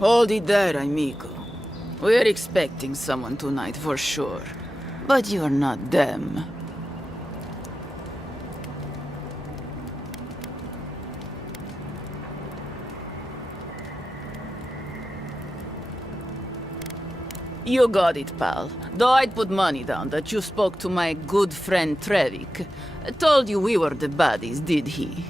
Hold it there, amigo. We're expecting someone tonight for sure. But you're not them. You got it, pal. Though I'd put money down that you spoke to my good friend Trevik. Told you we were the baddies, did he?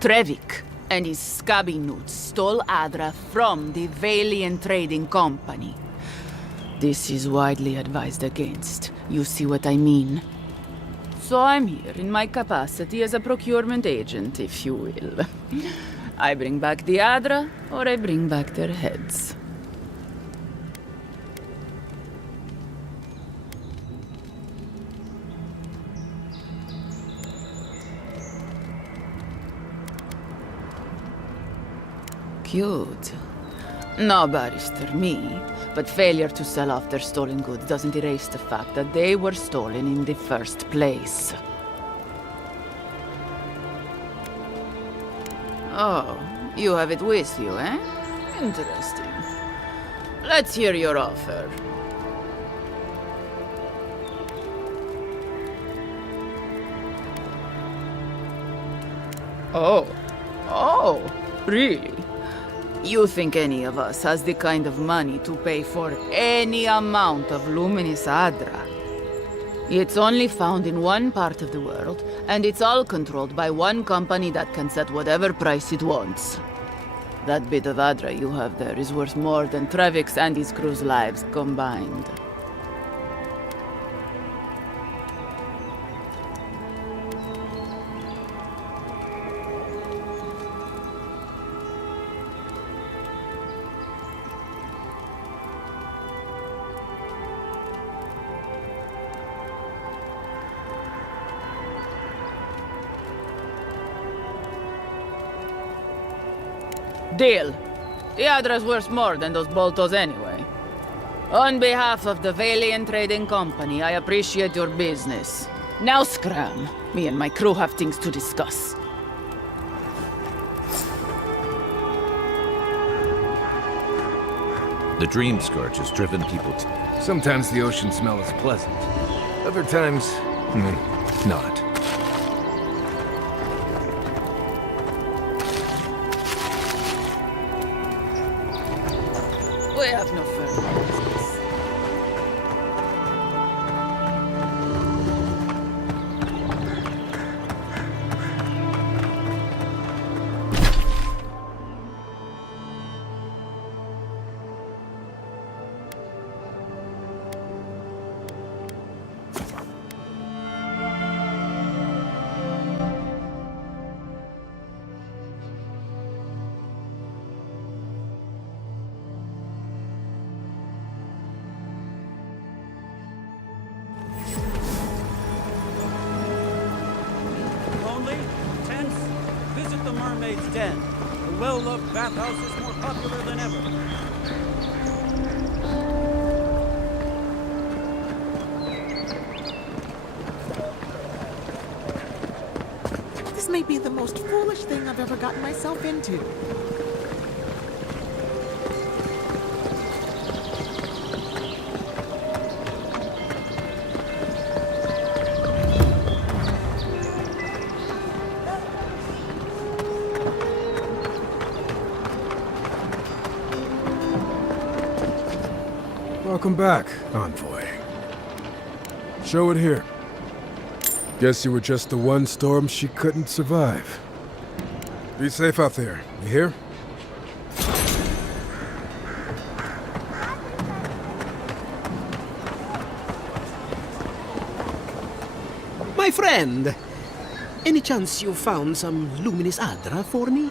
Trevik and his scabby newts stole Adra from the Valiant Trading Company. This is widely advised against. You see what I mean? So I'm here in my capacity as a procurement agent, if you will. I bring back the Adra, or I bring back their heads. Cute. No, Barrister, me. But failure to sell off their stolen goods doesn't erase the fact that they were stolen in the first place. Oh, you have it with you, eh? Interesting. Let's hear your offer. Oh, really? You think any of us has the kind of money to pay for any amount of luminous Adra? It's only found in one part of the world, and it's all controlled by one company that can set whatever price it wants. That bit of Adra you have there is worth more than Trevik's and his crew's lives combined. Deal. The Adra's worth more than those boltos anyway. On behalf of the Valiant Trading Company, I appreciate your business. Now scram. Me and my crew have things to discuss. The Dream Scourge has driven people to... Sometimes the ocean smell is pleasant. Other times, not. We have no further business. Visit the Mermaid's Den. The well-loved bathhouse is more popular than ever. This may be the most foolish thing I've ever gotten myself into. Welcome back, Envoy. Show it here. Guess you were just the one storm she couldn't survive. Be safe out there, you hear? My friend, any chance you found some luminous Adra for me?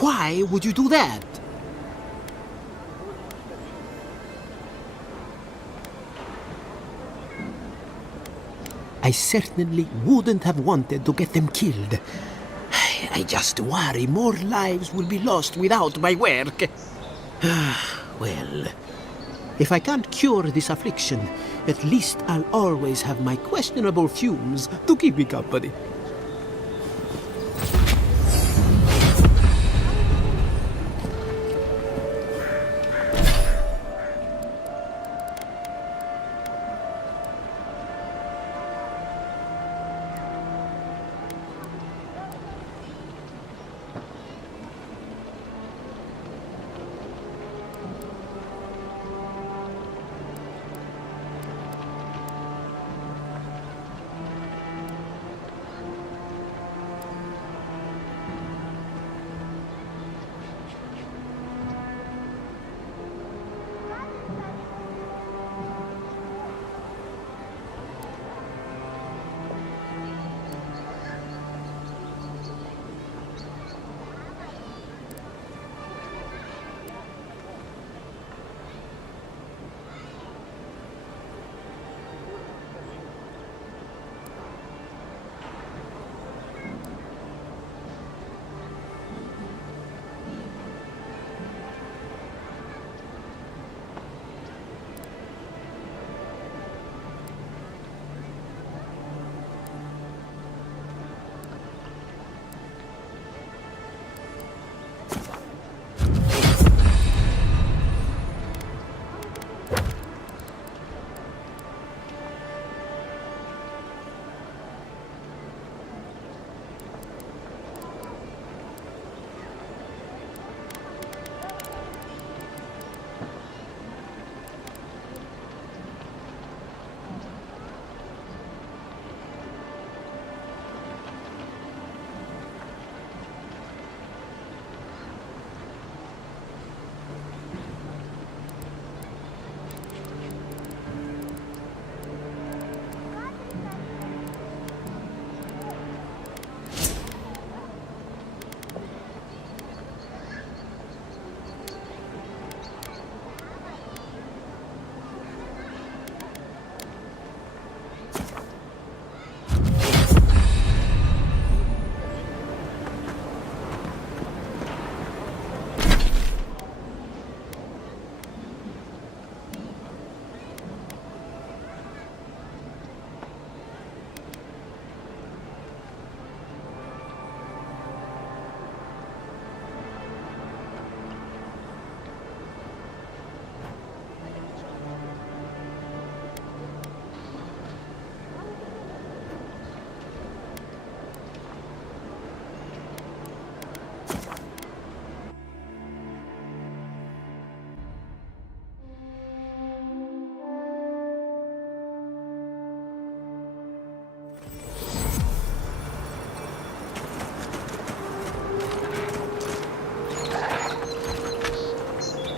Why would you do that? I certainly wouldn't have wanted to get them killed. I just worry more lives will be lost without my work. Well, if I can't cure this affliction, at least I'll always have my questionable fumes to keep me company.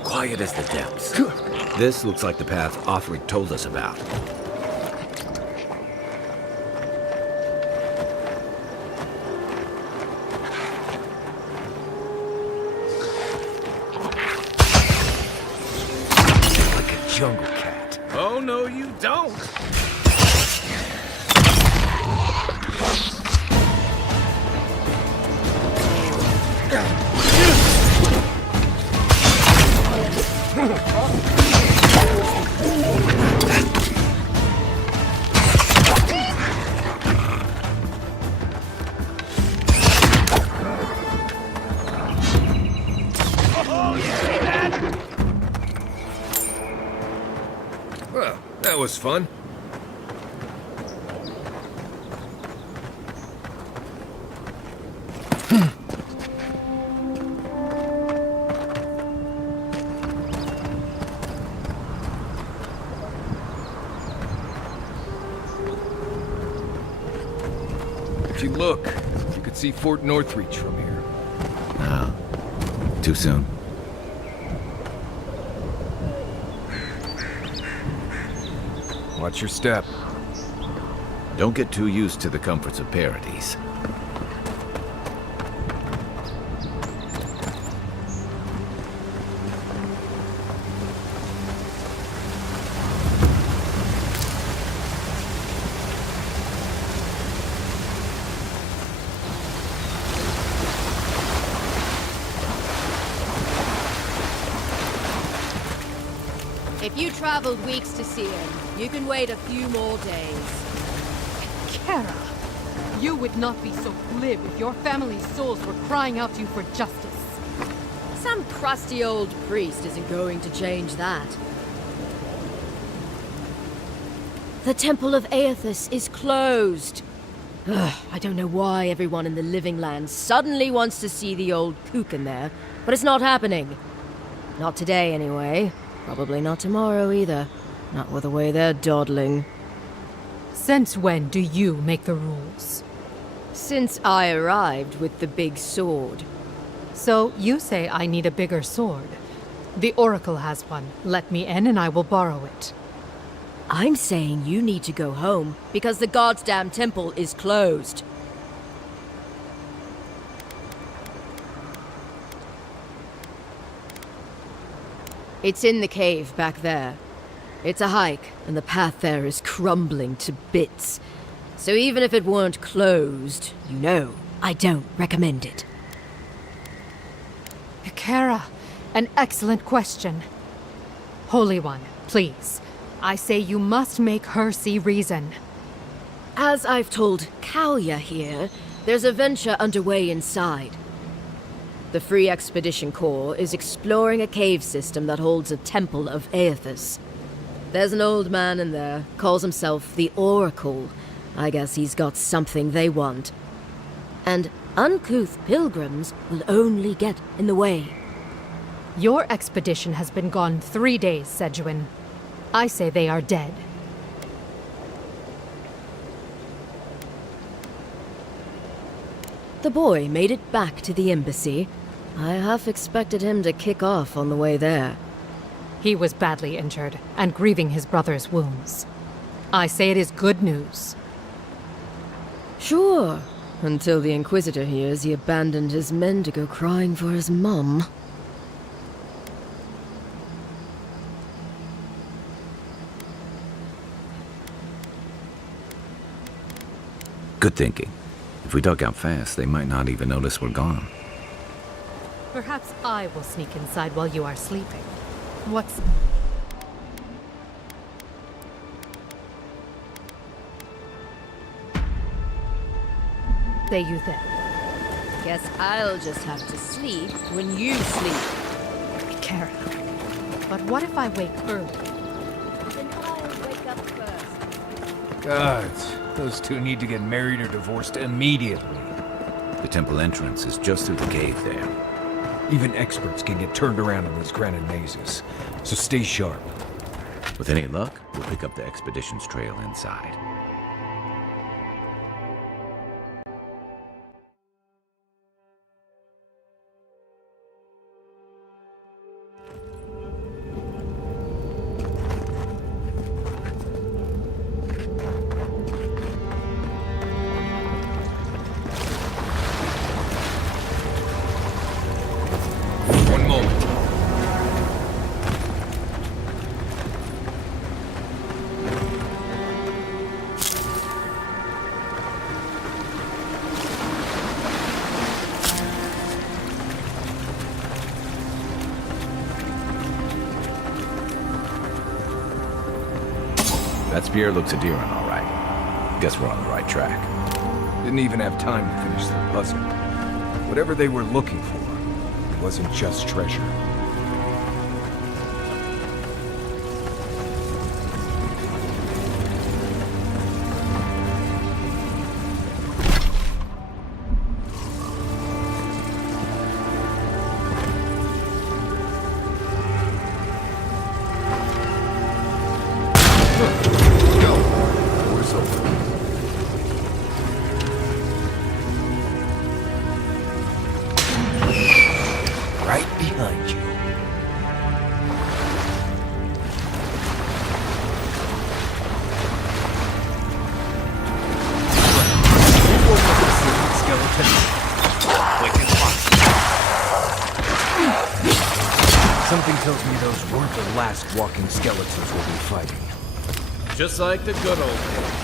Quiet as the depths. This looks like the path Offred told us about. Like a jungle cat. Oh, no, you don't! Well, that was fun. If you look, you could see Fort Northreach from here. No. Too soon. Watch your step. Don't get too used to the comforts of Paradise. If you traveled weeks to see him, you can wait a few more days. Kara, you would not be so glib if your family's souls were crying out to you for justice. Some crusty old priest isn't going to change that. The Temple of Aethys is closed. Ugh, I don't know why everyone in the Living Land suddenly wants to see the old kook in there, but it's not happening. Not today, anyway. Probably not tomorrow, either. Not with the way they're dawdling. Since when do you make the rules? Since I arrived with the big sword. So you say I need a bigger sword. The Oracle has one. Let me in and I will borrow it. I'm saying you need to go home because the goddamn temple is closed. It's in the cave back there. It's a hike, and the path there is crumbling to bits. So even if it weren't closed, you know, I don't recommend it. Kara, an excellent question. Holy One, please. I say you must make her see reason. As I've told Kalya here, there's a venture underway inside. The Free Expedition Corps is exploring a cave system that holds a temple of Aethys. There's an old man in there, calls himself the Oracle. I guess he's got something they want. And uncouth pilgrims will only get in the way. Your expedition has been gone 3 days, Sejuin. I say they are dead. The boy made it back to the embassy. I half expected him to kick off on the way there. He was badly injured and grieving his brother's wounds. I say it is good news. Sure, until the Inquisitor hears he abandoned his men to go crying for his mum. Good thinking. If we duck out fast, they might not even notice we're gone. Perhaps I will sneak inside while you are sleeping. What's... Say you then. Guess I'll just have to sleep when you sleep. Kara. But what if I wake early? Then I'll wake up first. Gods, those two need to get married or divorced immediately. The temple entrance is just through the cave there. Even experts can get turned around in these granite mazes, so stay sharp. With any luck, we'll pick up the expedition's trail inside. One moment. That spear looks a deer one, all right. Guess we're on the right track. Didn't even have time to finish the puzzle. Whatever they were looking for, it wasn't just treasure. Right behind you. Something tells me those weren't the last walking skeletons we'll be fighting. Just like the good old days.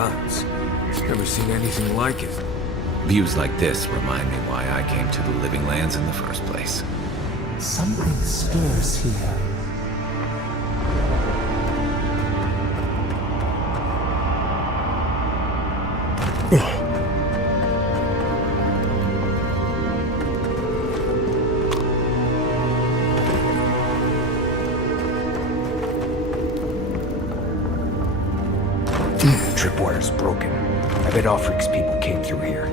odds. Never seen anything like it. Views like this remind me why I came to the Living Lands in the first place. Something stirs here. Tripwire's broken. I bet Offric's people came through here.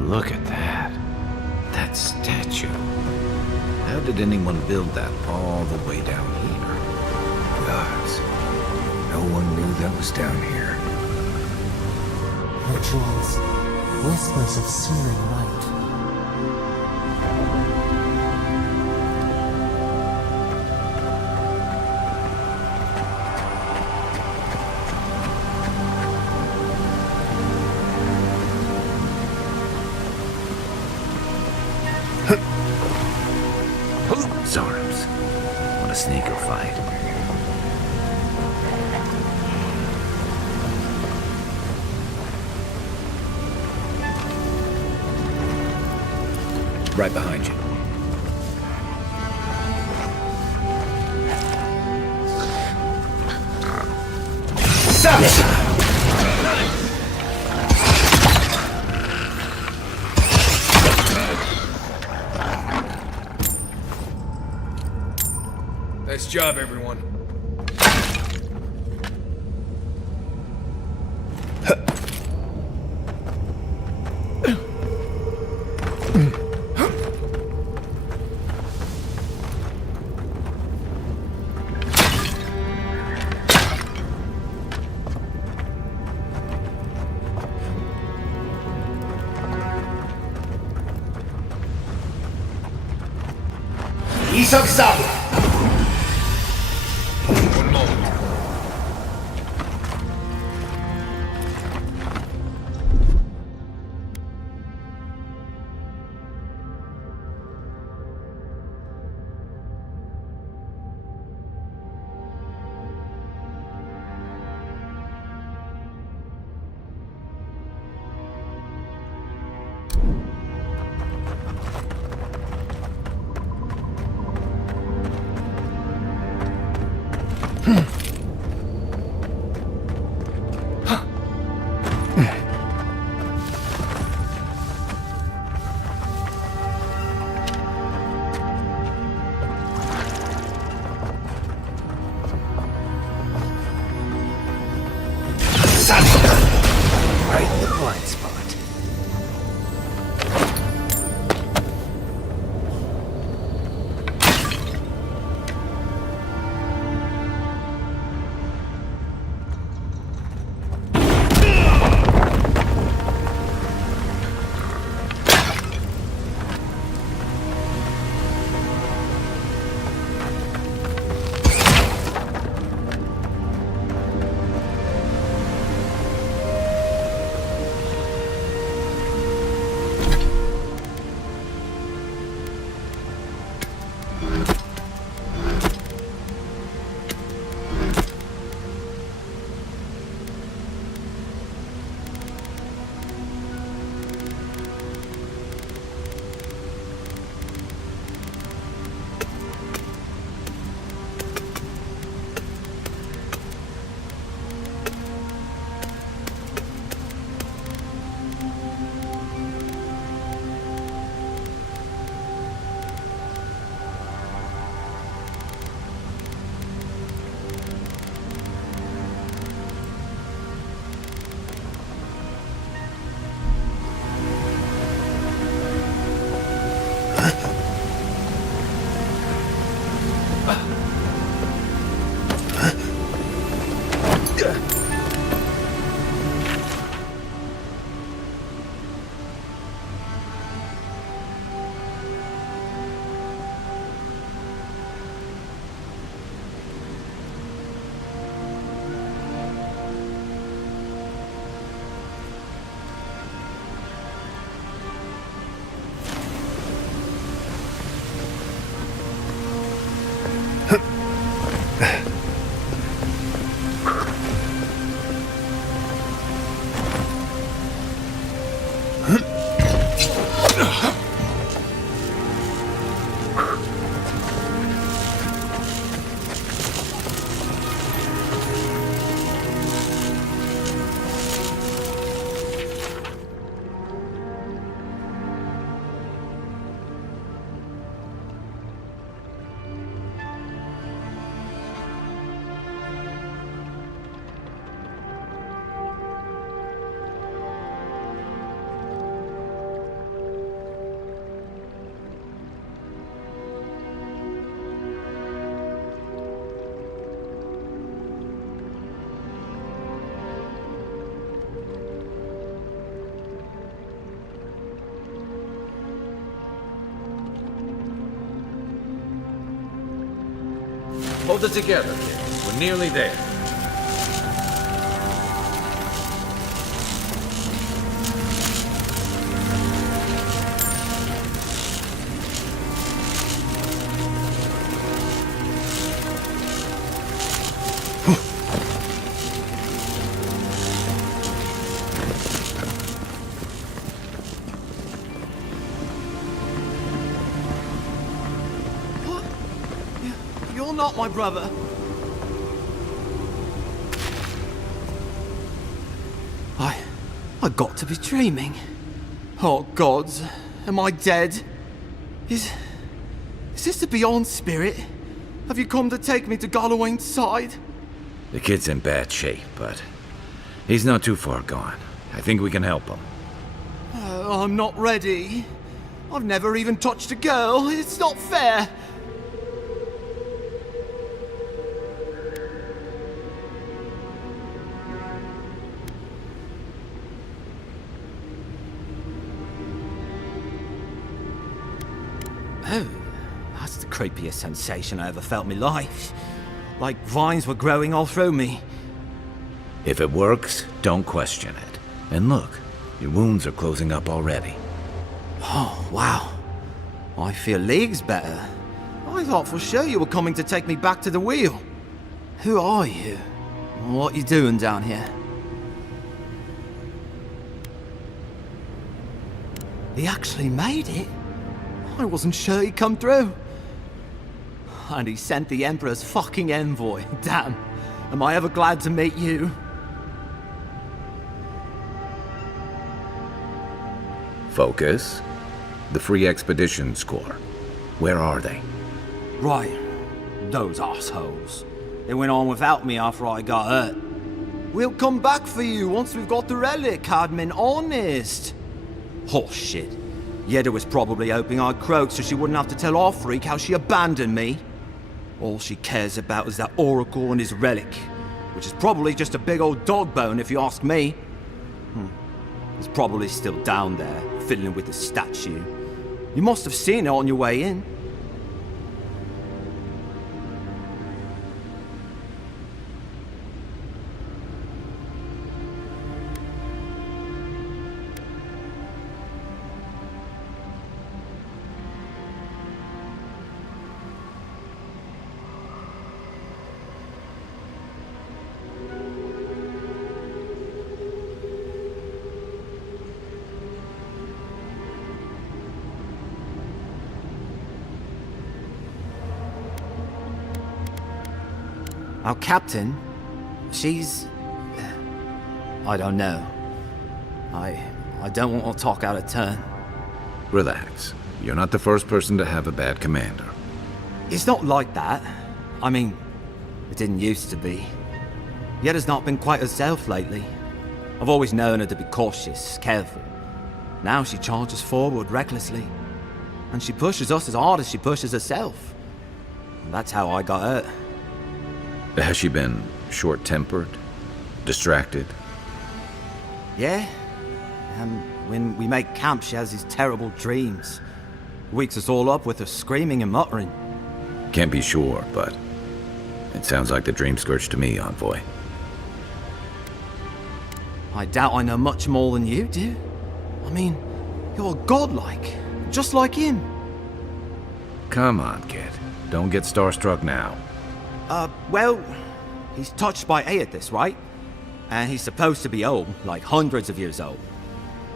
Look at that. That statue. How did anyone build that all the way down here? Gods. No one knew that was down here. Rituals, whispers of searing light. Zorms. Want a sneaker fight? Right behind you. Nice job, everyone. One moment. Right in the blind spot. Hold it together, kid. We're nearly there. You're not my brother. I got to be dreaming. Oh gods, am I dead? Is this the Beyond Spirit? Have you come to take me to Galloway's side? The kid's in bad shape, but he's not too far gone. I think we can help him. I'm not ready. I've never even touched a girl. It's not fair. Oh, that's the creepiest sensation I ever felt in my life. Like vines were growing all through me. If it works, don't question it. And look, your wounds are closing up already. Oh, wow. I feel leagues better. I thought for sure you were coming to take me back to the wheel. Who are you? What you doing down here? He actually made it? I wasn't sure he'd come through. And he sent the Emperor's fucking envoy. Damn. Am I ever glad to meet you? Focus. The Free Expeditions Corps. Where are they? Right. Those assholes. They went on without me after I got hurt. We'll come back for you once we've got the relic, Admin. Honest. Horse shit. Yeda was probably hoping I'd croak so she wouldn't have to tell our freak how she abandoned me. All she cares about is that Oracle and his relic, which is probably just a big old dog bone if you ask me. He's probably still down there, fiddling with the statue. You must have seen it on your way in. Our captain, she's... I don't know. I don't want to talk out of turn. Relax. You're not the first person to have a bad commander. It's not like that. I mean, it didn't used to be. Yeda's not been quite herself lately. I've always known her to be cautious, careful. Now she charges forward recklessly. And she pushes us as hard as she pushes herself. And that's how I got hurt. Has she been short-tempered? Distracted? Yeah. When we make camp, she has these terrible dreams. Wakes us all up with her screaming and muttering. Can't be sure, but it sounds like the dream scourge to me, Envoy. I doubt I know much more than you do. I mean, you're godlike, just like him. Come on, kid. Don't get starstruck now. Well, he's touched by Aethys, right? And he's supposed to be old, like hundreds of years old.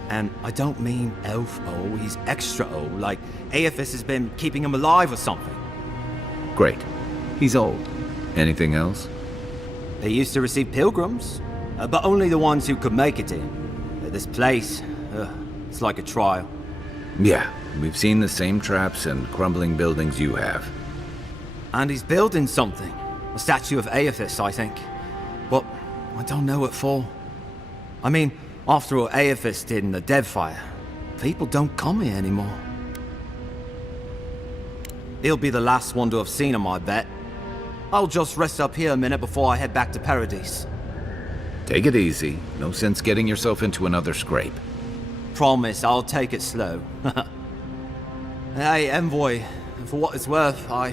And I don't mean elf old, he's extra old, like Aethys has been keeping him alive or something. Great. He's old. Anything else? They used to receive pilgrims, but only the ones who could make it in. This place, it's like a trial. Yeah, we've seen the same traps and crumbling buildings you have. And he's building something. A statue of Aethys, I think. But I don't know what for. I mean, after what Aethys did in the Deadfire, people don't come here anymore. He'll be the last one to have seen him, I bet. I'll just rest up here a minute before I head back to Paradise. Take it easy. No sense getting yourself into another scrape. Promise, I'll take it slow. Hey, Envoy, for what it's worth, I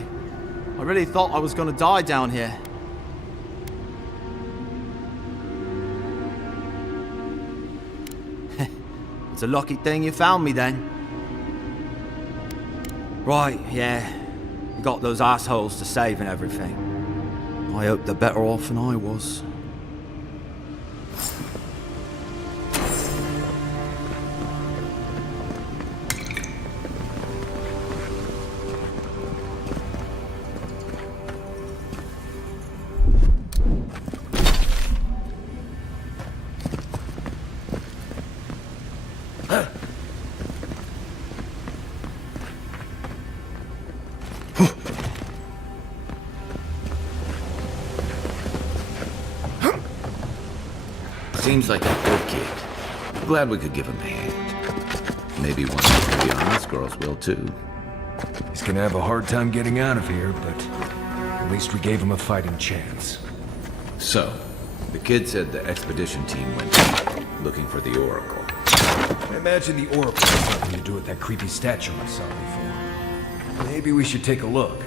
I really thought I was gonna die down here. It's a lucky thing you found me then. Right, yeah. You got those assholes to save and everything. I hope they're better off than I was. Seems like a good kid. Glad we could give him a hand. Maybe one day the honest girls will too. He's gonna have a hard time getting out of here, but at least we gave him a fighting chance. So, the kid said the expedition team went out looking for the Oracle. I imagine the Oracle has something to do with that creepy statue I saw before. Maybe we should take a look.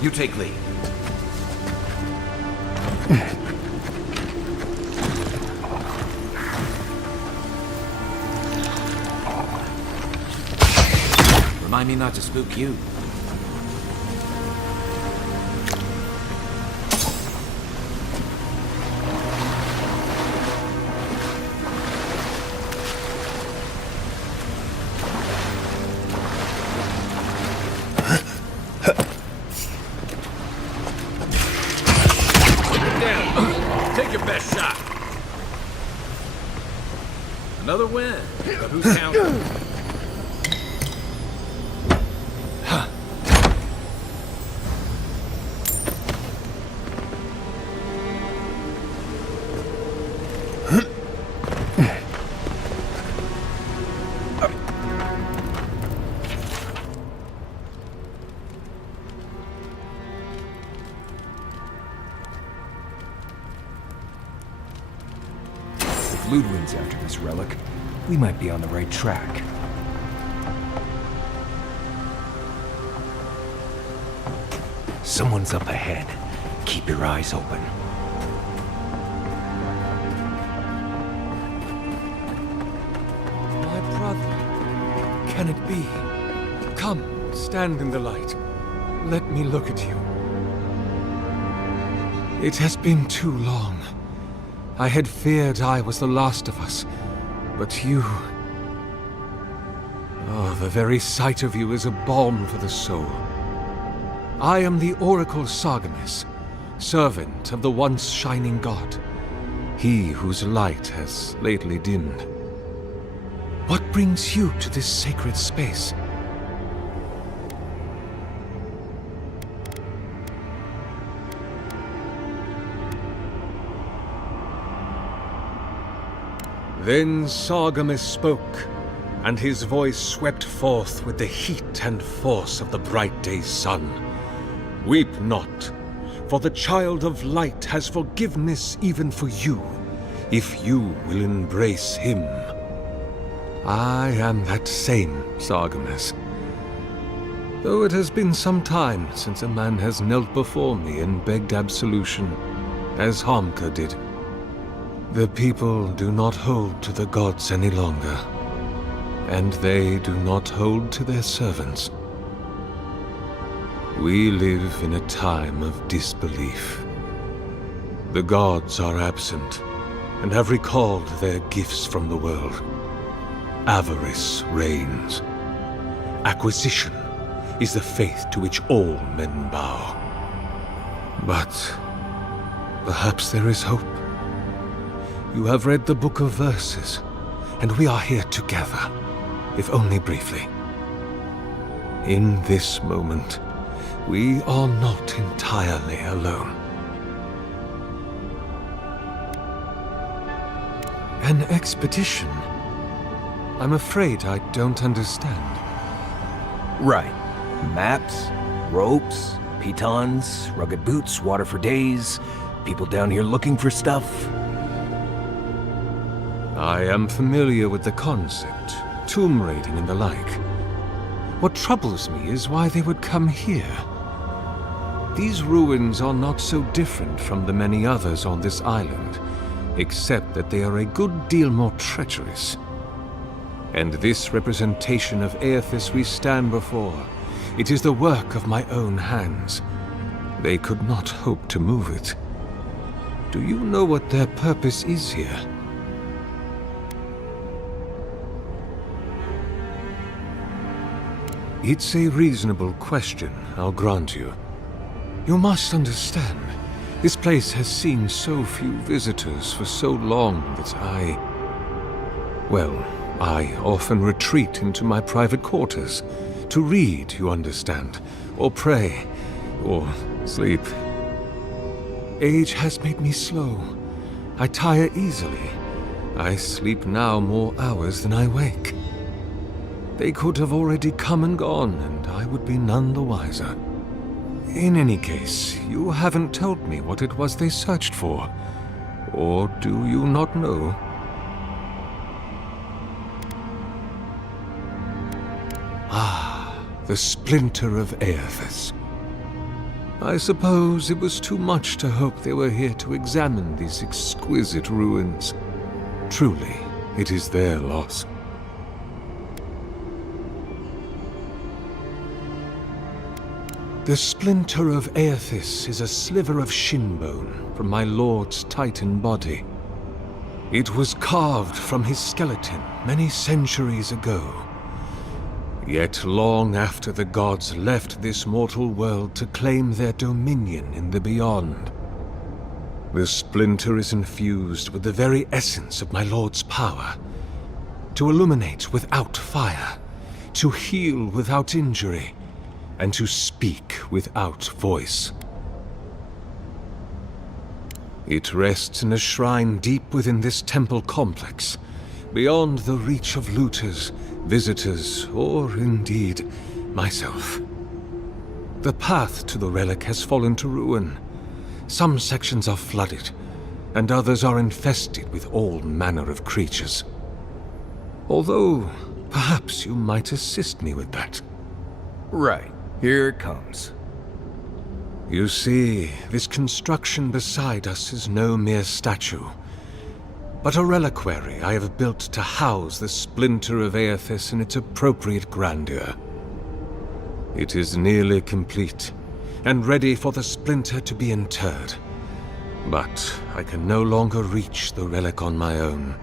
You take lead. Remind me not to spook you. Take your best shot. Another win. But who's counting? Ludwig's after this relic, we might be on the right track. Someone's up ahead. Keep your eyes open. My brother. Can it be? Come, stand in the light. Let me look at you. It has been too long. I had feared I was the last of us, but you... Oh, the very sight of you is a balm for the soul. I am the Oracle Sargemus, servant of the once shining god, he whose light has lately dimmed. What brings you to this sacred space? Then Sargemus spoke, and his voice swept forth with the heat and force of the bright day's sun. Weep not, for the child of light has forgiveness even for you, if you will embrace him. I am that same Sargemus. Though it has been some time since a man has knelt before me and begged absolution, as Harmka did. The people do not hold to the gods any longer, and they do not hold to their servants. We live in a time of disbelief. The gods are absent, and have recalled their gifts from the world. Avarice reigns. Acquisition is the faith to which all men bow. But perhaps there is hope. You have read the Book of Verses, and we are here together, if only briefly. In this moment, we are not entirely alone. An expedition? I'm afraid I don't understand. Right. Maps, ropes, pitons, rugged boots, water for days, people down here looking for stuff. I am familiar with the concept, tomb raiding and the like. What troubles me is why they would come here. These ruins are not so different from the many others on this island, except that they are a good deal more treacherous. And this representation of Aethys we stand before, it is the work of my own hands. They could not hope to move it. Do you know what their purpose is here? It's a reasonable question, I'll grant you. You must understand, this place has seen so few visitors for so long that I often retreat into my private quarters. To read, you understand, or pray, or sleep. Age has made me slow. I tire easily. I sleep now more hours than I wake. They could have already come and gone, and I would be none the wiser. In any case, you haven't told me what it was they searched for. Or do you not know? Ah, the splinter of Aethys. I suppose it was too much to hope they were here to examine these exquisite ruins. Truly, it is their loss. The splinter of Aethys is a sliver of shinbone from my lord's titan body. It was carved from his skeleton many centuries ago. Yet long after the gods left this mortal world to claim their dominion in the beyond, the splinter is infused with the very essence of my lord's power. To illuminate without fire, to heal without injury, and to speak without voice. It rests in a shrine deep within this temple complex, beyond the reach of looters, visitors, or indeed, myself. The path to the relic has fallen to ruin. Some sections are flooded, and others are infested with all manner of creatures. Although, perhaps you might assist me with that. Right. Here it comes. You see, this construction beside us is no mere statue, but a reliquary I have built to house the splinter of Aethys in its appropriate grandeur. It is nearly complete, and ready for the splinter to be interred. But I can no longer reach the relic on my own.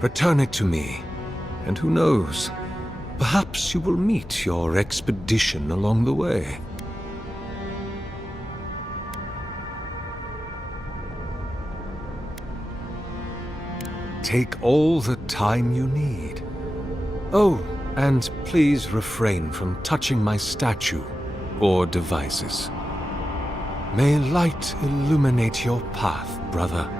Return it to me, and who knows, perhaps you will meet your expedition along the way. Take all the time you need. Oh, and please refrain from touching my statue or devices. May light illuminate your path, brother.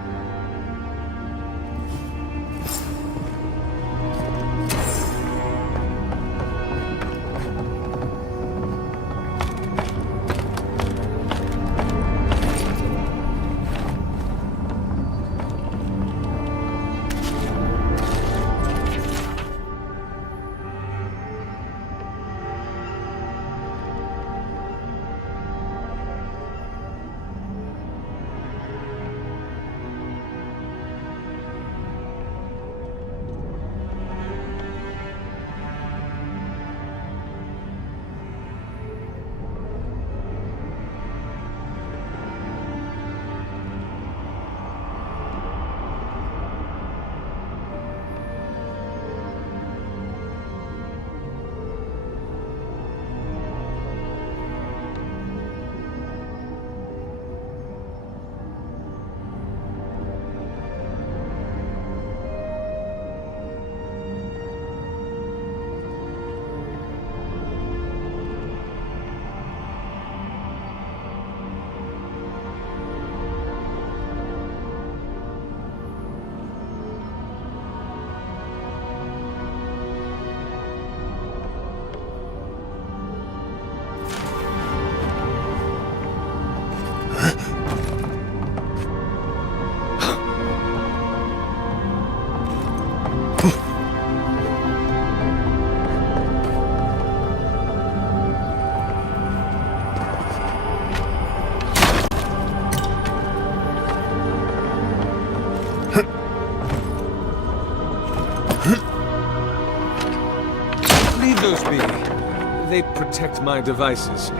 they protect my devices?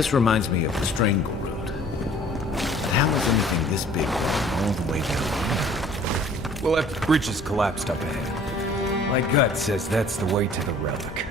This reminds me of the Strangle Road. But how is anything this big going all the way down here? Well, that bridge has collapsed up ahead. My gut says that's the way to the relic.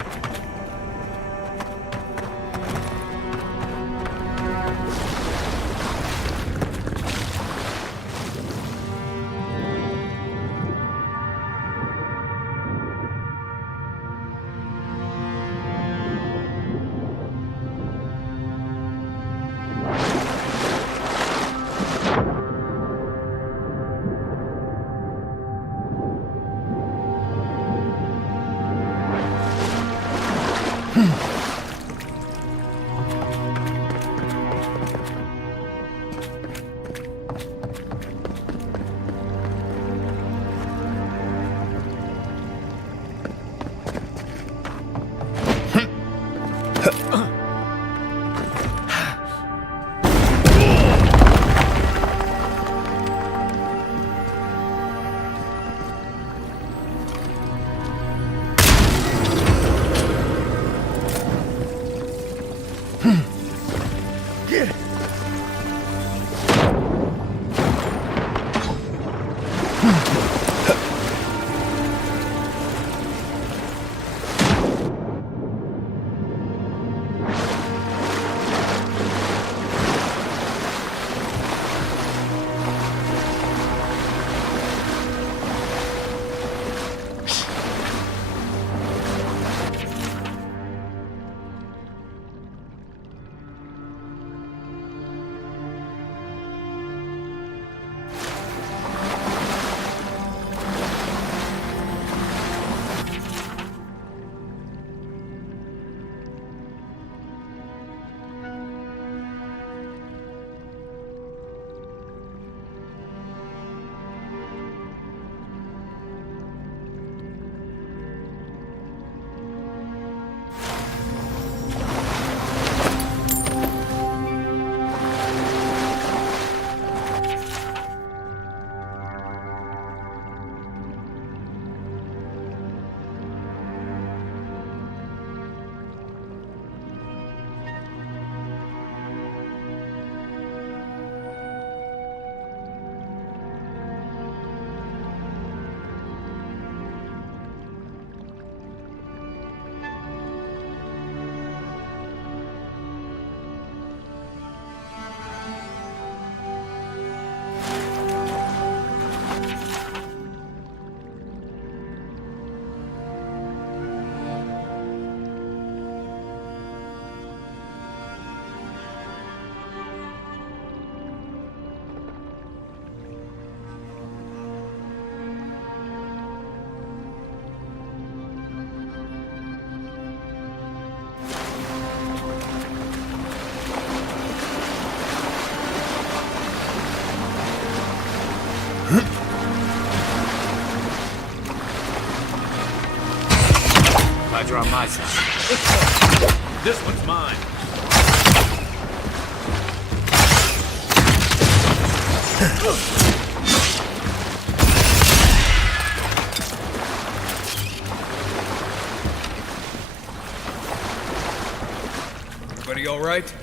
odds are on my side. This one's mine. Everybody all right?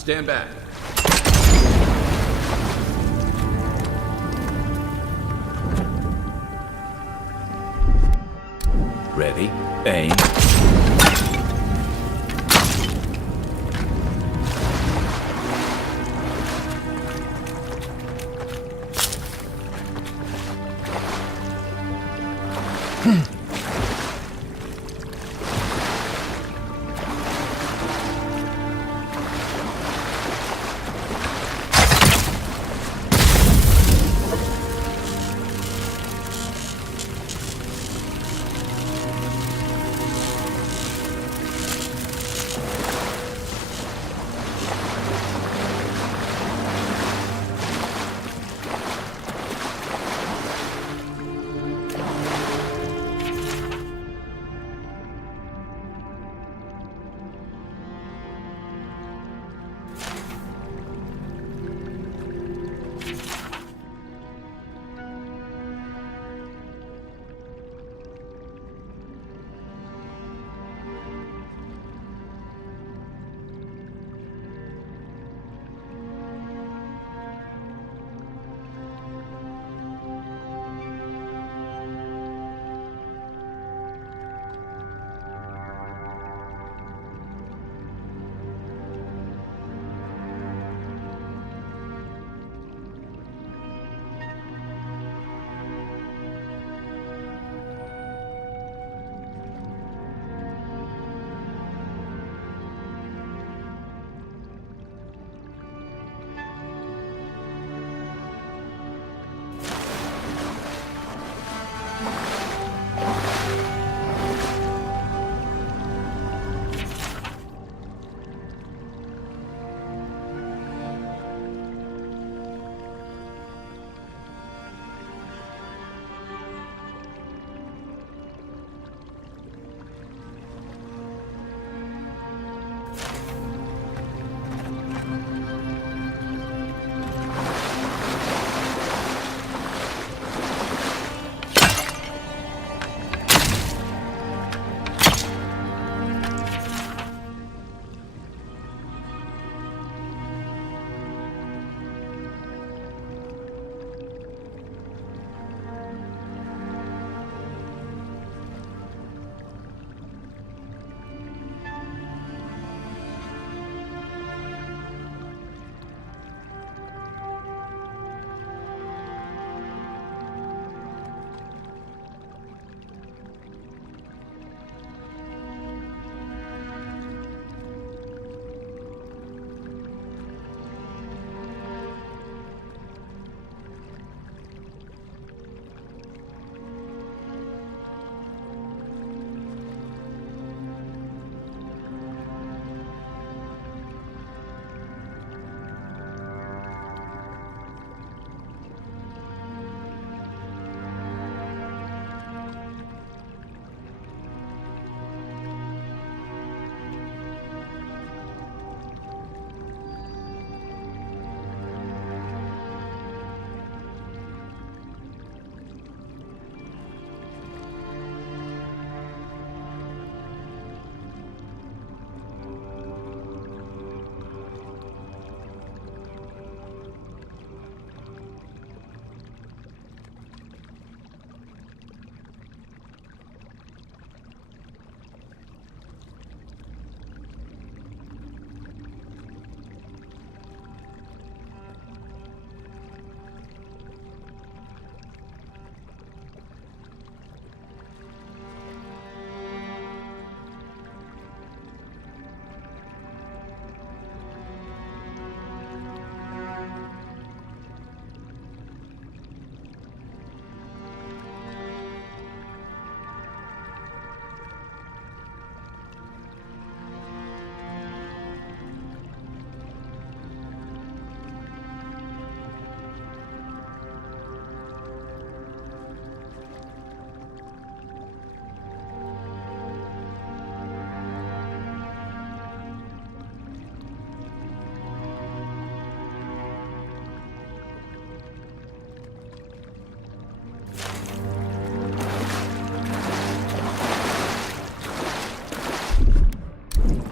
Stand back. Ready, aim.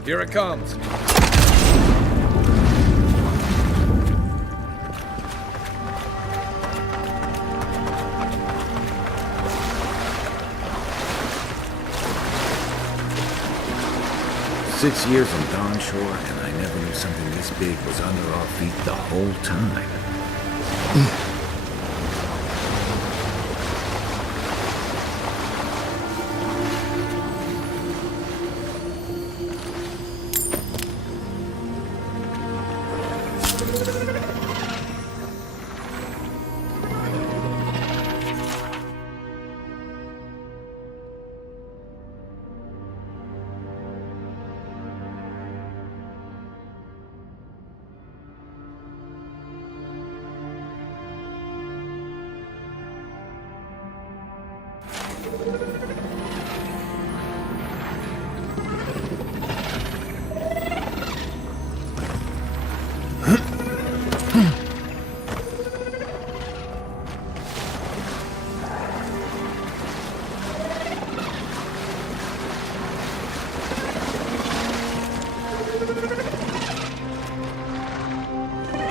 Here it comes. 6 years in Dawnshore, and I never knew something this big was under our feet the whole time.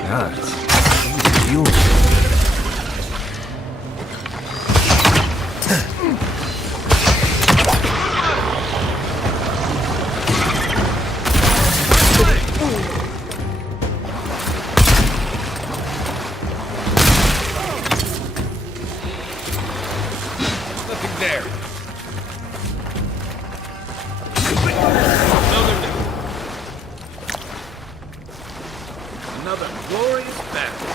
God, it's beautiful. Nothing there. Another glorious battle.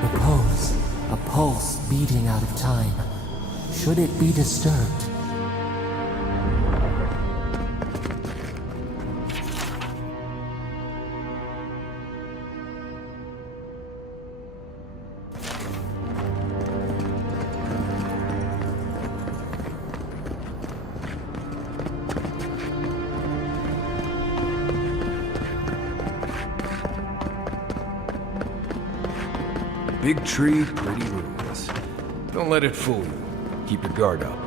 Repose, a pulse beating out of time. Should it be disturbed? Big tree, pretty ruins. Don't let it fool you. Keep your guard up.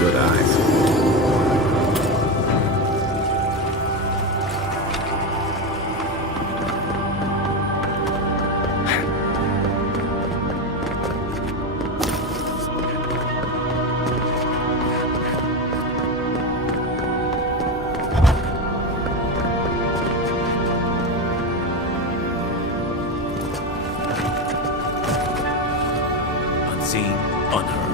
Good eyes. Unseen, unheard.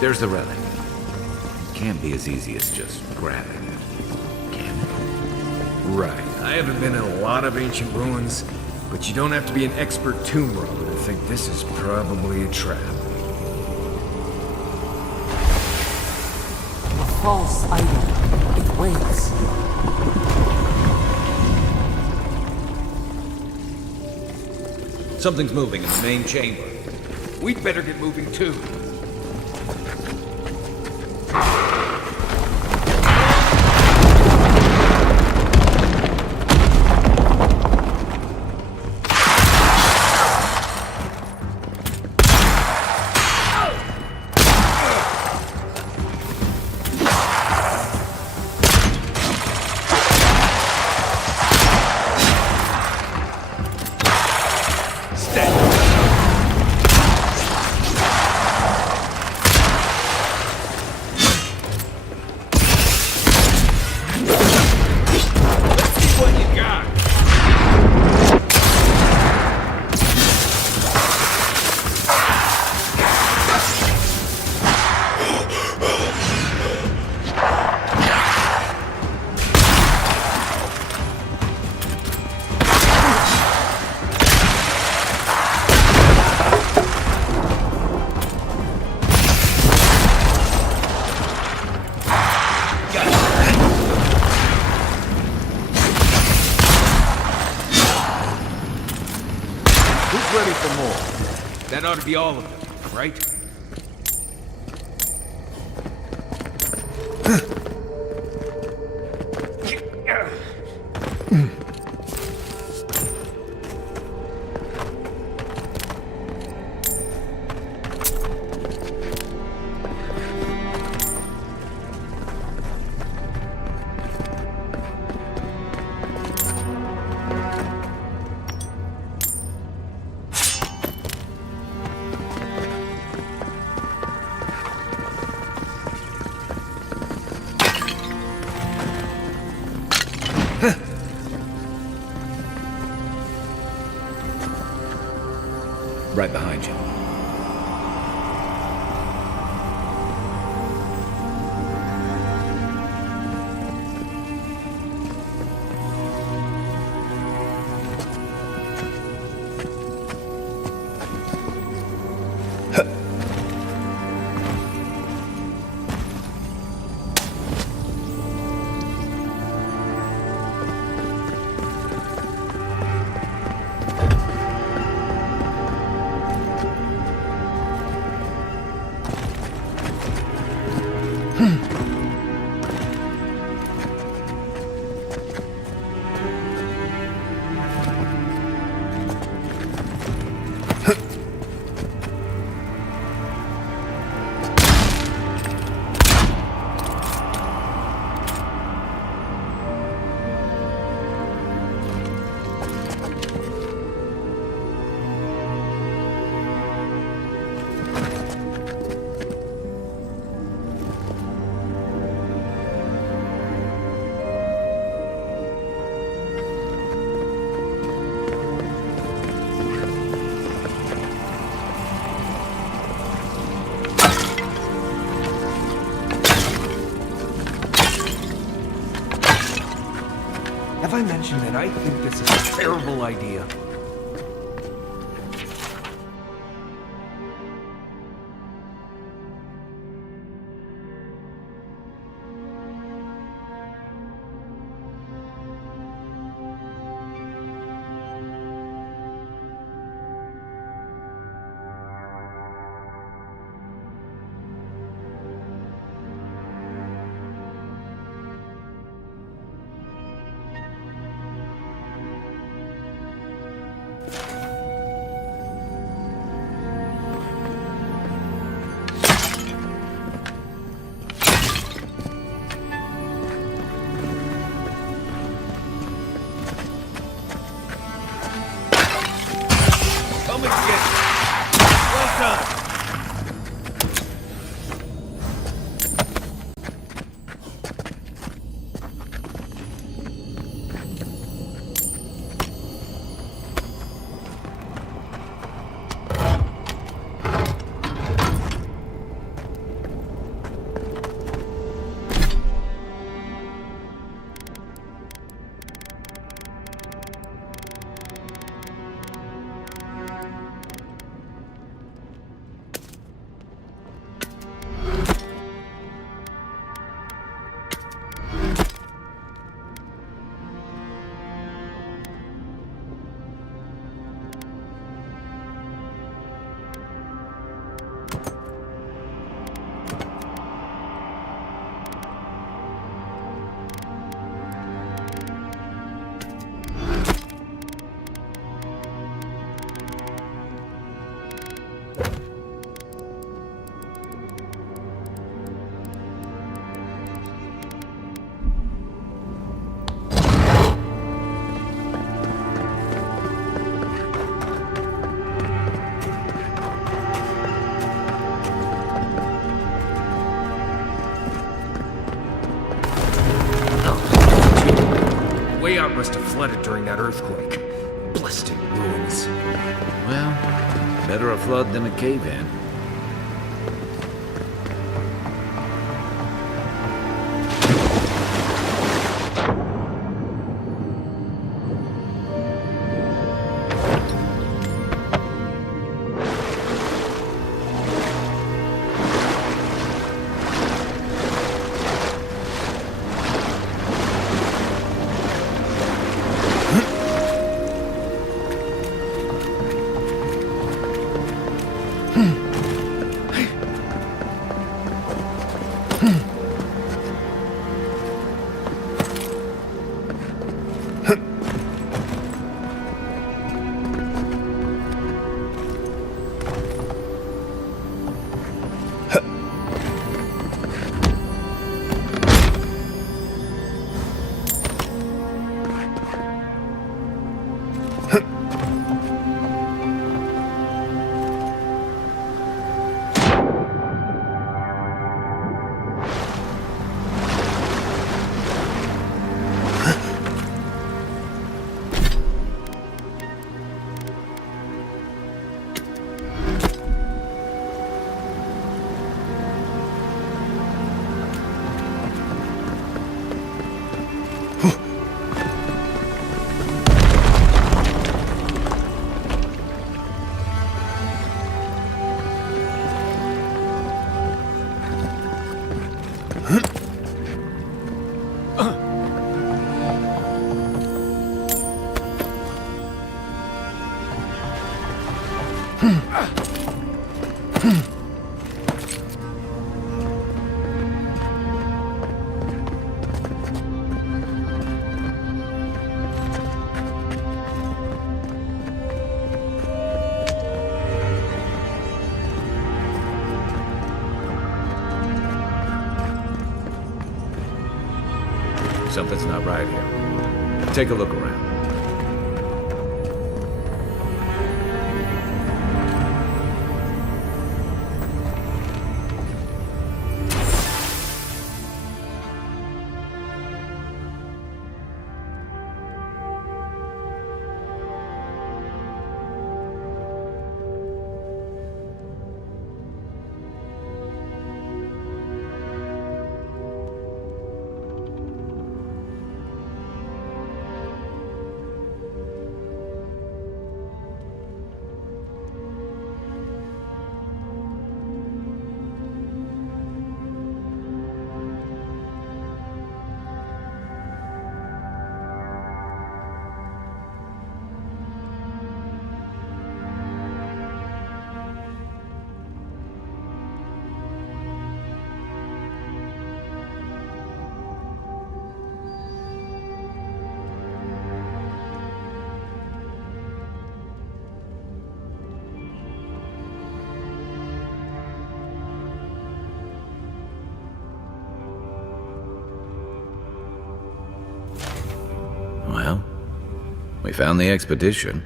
There's the relic. It can't be as easy as just grabbing it, can it? Right. I haven't been in a lot of ancient ruins, but you don't have to be an expert tomb robber to think this is probably a trap. A false item. It waits. Something's moving in the main chamber. We'd better get moving too. Ready for more. That ought to be all of them, right? Right behind you. I mention that I think this is a terrible idea? Come and get it. Well done. Way out must have flooded during that earthquake. Blasted ruins. Well, better a flood than a cave-in. Something's not right here. Take a look around. We found the expedition.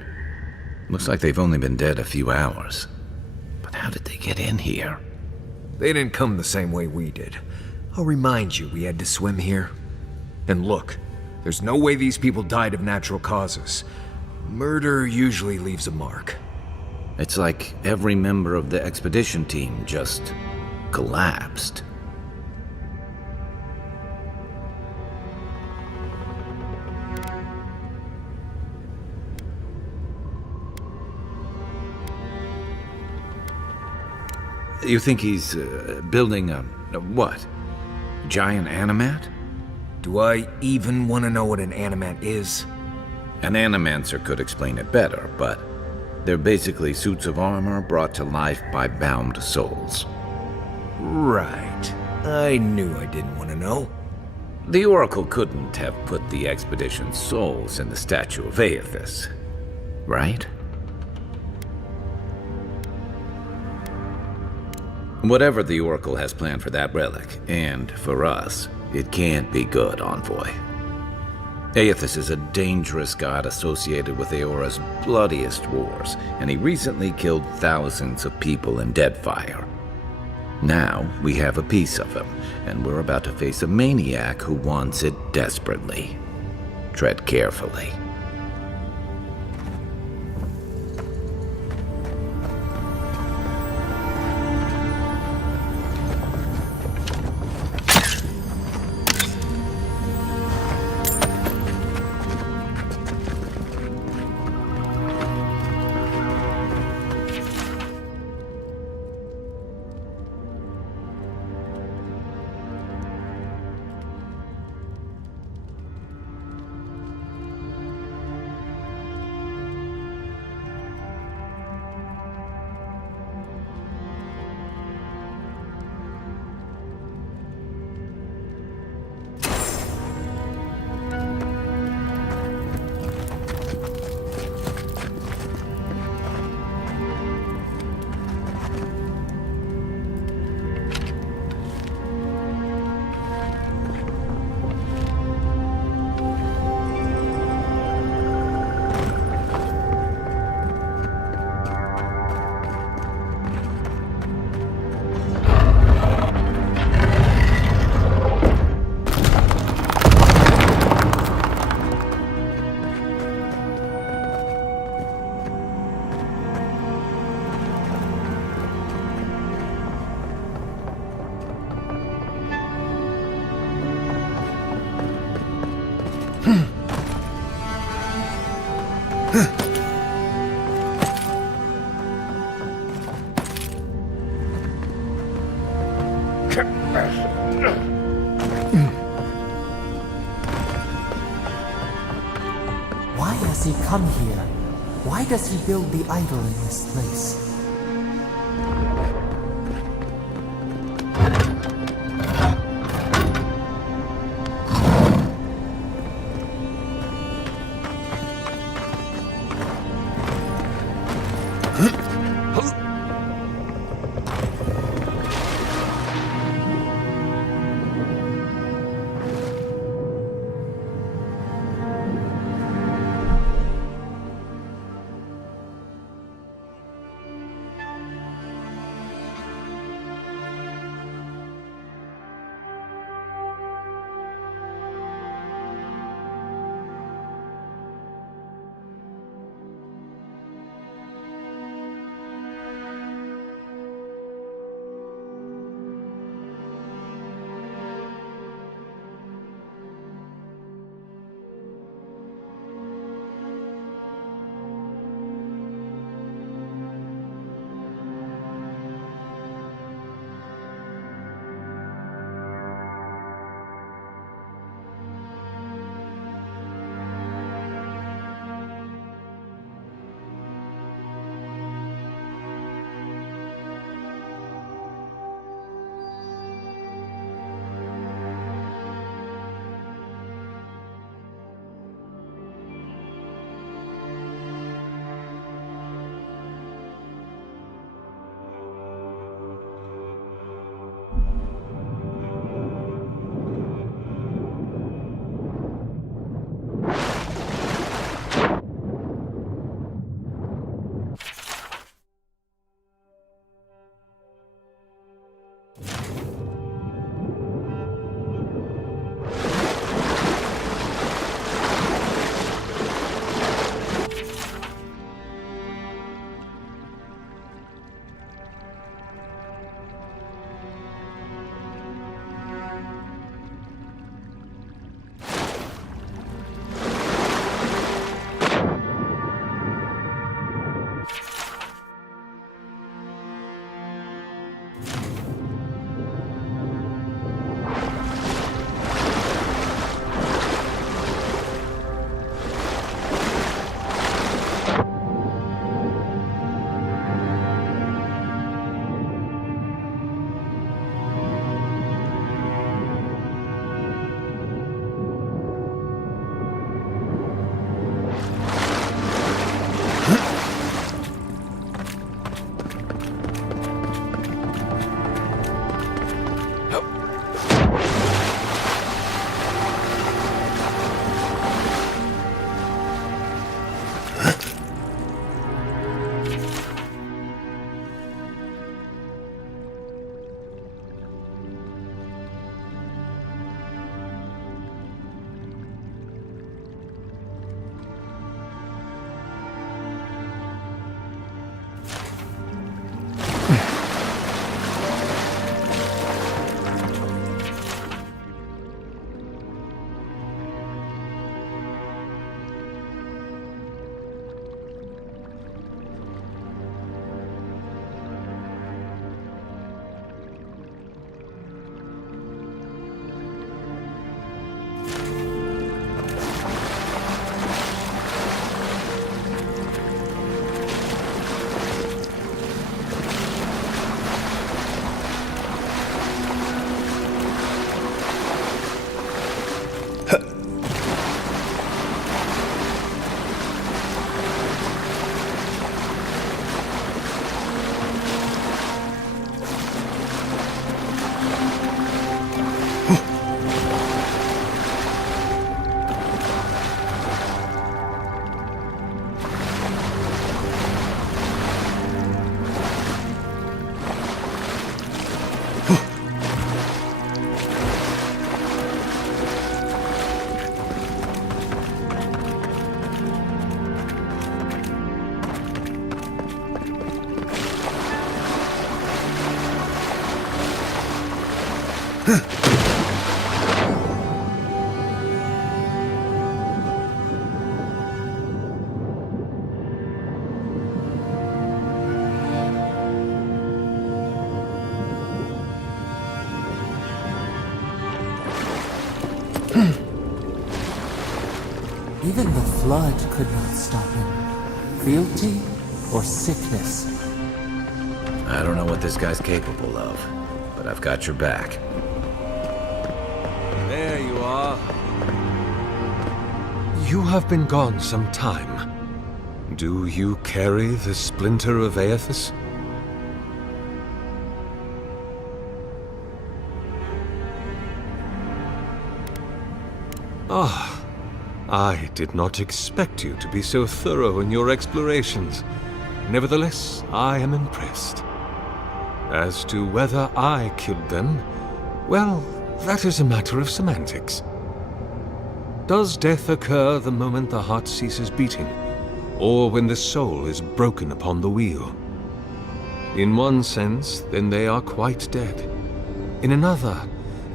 Looks like they've only been dead a few hours. But how did they get in here? They didn't come the same way we did. I'll remind you we had to swim here. And look, there's no way these people died of natural causes. Murder usually leaves a mark. It's like every member of the expedition team just collapsed. You think he's building a what? Giant animat? Do I even want to know what an animat is? An animancer could explain it better, but they're basically suits of armor brought to life by bound souls. Right. I knew I didn't want to know. The Oracle couldn't have put the expedition's souls in the statue of Aethys, right? Whatever the Oracle has planned for that relic, and for us, it can't be good, Envoy. Aethys is a dangerous god associated with Eora's bloodiest wars, and he recently killed thousands of people in Deadfire. Now, we have a piece of him, and we're about to face a maniac who wants it desperately. Tread carefully. Why has he come here? Why does he build the idol in this place? Even the flood could not stop him. Fealty or sickness? I don't know what this guy's capable of, but I've got your back. There you are. You have been gone some time. Do you carry the splinter of Aethys? Ah. I did not expect you to be so thorough in your explorations. Nevertheless, I am impressed. As to whether I killed them, well, that is a matter of semantics. Does death occur the moment the heart ceases beating, or when the soul is broken upon the wheel? In one sense, then they are quite dead. In another,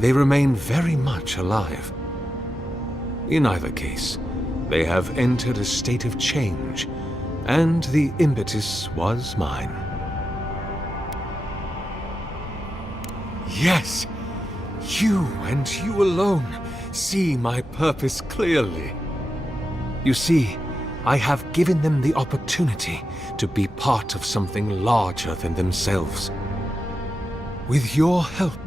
they remain very much alive. In either case, they have entered a state of change, and the impetus was mine. Yes, you and you alone see my purpose clearly. You see, I have given them the opportunity to be part of something larger than themselves. With your help,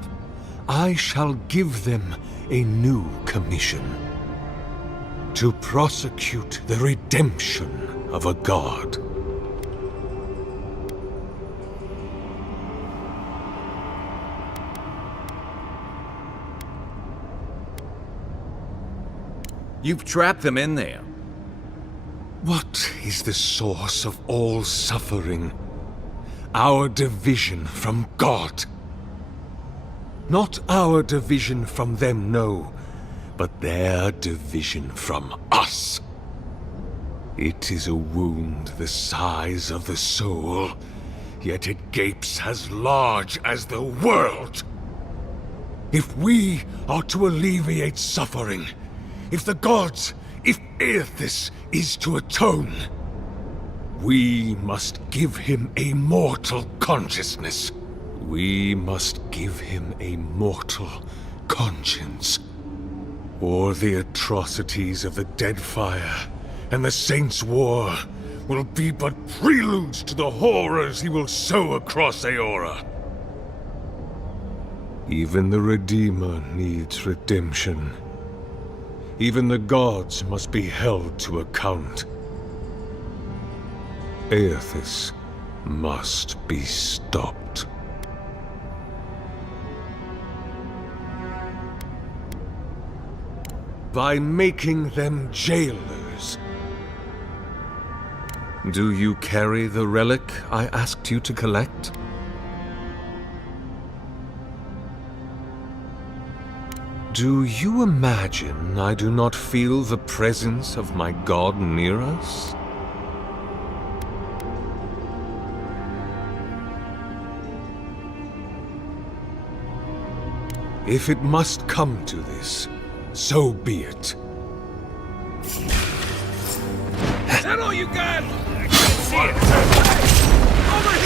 I shall give them a new commission. To prosecute the redemption of a god. You've trapped them in there. What is the source of all suffering? Our division from God. Not our division from them, no, but their division from us. It is a wound the size of the soul, yet it gapes as large as the world. If we are to alleviate suffering, if the gods, if Aethys is to atone, we must give him a mortal consciousness. We must give him a mortal conscience. Or the atrocities of the Deadfire and the Saints' War will be but preludes to the horrors he will sow across Aora. Even the Redeemer needs redemption. Even the gods must be held to account. Aethys must be stopped. By making them jailers. Do you carry the relic I asked you to collect? Do you imagine I do not feel the presence of my god near us? If it must come to this, so be it. Is that all you got? I can't see it. Over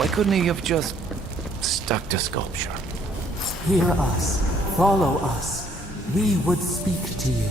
Why couldn't he have just stuck to sculpture? Hear us. Follow us. We would speak to you.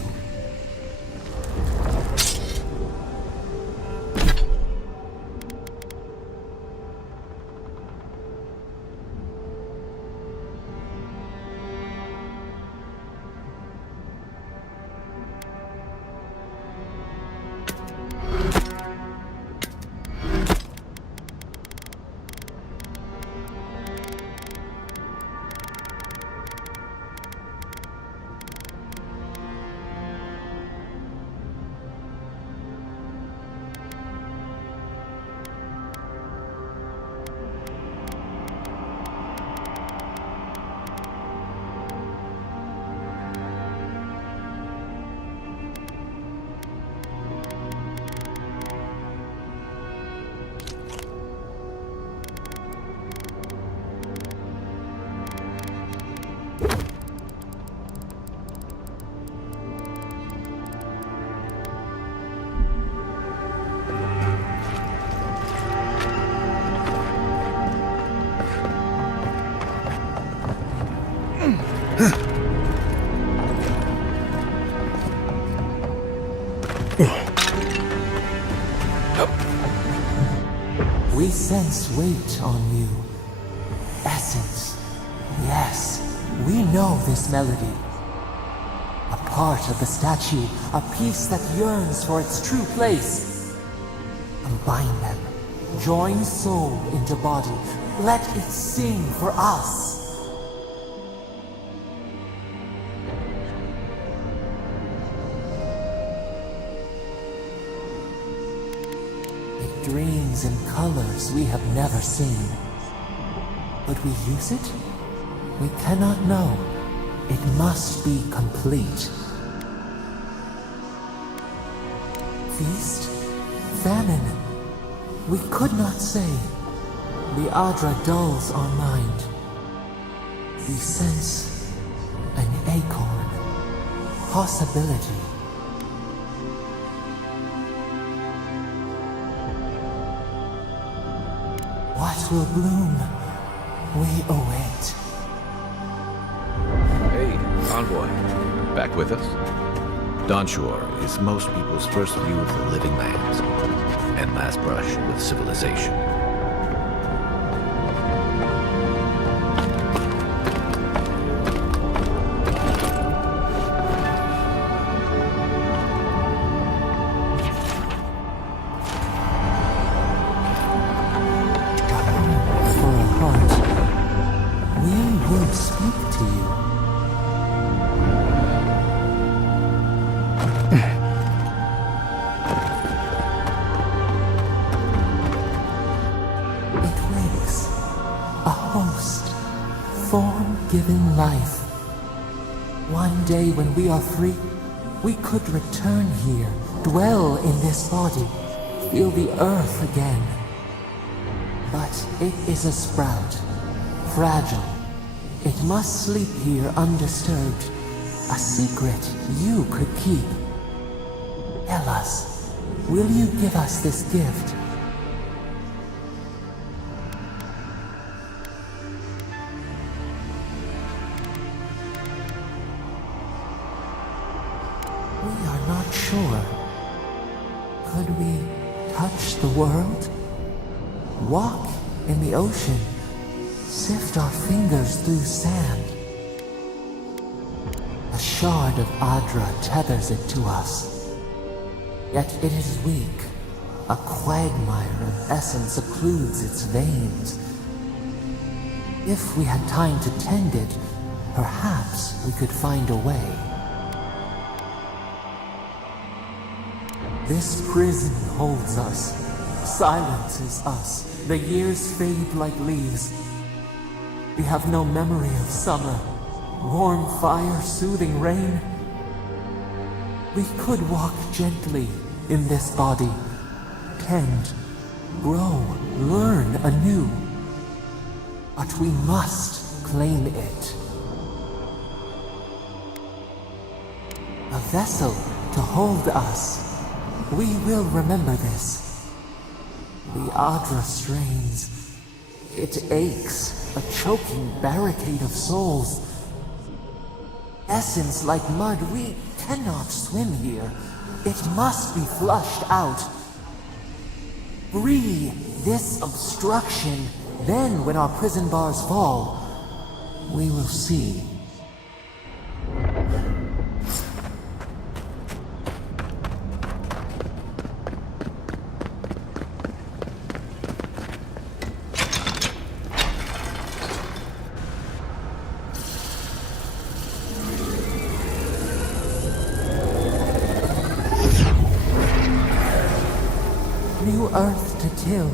We sense weight on you. Essence. Yes, we know this melody. A part of the statue, a piece that yearns for its true place. Combine them. Join soul into body. Let it sing for us. It dreams in colors we have never seen. Would we use it? We cannot know. It must be complete. Feast? Famine? We could not say. The Adra dulls our mind. We sense an acorn. Possibility. What will bloom? We await. Hey, Envoy. Back with us? Dawnshore is most people's first view of the living lands, and last brush with civilization. For a heart, we will speak to you. It wakes, a host, form-given life. One day when we are free, we could return here, dwell in this body, feel the earth again. But it is a sprout, fragile. It must sleep here undisturbed. A secret you could keep. Tell us, will you give us this gift? We are not sure. Could we touch the world? Walk in the ocean? Sift our fingers through sand? A shard of Adra tethers it to us. Yet it is weak. A quagmire of essence occludes its veins. If we had time to tend it, perhaps we could find a way. This prison holds us, silences us. The years fade like leaves. We have no memory of summer, warm fire, soothing rain. We could walk gently in this body, tend, grow, learn anew. But we must claim it. A vessel to hold us. We will remember this. The Adra strains. It aches, a choking barricade of souls. Essence like mud, we cannot swim here. It must be flushed out. Free this obstruction, then when our prison bars fall, we will see. New earth to till,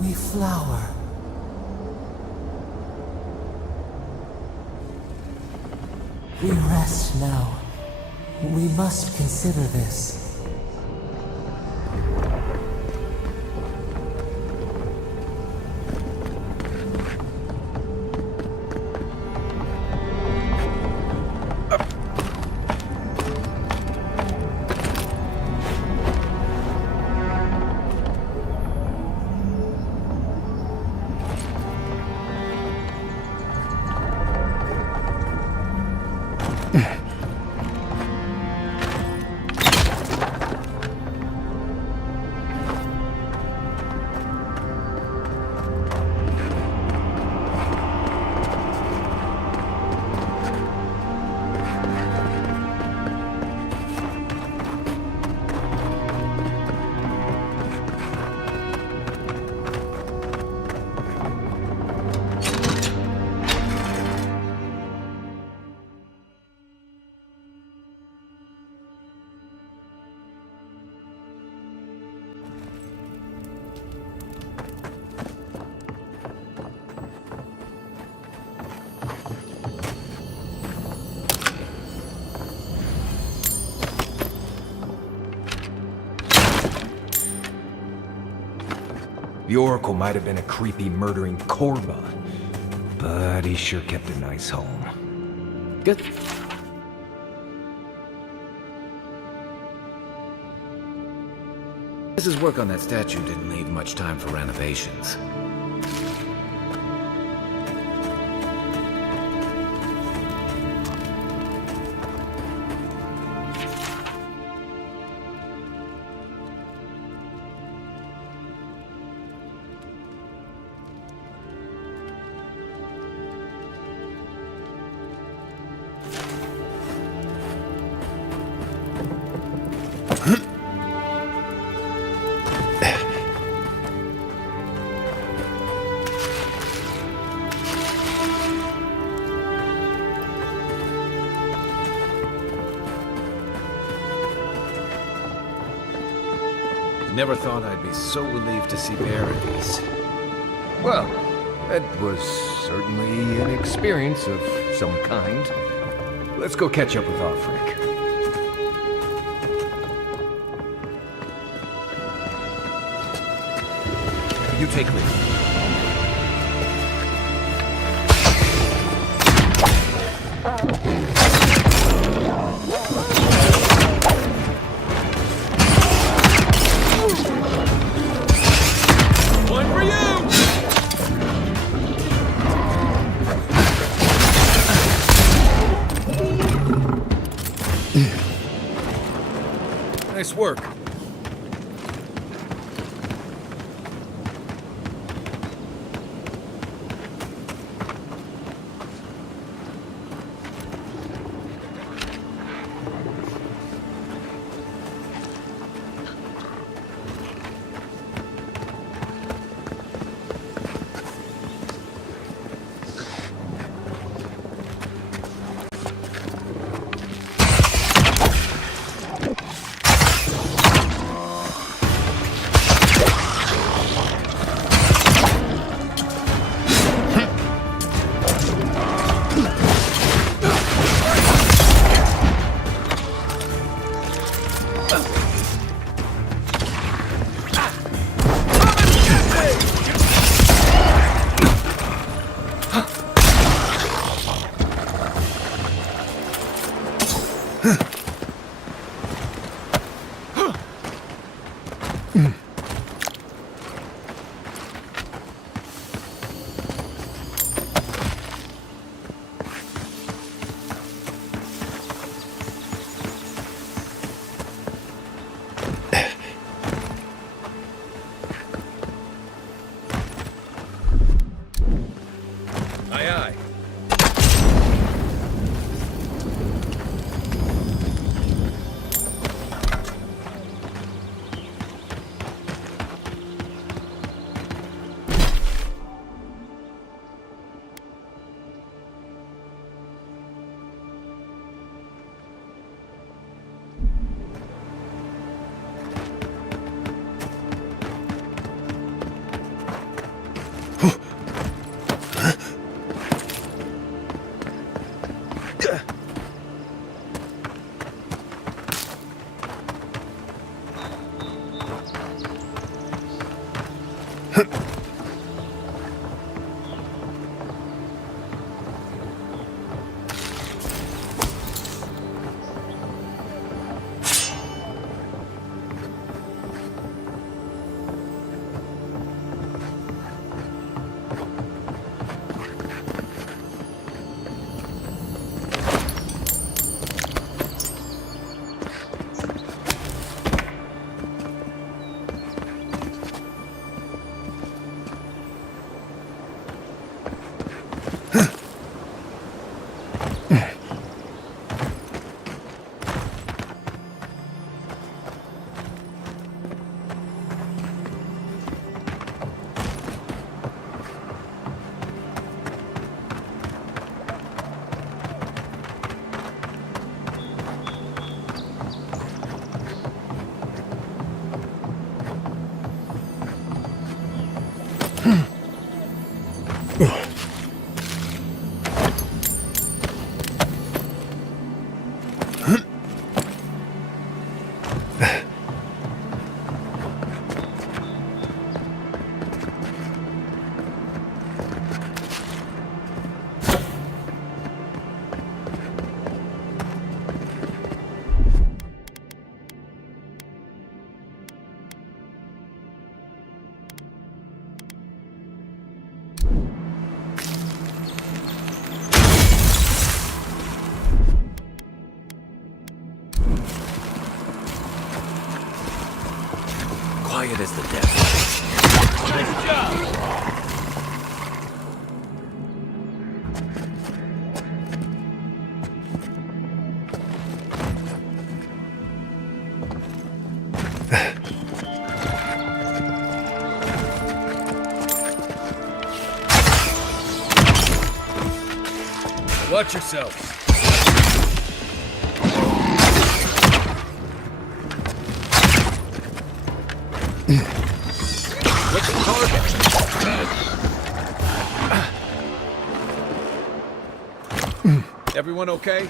we flower. We rest now. We must consider this. The Oracle might have been a creepy, murdering Korba, but he sure kept a nice home. Good. His work on that statue didn't leave much time for renovations. Never thought I'd be so relieved to see Paradise. Well, that was certainly an experience of some kind. Let's go catch up with Offric. You take lead. Nice work. quiet as the devil. Nice job! Watch yourselves. What's the target? Everyone okay?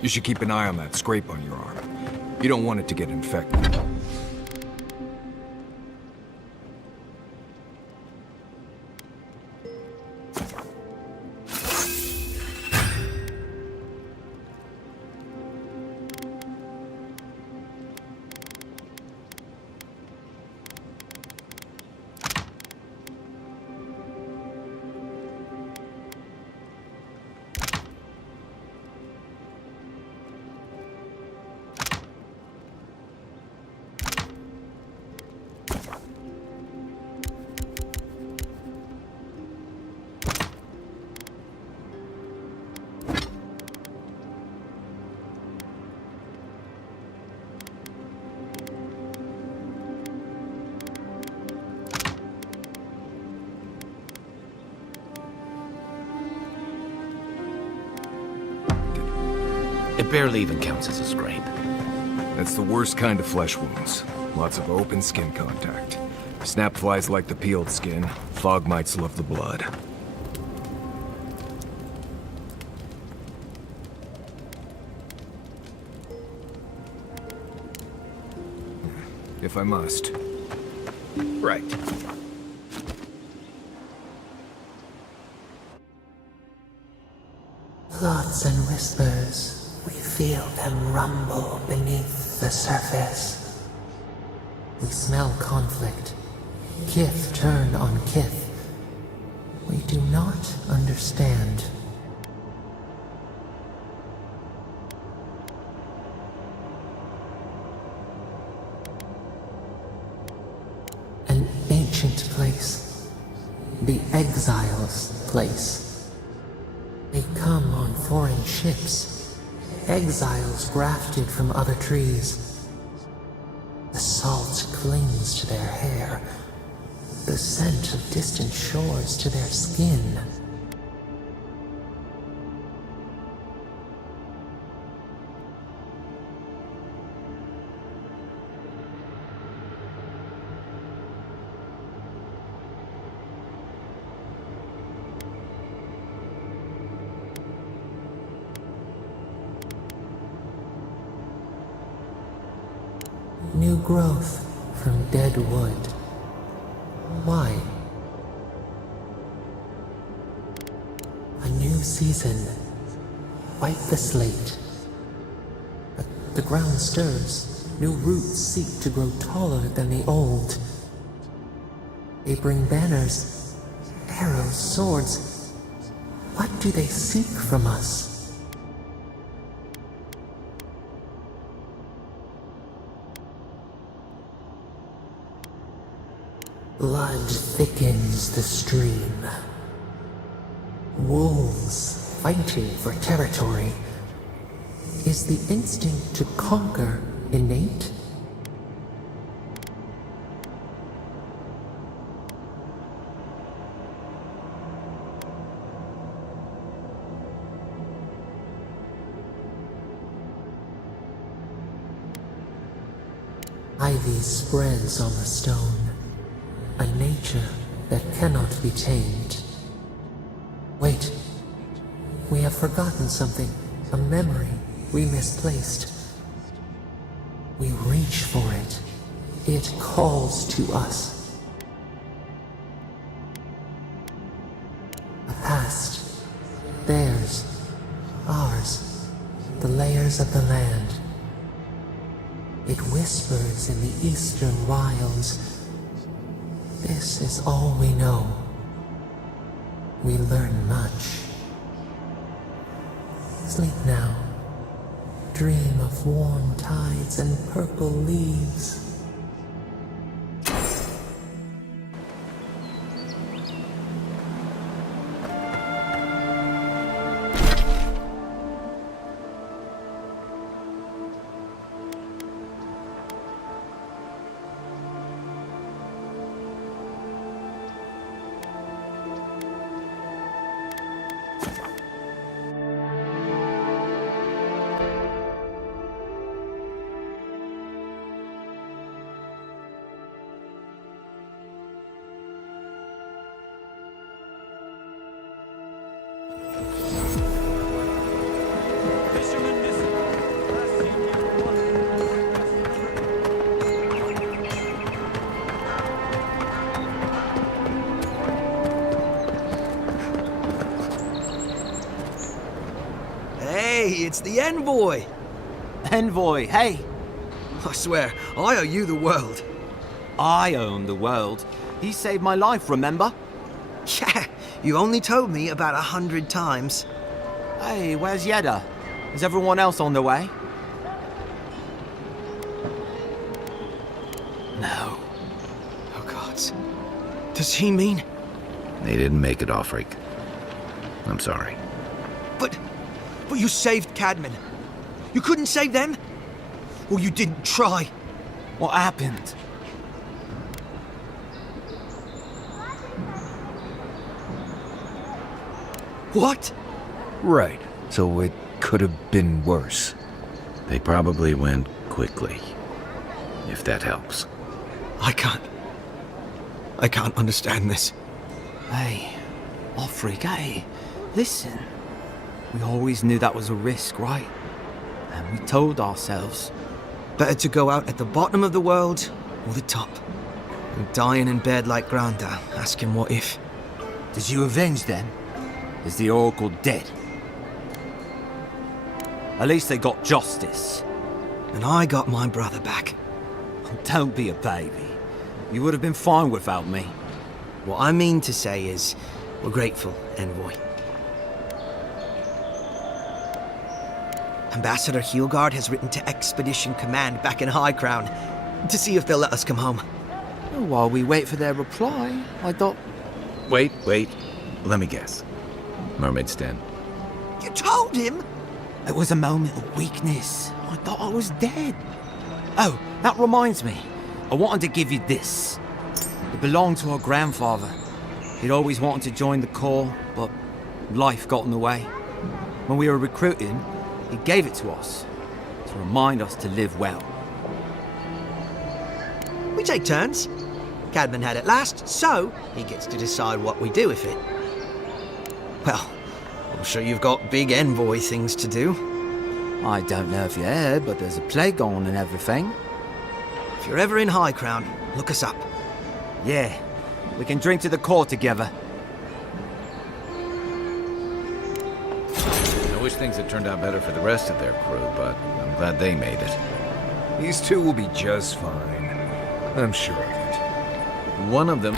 You should keep an eye on that scrape on your arm. You don't want it to get infected. It barely even counts as a scrape. That's the worst kind of flesh wounds. Lots of open skin contact. Snap flies like the peeled skin. Fog mites love the blood. If I must. Right. Thoughts and whispers, we feel them rumble beneath the surface. We smell conflict. Kith turn on kith. We do not understand. An ancient place. The Exiles' place. They come on foreign ships. Exiles grafted from other trees. The salt clings to their hair. The scent of distant shores to their skin. New growth from dead wood. Why? A new season. Wipe the slate. But the ground stirs. New roots seek to grow taller than the old. They bring banners, arrows, swords. What do they seek from us? Blood thickens the stream. Wolves fighting for territory. Is the instinct to conquer innate? Ivy spreads on the stone. A nature that cannot be tamed. Wait. We have forgotten something. A memory we misplaced. We reach for it. It calls to us. A past. Theirs. Ours. The layers of the land. It whispers in the eastern wilds. This is all we know. We learn much. Sleep now. Dream of warm tides and purple leaves. Fisherman missing. Last seen near Hey, it's the envoy! Envoy, hey! I swear, I owe you the world. I own the world. He saved my life, remember? Yeah, you only told me about 100 times. Hey, where's Yeda? Is everyone else on their way? No. Oh, God. Does he mean... They didn't make it, Offreak. I'm sorry. But you saved Cadman. You couldn't save them? Or you didn't try? What happened? What? Right. So it could have been worse. They probably went quickly, if that helps. I can't understand this. Hey, Offreak, hey, listen. We always knew that was a risk, right? And we told ourselves. Better to go out at the bottom of the world or the top. And dying in bed like Granda, asking what if. Did you avenge them? Is the Oracle dead? At least they got justice. And I got my brother back. Don't be a baby. You would have been fine without me. What I mean to say is, We're grateful, Envoy. Ambassador Hildegard has written to Expedition Command back in High Crown to see if they'll let us come home. While we wait for their reply, I thought... Wait. Let me guess. Mermaid's Den. You told him? It was a moment of weakness. I thought I was dead. Oh, that reminds me. I wanted to give you this. It belonged to our grandfather. He'd always wanted to join the Corps, but life got in the way. When we were recruiting, he gave it to us to remind us to live well. We take turns. Cadman had it last, so he gets to decide what we do with it. Well, I'm sure you've got big envoy things to do. I don't know if you heard, but there's a plague on and everything. If you're ever in High Crown, look us up. Yeah, we can drink to the Corps together. I wish things had turned out better for the rest of their crew, but I'm glad they made it. These two will be just fine. I'm sure of it. One of them...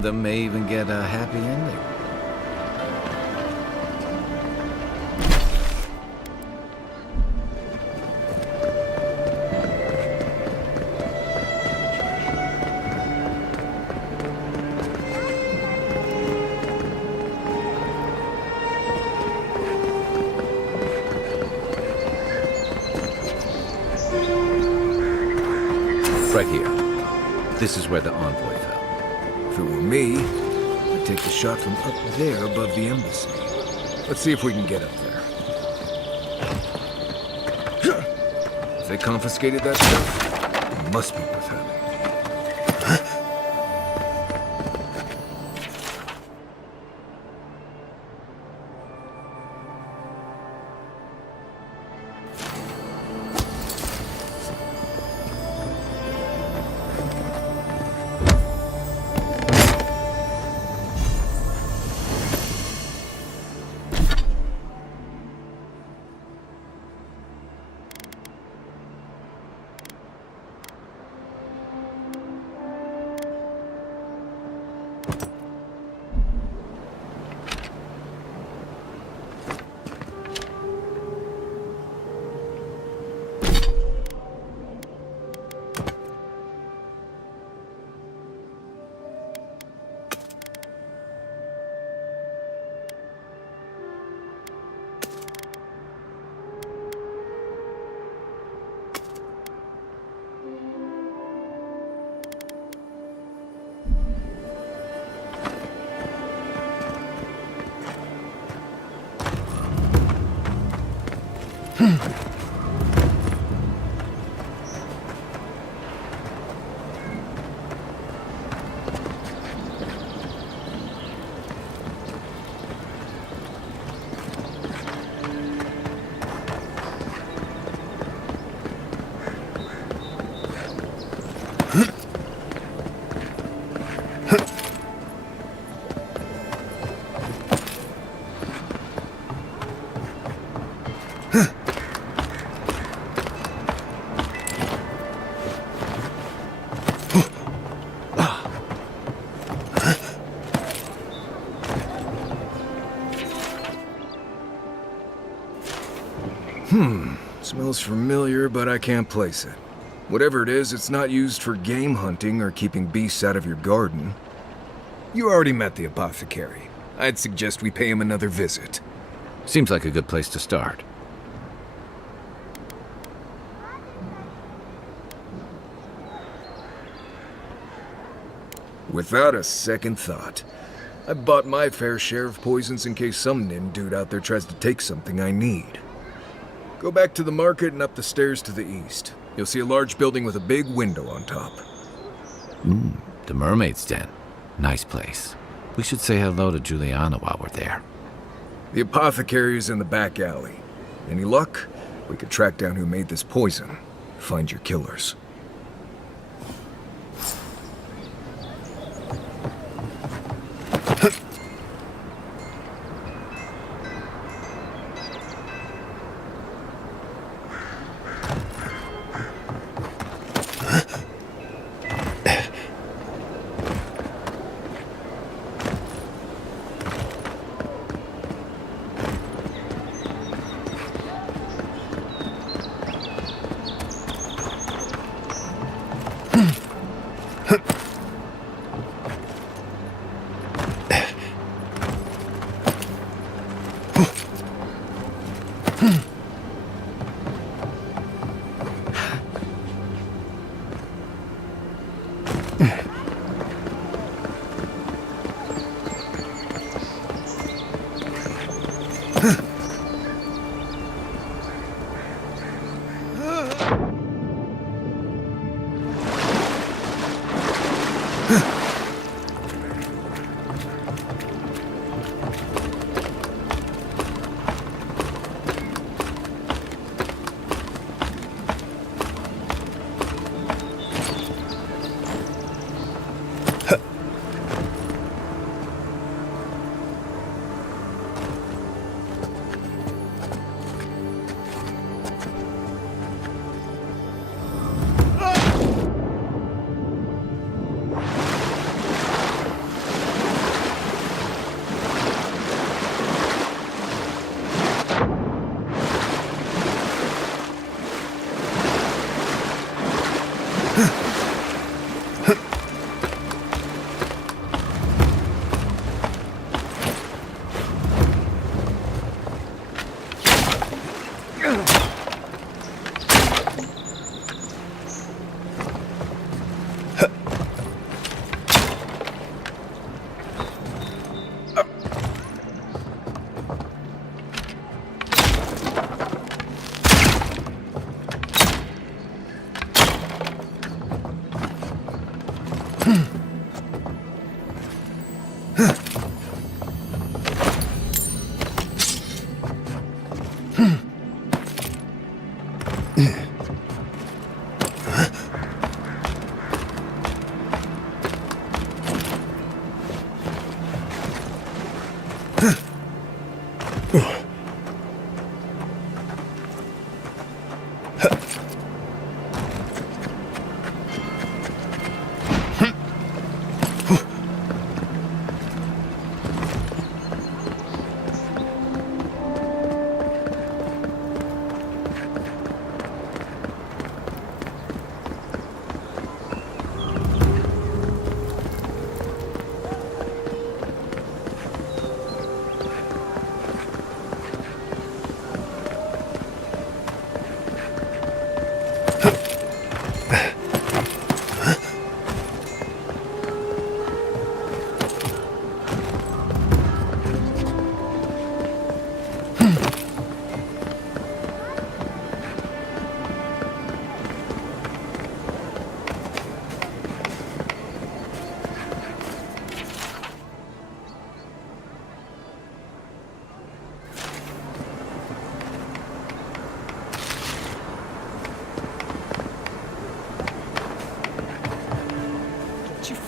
Them may even get a happy ending. Right here. This is where the envoy fell. If it were me, I'd take the shot from up there above the embassy. Let's see if we can get up there. If they confiscated that stuff, it must be worth having. Smells familiar, but I can't place it. Whatever it is, it's not used for game hunting or keeping beasts out of your garden. You already met the apothecary. I'd suggest we pay him another visit. Seems like a good place to start. Without a second thought. I bought my fair share of poisons in case some nin dude out there tries to take something I need. Go back to the market and up the stairs to the east. You'll see a large building with a big window on top. The Mermaid's Den. Nice place. We should say hello to Juliana while we're there. The apothecary is in the back alley. Any luck? We could track down who made this poison, find your killers.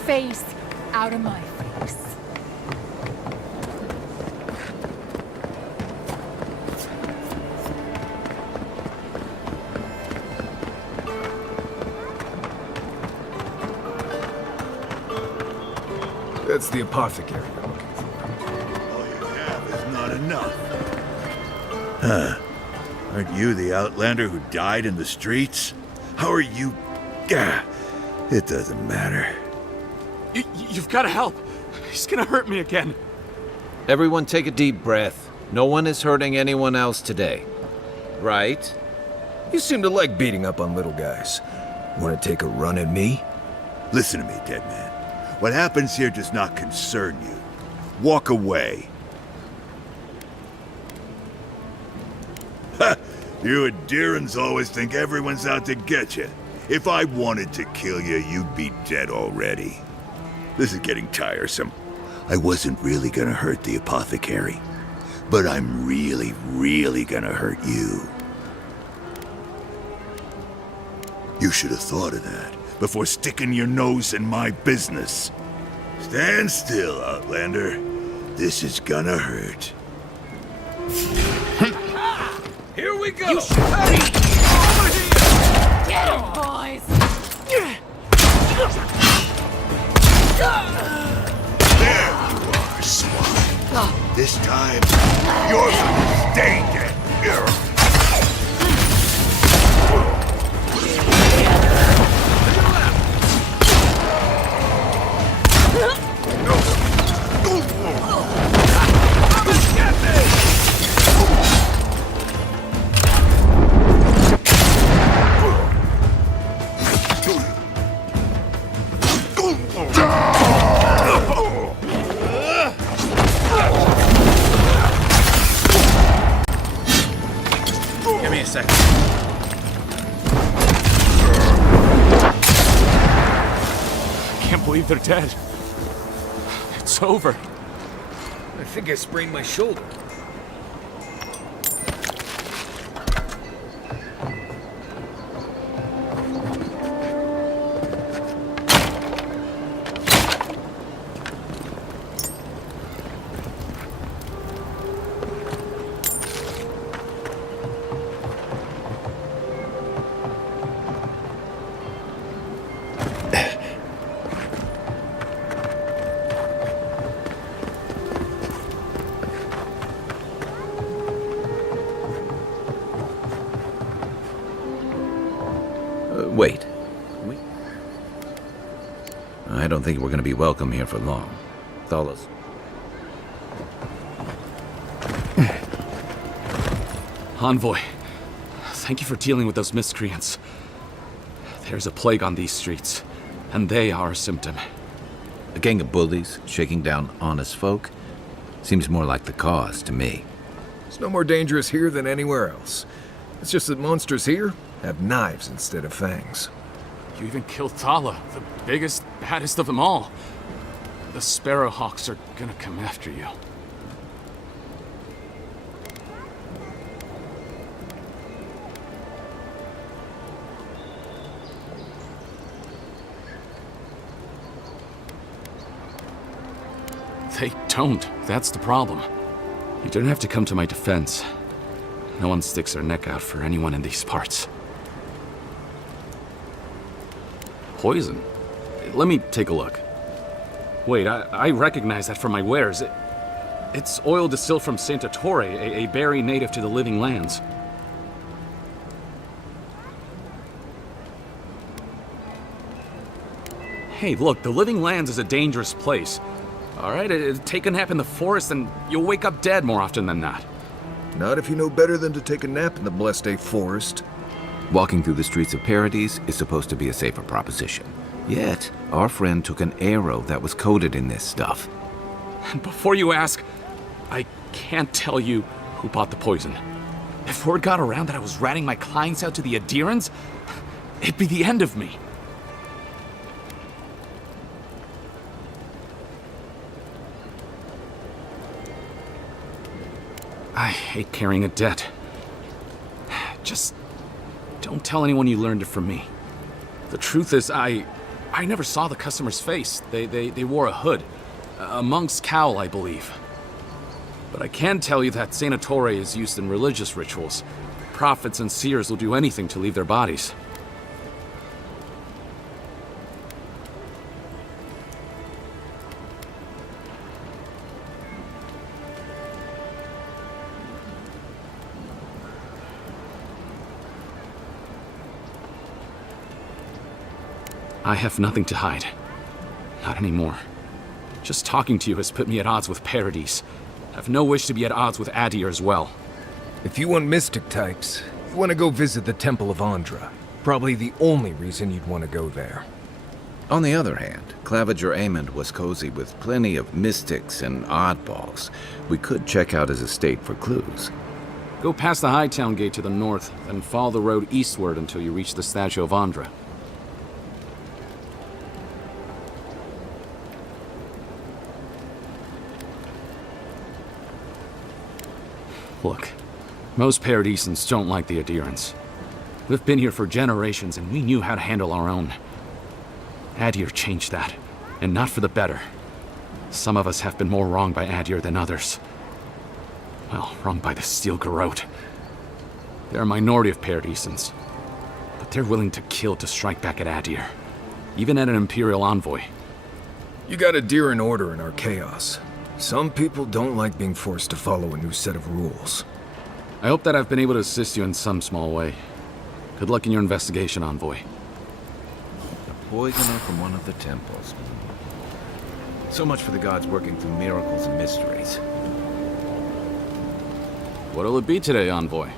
Face out of my face. That's the apothecary you're looking for. All you have is not enough. Huh. Aren't you the outlander who died in the streets? How are you... Gah. It doesn't matter. You've got to help. He's gonna hurt me again. Everyone take a deep breath. No one is hurting anyone else today. Right? You seem to like beating up on little guys. Want to take a run at me? Listen to me, dead man. What happens here does not concern you. Walk away. Ha! You Adyrans always think everyone's out to get you. If I wanted to kill you, you'd be dead already. This is getting tiresome. I wasn't really gonna hurt the apothecary, but I'm really, really gonna hurt you. You should have thought of that before sticking your nose in my business. Stand still, Outlander. This is gonna hurt. Here we go! You should Hey! Over here! Get him, boys! There you are, swine. This time, you're gonna stay dead. Give me a second. I can't believe they're dead. It's over. I think I sprained my shoulder. Wait. I don't think we're going to be welcome here for long. Thalos. Envoy, thank you for dealing with those miscreants. There's a plague on these streets, and they are a symptom. A gang of bullies shaking down honest folk? Seems more like the cause to me. It's no more dangerous here than anywhere else. It's just that monsters here have knives instead of fangs. You even killed Thala, the biggest, baddest of them all. The Sparrowhawks are gonna come after you. They don't. That's the problem. You don't have to come to my defense. No one sticks their neck out for anyone in these parts. Poison? Let me take a look. Wait, I recognize that from my wares. It's oil distilled from Santa Torre, a berry native to the Living Lands. Hey, look, the Living Lands is a dangerous place. All right, take a nap in the forest and you'll wake up dead more often than not. Not if you know better than to take a nap in the blessed A forest. Walking through the streets of Paradise is supposed to be a safer proposition. Yet, our friend took an arrow that was coated in this stuff. And before you ask, I can't tell you who bought the poison. If word got around that I was ratting my clients out to the Adherents, it'd be the end of me. I hate carrying a debt. Just don't tell anyone you learned it from me. The truth is, I never saw the customer's face. They wore a hood. A monk's cowl, I believe. But I can tell you that Santa Torre is used in religious rituals. Prophets and seers will do anything to leave their bodies. I have nothing to hide. Not anymore. Just talking to you has put me at odds with Paradise. I have no wish to be at odds with Adir as well. If you want mystic types, you want to go visit the Temple of Andra. Probably the only reason you'd want to go there. On the other hand, Claviger Amond was cozy with plenty of mystics and oddballs. We could check out his estate for clues. Go past the Hightown Gate to the north, then follow the road eastward until you reach the statue of Andra. Look, most Paradisans don't like the Adherents. We've been here for generations, and we knew how to handle our own. Adir changed that, and not for the better. Some of us have been more wronged by Adir than others. Well, wronged by the Steel Garrote. They're a minority of Paradisans, but they're willing to kill to strike back at Adir, even at an Imperial envoy. You got Adir in order in our chaos. Some people don't like being forced to follow a new set of rules. I hope that I've been able to assist you in some small way. Good luck in your investigation, envoy. A poisoner from one of the temples. So much for the gods working through miracles and mysteries. What'll it be today, envoy?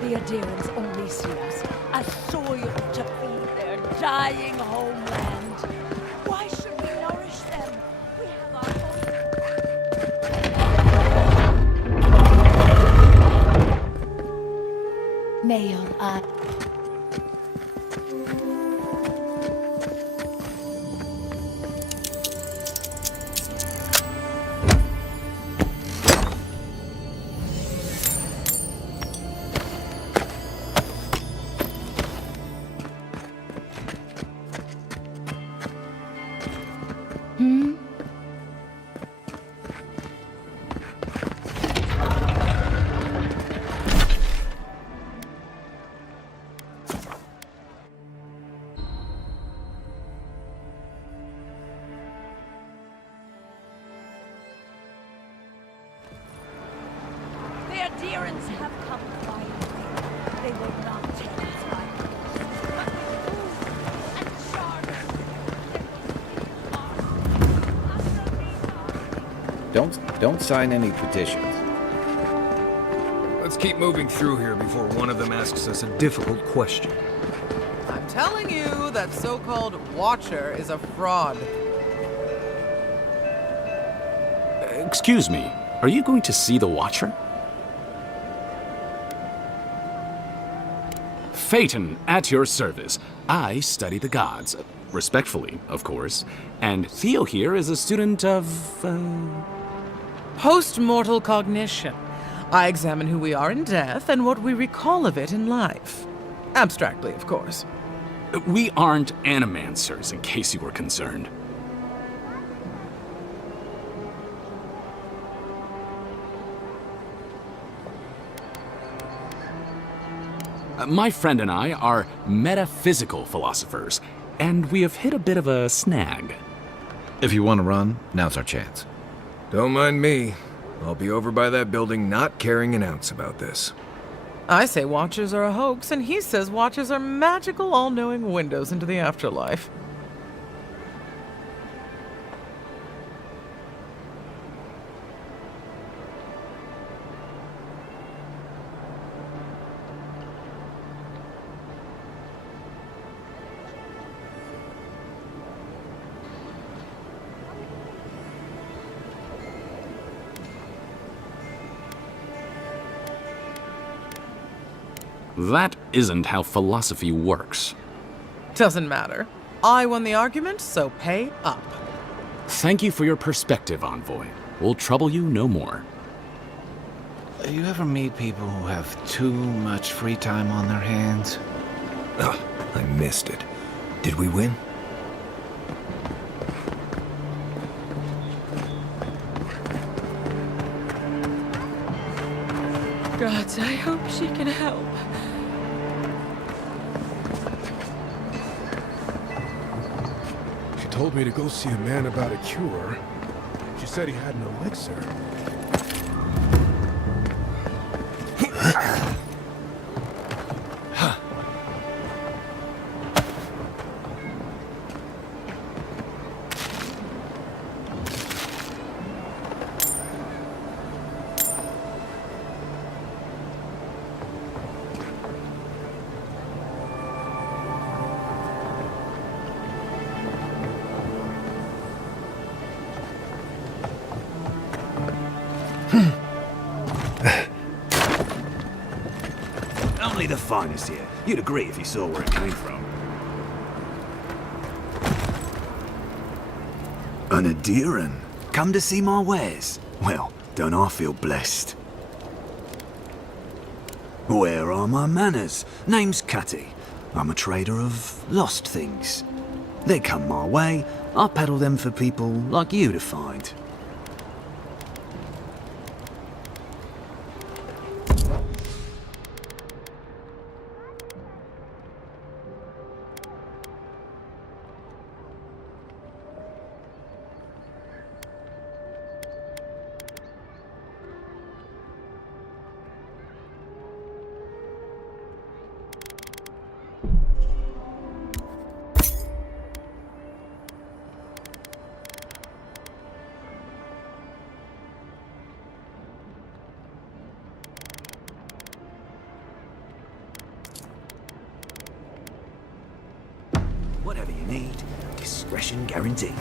The Adirans only see us as soil to feed their dying homeland. Why should we nourish them? We have our own. Mail up. The Adirans have come quietly. They will not take us by force, but with rules and charters. Don't sign any petitions. Let's keep moving through here before one of them asks us a difficult question. I'm telling you, that so-called Watcher is a fraud. Excuse me, are you going to see the Watcher? Phaeton, at your service. I study the gods. Respectfully, of course. And Theo here is a student of, Post-mortal cognition. I examine who we are in death and what we recall of it in life. Abstractly, of course. We aren't animancers, in case you were concerned. My friend and I are metaphysical philosophers, and we have hit a bit of a snag. If you want to run, now's our chance. Don't mind me. I'll be over by that building not caring an ounce about this. I say Watchers are a hoax, and he says Watchers are magical, all-knowing windows into the afterlife. That isn't how philosophy works. Doesn't matter. I won the argument, so pay up. Thank you for your perspective, Envoy. We'll trouble you no more. You ever meet people who have too much free time on their hands? Ugh, I missed it. Did we win? Gods, I hope she can help. She told me to go see a man about a cure. She said he had an elixir. Only the finest here. You'd agree if you saw where it came from. An Adiran? Come to see my wares? Well, don't I feel blessed? Where are my manners? Name's Cutty. I'm a trader of lost things. They come my way, I peddle them for people like you to find. Whatever you need, discretion guaranteed.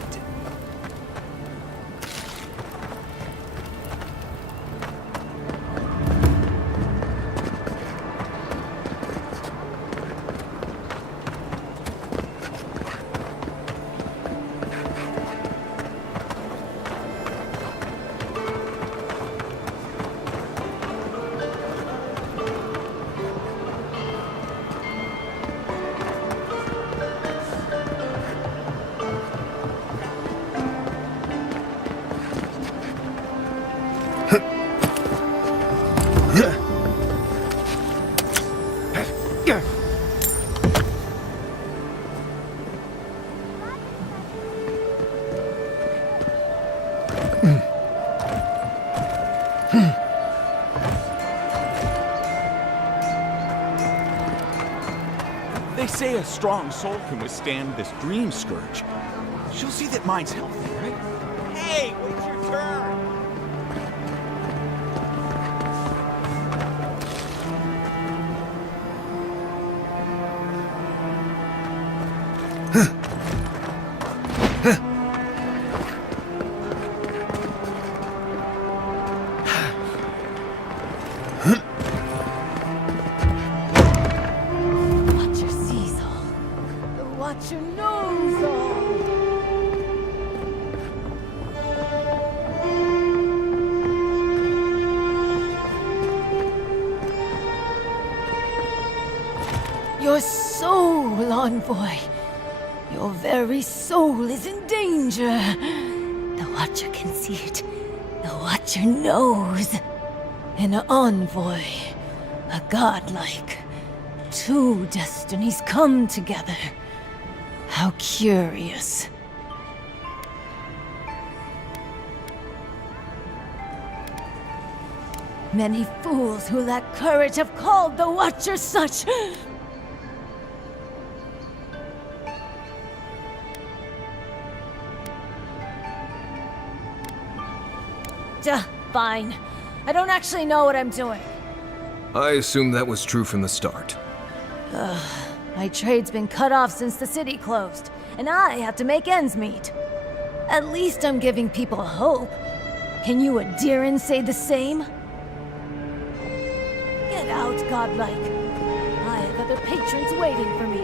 say a strong soul can withstand this dream scourge, she'll see that mine's healthy, right? Hey, wait your turn! Watch your Cecil. Watch your nose all. Your soul, envoy. Your very soul is in danger. The Watcher can see it. The Watcher knows. An envoy. A godlike. Two destinies come together. How curious. Many fools who lack courage have called the Watcher such. Duh, fine. I don't actually know what I'm doing. I assume that was true from the start. Ugh, my trade's been cut off since the city closed, and I have to make ends meet. At least I'm giving people hope. Can you Adiran say the same? Get out, godlike. I have other patrons waiting for me.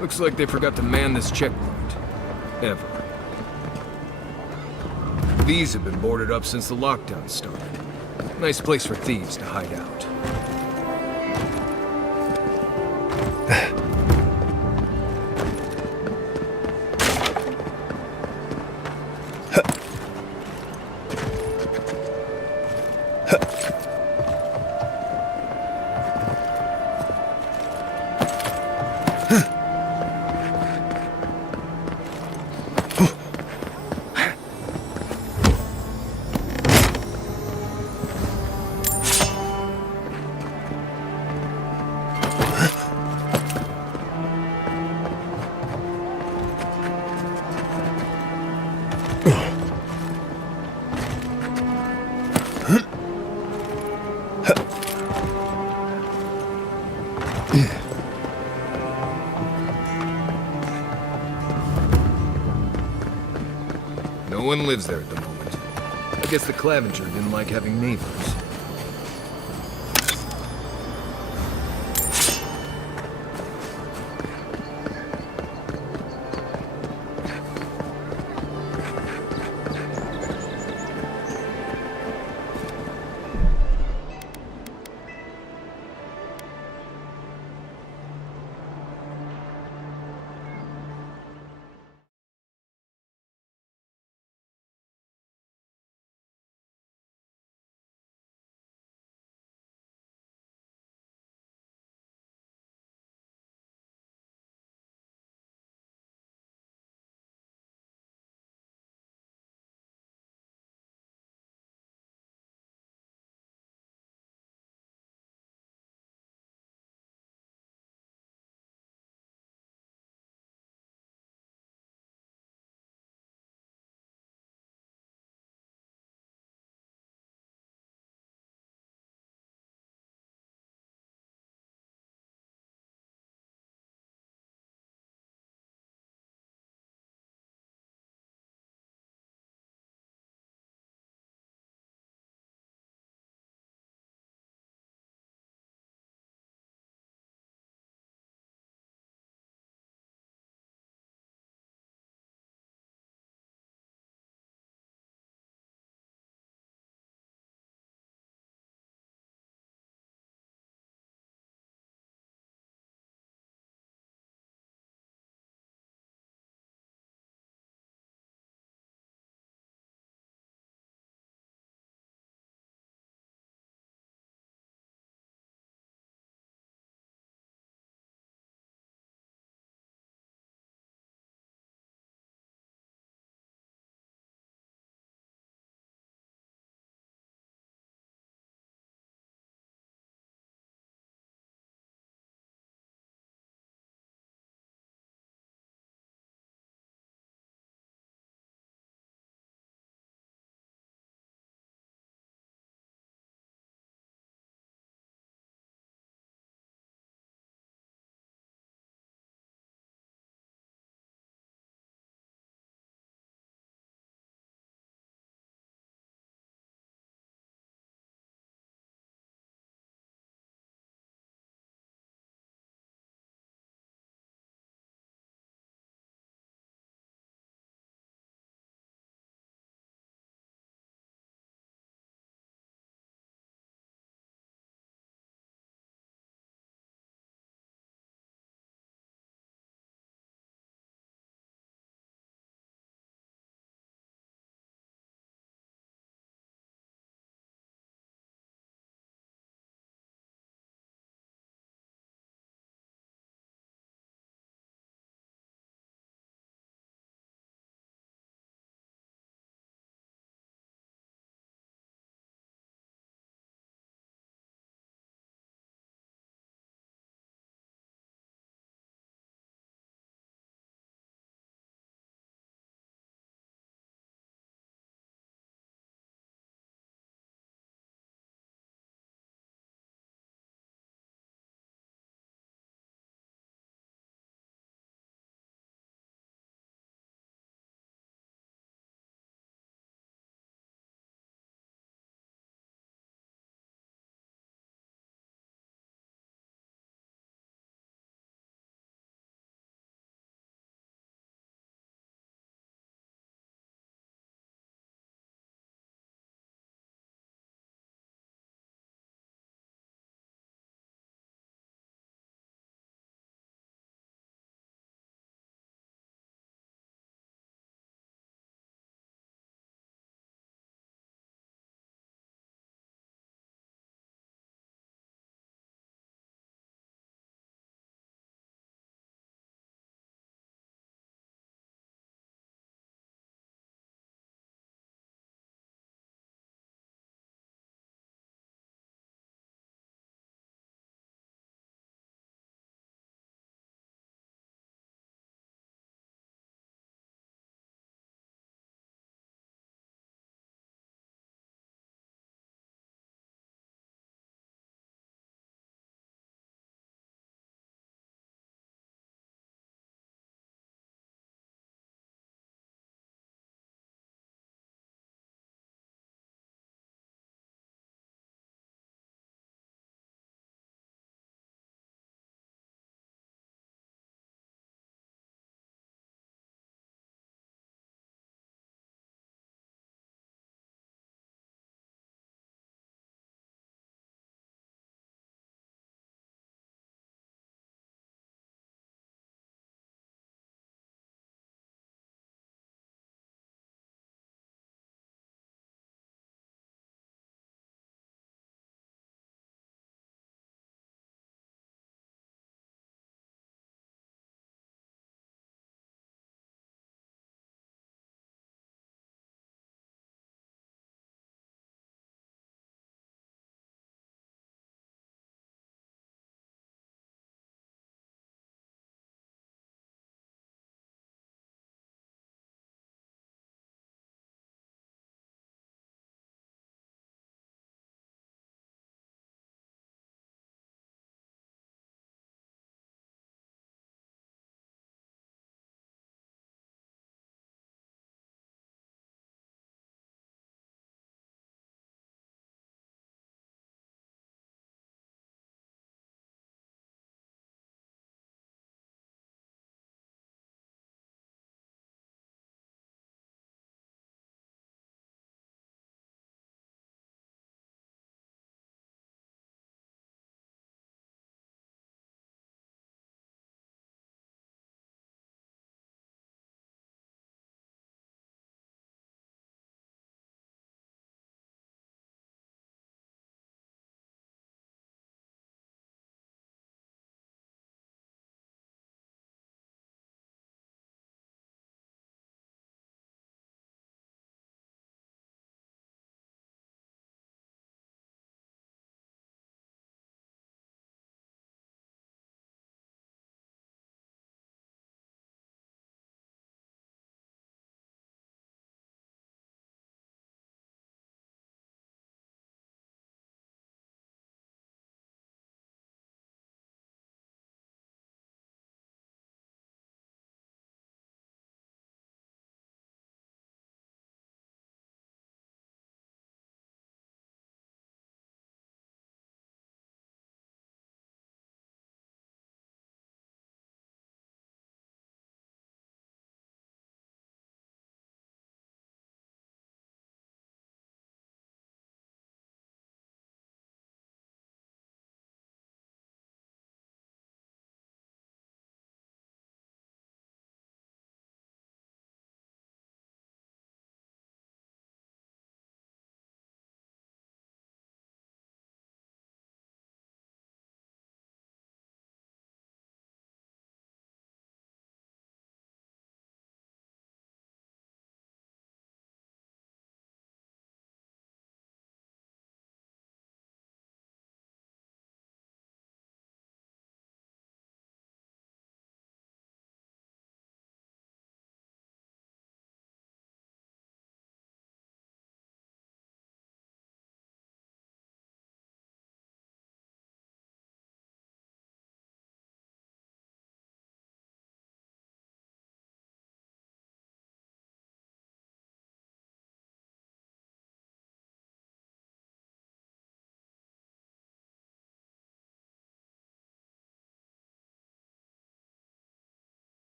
Looks like they forgot to man this checkpoint. Ever. These have been boarded up since the lockdown started. Nice place for thieves to hide out. one lives there at the moment. I guess the Clavenger didn't like having neighbors.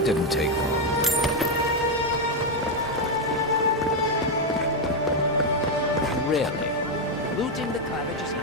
that didn't take long. Really? Looting the Claridge's house?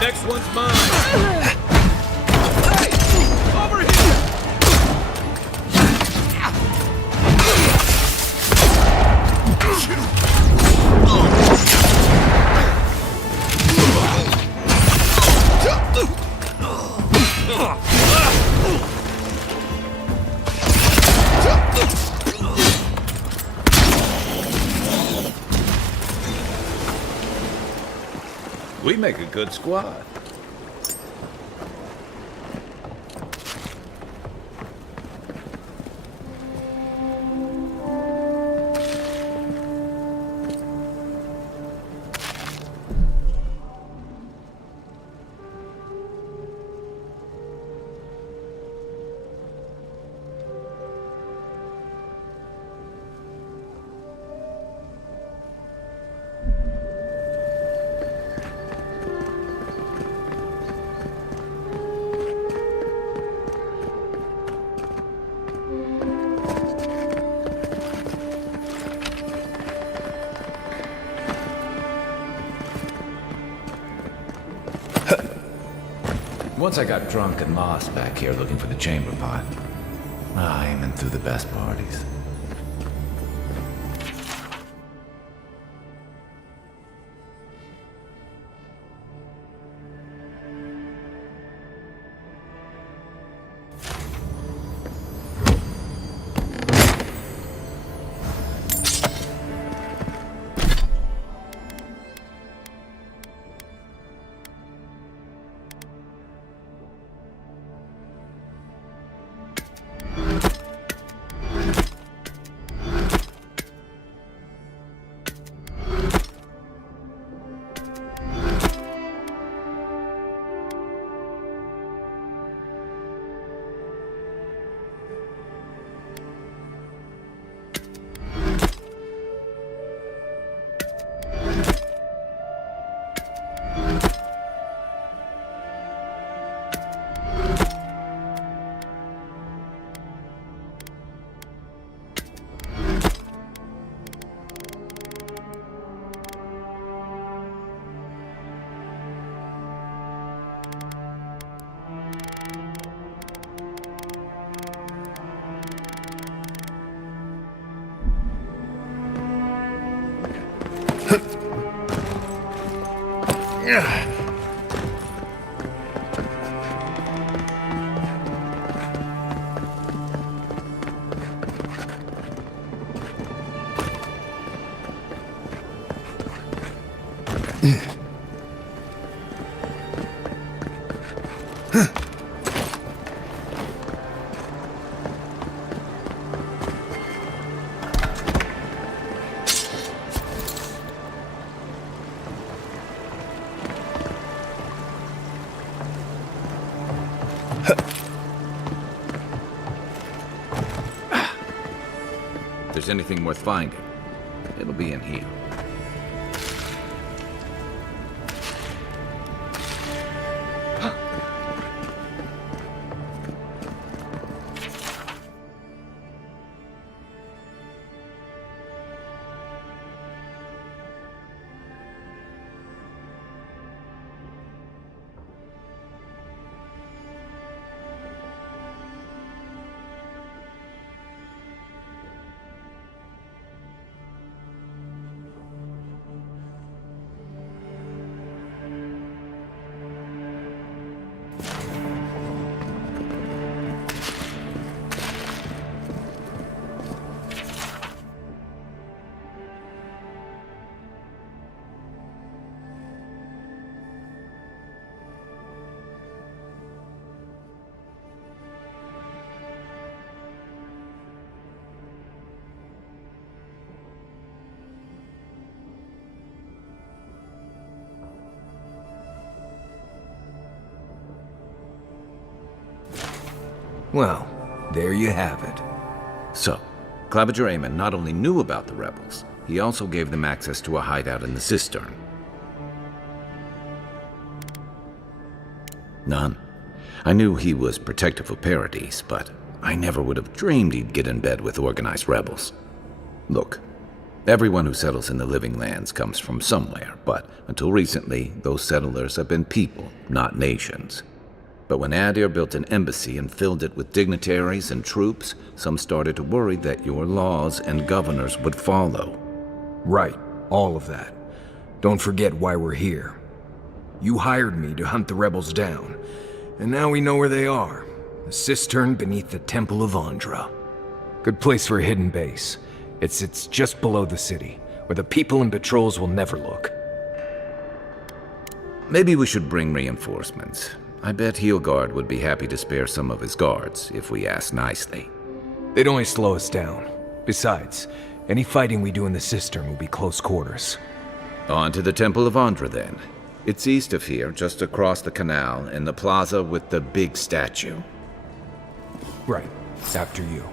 Next one's mine! Hey! Over here! We make a good squad. Once I got drunk and lost back here looking for the chamber pot. Aiming through the best parties. If there's anything worth finding, it'll be in here. Well, there you have it. So, Claviger Amon not only knew about the rebels, he also gave them access to a hideout in the cistern. None. I knew he was protective of Paradise, but I never would have dreamed he'd get in bed with organized rebels. Look, everyone who settles in the Living Lands comes from somewhere, but until recently, those settlers have been people, not nations. But when Adir built an embassy and filled it with dignitaries and troops, some started to worry that your laws and governors would follow. Right, all of that. Don't forget why we're here. You hired me to hunt the rebels down, and now we know where they are. The cistern beneath the Temple of Andra. Good place for a hidden base. It sits just below the city, where the people and patrols will never look. Maybe we should bring reinforcements. I bet Heelguard would be happy to spare some of his guards, if we ask nicely. They'd only slow us down. Besides, any fighting we do in the cistern will be close quarters. On to the Temple of Andra, then. It's east of here, just across the canal, in the plaza with the big statue. Right. After you.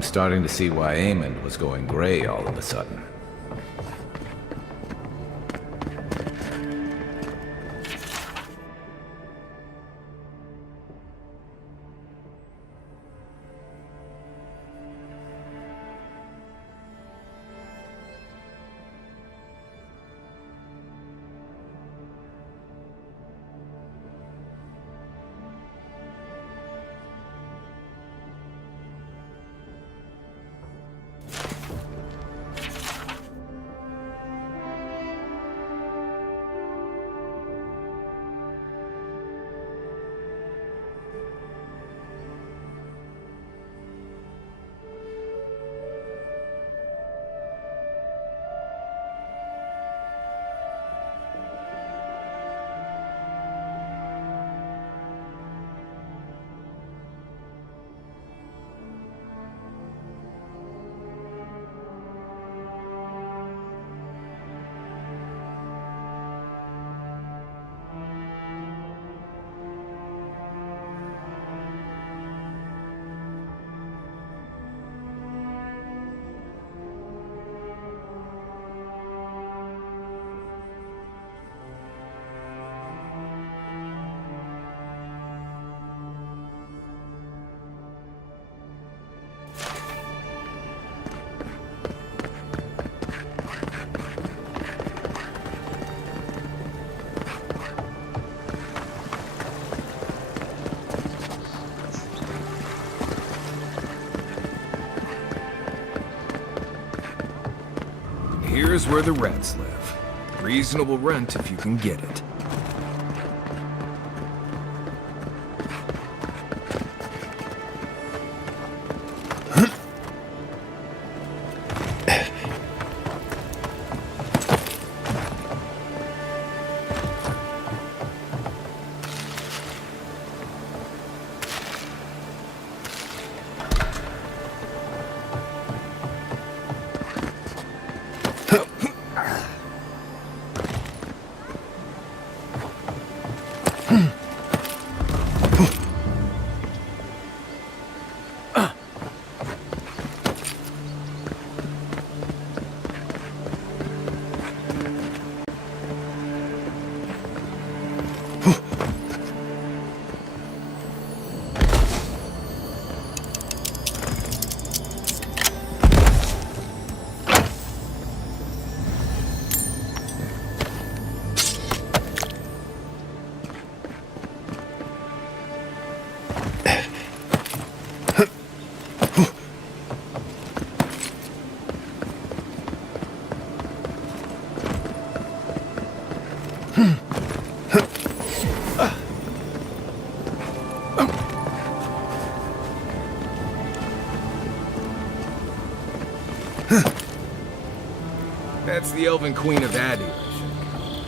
I'm starting to see why Aemond was going gray all of a sudden. Here's where the rats live. Reasonable rent if you can get it. That's the Elven Queen of Adi.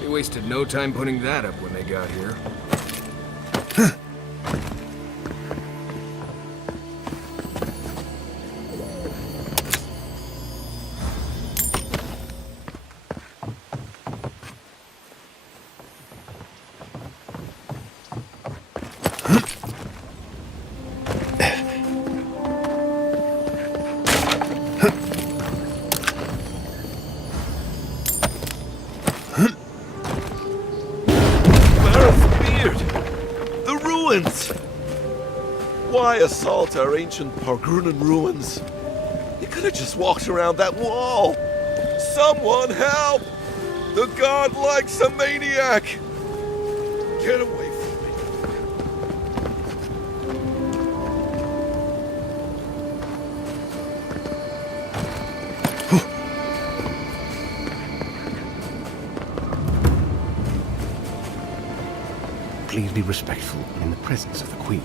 They wasted no time putting that up when they got here. Why assault our ancient Pargrunan ruins? You could have just walked around that wall. Someone help! The god likes a maniac! Get away from me. Please be respectful in the presence of the Queen.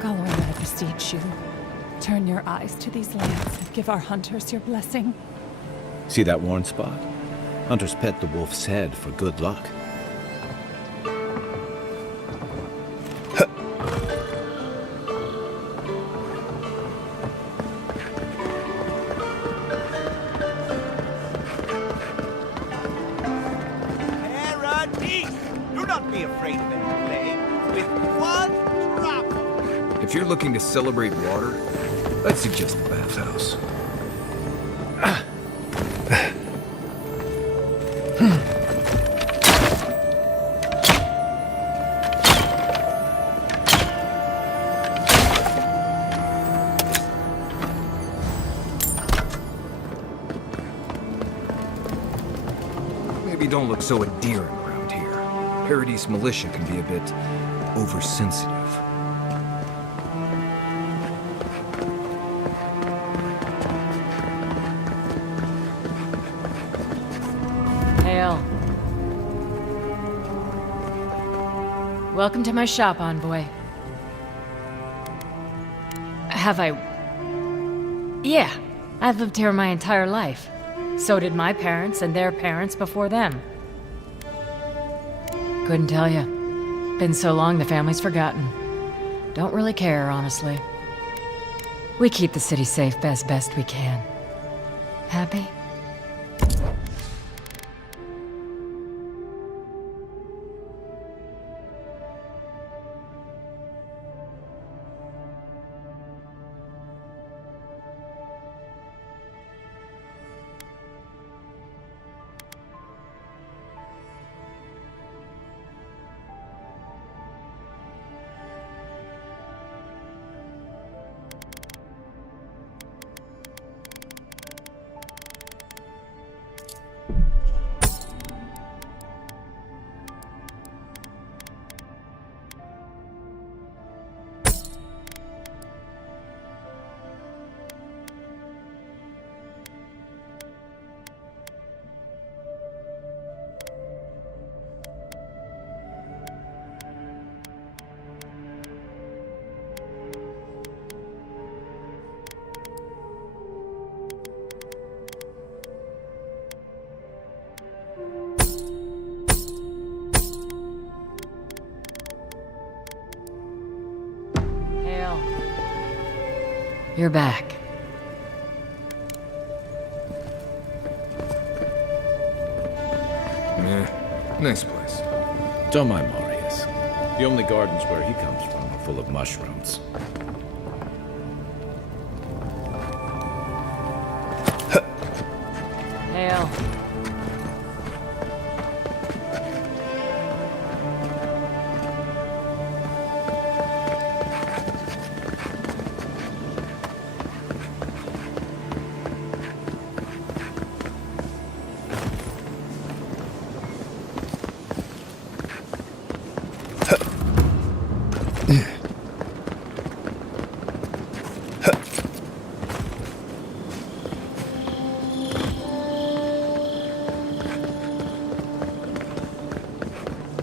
Galorna, I beseech you. Turn your eyes to these lands and give our hunters your blessing. See that worn spot? Hunters pet the wolf's head for good luck. be afraid of any plague. With one drop. If you're looking to celebrate water, I'd suggest a bathhouse. Maybe don't look so endearing around here. Paradise militia can be a bit oversensitive. Hail. Welcome to my shop, envoy. Have I... Yeah, I've lived here my entire life. So did my parents and their parents before them. Couldn't tell you. Been so long the family's forgotten. Don't really care, honestly. We keep the city safe as best we can. Happy? You're back. Yeah, nice place. Don't mind Marius. The only gardens where he comes from are full of mushrooms. Hail.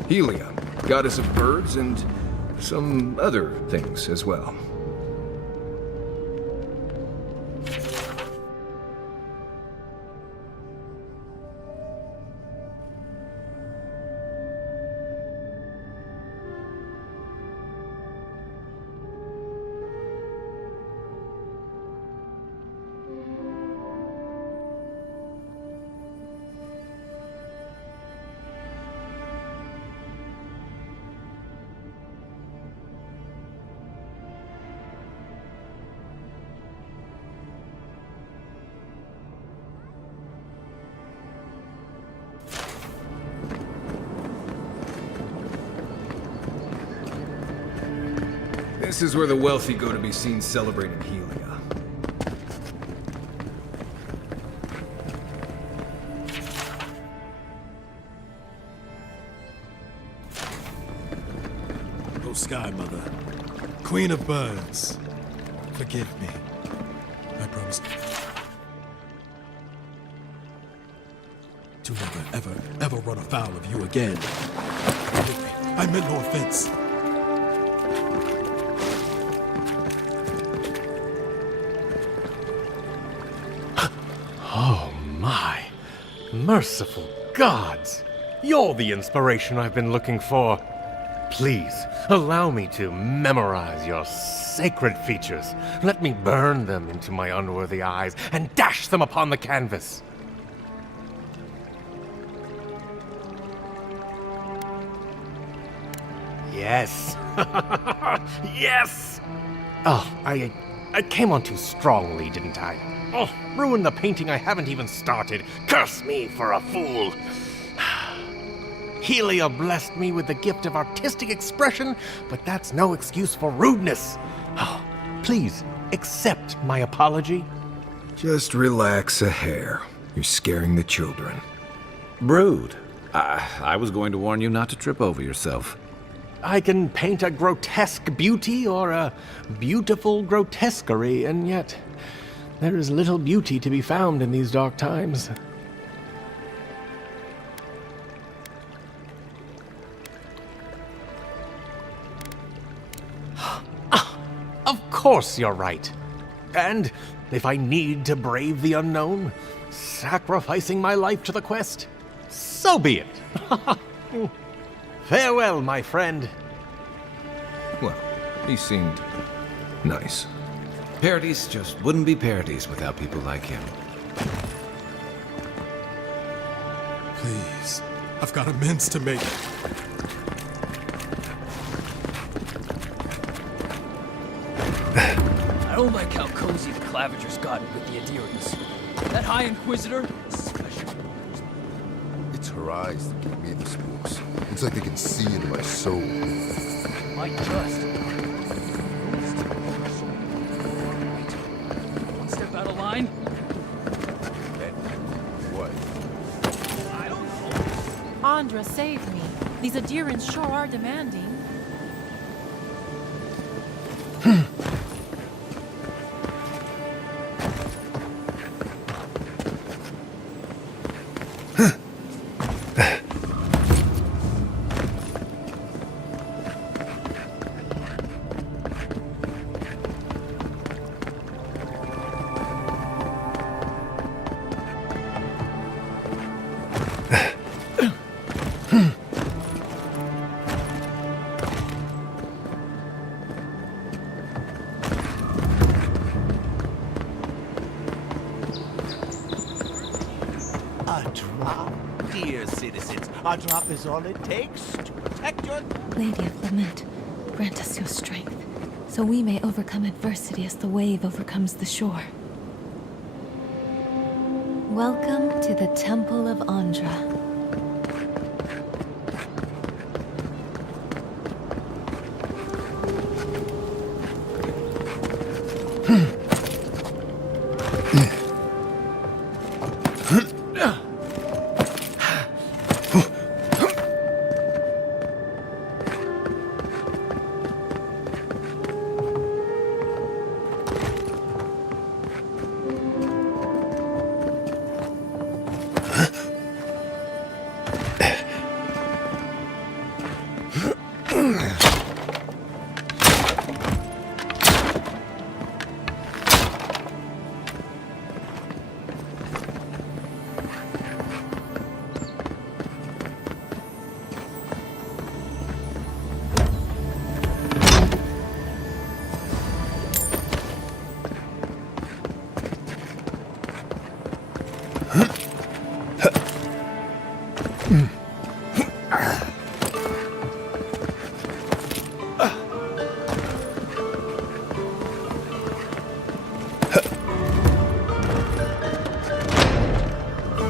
Helia, goddess of birds and some other things as well. This is where the wealthy go to be seen celebrating Helia. Oh, Sky Mother, Queen of Birds, forgive me. I promise to never, ever run afoul of you again. Forgive me. I meant no offense. Oh my. Merciful gods! You're the inspiration I've been looking for. Please, allow me to memorize your sacred features. Let me burn them into my unworthy eyes and dash them upon the canvas. yes. Yes! Oh, I came on too strongly, didn't I? Oh, ruined the painting I haven't even started. Curse me for a fool. Helia blessed me with the gift of artistic expression, but that's no excuse for rudeness. Oh, please, accept my apology. Just relax a hair. You're scaring the children. Brood. I was going to warn you not to trip over yourself. I can paint a grotesque beauty or a beautiful grotesquerie, and yet there is little beauty to be found in these dark times. Of course you're right. And if I need to brave the unknown, sacrificing my life to the quest, so be it. Farewell, my friend. Well, he seemed nice. Parodies just wouldn't be parodies without people like him. Please, I've got amends to make. I don't like how cozy the Clavager's gotten with the Adherents. That High Inquisitor is special. It's her eyes that give me the spooks. It's like they can see into my soul. Might just. One step out of line. What? I don't know. Andra, save me. These Adherents sure are demanding. Dear citizens, a drop is all it takes to protect your... Lady of Lament, grant us your strength, so we may overcome adversity as the wave overcomes the shore. Welcome to the Temple of Andra.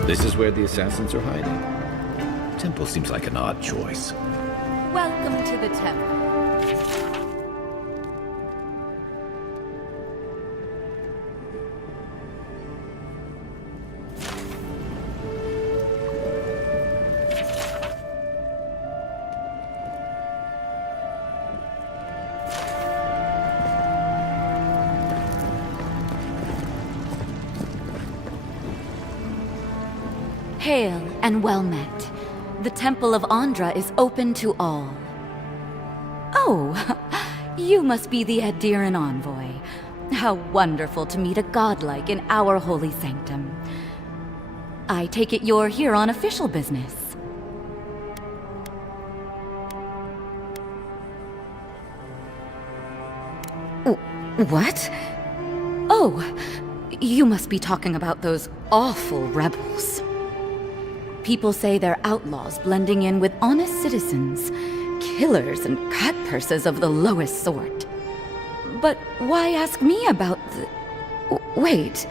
This is where the assassins are hiding. Temple seems like an odd choice. Welcome to the temple. Hail and well met. The Temple of Andra is open to all. Oh, you must be the Adheran envoy. How wonderful to meet a godlike in our holy sanctum. I take it you're here on official business. What? Oh, you must be talking about those awful rebels. People say they're outlaws blending in with honest citizens, killers and cut purses of the lowest sort. But why ask me about the... Wait,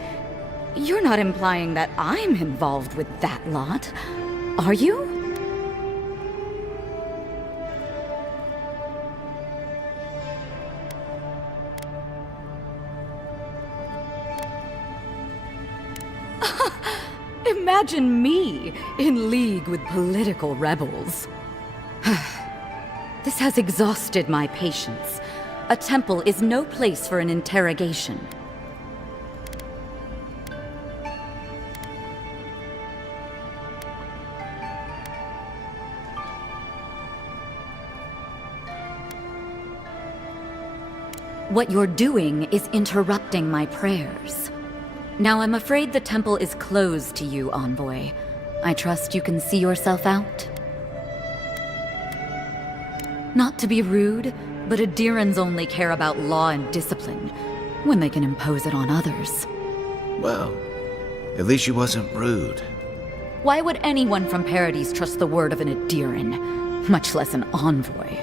you're not implying that I'm involved with that lot, are you? Imagine me in league with political rebels. This has exhausted my patience. A temple is no place for an interrogation. What you're doing is interrupting my prayers. Now I'm afraid the temple is closed to you, Envoy. I trust you can see yourself out? Not to be rude, but Adirans only care about law and discipline, when they can impose it on others. Well, at least she wasn't rude. Why would anyone from Paradis trust the word of an Adiran, much less an envoy?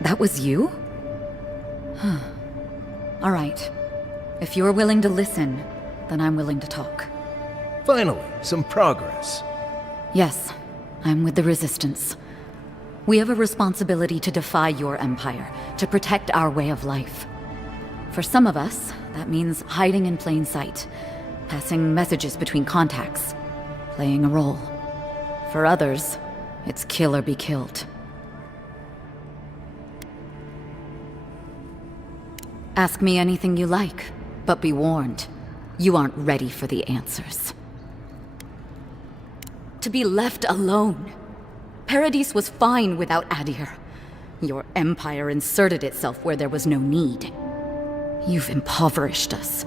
That was you? Huh. All right. If you're willing to listen, then I'm willing to talk. Finally, some progress. Yes, I'm with the Resistance. We have a responsibility to defy your empire, to protect our way of life. For some of us, that means hiding in plain sight, passing messages between contacts, playing a role. For others, it's kill or be killed. Ask me anything you like, but be warned, you aren't ready for the answers. To be left alone. Paradis was fine without Adir. Your empire inserted itself where there was no need. You've impoverished us,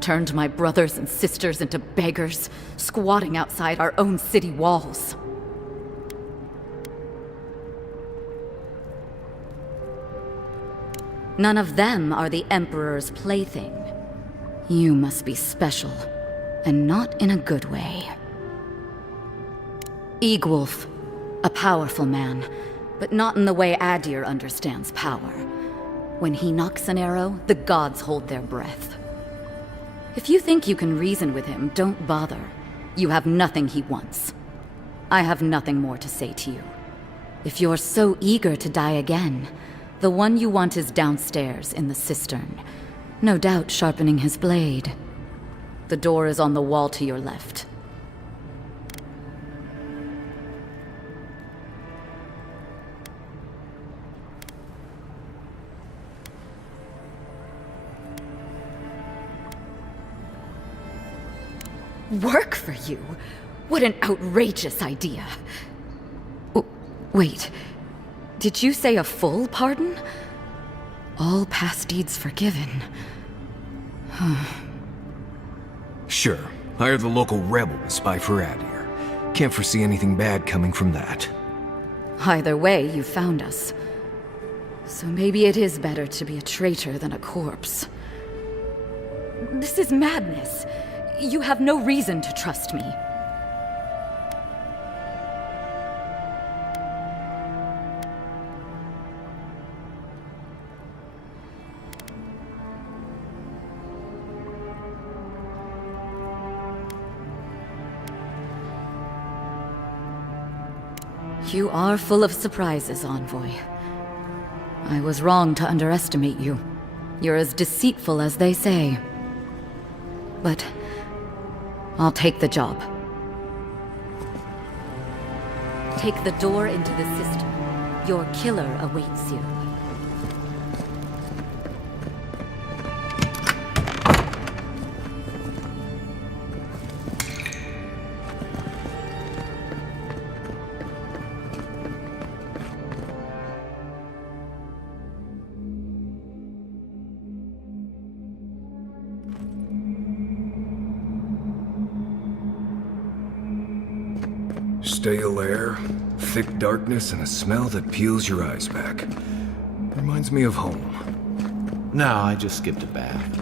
turned my brothers and sisters into beggars, squatting outside our own city walls. None of them are the Emperor's plaything. You must be special, and not in a good way. Egwulf, a powerful man, but not in the way Adir understands power. When he knocks an arrow, the gods hold their breath. If you think you can reason with him, don't bother. You have nothing he wants. I have nothing more to say to you. If you're so eager to die again, the one you want is downstairs in the cistern, no doubt sharpening his blade. The door is on the wall to your left. Work for you? What an outrageous idea. Wait. Did you say a full pardon? All past deeds forgiven. Sure, hire the local rebel to spy for Adir. Can't foresee anything bad coming from that. Either way, you found us. So maybe it is better to be a traitor than a corpse. This is madness. You have no reason to trust me. You are full of surprises, Envoy. I was wrong to underestimate you. You're as deceitful as they say. But I'll take the job. Take the door into the cistern. Your killer awaits you. Stale air, thick darkness, and a smell that peels your eyes back. Reminds me of home. No, I just skipped a bath.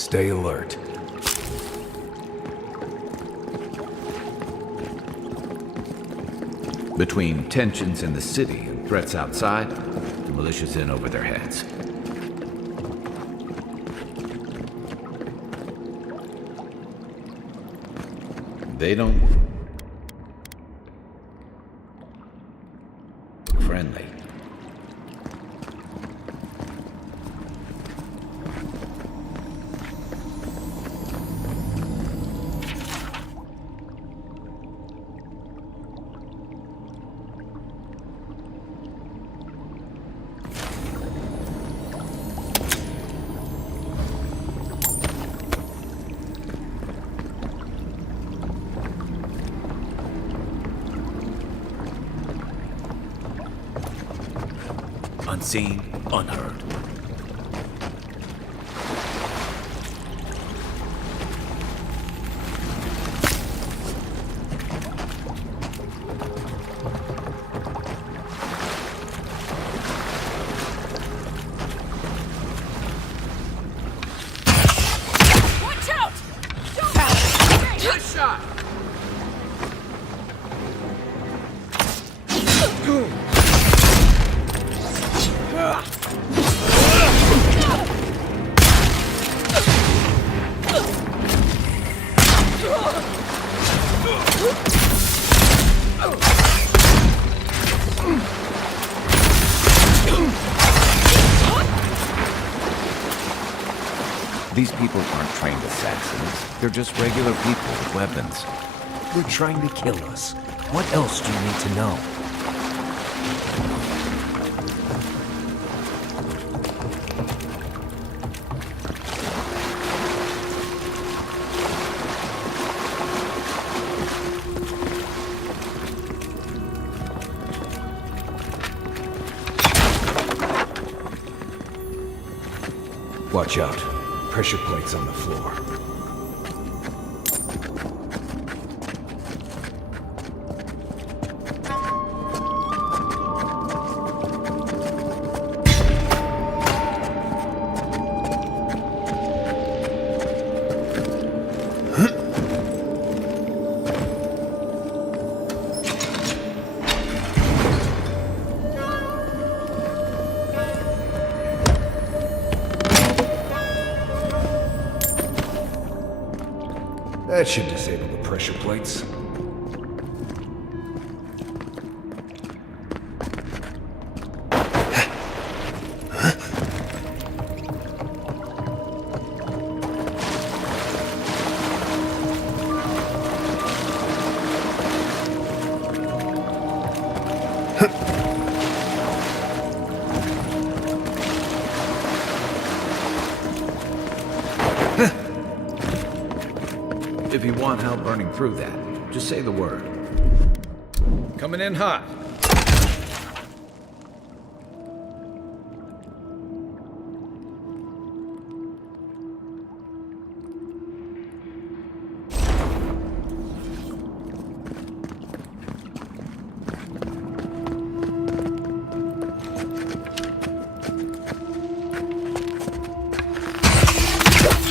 Stay alert. Between tensions in the city and threats outside, the militia's in over their heads. They don't look friendly. Unseen, unheard. Watch out! Good shot! These people aren't trained assassins. They're just regular people with weapons. They're trying to kill us. What else do you need to know? Watch out. Pressure plates on the floor. That should disable the pressure plates. If you want help burning through that, just say the word. Coming in hot.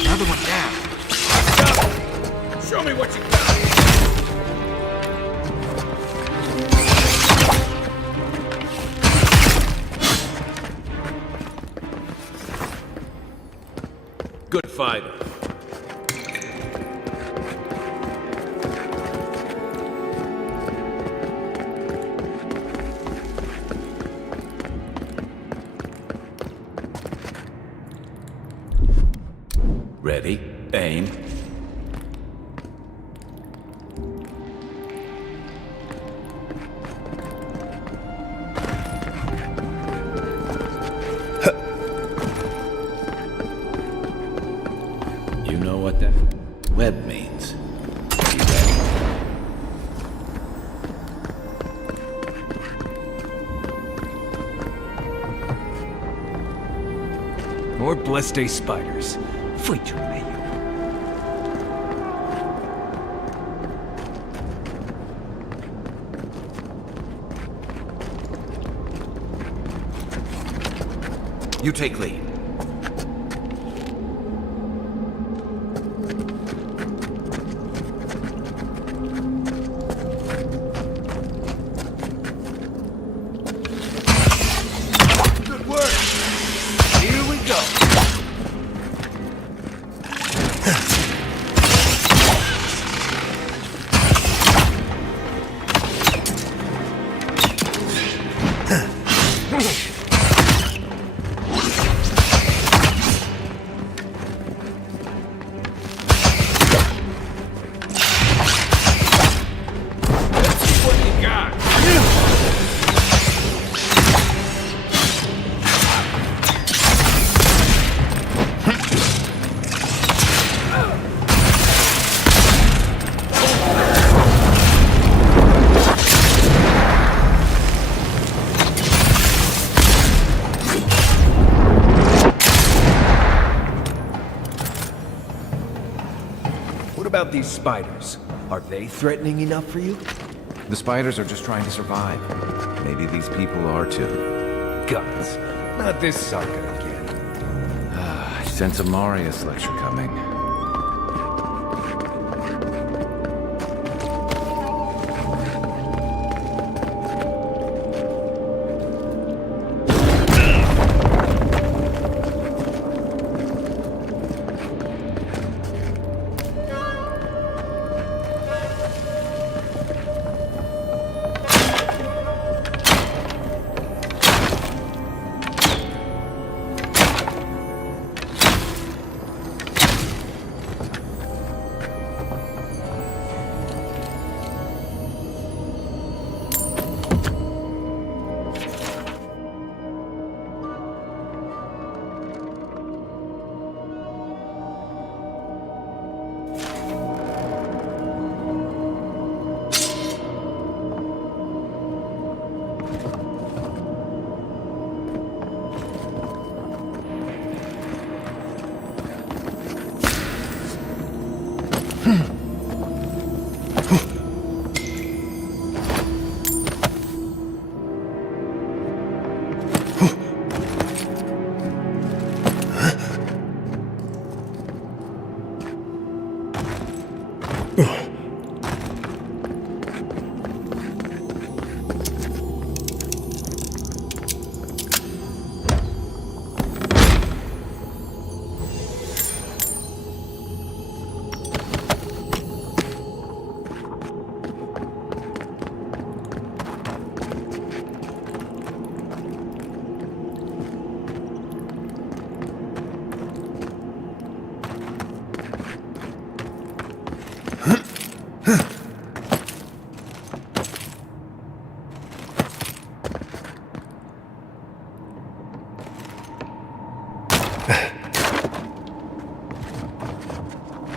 Another one down. Show me what you got! Good fighter. Ready, aim. You know what that web means. You ready? More blessed day spiders. Fleet your mayor. You take lead. about these spiders? Are they threatening enough for you? The spiders are just trying to survive. Maybe these people are too. Guts. Not this sucker again. I sense a Marius lecture coming.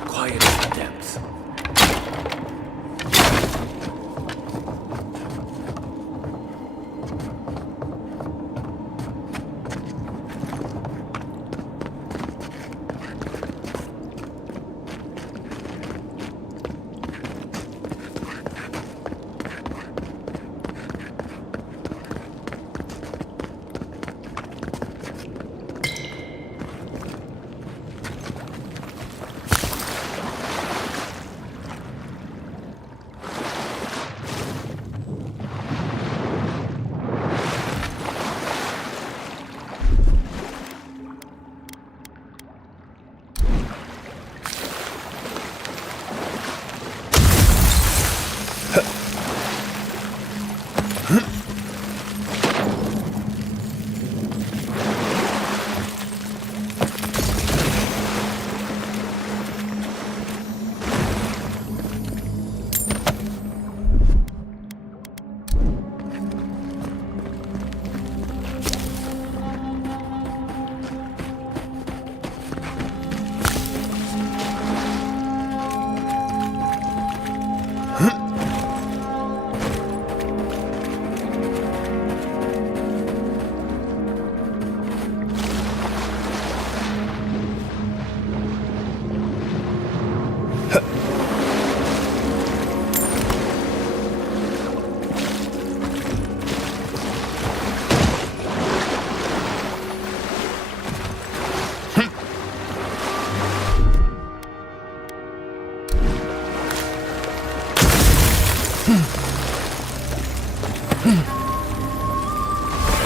Quiet as the depths.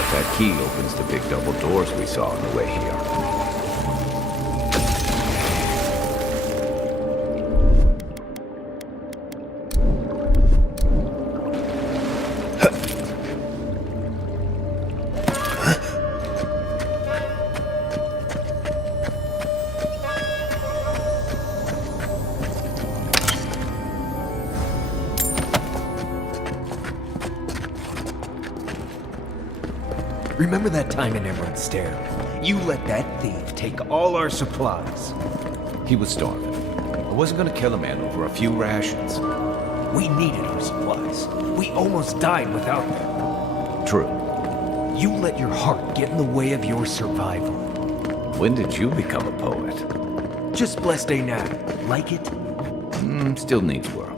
That key opens the big double doors we saw on the way here. Remember that time in Emerald Stair? You let that thief take all our supplies. He was starving. I wasn't gonna kill a man over a few rations. We needed our supplies. We almost died without them. True. You let your heart get in the way of your survival. When did you become a poet? Just blessed day now. Like it? Still needs work.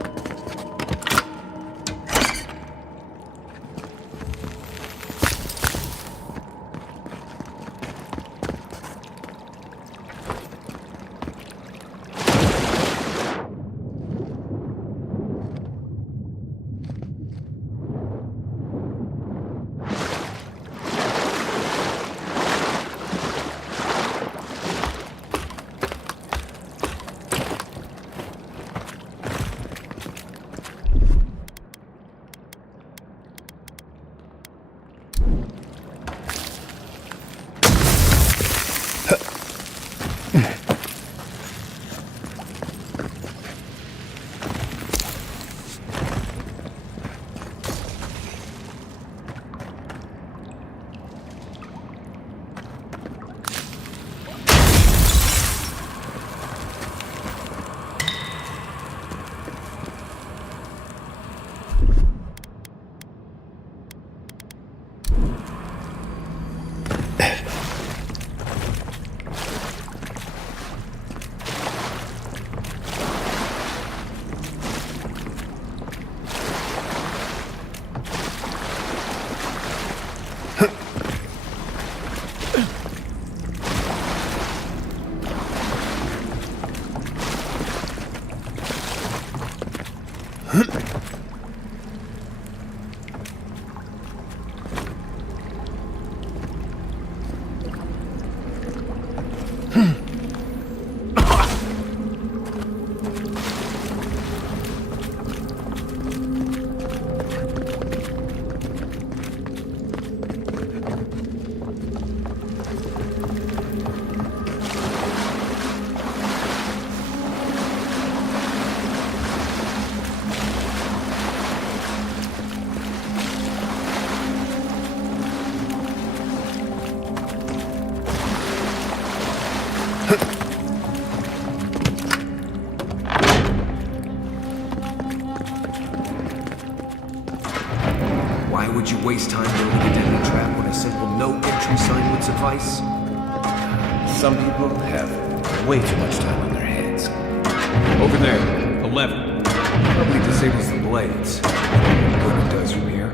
Why would you waste time building a deadly trap when a simple no-entry sign would suffice? Some people have way too much time on their hands. Over there, 11. Probably disables the blades. What good it does from here.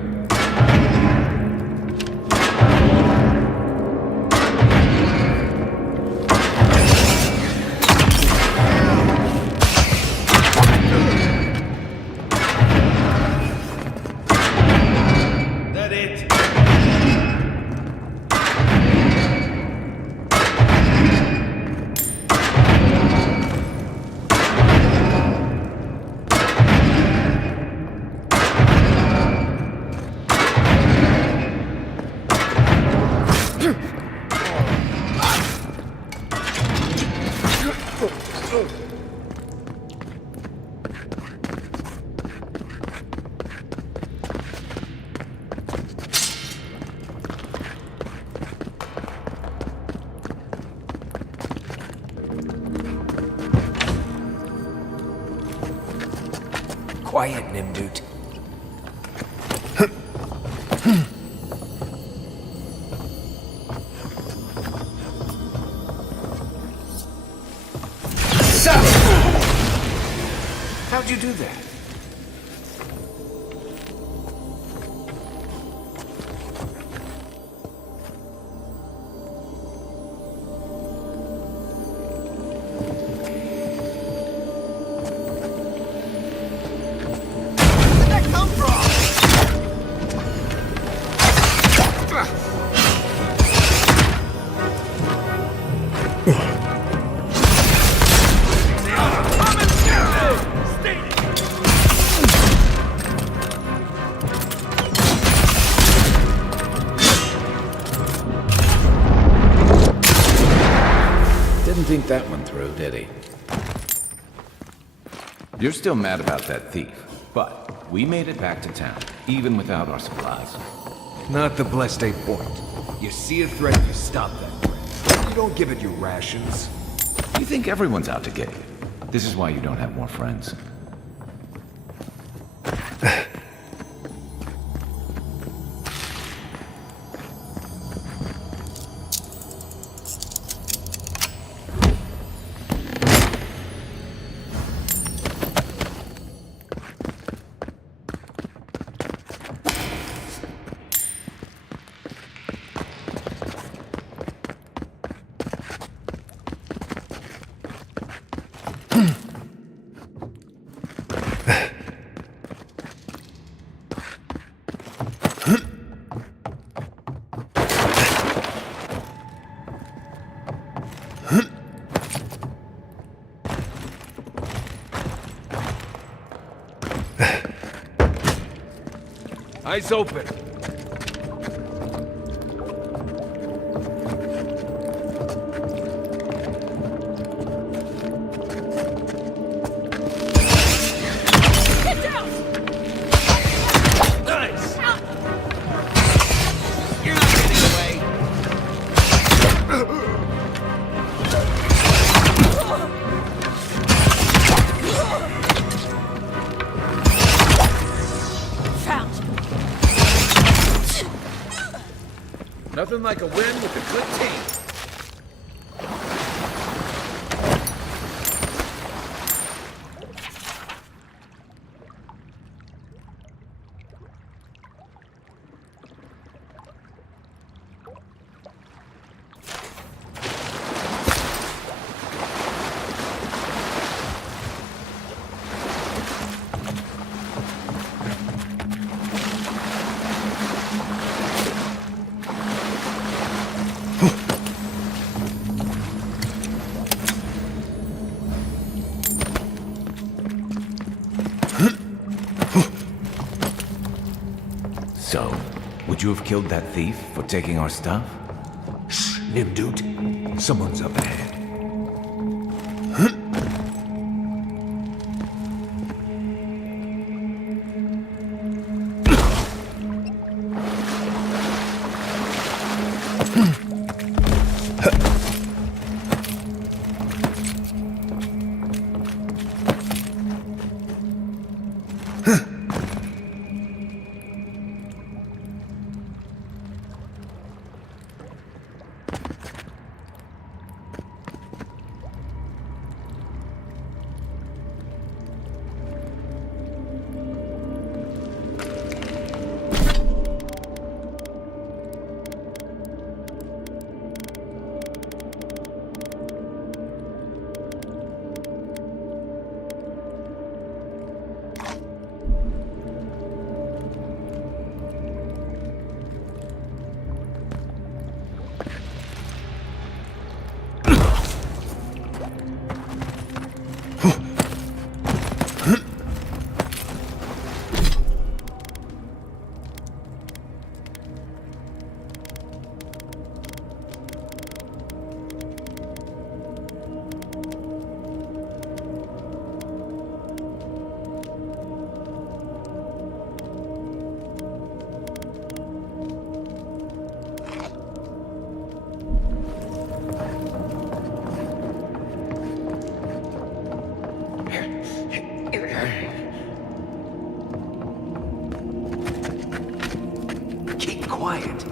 Quiet, Nimdut. How'd you do that? Didn't think that one through, did he? You're still mad about that thief, but we made it back to town, even without our supplies. Not the blessed 8 point. You see a threat, you stop that threat. You don't give it your rations. You think everyone's out to get you. This is why you don't have more friends. Eyes open. Get down! Nice! You're not getting away. Found. Nothing like a win with a good team. So, would you have killed that thief for taking our stuff? Shh, Nimdut. Someone's up ahead. Keep quiet.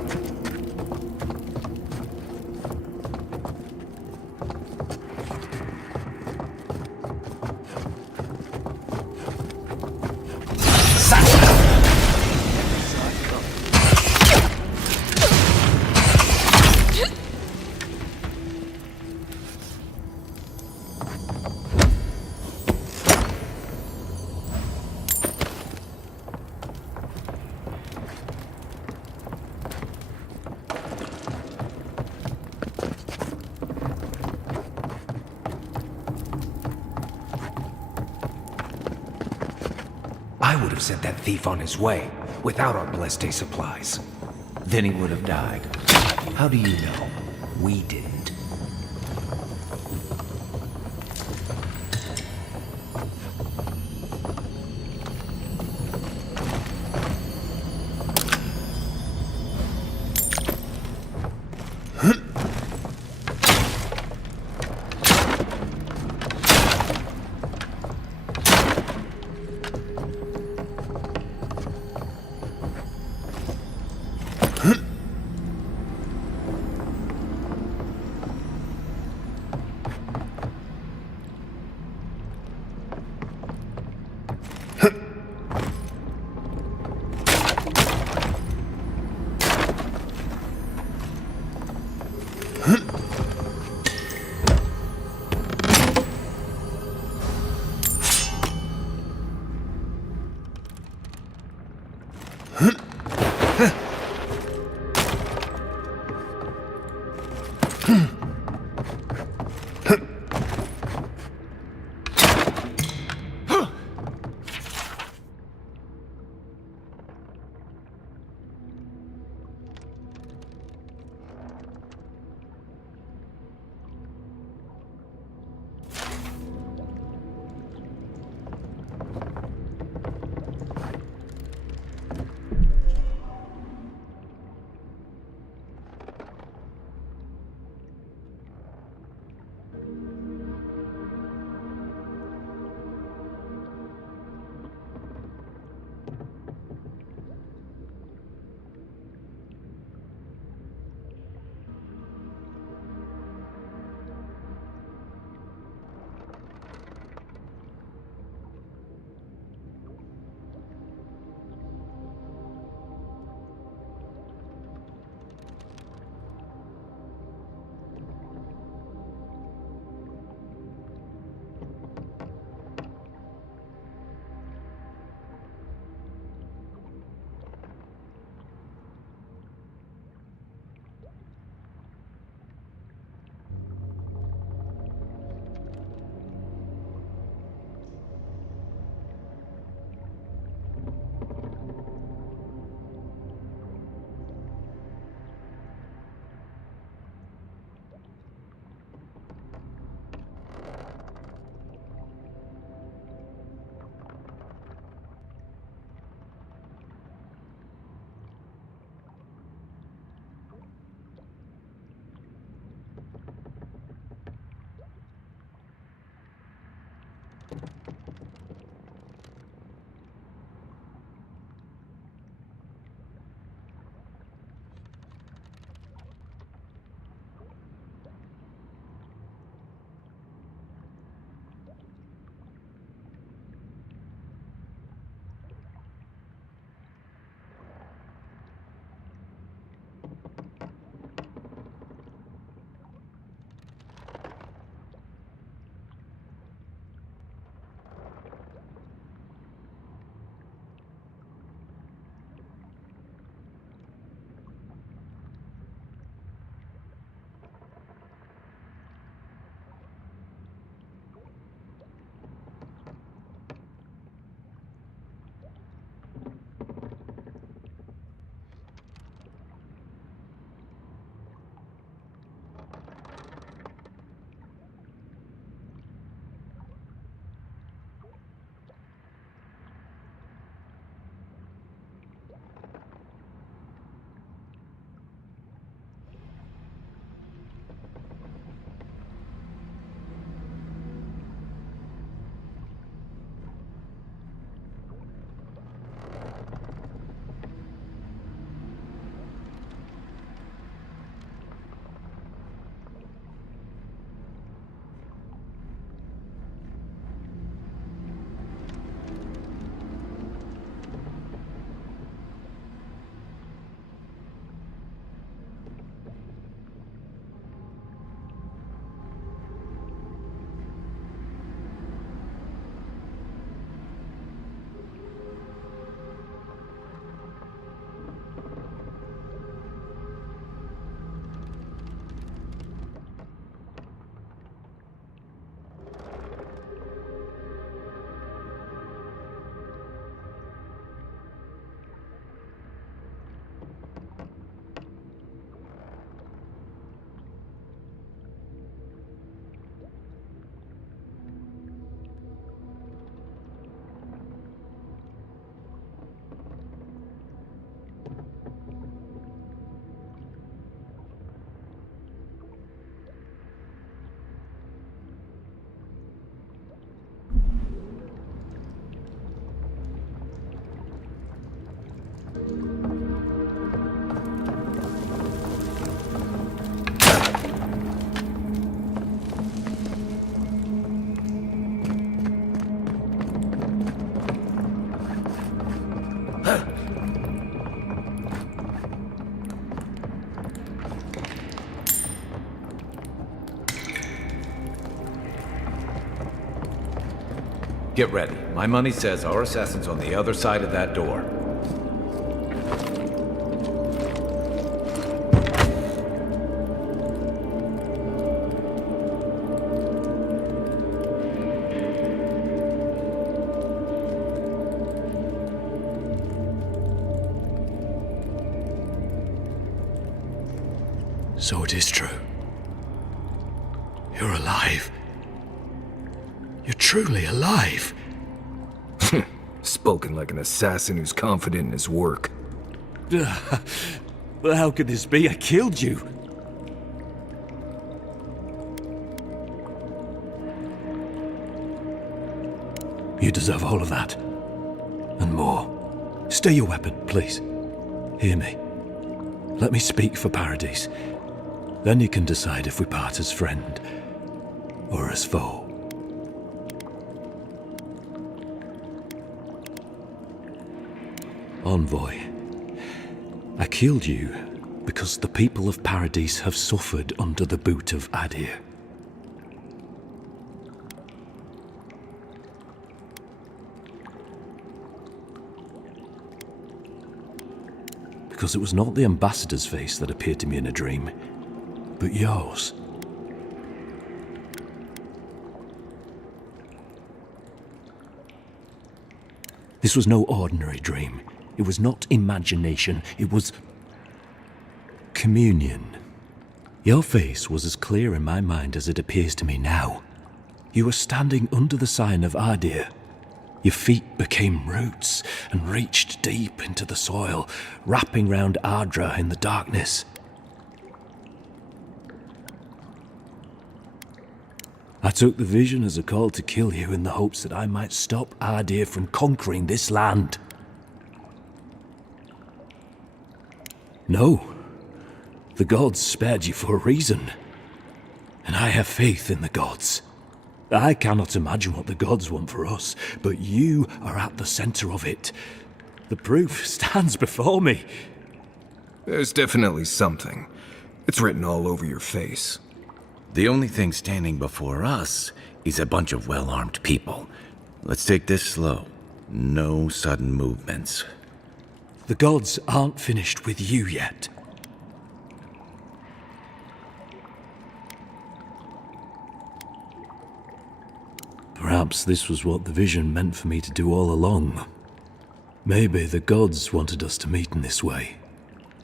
I would have sent that thief on his way without our blessed day supplies. Then he would have died. How do you know? We didn't. Get ready. My money says our assassin's on the other side of that door. So it is true. You're alive. You're truly alive. Spoken like an assassin who's confident in his work. Well, how could this be? I killed you. You deserve all of that. And more. Stay your weapon, please. Hear me. Let me speak for Paradise. Then you can decide if we part as friend or as foe. Envoy, I killed you because the people of Paradise have suffered under the boot of Adir. Because it was not the ambassador's face that appeared to me in a dream, but yours. This was no ordinary dream. It was not imagination. It was communion. Your face was as clear in my mind as it appears to me now. You were standing under the sign of Adir. Your feet became roots and reached deep into the soil, wrapping round Ardra in the darkness. I took the vision as a call to kill you in the hopes that I might stop Adir from conquering this land. No, the gods spared you for a reason, and I have faith in the gods. I cannot imagine what the gods want for us, but you are at the center of it. The proof stands before me. There's definitely something. It's written all over your face. The only thing standing before us is a bunch of well-armed people. Let's take this slow. No sudden movements. The gods aren't finished with you yet. Perhaps this was what the vision meant for me to do all along. Maybe the gods wanted us to meet in this way.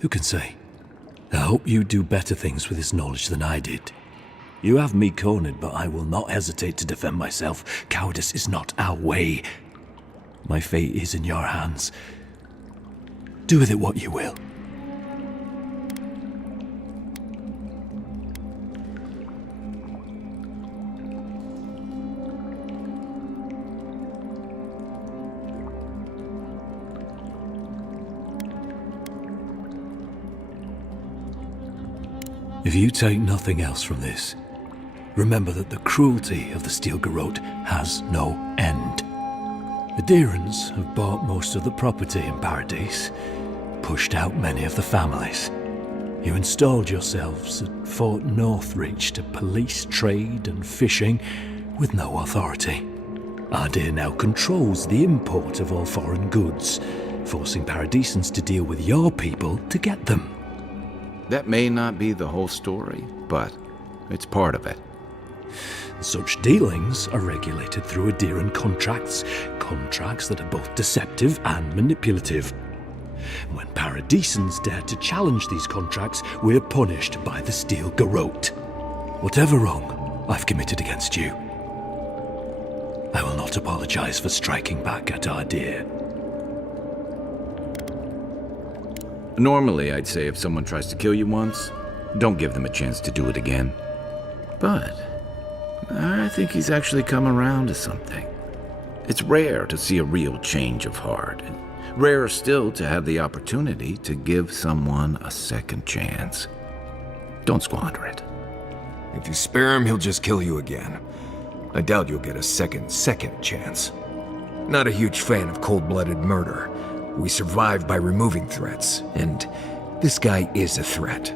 Who can say? I hope you do better things with this knowledge than I did. You have me cornered, but I will not hesitate to defend myself. Cowardice is not our way. My fate is in your hands. Do with it what you will. If you take nothing else from this, remember that the cruelty of the Steel Garrote has no end. Adirans have bought most of the property in Paradise, pushed out many of the families. You installed yourselves at Fort Northreach to police trade and fishing with no authority. Adir now controls the import of all foreign goods, forcing Paradisans to deal with your people to get them. That may not be the whole story, but it's part of it. Such dealings are regulated through Adiran contracts that are both deceptive and manipulative. When Paradisans dare to challenge these contracts, we're punished by the Steel Garrote. Whatever wrong I've committed against you, I will not apologize for striking back at Adir. Normally, I'd say if someone tries to kill you once, don't give them a chance to do it again. But I think he's actually come around to something. It's rare to see a real change of heart. Rarer still to have the opportunity to give someone a second chance. Don't squander it. If you spare him, he'll just kill you again. I doubt you'll get a second chance. Not a huge fan of cold-blooded murder. We survive by removing threats, and this guy is a threat.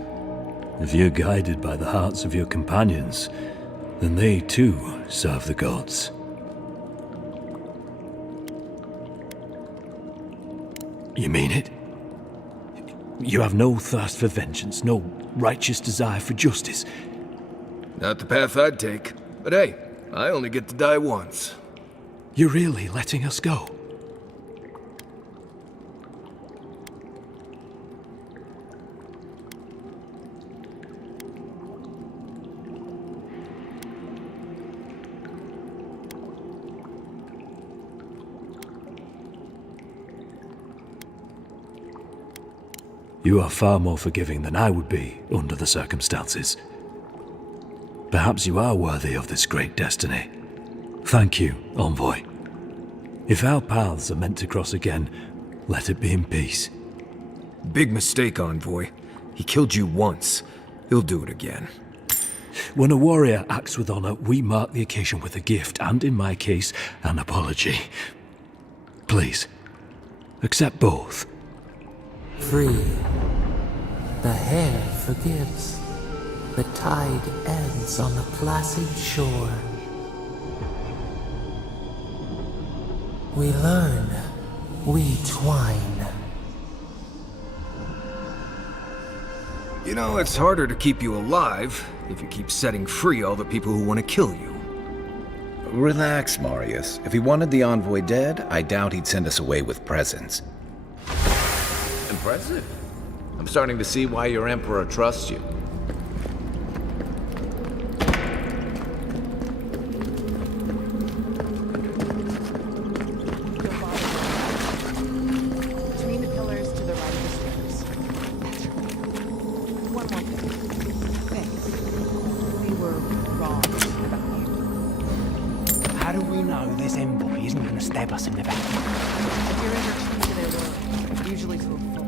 If you're guided by the hearts of your companions, then they too serve the gods. You mean it? You have no thirst for vengeance, no righteous desire for justice? Not the path I'd take. But hey, I only get to die once. You're really letting us go? You are far more forgiving than I would be under the circumstances. Perhaps you are worthy of this great destiny. Thank you, Envoy. If our paths are meant to cross again, let it be in peace. Big mistake, Envoy. He killed you once. He'll do it again. When a warrior acts with honor, we mark the occasion with a gift, and in my case, an apology. Please, accept both. Free. The hair forgives. The tide ends on the placid shore. We learn. We twine. You know, it's harder to keep you alive if you keep setting free all the people who want to kill you. Relax, Marius. If he wanted the envoy dead, I doubt he'd send us away with presents. Impressive. I'm starting to see why your emperor trusts you. Between the pillars to the right of the stairs. One more thing. Thanks. We were wrong about you. How do we know this envoy isn't going to stab us in the back? If you're in your team, they will. Usually to a fault.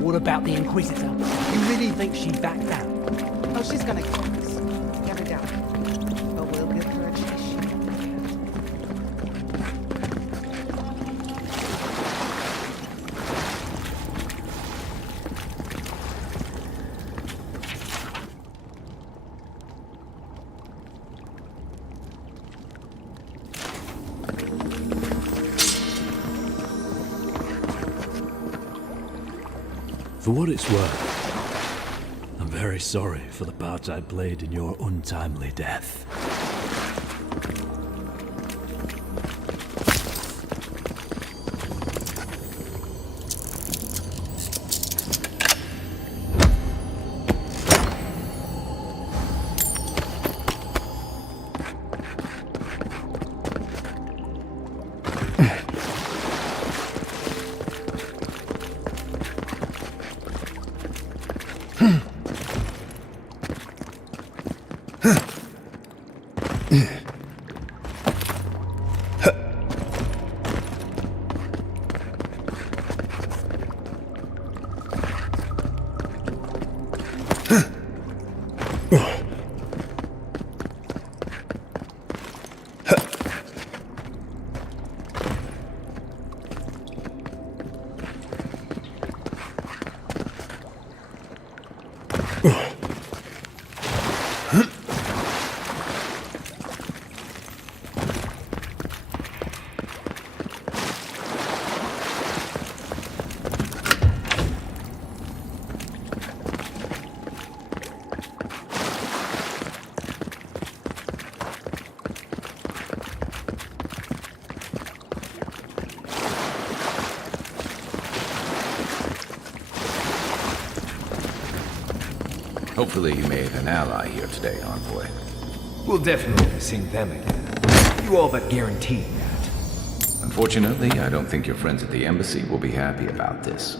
What about the Inquisitor? You really think she'd back down? Oh, she's gonna kill us. Never doubt it. But we'll give her a chance. For what it's worth, I'm very sorry for the part I played in your untimely death. Hopefully you made an ally here today, Envoy. We'll definitely be seeing them again. You all but guaranteed that. Unfortunately, I don't think your friends at the embassy will be happy about this.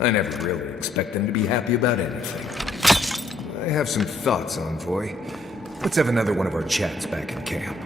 I never really expect them to be happy about anything. I have some thoughts, Envoy. Let's have another one of our chats back in camp.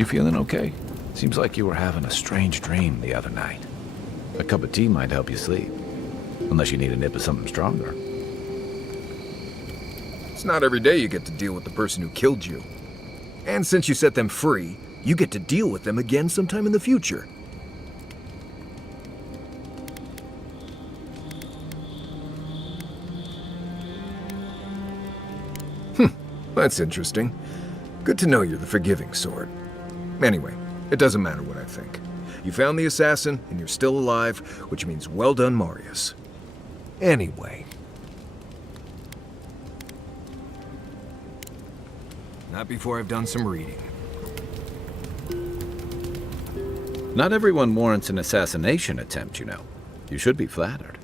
You feeling okay? Seems like you were having a strange dream the other night. A cup of tea might help you sleep. Unless you need a nip of something stronger. It's not every day you get to deal with the person who killed you. And since you set them free, you get to deal with them again sometime in the future. That's interesting. Good to know you're the forgiving sort. Anyway, it doesn't matter what I think. You found the assassin, and you're still alive, which means well done, Marius. Anyway. Not before I've done some reading. Not everyone warrants an assassination attempt, you know. You should be flattered.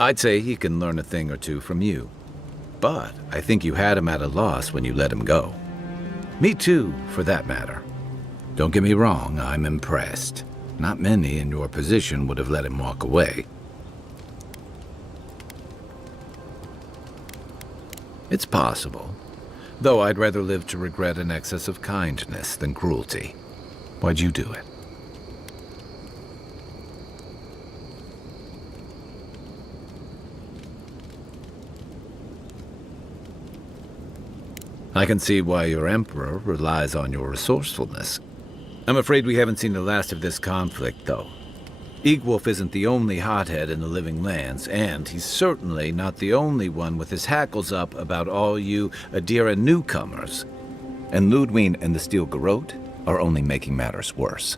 I'd say he can learn a thing or two from you. But I think you had him at a loss when you let him go. Me too, for that matter. Don't get me wrong, I'm impressed. Not many in your position would have let him walk away. It's possible. Though I'd rather live to regret an excess of kindness than cruelty. Why'd you do it? I can see why your Emperor relies on your resourcefulness. I'm afraid we haven't seen the last of this conflict, though. Eagwolf isn't the only hothead in the Living Lands, and he's certainly not the only one with his hackles up about all you Adira newcomers. And Ludwig and the Steel Garrote are only making matters worse.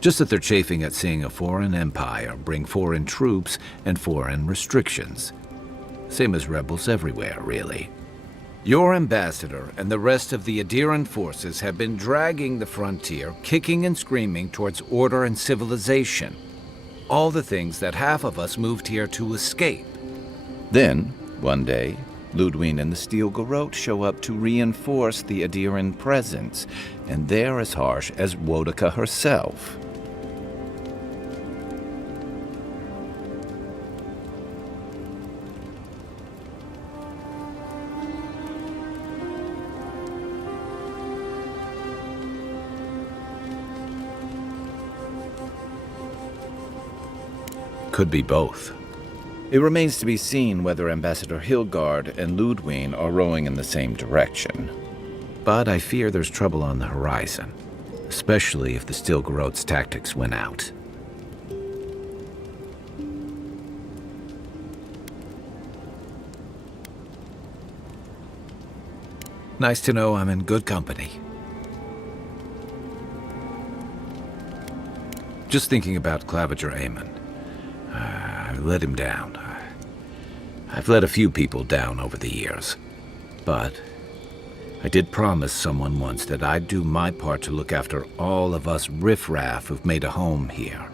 Just that they're chafing at seeing a foreign empire bring foreign troops and foreign restrictions. Same as rebels everywhere, really. Your ambassador and the rest of the Adiran forces have been dragging the frontier, kicking and screaming towards order and civilization. All the things that half of us moved here to escape. Then, one day, Ludwig and the Steel Garrote show up to reinforce the Adiran presence, and they're as harsh as Woedica herself. Could be both. It remains to be seen whether Ambassador Hilgard and Ludwig are rowing in the same direction. But I fear there's trouble on the horizon, especially if the Steel Garrote's tactics win out. Nice to know I'm in good company. Just thinking about Claviger Amon. I've let him down. I've let a few people down over the years. But I did promise someone once that I'd do my part to look after all of us riffraff who've made a home here.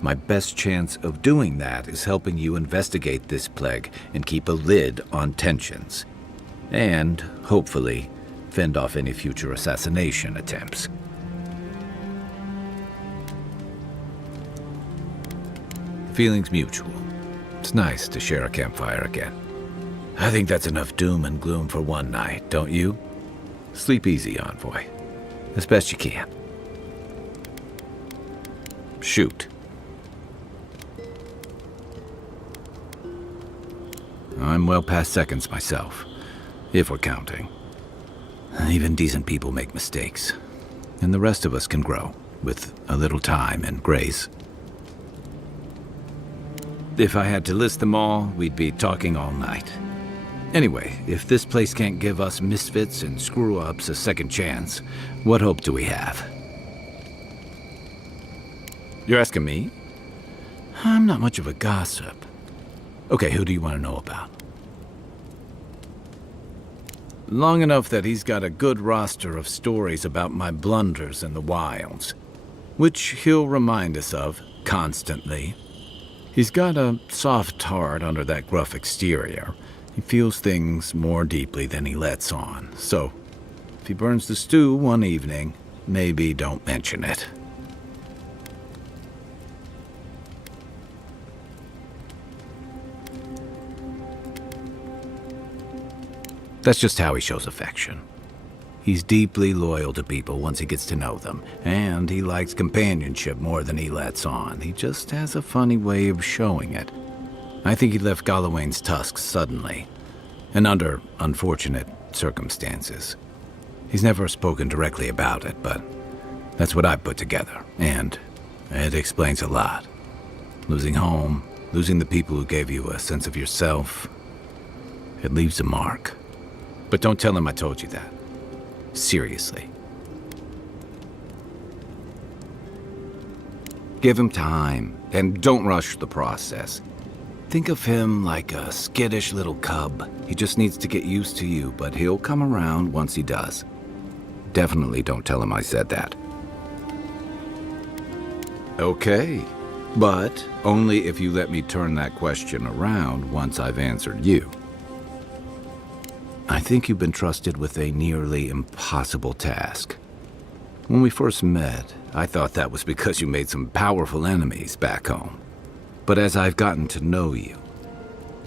My best chance of doing that is helping you investigate this plague and keep a lid on tensions. And, hopefully, fend off any future assassination attempts. Feelings mutual. It's nice to share a campfire again. I think that's enough doom and gloom for one night, don't you? Sleep easy, Envoy. As best you can. Shoot. I'm well past seconds myself, if we're counting. Even decent people make mistakes, and the rest of us can grow, with a little time and grace. If I had to list them all, we'd be talking all night. Anyway, if this place can't give us misfits and screw-ups a second chance, what hope do we have? You're asking me? I'm not much of a gossip. Okay, who do you want to know about? Long enough that he's got a good roster of stories about my blunders in the wilds, which he'll remind us of constantly. He's got a soft heart under that gruff exterior. He feels things more deeply than he lets on. So, if he burns the stew one evening, maybe don't mention it. That's just how he shows affection. He's deeply loyal to people once he gets to know them, and he likes companionship more than he lets on. He just has a funny way of showing it. I think he left Galawain's tusks suddenly, and under unfortunate circumstances. He's never spoken directly about it, but that's what I've put together, and it explains a lot. Losing home, losing the people who gave you a sense of yourself, it leaves a mark. But don't tell him I told you that. Seriously. Give him time, and don't rush the process. Think of him like a skittish little cub. He just needs to get used to you, but he'll come around once he does. Definitely don't tell him I said that. Okay, but only if you let me turn that question around once I've answered you. I think you've been trusted with a nearly impossible task. When we first met, I thought that was because you made some powerful enemies back home. But as I've gotten to know you,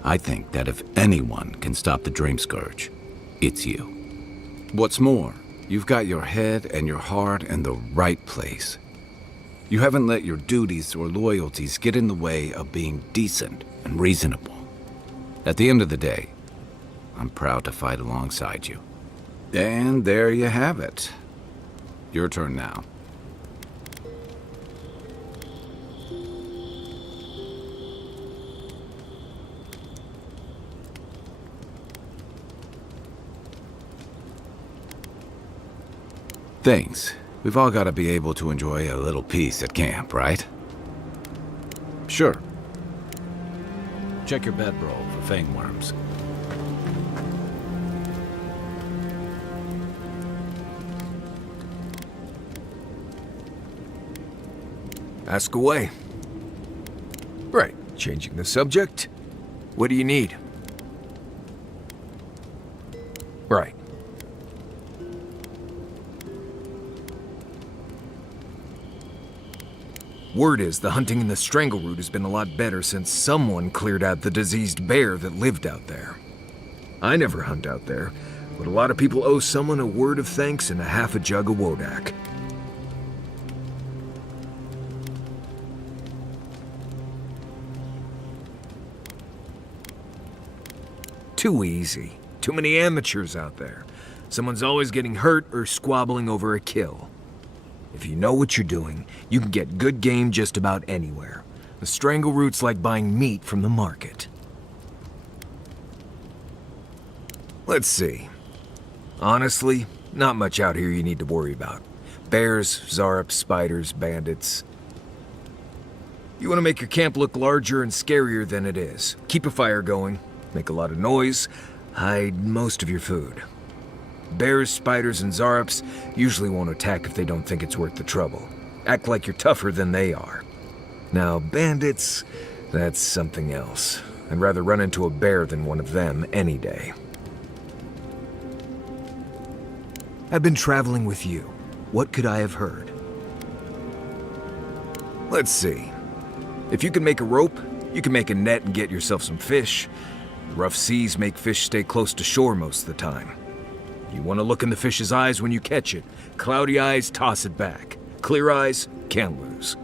I think that if anyone can stop the Dream Scourge, it's you. What's more, you've got your head and your heart in the right place. You haven't let your duties or loyalties get in the way of being decent and reasonable. At the end of the day, I'm proud to fight alongside you. And there you have it. Your turn now. Thanks. We've all got to be able to enjoy a little peace at camp, right? Sure. Check your bedroll for fangworms. Ask away. Right, changing the subject. What do you need? Right. Word is the hunting in the Strangleroot has been a lot better since someone cleared out the diseased bear that lived out there. I never hunt out there, but a lot of people owe someone a word of thanks and a half a jug of Wodak. Too easy. Too many amateurs out there. Someone's always getting hurt or squabbling over a kill. If you know what you're doing, you can get good game just about anywhere. The Strangleroot's like buying meat from the market. Let's see. Honestly, not much out here you need to worry about. Bears, Zarups, spiders, bandits. You want to make your camp look larger and scarier than it is. Keep a fire going, make a lot of noise, hide most of your food. Bears, spiders, and Zarups usually won't attack if they don't think it's worth the trouble. Act like you're tougher than they are. Now, bandits, that's something else. I'd rather run into a bear than one of them any day. I've been traveling with you. What could I have heard? Let's see. If you can make a rope, you can make a net and get yourself some fish. Rough seas make fish stay close to shore most of the time. You want to look in the fish's eyes when you catch it. Cloudy eyes, toss it back. Clear eyes, can't lose.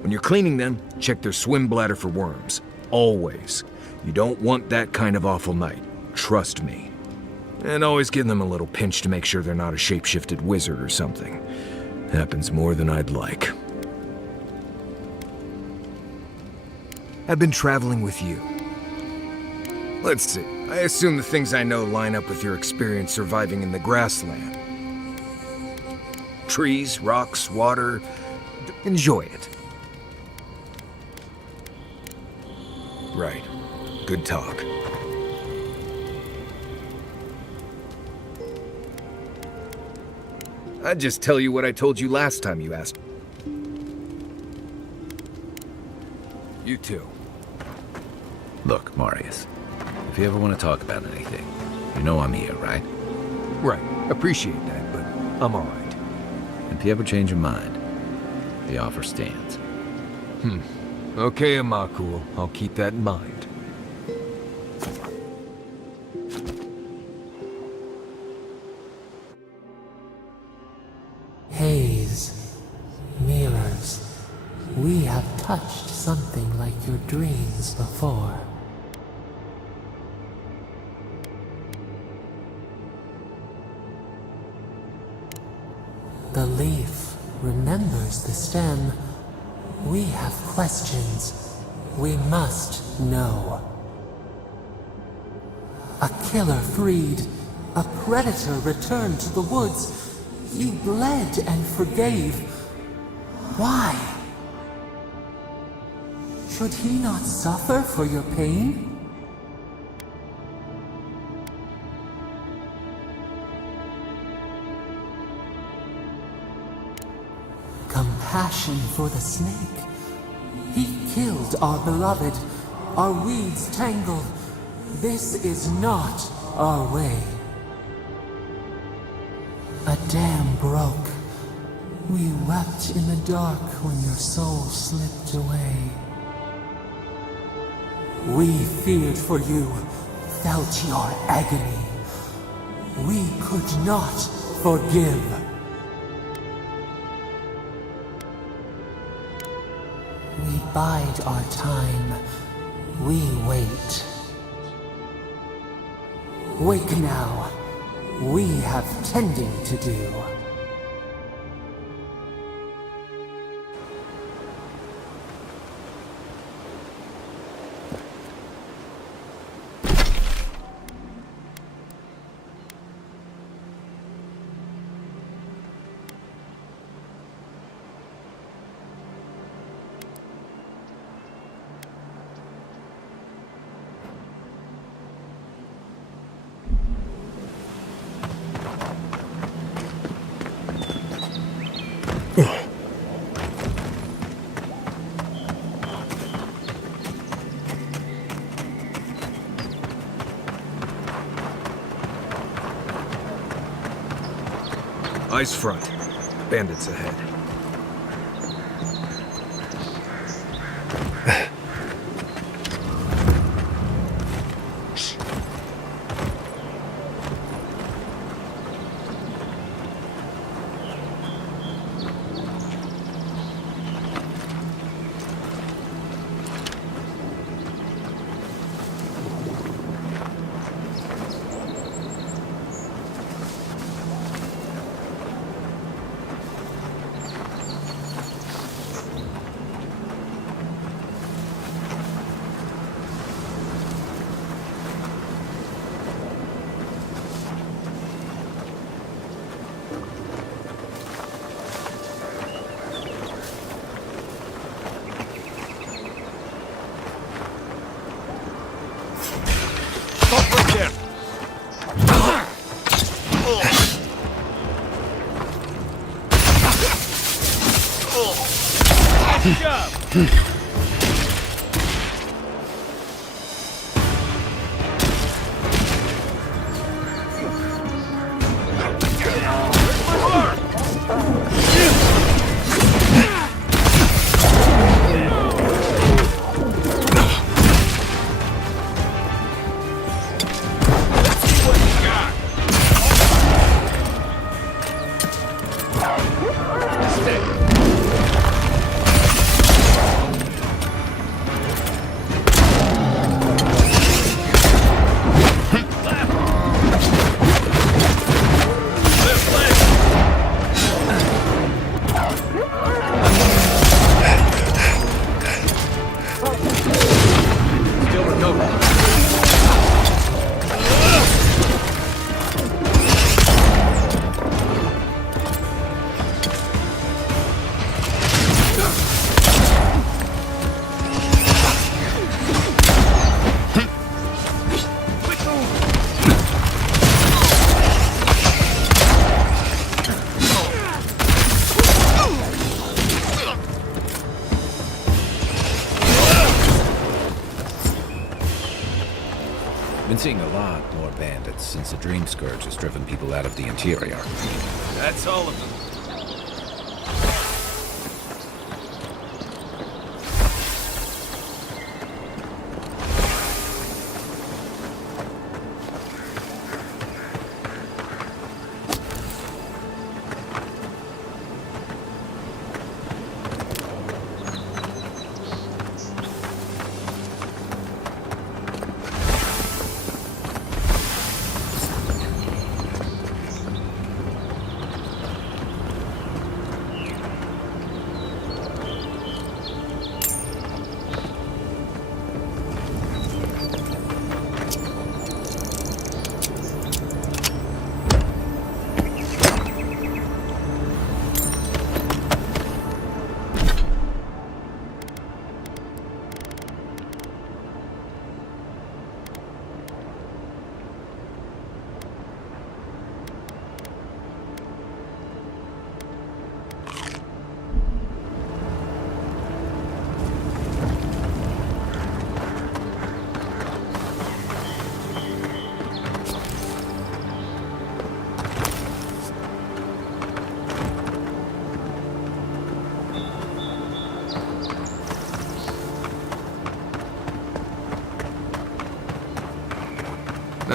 When you're cleaning them, check their swim bladder for worms. Always. You don't want that kind of awful night. Trust me. And always give them a little pinch to make sure they're not a shape-shifted wizard or something. Happens more than I'd like. I've been traveling with you. Let's see. I assume the things I know line up with your experience surviving in the grassland. Trees, rocks, water. Enjoy it. Right. Good talk. I'd just tell you what I told you last time you asked. You too. Look, Marius. If you ever want to talk about anything, you know I'm here, right? Right. Appreciate that, but I'm all right. If you ever change your mind, the offer stands. Okay, Amakul. I'll keep that in mind. Haze, mirrors. We have touched something like your dreams before. The leaf remembers the stem. We have questions. We must know. A killer freed. A predator returned to the woods. You bled and forgave. Why? Should he not suffer for your pain? Compassion for the snake. He killed our beloved. Our weeds tangled. This is not our way. A dam broke. We wept in the dark when your soul slipped away. We feared for you, felt your agony. We could not forgive. We bide our time. We wait. Wake now. We have tending to do. Ice front. Bandits ahead. Been seeing a lot more bandits since the Dream Scourge has driven people out of the interior. That's all of them.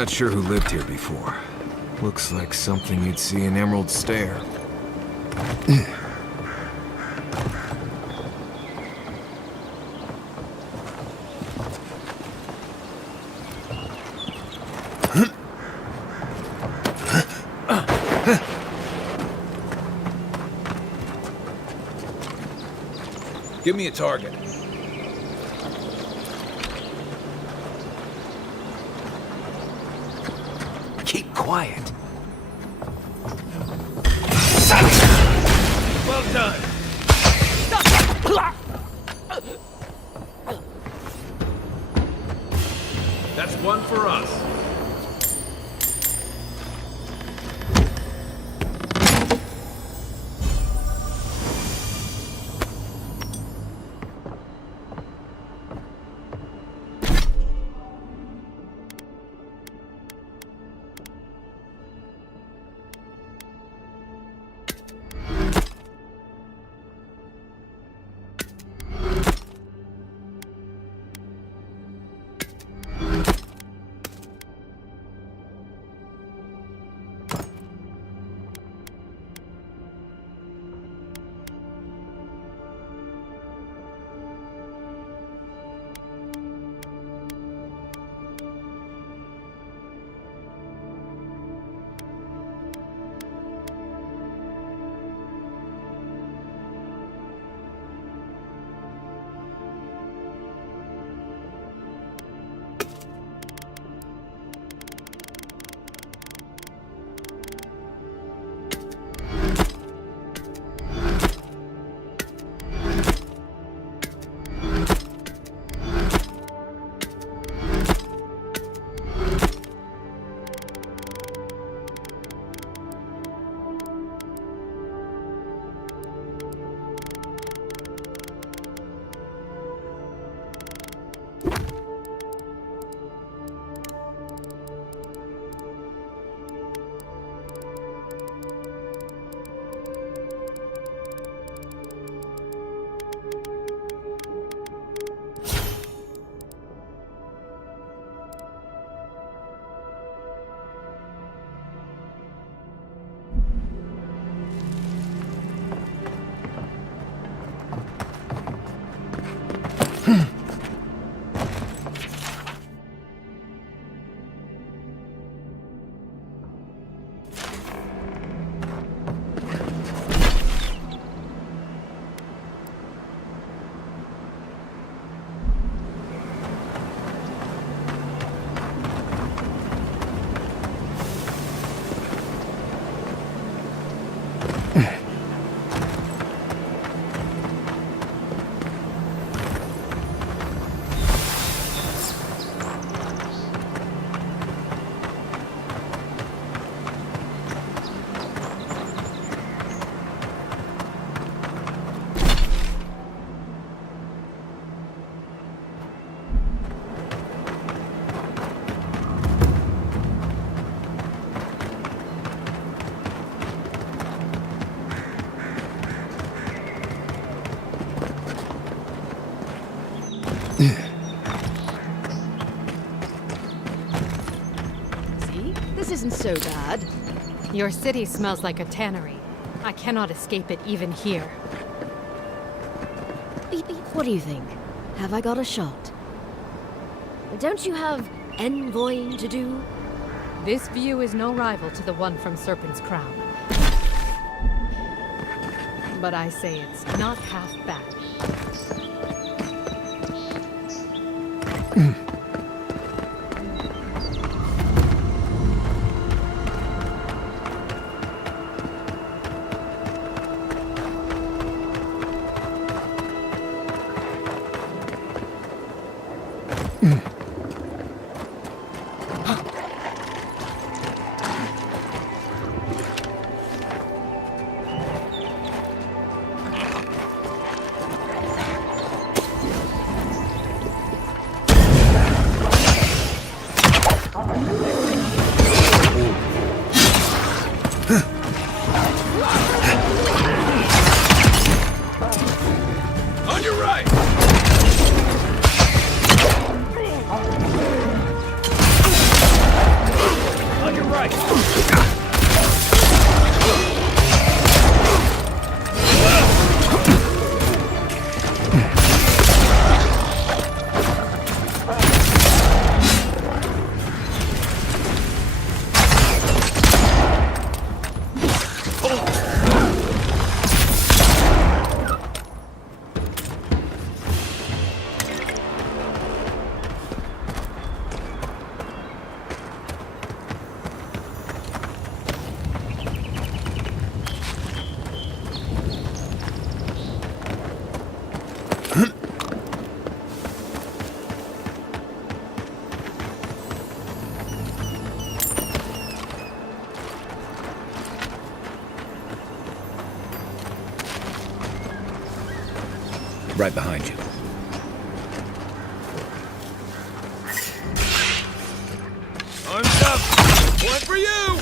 Not sure who lived here before. Looks like something you'd see in Emerald Stair. Give me a target. Keep quiet. Well done. That's one for us. See? This isn't so bad. Your city smells like a tannery. I cannot escape it even here. What do you think? Have I got a shot? Don't you have envoying to do? This view is no rival to the one from Serpent's Crown. But I say it's not half bad. On your right! strike! Right behind you. Arms up! One for you!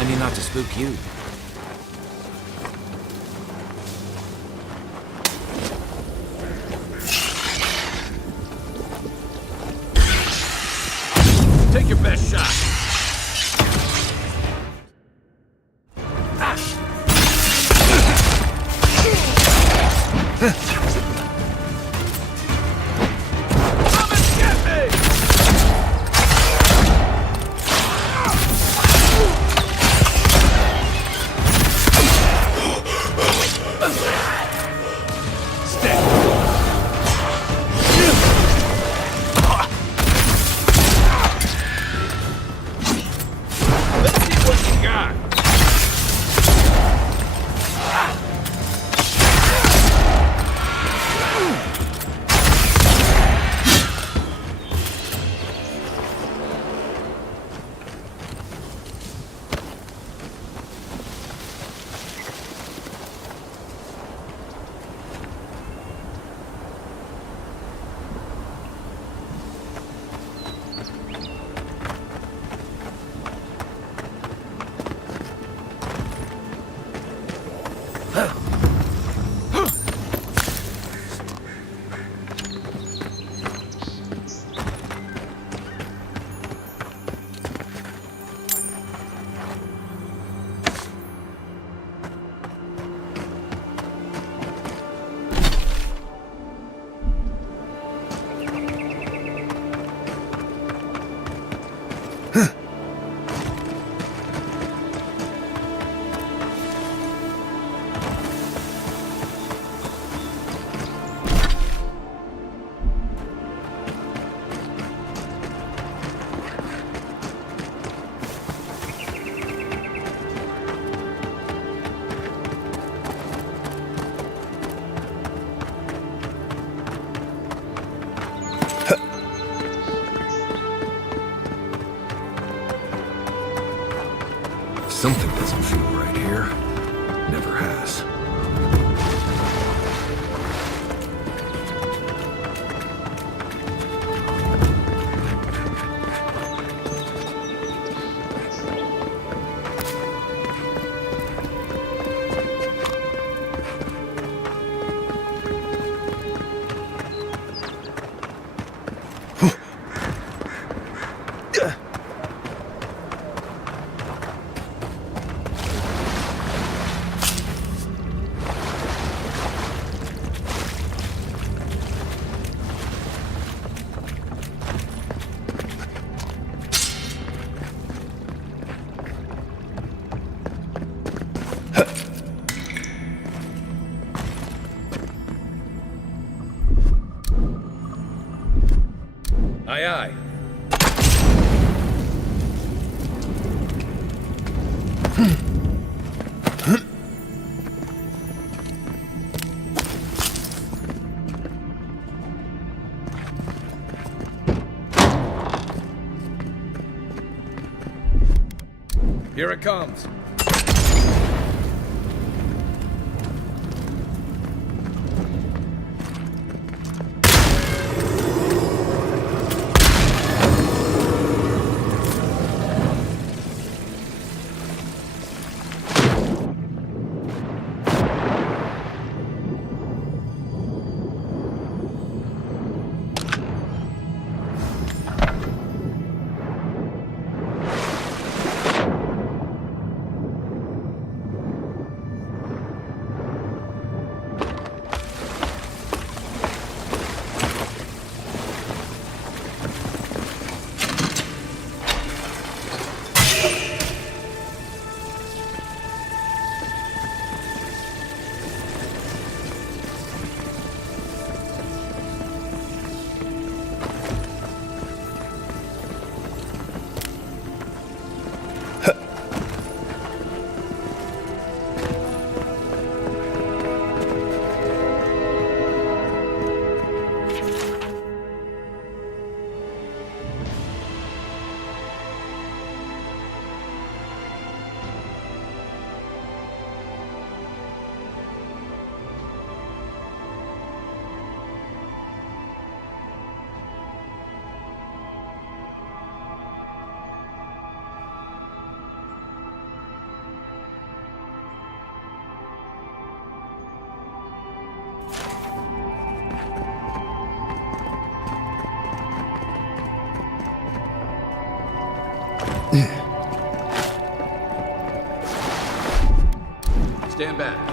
Remind me not to spook you. Take your best shot. Come and get me! Something doesn't feel right here. Never has. Here it comes. Stand back.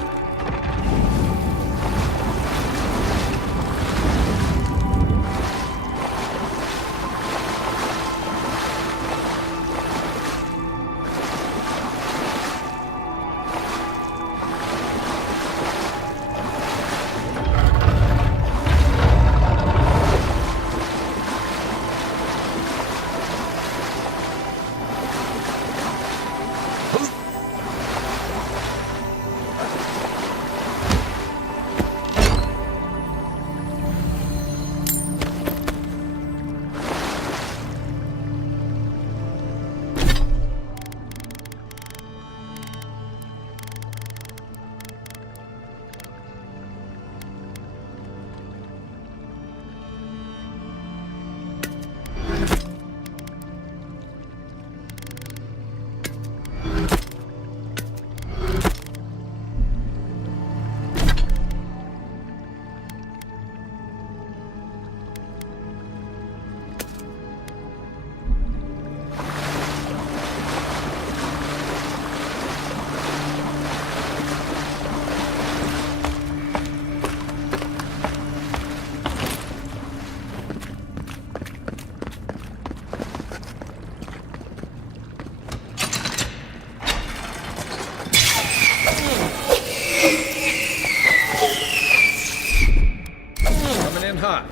Hot.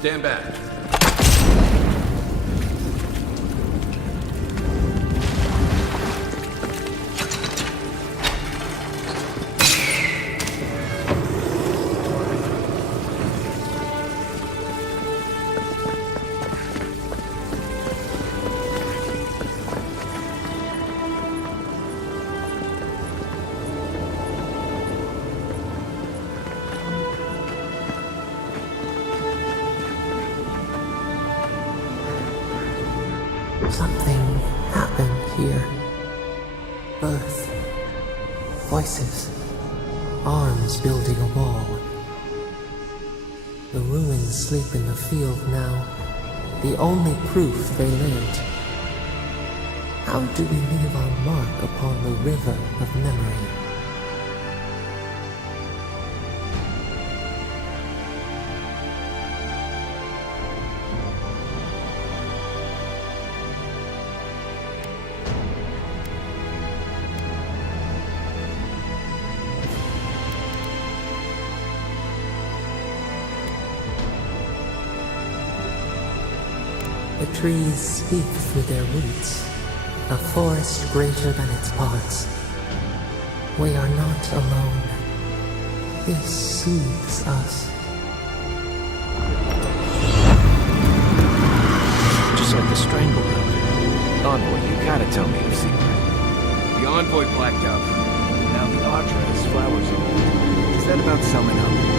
Stand back. Something happened here. Birth. Voices. arms building a wall. The ruins sleep in the field now, the only proof they lived. How do we leave our mark upon the river of memory? The trees speak through their roots, a forest greater than its parts. We are not alone. This soothes us. Just like the Stranglehold. Envoy, you gotta tell me you've seen her. The Envoy blacked out. Now the Audra has flowers on it. Is that about summing up?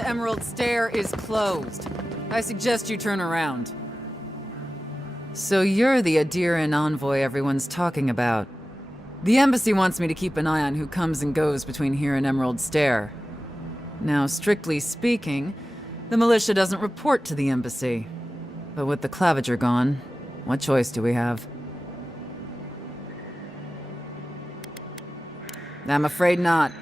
to Emerald Stair is closed. I suggest you turn around. So you're the Adiran envoy everyone's talking about. The embassy wants me to keep an eye on who comes and goes between here and Emerald Stair. Now, strictly speaking, the militia doesn't report to the embassy. But with the Clavager gone, what choice do we have? I'm afraid not.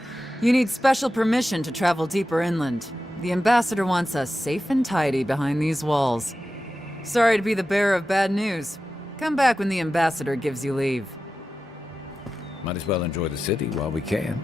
You need special permission to travel deeper inland. The ambassador wants us safe and tidy behind these walls. Sorry to be the bearer of bad news. Come back when the ambassador gives you leave. Might as well enjoy the city while we can.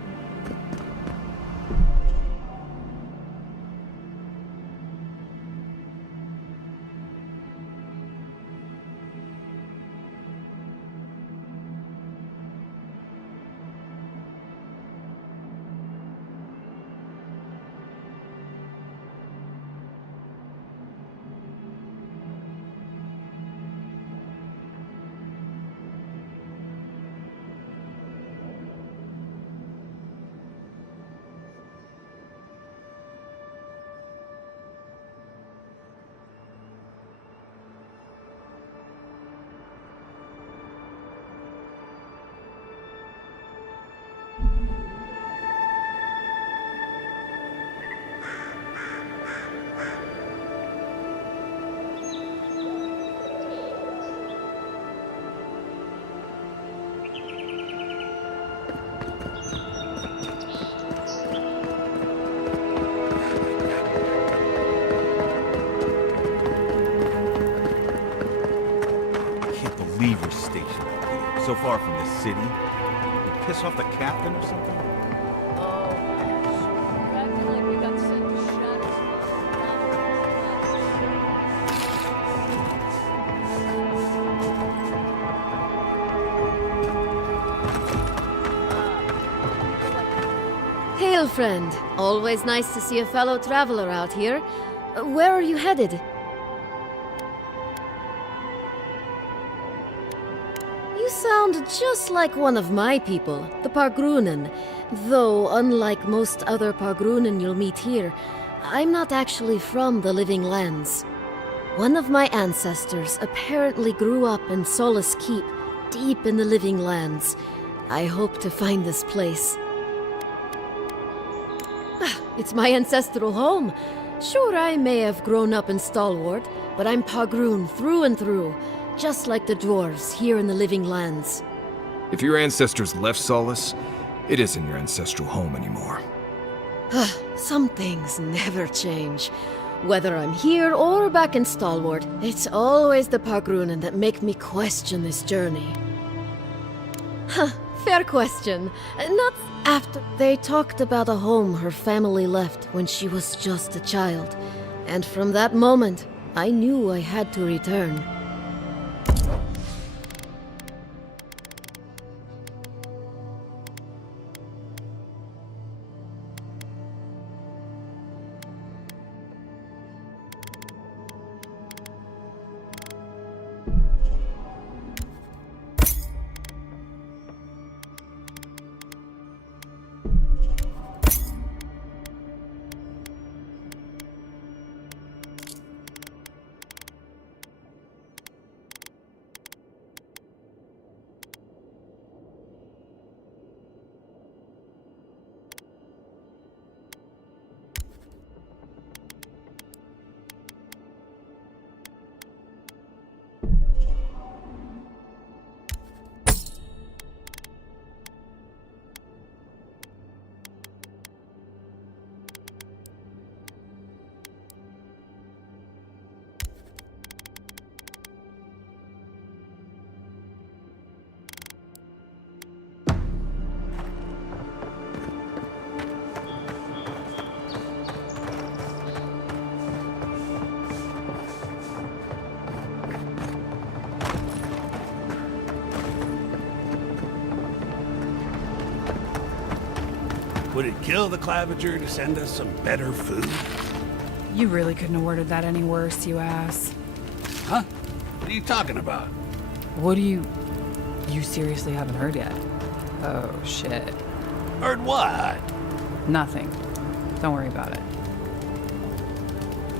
We're stationed out here, so far from the city. We piss off the captain or something? Hail, friend. Always nice to see a fellow traveler out here. Where are you headed? You sound just like one of my people, the Pargrunen. Though, unlike most other Pargrunen you'll meet here, I'm not actually from the Living Lands. One of my ancestors apparently grew up in Solace Keep, deep in the Living Lands. I hope to find this place. It's my ancestral home. Sure, I may have grown up in Stalwart, but I'm Pargrun through and through. Just like the dwarves here in the Living Lands. If your ancestors left Solace, it isn't your ancestral home anymore. Some things never change. Whether I'm here or back in Stalwart, it's always the Pargrunen that make me question this journey. Fair question. Not after they talked about a home her family left when she was just a child. And from that moment, I knew I had to return. Would it kill the Clavager to send us some better food? You really couldn't have worded that any worse, you ass. Huh? What are you talking about? What do you seriously haven't heard yet? Oh, shit. Heard what? Nothing. Don't worry about it.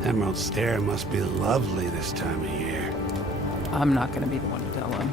Emerald Stair must be lovely this time of year. I'm not gonna be the one to tell him.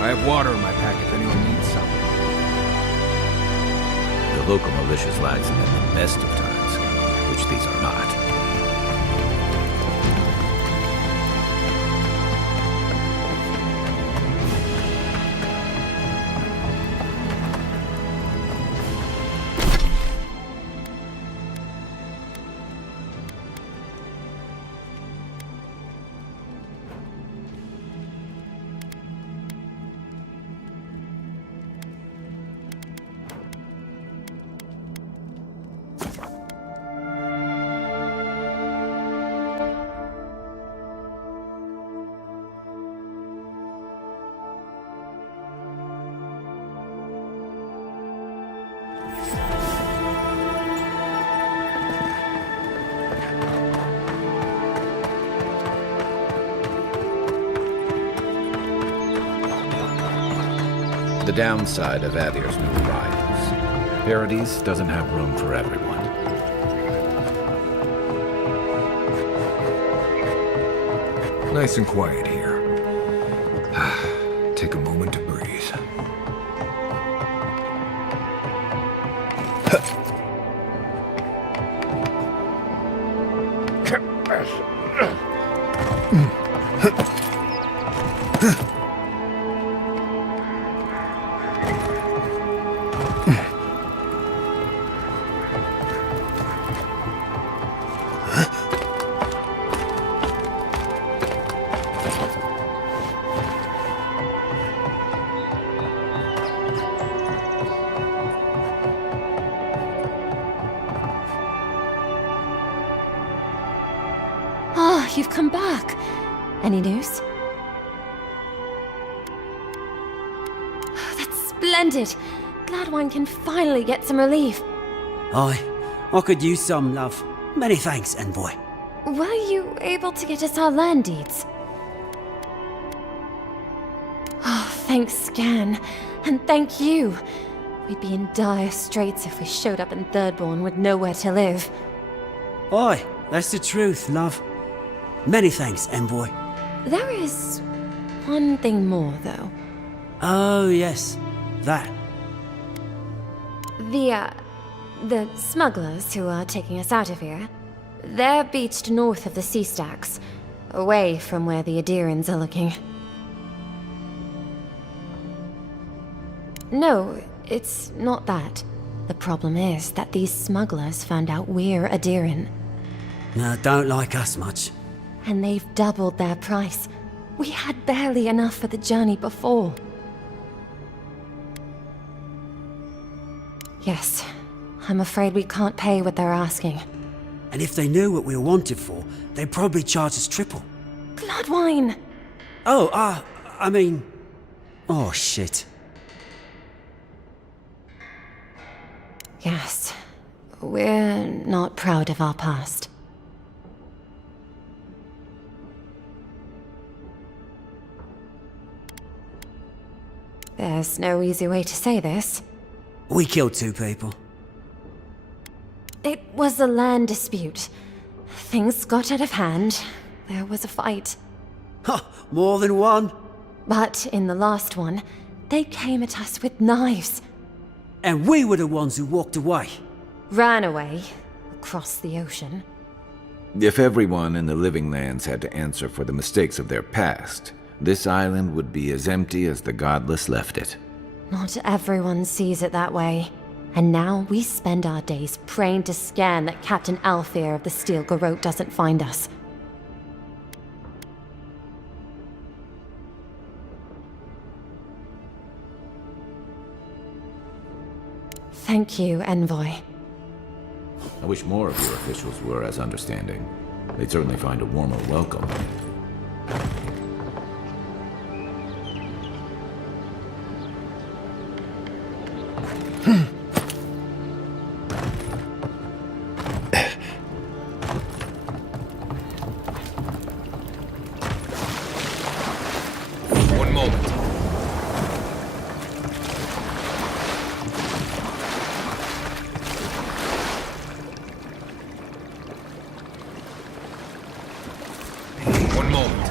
I have water in my pack if anyone needs some. The local militia's lags them at the best of times, which these are not. The downside of Adir's new arrivals. Paradise doesn't have room for everyone. Nice and quiet here. Take a moment to breathe. Ah, you've come back. Any news? That's splendid. Gladwine can finally get some relief. Aye, I could use some, love. Many thanks, envoy. Were you able to get us our land deeds? Oh, thanks, Scan. And thank you. We'd be in dire straits if we showed up in Thirdborn with nowhere to live. Aye, that's the truth, love. Many thanks, envoy. There is one thing more, though. Oh, yes. That. The smugglers who are taking us out of here, they're beached north of the sea stacks, away from where the Adirans are looking. No, it's not that. The problem is that these smugglers found out we're Adiran. No, don't like us much. And they've doubled their price. We had barely enough for the journey before. Yes, I'm afraid we can't pay what they're asking. And if they knew what we were wanted for, they'd probably charge us triple. Bloodwine! Oh, I mean... Oh, shit. Yes, we're not proud of our past. There's no easy way to say this. We killed 2 people. It was a land dispute. Things got out of hand. There was a fight. Ha! More than one? But in the last one, they came at us with knives. And we were the ones who walked away. Ran away. Across the ocean. If everyone in the Living Lands had to answer for the mistakes of their past, this island would be as empty as the Godless left it. Not everyone sees it that way. And now we spend our days praying to Scan that Captain Alfear of the Steel Garrote doesn't find us. Thank you, Envoy. I wish more of your officials were as understanding. They'd certainly find a warmer welcome. One moment. One moment.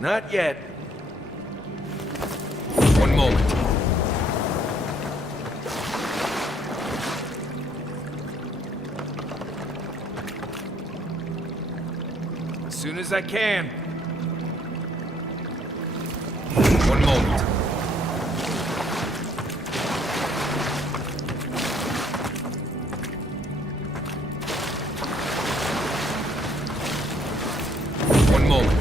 Not yet. One moment. As soon as I can. One moment. One moment.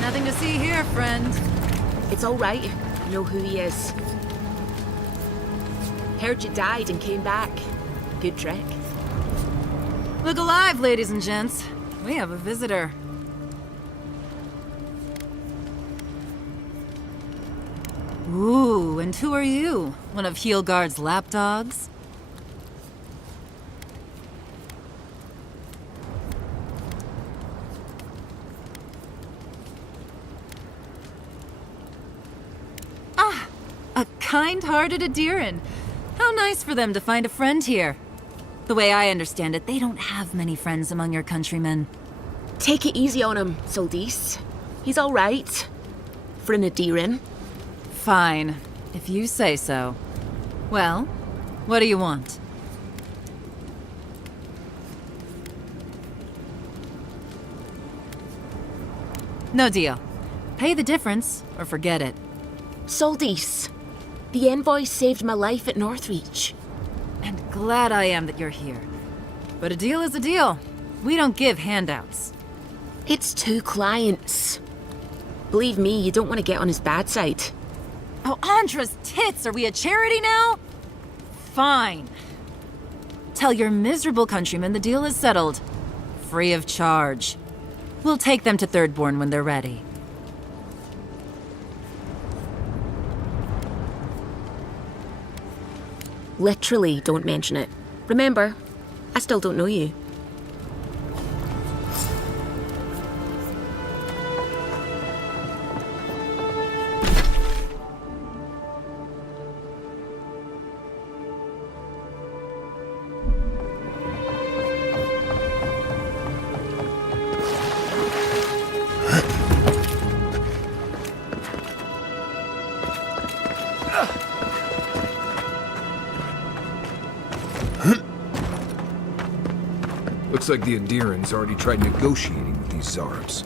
Nothing to see here, friend. It's all right. I know who he is. Heard you died and came back. Good trick. Look alive, ladies and gents. We have a visitor. Ooh, and who are you? One of Heelguard's lapdogs? Ah, a kind-hearted Adiran. How nice for them to find a friend here. The way I understand it, they don't have many friends among your countrymen. Take it easy on him, Soldis. He's all right. For an Adiran. Fine, if you say so. Well, what do you want? No deal. Pay the difference, or forget it. Soldis, the envoy saved my life at Northreach. And glad I am that you're here. But a deal is a deal. We don't give handouts. It's 2 clients. Believe me, you don't want to get on his bad side. Oh, Andra's tits! Are we a charity now? Fine. Tell your miserable countrymen the deal is settled. Free of charge. We'll take them to Thirdborn when they're ready. Literally, don't mention it. Remember, I still don't know you. Looks like the Adirans already tried negotiating with these Zarbs.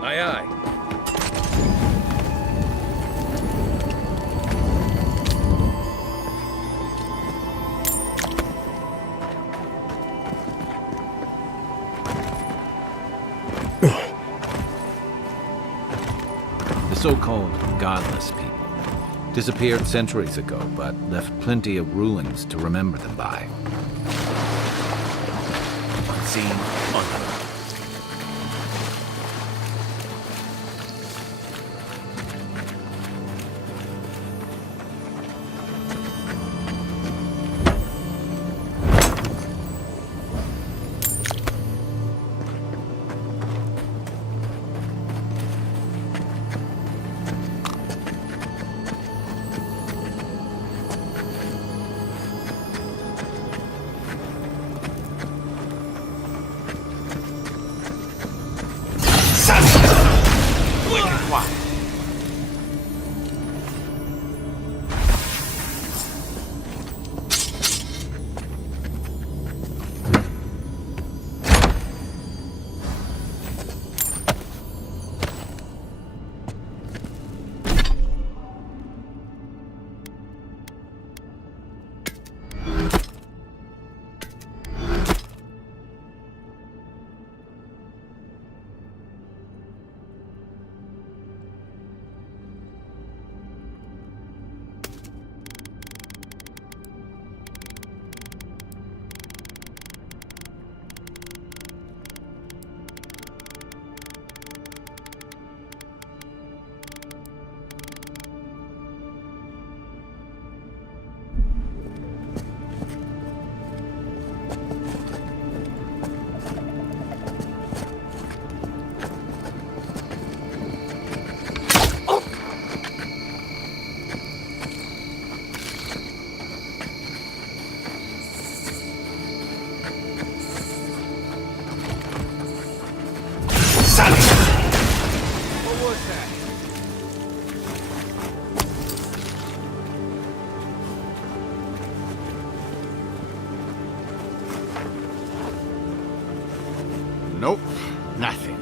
Aye, aye. so-called godless people. Disappeared centuries ago, but left plenty of ruins to remember them by. Unseen, unknown. Nope, nothing.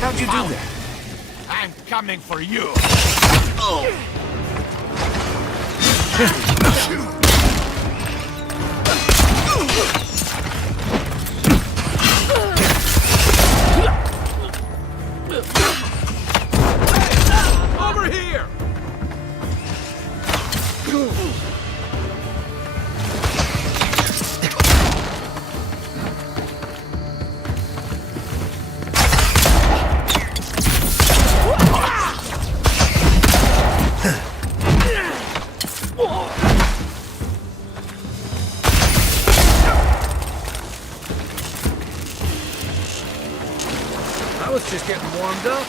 How'd you do that? I'm coming for you. Over here! I was just getting warmed up.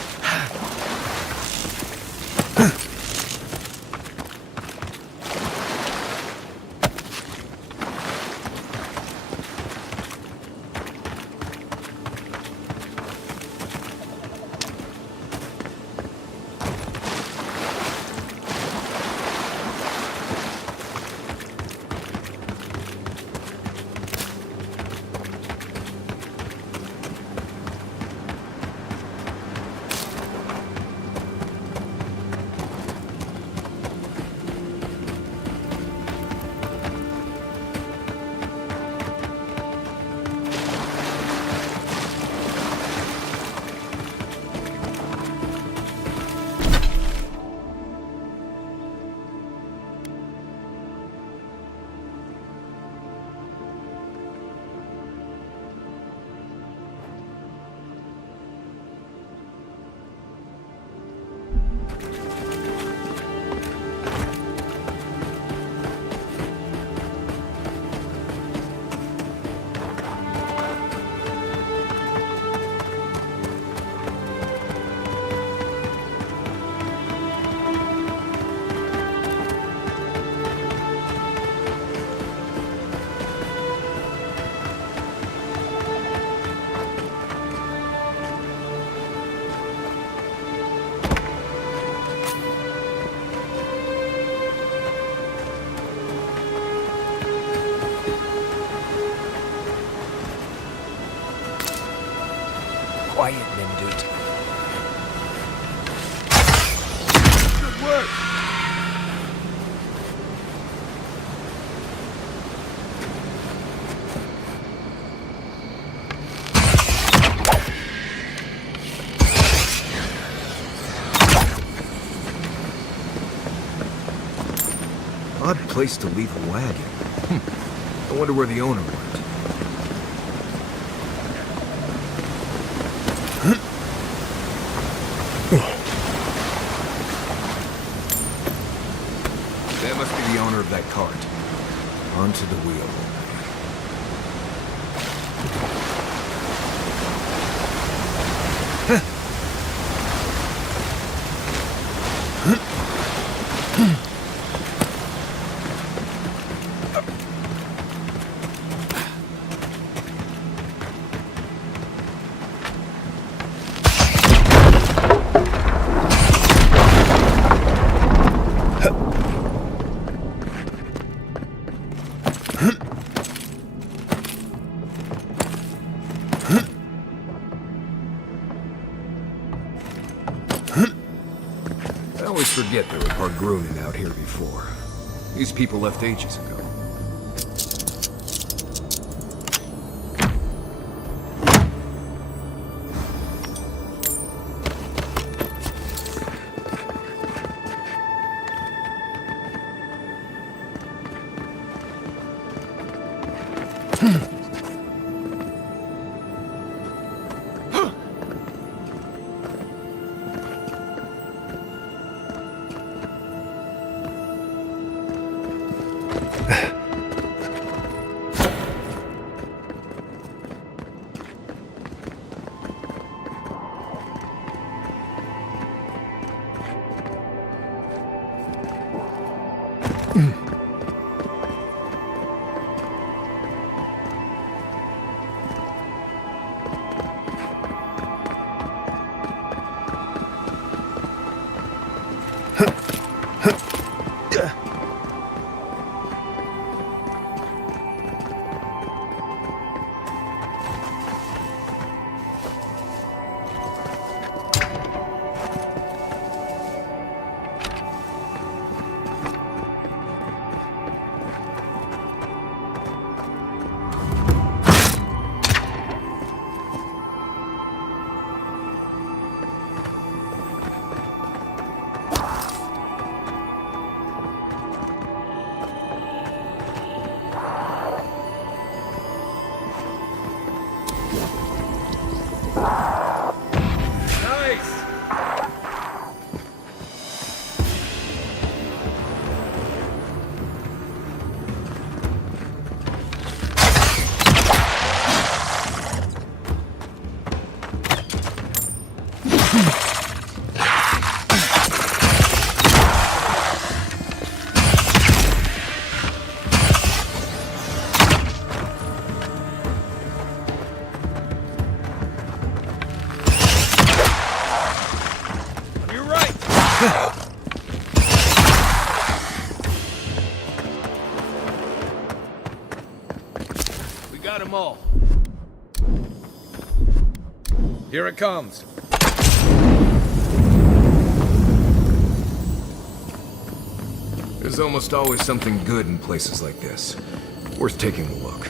Quiet, Nimdut. Good work. Odd place to leave a wagon. I wonder where the owner went. That must be the owner of that cart. Onto the wheel. I always forget there were Pargrunen out here before. These people left ages ago. We got them all. Here it comes. There's almost always something good in places like this. Worth taking a look.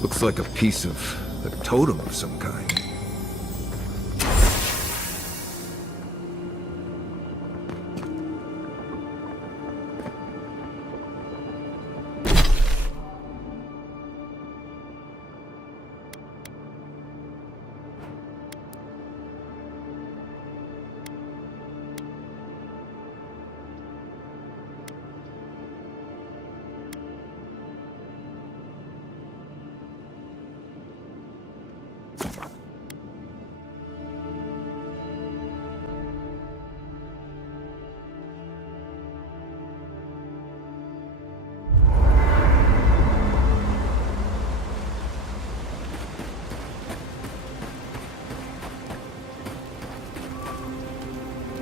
Looks like a piece of a totem of some kind.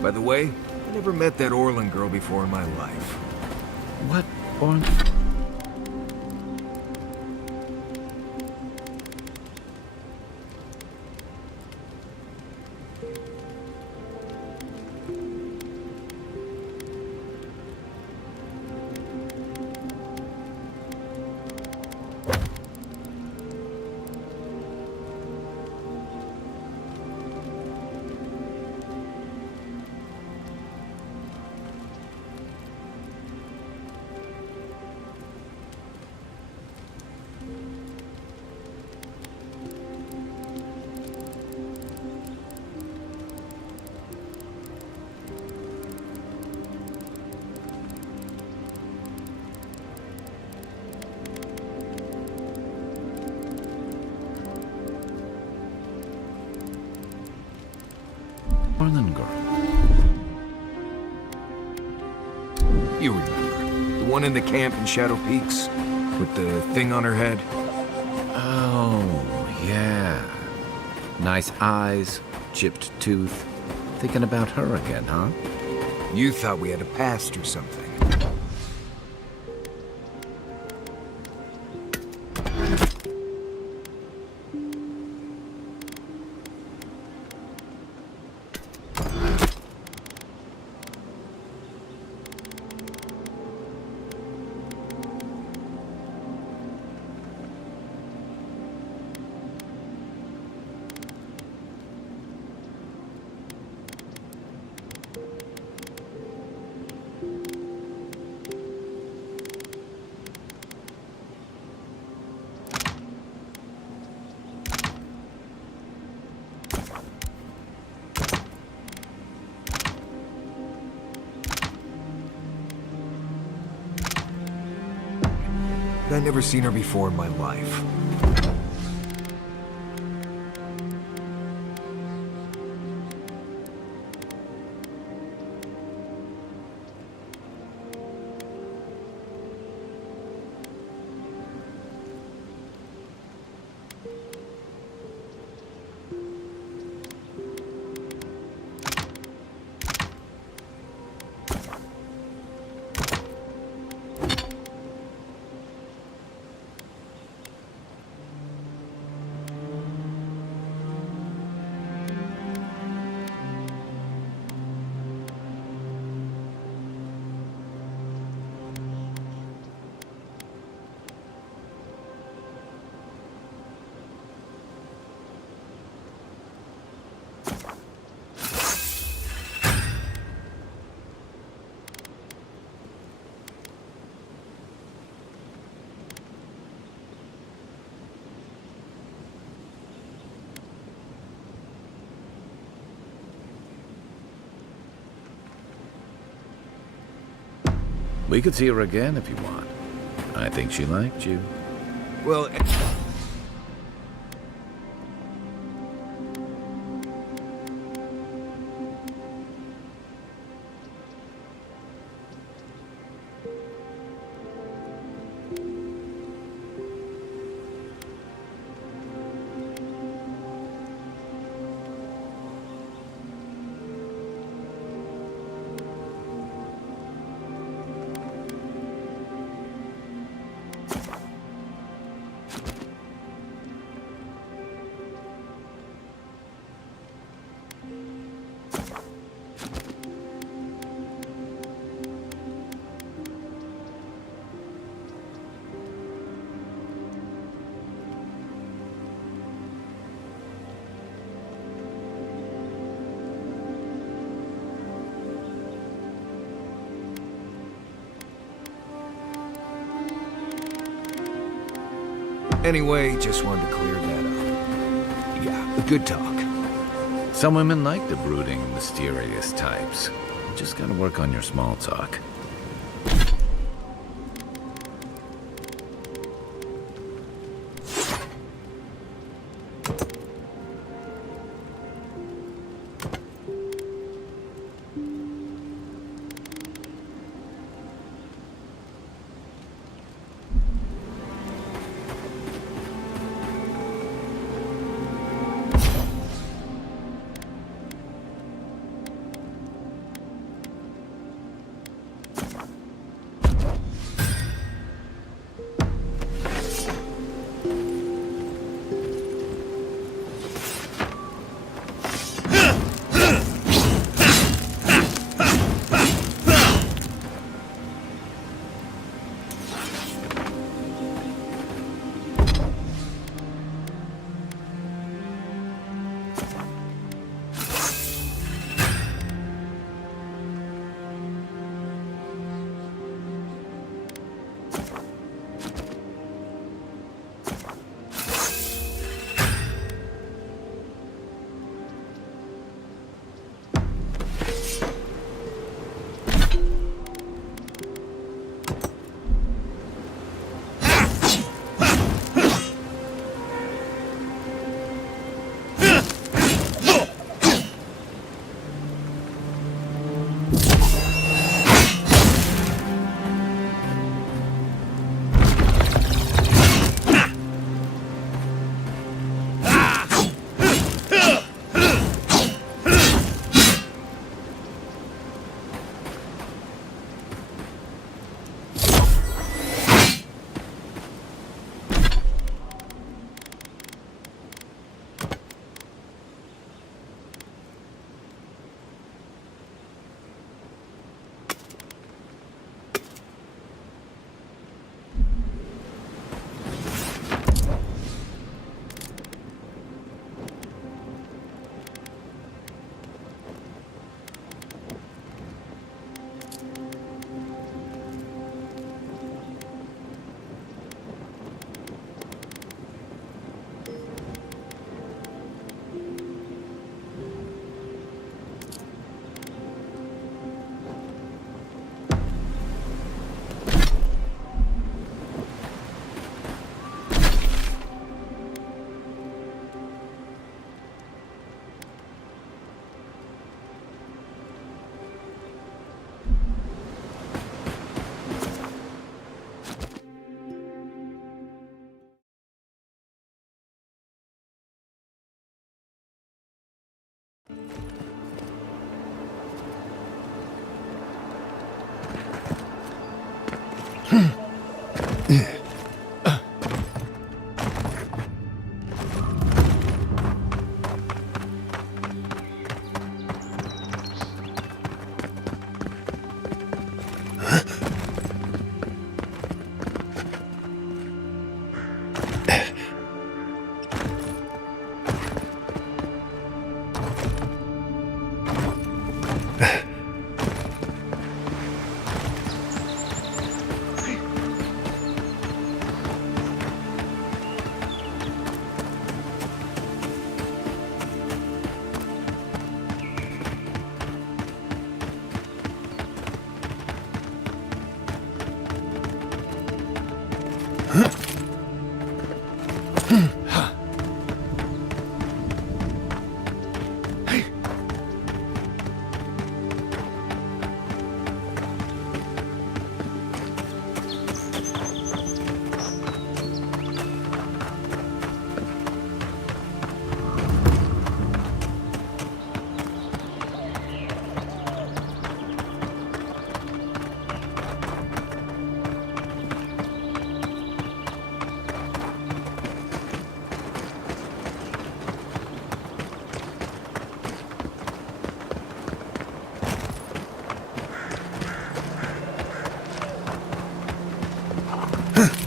By the way, I never met that Orlin girl before in my life. What Orlin? Orlin girl. You remember. The one in the camp in Shadow Peaks? With the thing on her head? Oh, yeah. Nice eyes, chipped tooth. Thinking about her again, huh? You thought we had a past or something. I'd never seen her before in my life. We could see her again if you want. I think she liked you. Well... Anyway, just wanted to clear that up. Yeah, a good talk. Some women like the brooding, mysterious types. You just gotta work on your small talk.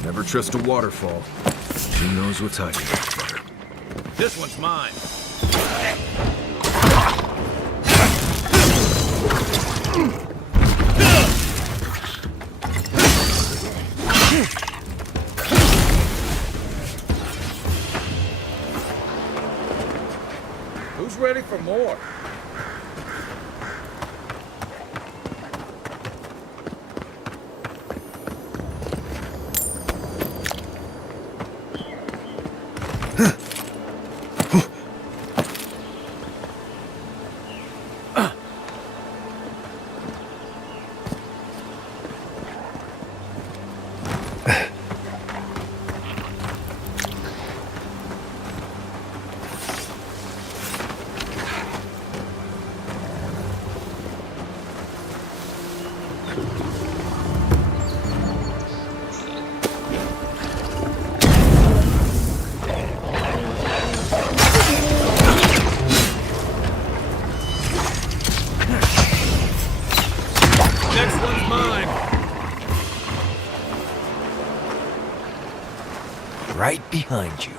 Never trust a waterfall. Who knows what's hiding out there? This one's mine. for more. Next one's mine. Right behind you.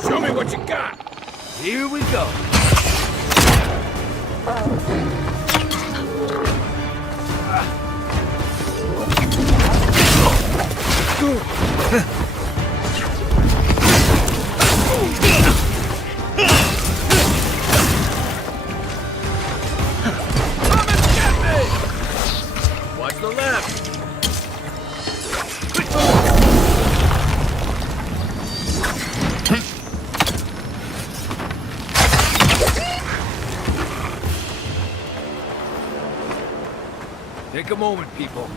Show me what you got. Here we go. Watch the left. Take a moment, people.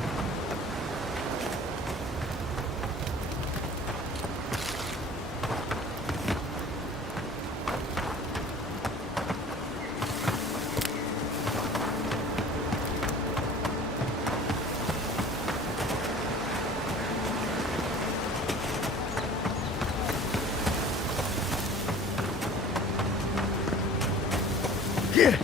Get it.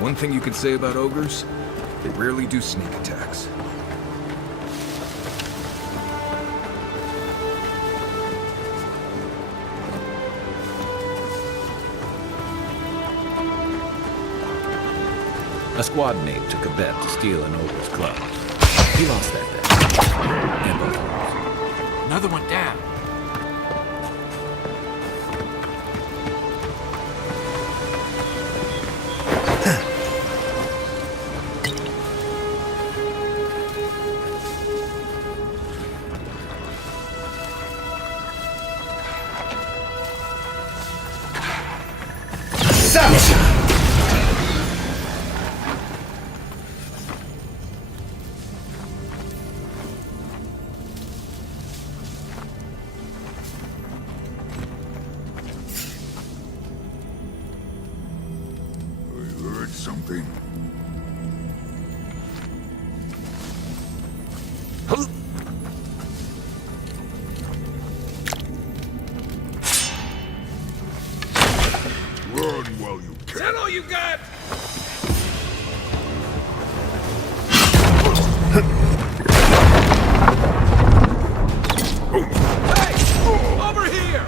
One thing you could say about ogres, they rarely do sneak attacks. A squad mate took a bet to steal an ogre's club. He lost that bet. And both others. Another one down. Something. Run while you can. Is that all you got? Hey! Over here!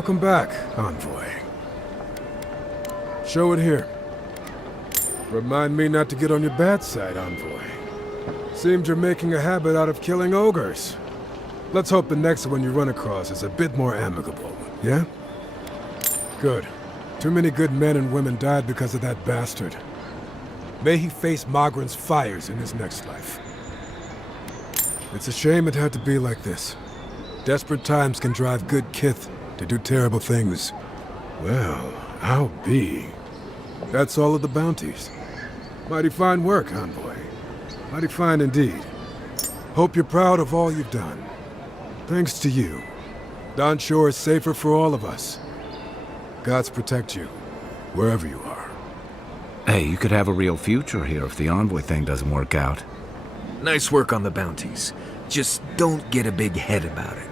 Welcome back, Envoy. Show it here. Remind me not to get on your bad side, Envoy. Seems you're making a habit out of killing ogres. Let's hope the next one you run across is a bit more amicable, yeah? Good. Too many good men and women died because of that bastard. May he face Magran's fires in his next life. It's a shame it had to be like this. Desperate times can drive good kith to do terrible things. Well, I'll be. That's all of the bounties. Mighty fine work, Envoy. Mighty fine indeed. Hope you're proud of all you've done. Thanks to you, Don Shore is safer for all of us. Gods protect you, wherever you are. Hey, you could have a real future here if the Envoy thing doesn't work out. Nice work on the bounties. Just don't get a big head about it.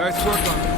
Nice work on it.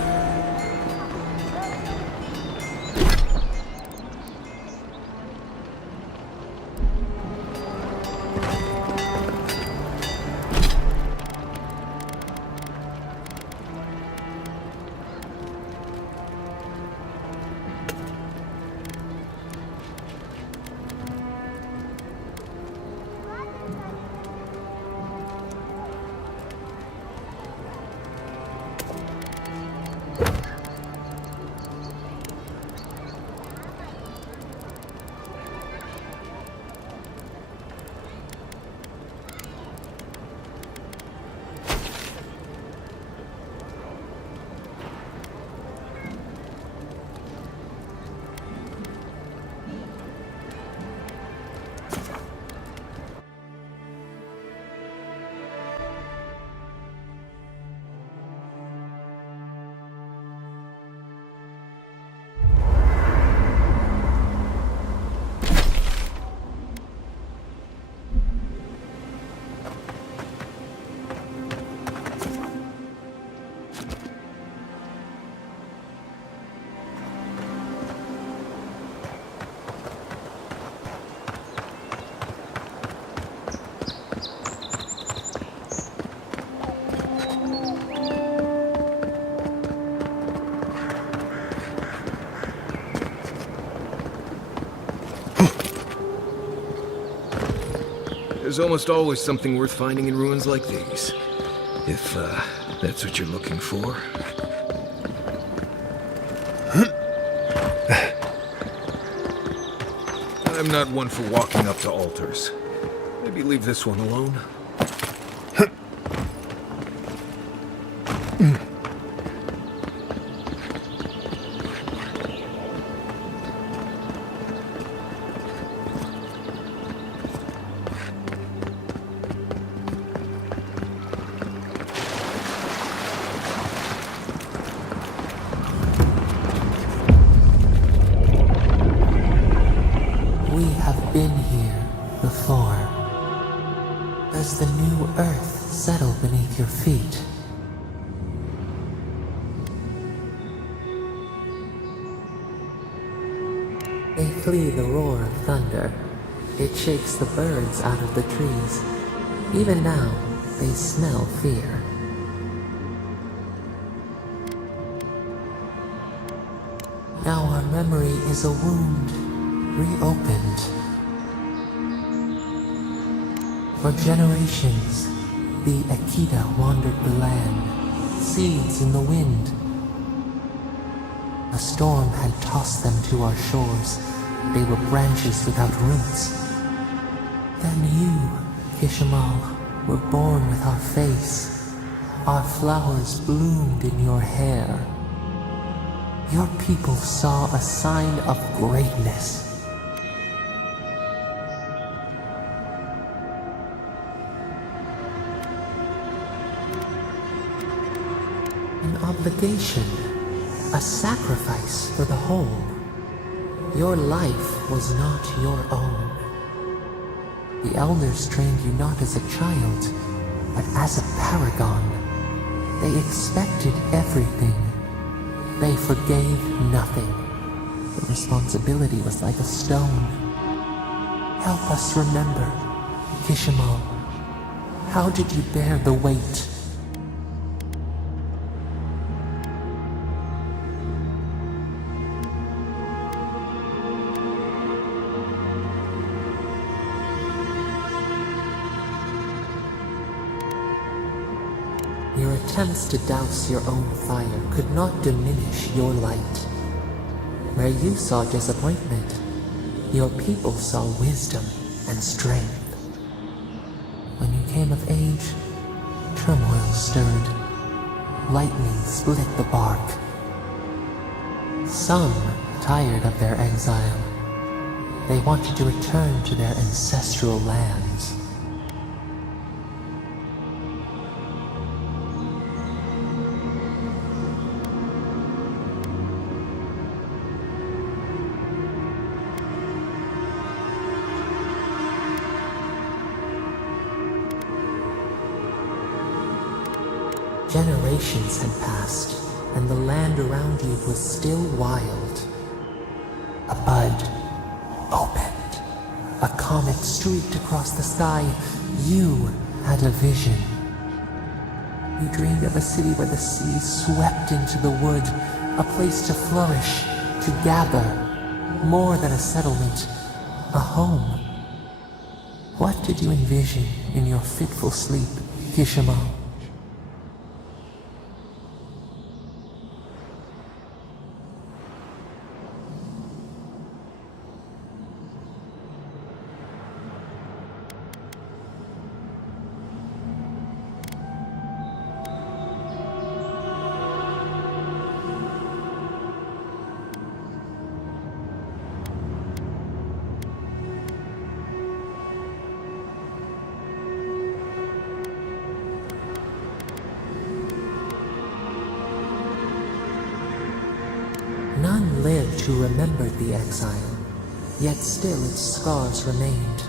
There's almost always something worth finding in ruins like these. If, that's what you're looking for. I'm not one for walking up to altars. Maybe leave this one alone. We have been here before. Does the new earth settle beneath your feet? They flee the roar of thunder. It shakes the birds out of the trees. Even now, they smell fear. Now our memory is a wound, reopened. For generations, the Akita wandered the land, seeds in the wind. A storm had tossed them to our shores. They were branches without roots. Then you, Kishimal, were born with our face. Our flowers bloomed in your hair. Your people saw a sign of greatness. An obligation, a sacrifice for the whole. Your life was not your own. The elders trained you not as a child, but as a paragon. They expected everything. They forgave nothing. The responsibility was like a stone. Help us remember, Kishimo. How did you bear the weight? Your attempts to douse your own fire could not diminish your light. Where you saw disappointment, your people saw wisdom and strength. When you came of age, turmoil stirred. Lightning split the bark. Some tired of their exile. They wanted to return to their ancestral lands. Generations had passed, and the land around you was still wild. A bud opened. A comet streaked across the sky. You had a vision. You dreamed of a city where the sea swept into the wood, a place to flourish, to gather, more than a settlement, a home. What did you envision in your fitful sleep, Kishimo? None lived who remembered the exile, yet still its scars remained.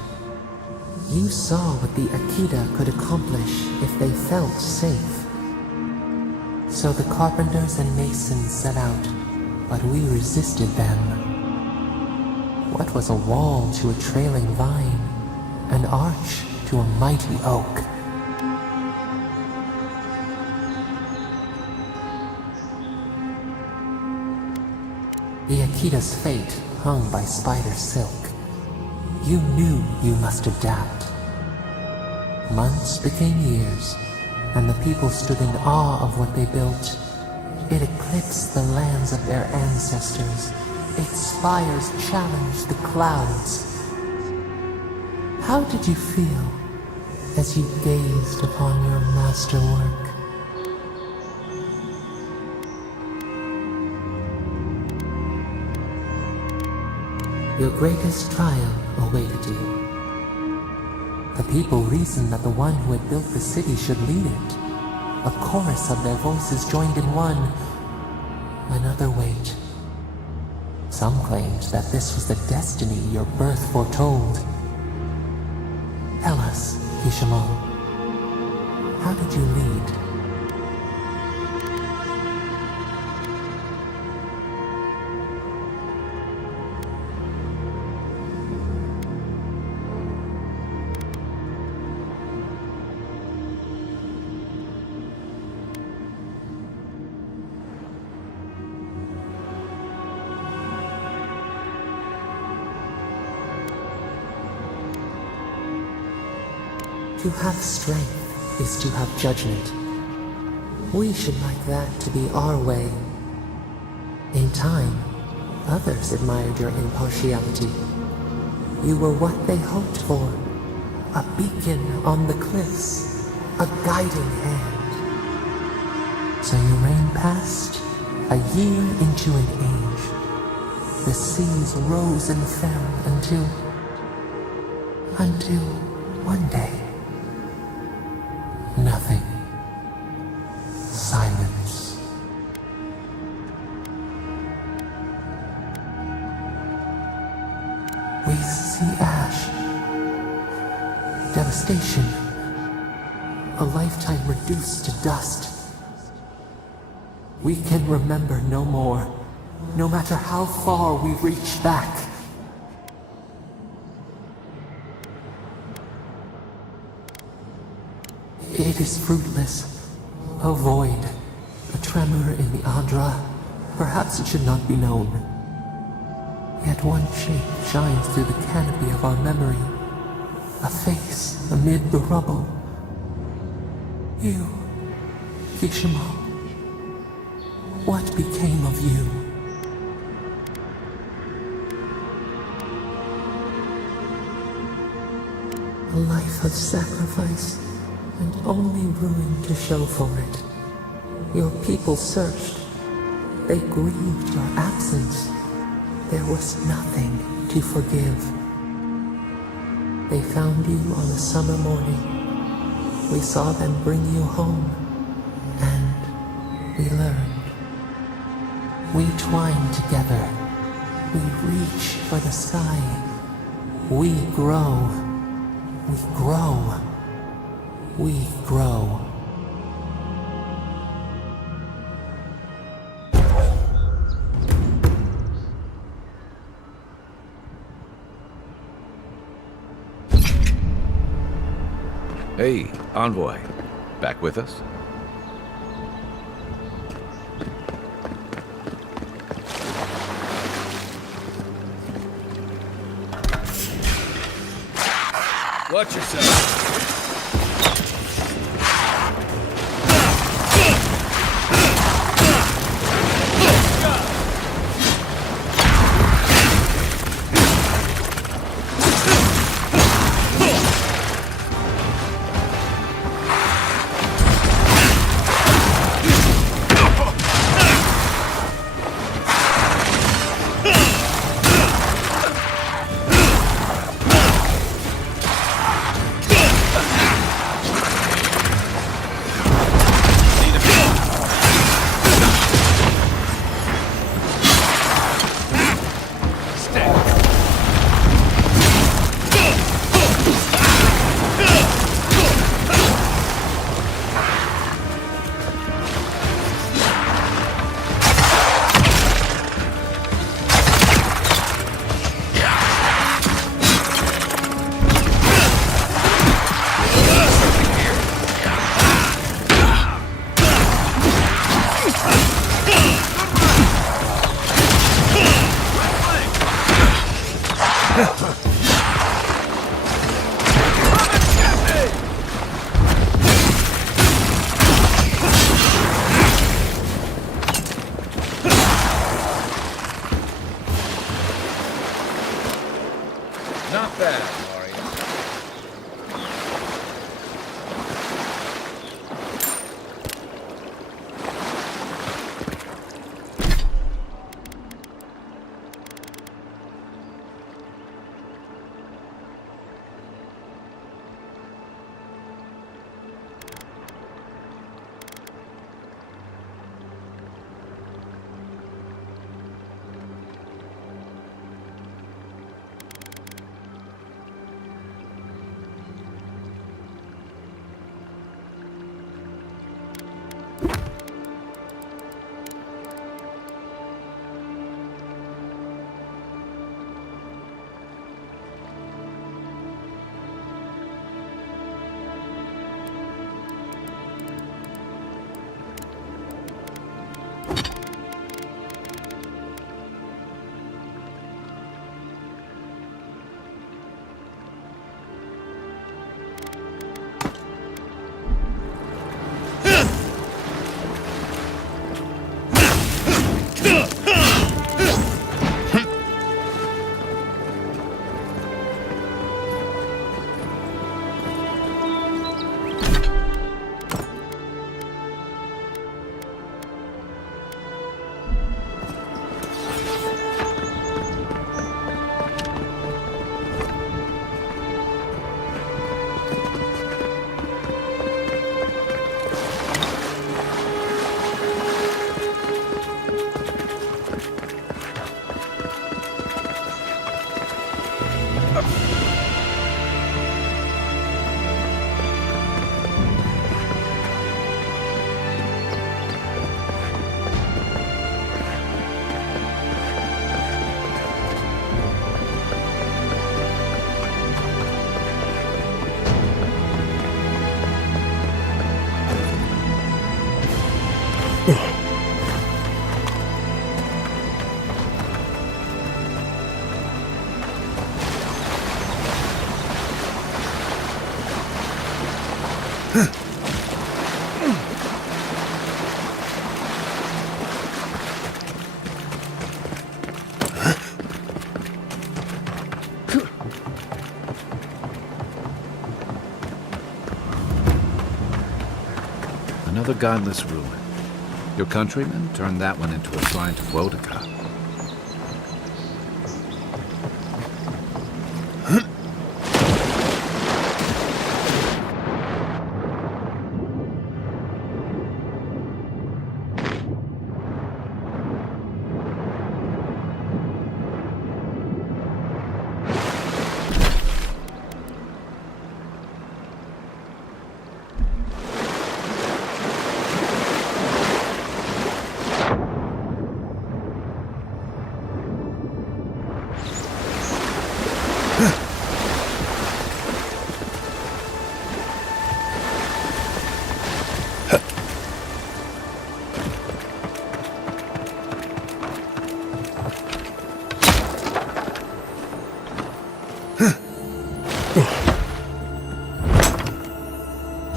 You saw what the Akita could accomplish if they felt safe. So the carpenters and masons set out, but we resisted them. What was a wall to a trailing vine, an arch to a mighty oak? The Akita's fate hung by spider silk. You knew you must adapt. Months became years, and the people stood in awe of what they built. It eclipsed the lands of their ancestors. Its spires challenged the clouds. How did you feel as you gazed upon your masterwork? Your greatest trial awaited you. The people reasoned that the one who had built the city should lead it. A chorus of their voices joined in one. Another weight. Some claimed that this was the destiny your birth foretold. Tell us, Kishimo, how did you lead? To have strength is to have judgment. We should like that to be our way. In time, others admired your impartiality. You were what they hoped for. A beacon on the cliffs. A guiding hand. So your reign passed, a year into an age. The seas rose and fell until one day. Nothing. Silence. devastation. A lifetime reduced to dust. We can remember no more, no matter how far we reach back. It is fruitless. A void, a tremor in the Adra. Perhaps it should not be known. Yet one shape shines through the canopy of our memory. A face amid the rubble. You, Kishimo. What became of you? A life of sacrifice, and only ruin to show for it. Your people searched. They grieved your absence. There was nothing to forgive. They found you on a summer morning. We saw them bring you home, and we learned. We twine together. We reach for the sky. We grow. We grow. We grow. Hey, Envoy. Back with us? Watch yourself. Another godless ruin. Your countrymen turned that one into a shrine to Vodka.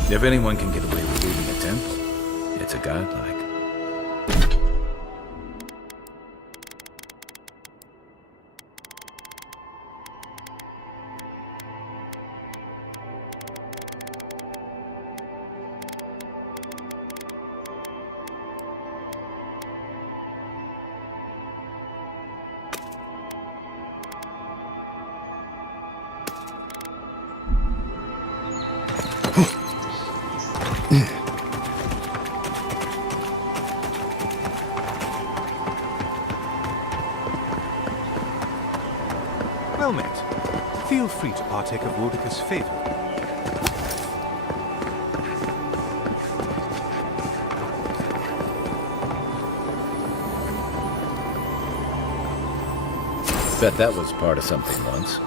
If anyone can get away with leaving a tent, it's a godlike. Well met. Feel free to partake of Wodika's favor. Bet that was part of something once.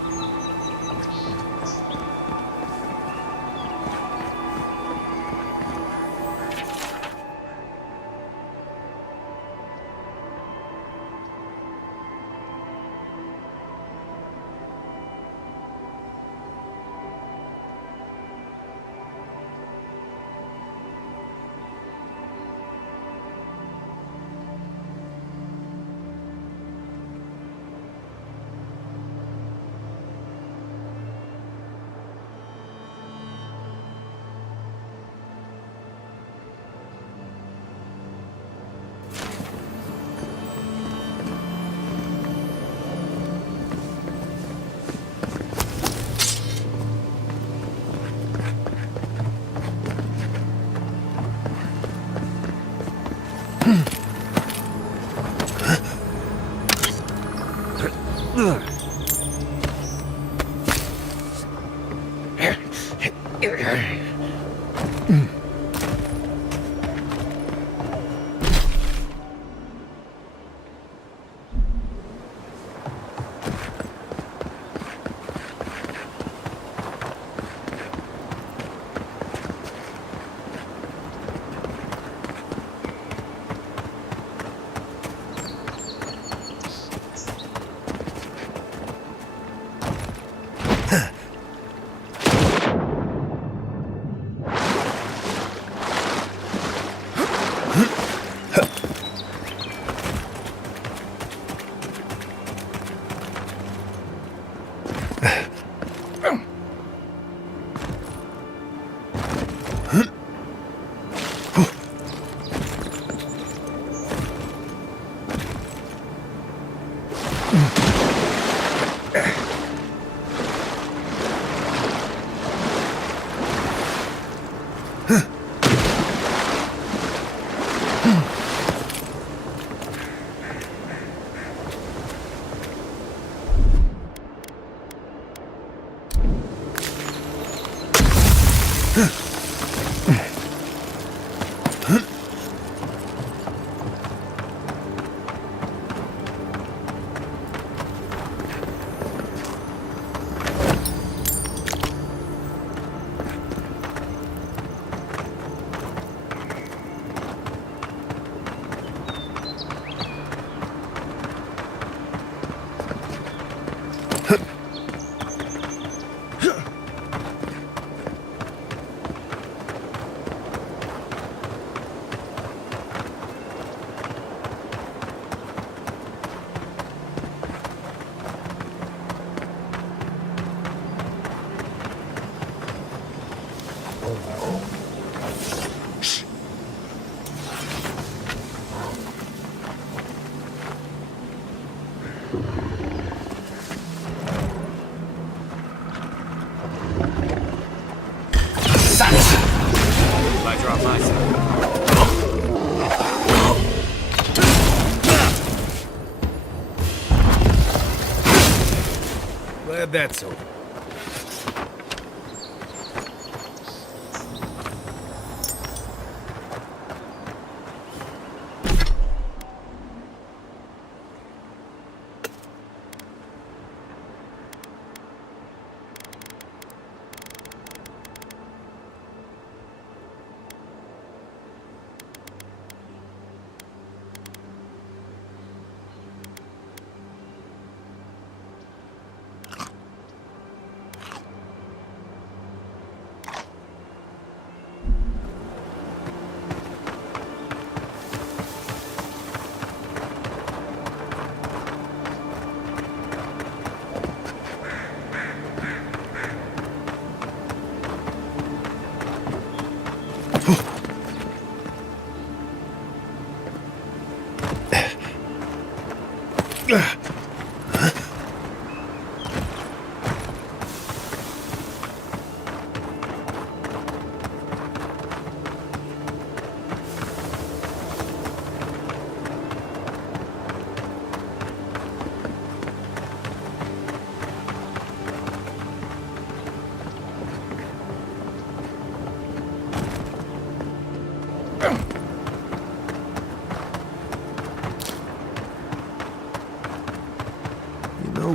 glad that's over.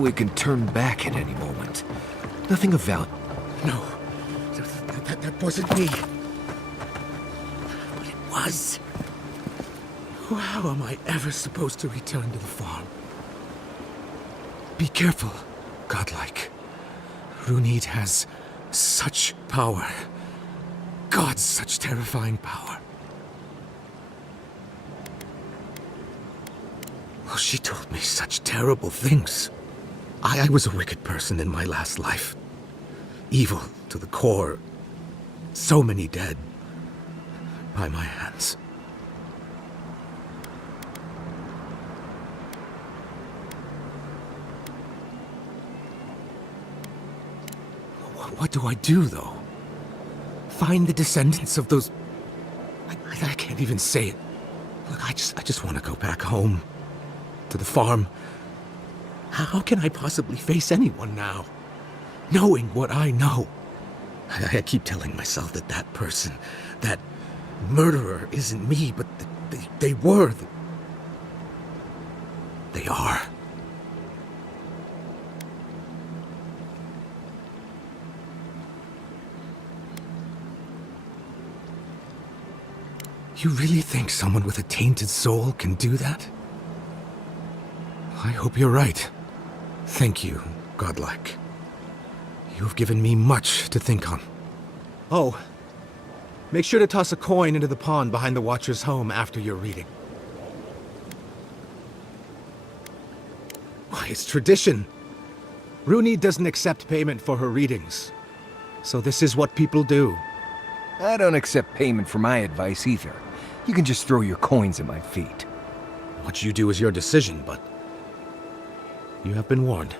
We can turn back at any moment. Nothing of value. No, that wasn't me. But it was. How am I ever supposed to return to the farm? Be careful, godlike. Runid has such power. God's such terrifying power. Well, she told me such terrible things. I was a wicked person in my last life. Evil to the core. So many dead. By my hands. What do I do, though? Find the descendants of those... I can't even say it. Look, I just want to go back home. To the farm. How can I possibly face anyone now? Knowing what I know. I keep telling myself that that person, that murderer isn't me, but they were. They are. You really think someone with a tainted soul can do that? I hope you're right. Thank you, godlike. You've given me much to think on. Oh, make sure to toss a coin into the pond behind the Watcher's home after your reading. Why, it's tradition. Runid doesn't accept payment for her readings. So this is what people do. I don't accept payment for my advice either. You can just throw your coins at my feet. What you do is your decision, but you have been warned.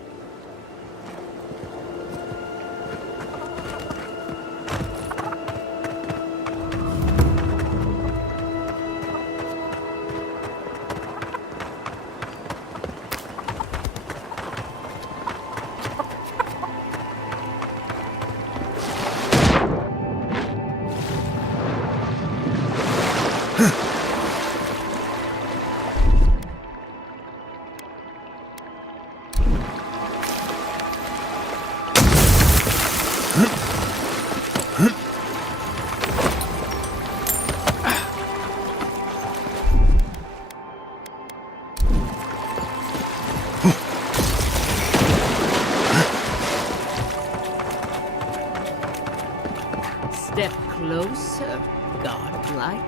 Step closer, godlike.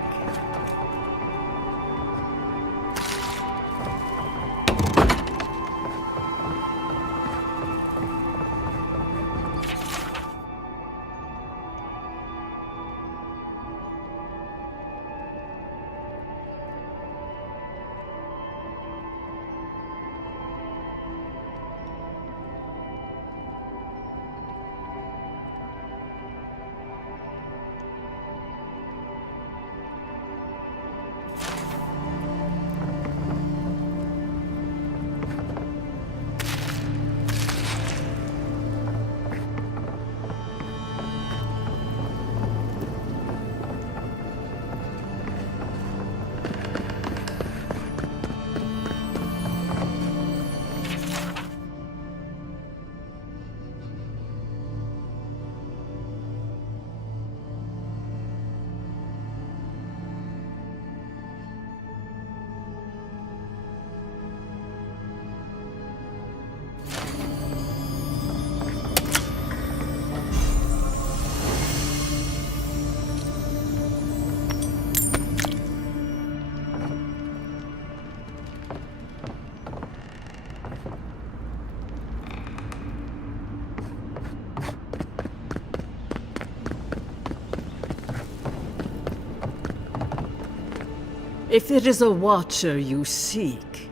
If it is a watcher you seek,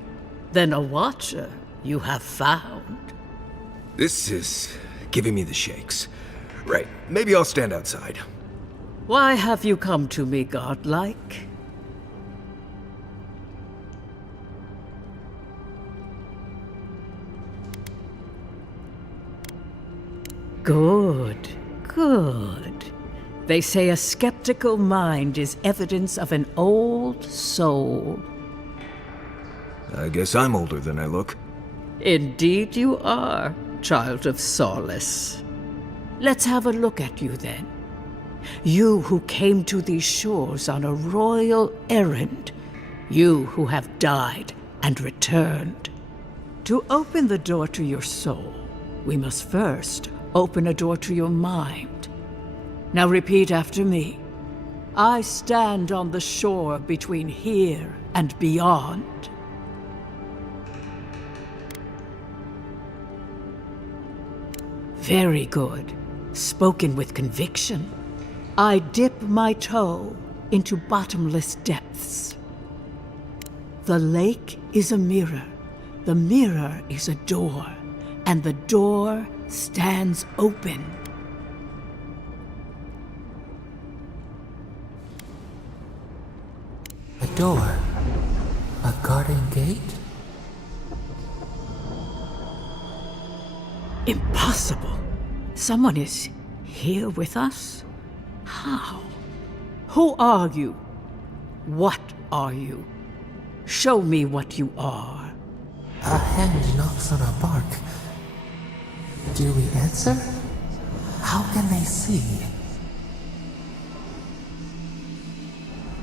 then a watcher you have found. This is giving me the shakes. Right, maybe I'll stand outside. Why have you come to me, godlike? Good, good. They say a skeptical mind is evidence of an old soul. I guess I'm older than I look. Indeed you are, child of solace. Let's have a look at you then. You who came to these shores on a royal errand. You who have died and returned. To open the door to your soul, we must first open a door to your mind. Now repeat after me. I stand on the shore between here and beyond. Very good. Spoken with conviction. I dip my toe into bottomless depths. The lake is a mirror. The mirror is a door. And the door stands open. A door? A garden gate? Impossible. Someone is here with us? How? Who are you? What are you? Show me what you are. A hand knocks on our bark. Do we answer? How can they see?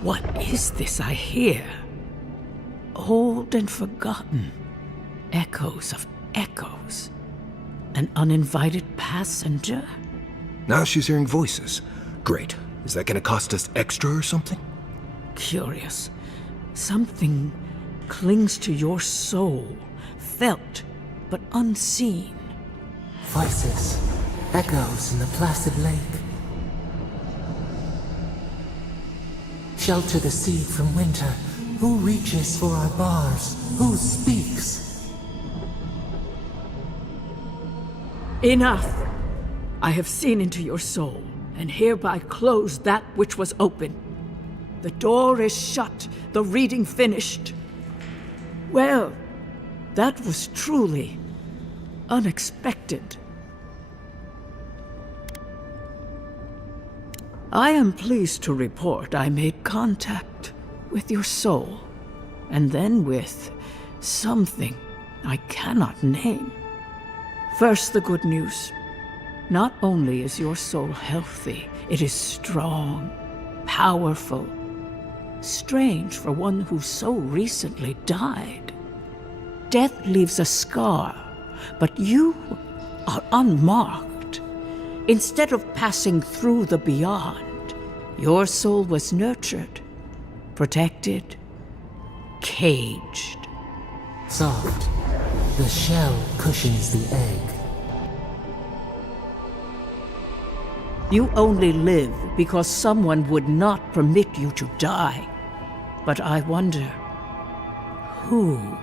What is this I hear? Old and forgotten. Echoes of echoes. An uninvited passenger? Now she's hearing voices. Great. Is that gonna cost us extra or something? Curious. Something clings to your soul, felt but unseen. Voices, echoes in the placid lake. Shelter the seed from winter. Who reaches for our bars? Who speaks? Enough! I have seen into your soul, and hereby close that which was open. The door is shut, the reading finished. Well, that was truly unexpected. I am pleased to report I made contact with your soul, and then with something I cannot name. First, the good news. Not only is your soul healthy, it is strong, powerful. Strange for one who so recently died. Death leaves a scar, but you are unmarked. Instead of passing through the beyond, your soul was nurtured, protected, caged. Soft. The shell cushions the egg. You only live because someone would not permit you to die. But I wonder, who?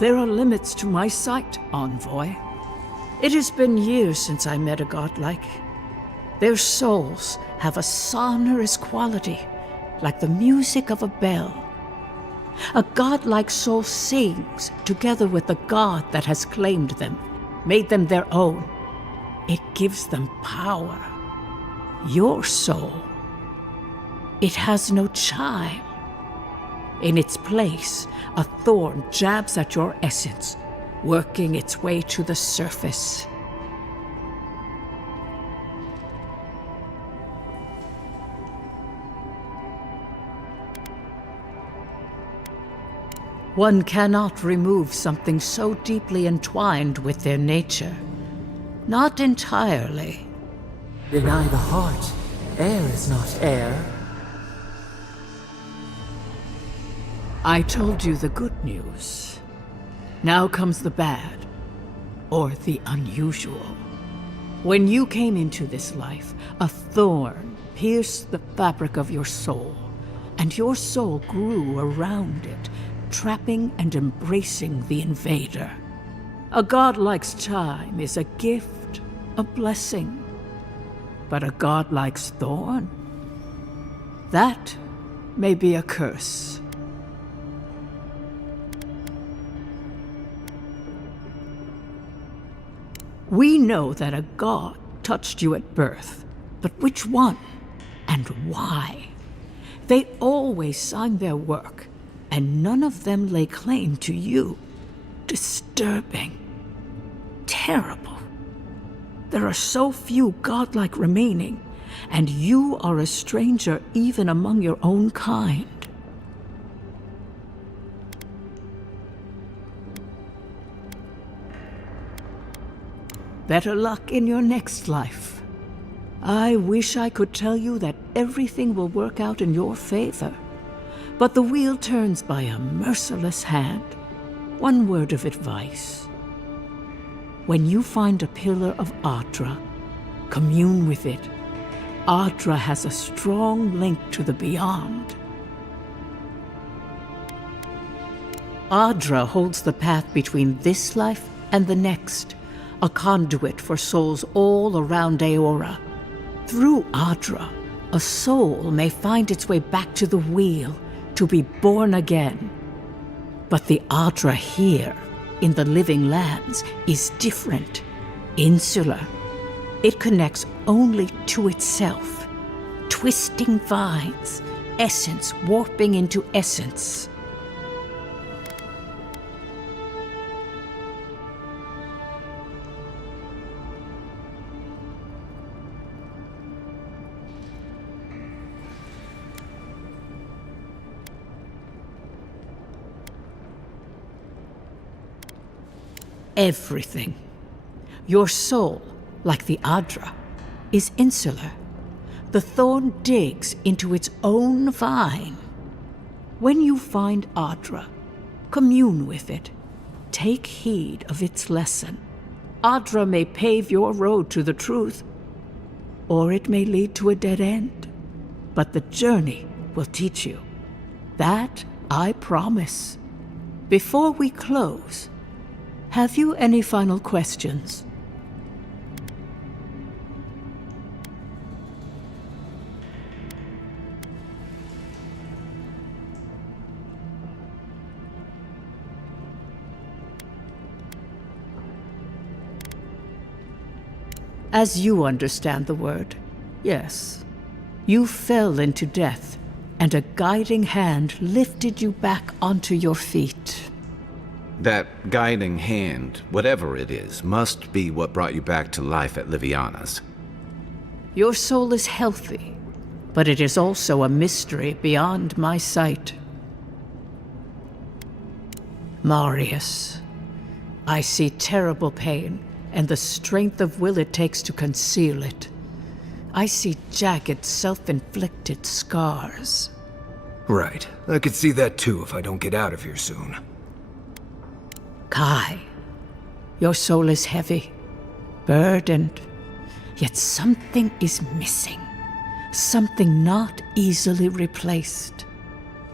There are limits to my sight, Envoy. It has been years since I met a godlike. Their souls have a sonorous quality, like the music of a bell. A godlike soul sings together with the god that has claimed them, made them their own. It gives them power. Your soul, it has no chime. In its place, a thorn jabs at your essence, working its way to the surface. One cannot remove something so deeply entwined with their nature. Not entirely. Deny the heart. Air is not air. I told you the good news. Now comes the bad, or the unusual. When you came into this life, a thorn pierced the fabric of your soul, and your soul grew around it, trapping and embracing the invader. A godlike's time is a gift, a blessing. But a godlike's thorn? That may be a curse. We know that a god touched you at birth, but which one and why? They always signed their work, and none of them lay claim to you. Disturbing. Terrible. There are so few godlike remaining, and you are a stranger even among your own kind. Better luck in your next life. I wish I could tell you that everything will work out in your favor, but the wheel turns by a merciless hand. One word of advice. When you find a pillar of Adra, commune with it. Adra has a strong link to the beyond. Adra holds the path between this life and the next, a conduit for souls all around Aora. Through Adra, a soul may find its way back to the wheel, to be born again. But the Adra here, in the living lands, is different, insular. It connects only to itself, twisting vines, essence warping into essence. Everything. Your soul, like the Adra, is insular. The thorn digs into its own vine. When you find Adra, commune with it. Take heed of its lesson. Adra may pave your road to the truth, or it may lead to a dead end. But the journey will teach you. That I promise. Before we close, have you any final questions? As you understand the word, yes. You fell into death, and a guiding hand lifted you back onto your feet. That guiding hand, whatever it is, must be what brought you back to life at Liviana's. Your soul is healthy, but it is also a mystery beyond my sight. Marius, I see terrible pain and the strength of will it takes to conceal it. I see jagged, self-inflicted scars. Right. I could see that too if I don't get out of here soon. Kai, your soul is heavy, burdened, yet something is missing. Something not easily replaced.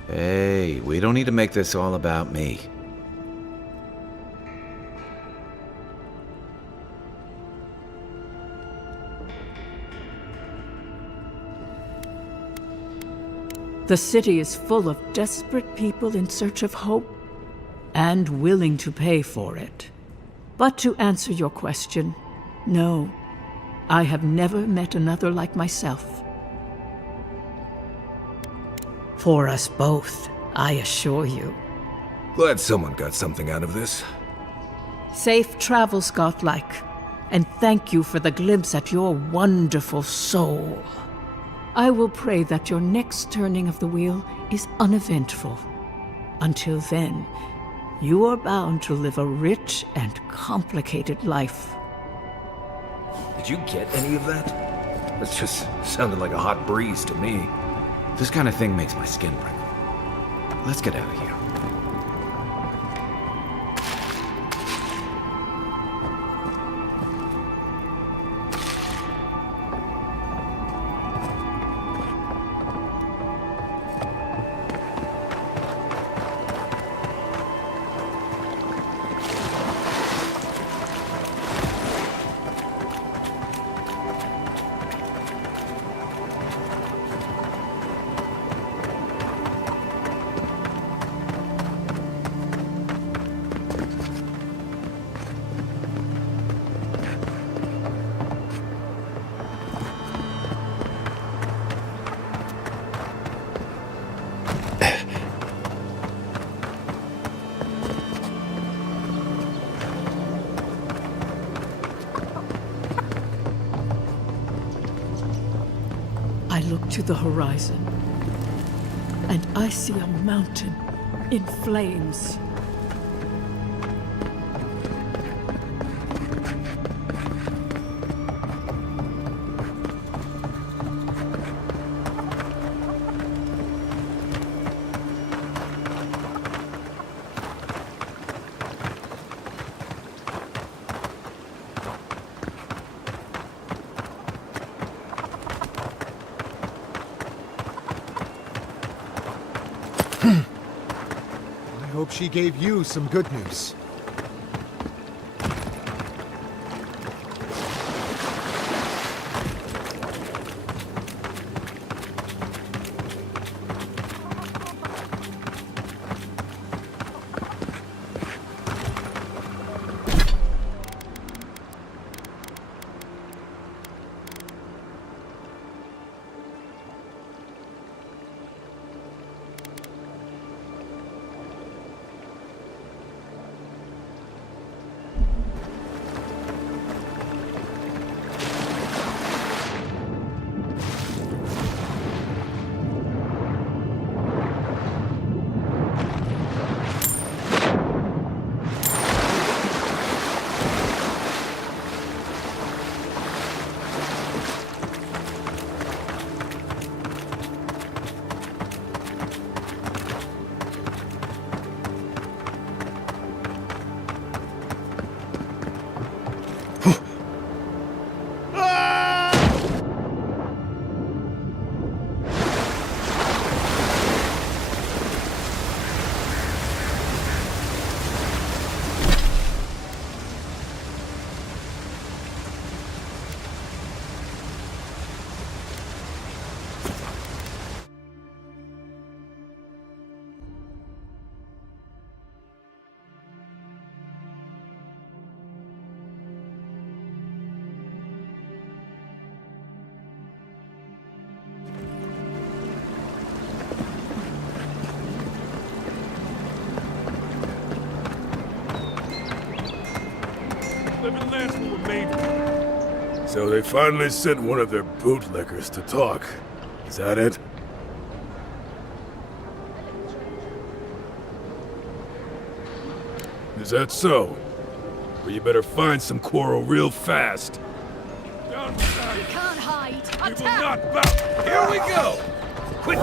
Hey, we don't need to make this all about me. The city is full of desperate people in search of hope, and willing to pay for it. But to answer your question, no, I have never met another like myself. For us both, I assure you. Glad someone got something out of this. Safe travels, Godlike, and thank you for the glimpse at your wonderful soul. I will pray that your next turning of the wheel is uneventful. Until then, you are bound to live a rich and complicated life. Did you get any of that? That just sounded like a hot breeze to me. This kind of thing makes my skin prickle. Let's get out of here. I look to the horizon, and I see a mountain in flames. I hope she gave you some good news. So they finally sent one of their bootlickers to talk. Is that it? Is that so? Well, you better find some quarrel real fast. You can't hide. We will not bow. Here we go! Quit!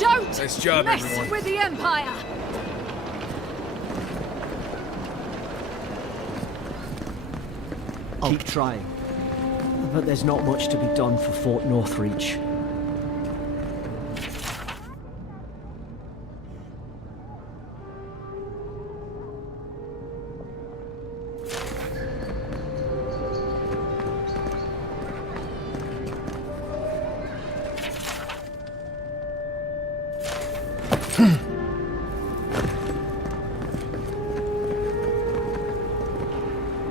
Don't Nice job, mess everyone. with the Empire. Keep trying. But there's not much to be done for Fort Northreach.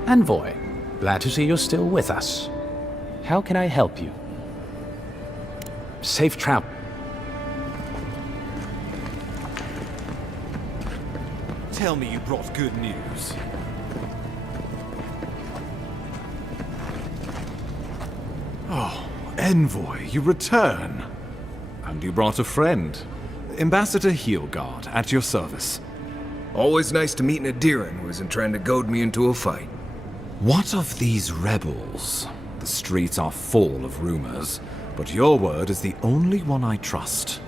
Envoy, glad to see you're still with us. How can I help you? Safe travel. Tell me you brought good news. Oh, Envoy, you return. And you brought a friend. Ambassador Heelguard, at your service. Always nice to meet an Adiran who isn't trying to goad me into a fight. What of these rebels? The streets are full of rumors, but your word is the only one I trust.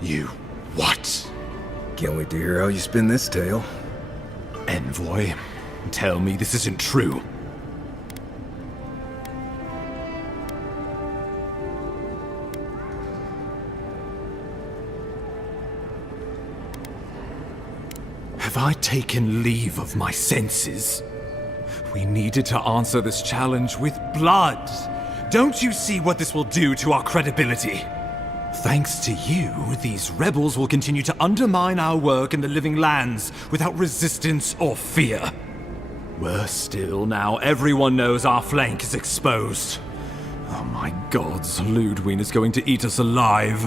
You what? Can't wait to hear how you spin this tale. Envoy, tell me this isn't true. Have I taken leave of my senses? We needed to answer this challenge with blood. Don't you see what this will do to our credibility? Thanks to you, these rebels will continue to undermine our work in the Living Lands without resistance or fear. Worse still, now everyone knows our flank is exposed. Oh my gods, Ludwig is going to eat us alive.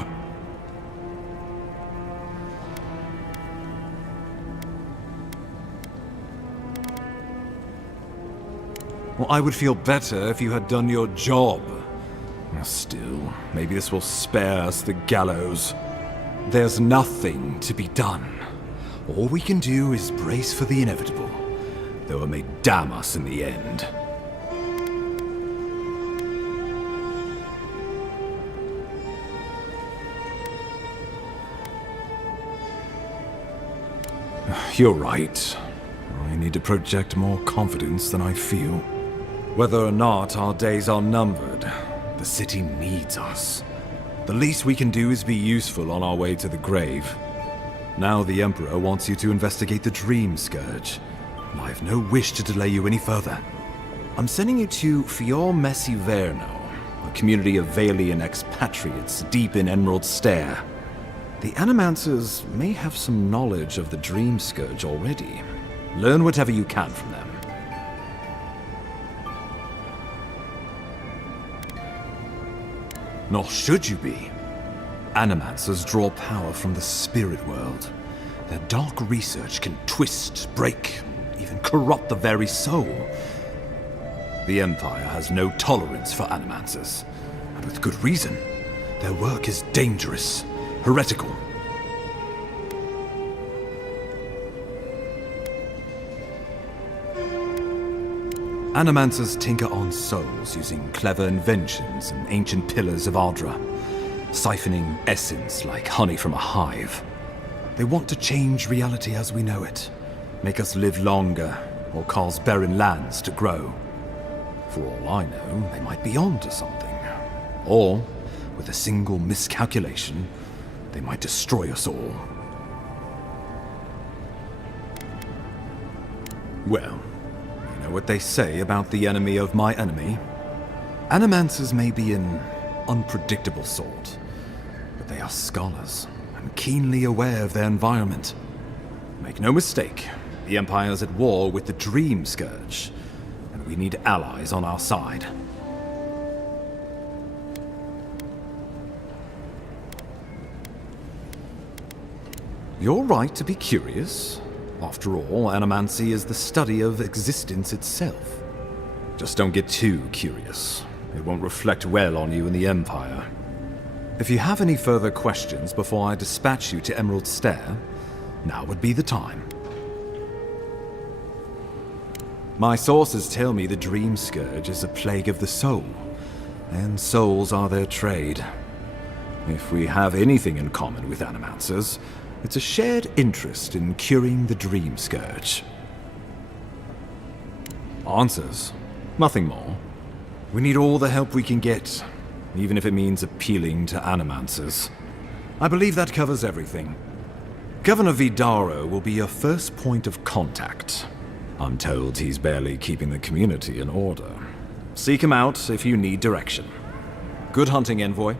Well, I would feel better if you had done your job. Still, maybe this will spare us the gallows. There's nothing to be done. All we can do is brace for the inevitable, though it may damn us in the end. You're right. I need to project more confidence than I feel. Whether or not our days are numbered, the city needs us. The least we can do is be useful on our way to the grave. Now the Emperor wants you to investigate the Dream Scourge, and I have no wish to delay you any further. I'm sending you to Fior Messi Verno, a community of Valian expatriates deep in Emerald Stair. The Animancers may have some knowledge of the Dream Scourge already. Learn whatever you can from them. Nor should you be. Animancers draw power from the spirit world. Their dark research can twist, break, even corrupt the very soul. The Empire has no tolerance for Animancers, and with good reason. Their work is dangerous, heretical. Animancers tinker on souls using clever inventions and ancient pillars of Ardra, siphoning essence like honey from a hive. They want to change reality as we know it, make us live longer, or cause barren lands to grow. For all I know, they might be on to something. Or, with a single miscalculation, they might destroy us all. Well, you know what they say about the enemy of my enemy? Animancers may be an unpredictable sort, but they are scholars and keenly aware of their environment. Make no mistake, the Empire's at war with the Dream Scourge, and we need allies on our side. You're right to be curious. After all, animancy is the study of existence itself. Just don't get too curious. It won't reflect well on you in the Empire. If you have any further questions before I dispatch you to Emerald Stair, now would be the time. My sources tell me the Dream Scourge is a plague of the soul, and souls are their trade. If we have anything in common with Animancers, it's a shared interest in curing the Dream Scourge. Answers? Nothing more. We need all the help we can get, even if it means appealing to Animancers. I believe that covers everything. Governor Vidaro will be your first point of contact. I'm told he's barely keeping the community in order. Seek him out if you need direction. Good hunting, Envoy.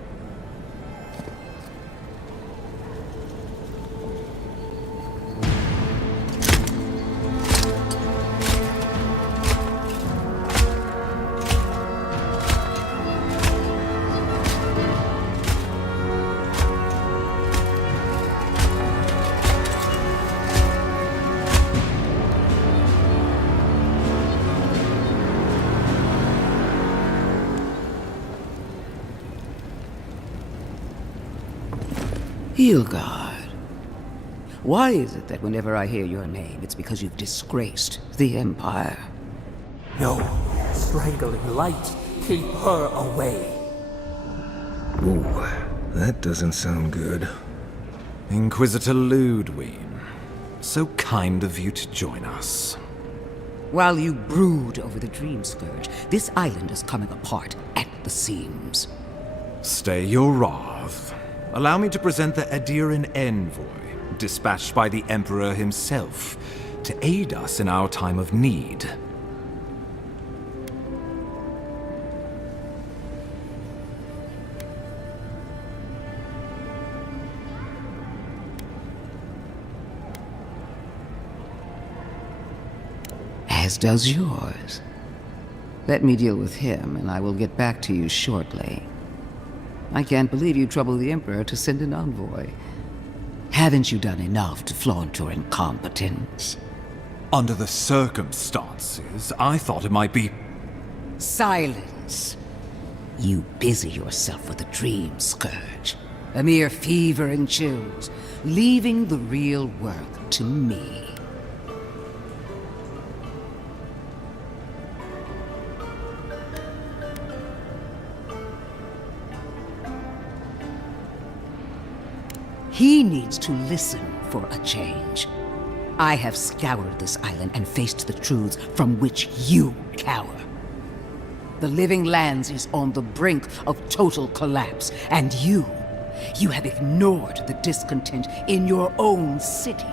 Hilgard. Why is it that whenever I hear your name, it's because you've disgraced the Empire? No, strangling light. Keep her away. Ooh, that doesn't sound good. Inquisitor Ludwig, so kind of you to join us. While you brood over the Dream Scourge, this island is coming apart at the seams. Stay your wrath. Allow me to present the Adiran Envoy, dispatched by the Emperor himself, to aid us in our time of need. As does yours. Let me deal with him, and I will get back to you shortly. I can't believe you troubled the Emperor to send an envoy. Haven't you done enough to flaunt your incompetence? Under the circumstances, I thought it might be... Silence! You busy yourself with a dream scourge. A mere fever and chills, leaving the real work to me. He needs to listen for a change. I have scoured this island and faced the truths from which you cower. The Living Lands is on the brink of total collapse, and you have ignored the discontent in your own city.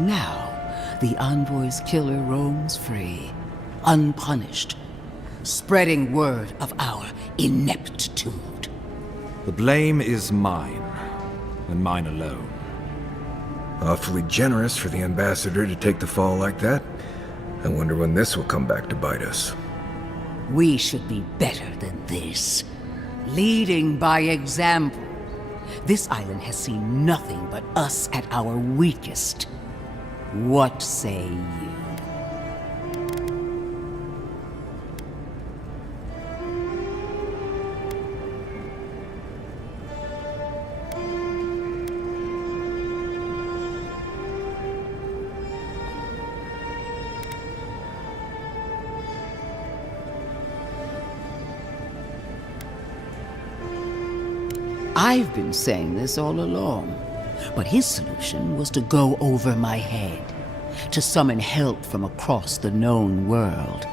Now, the Envoy's killer roams free, unpunished, spreading word of our ineptitude. The blame is mine, and mine alone. Awfully generous for the ambassador to take the fall like that. I wonder when this will come back to bite us. We should be better than this. Leading by example. This island has seen nothing but us at our weakest. What say you? I've been saying this all along, but his solution was to go over my head, to summon help from across the known world.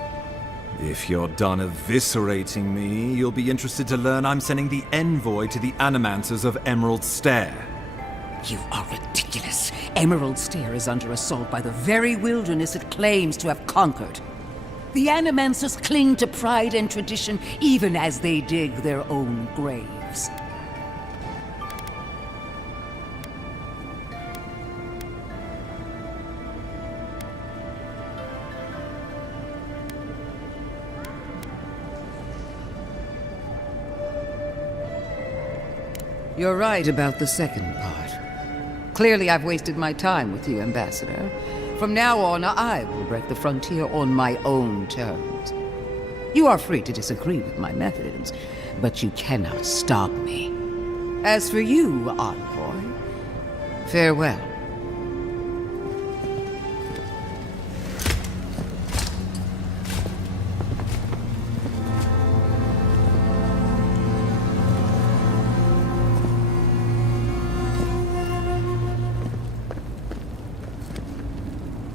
If you're done eviscerating me, you'll be interested to learn I'm sending the envoy to the Animancers of Emerald Stair. You are ridiculous. Emerald Stair is under assault by the very wilderness it claims to have conquered. The Animancers cling to pride and tradition even as they dig their own graves. You're right about the second part. Clearly I've wasted my time with you, Ambassador. From now on, I will break the frontier on my own terms. You are free to disagree with my methods, but you cannot stop me. As for you, Envoy, farewell.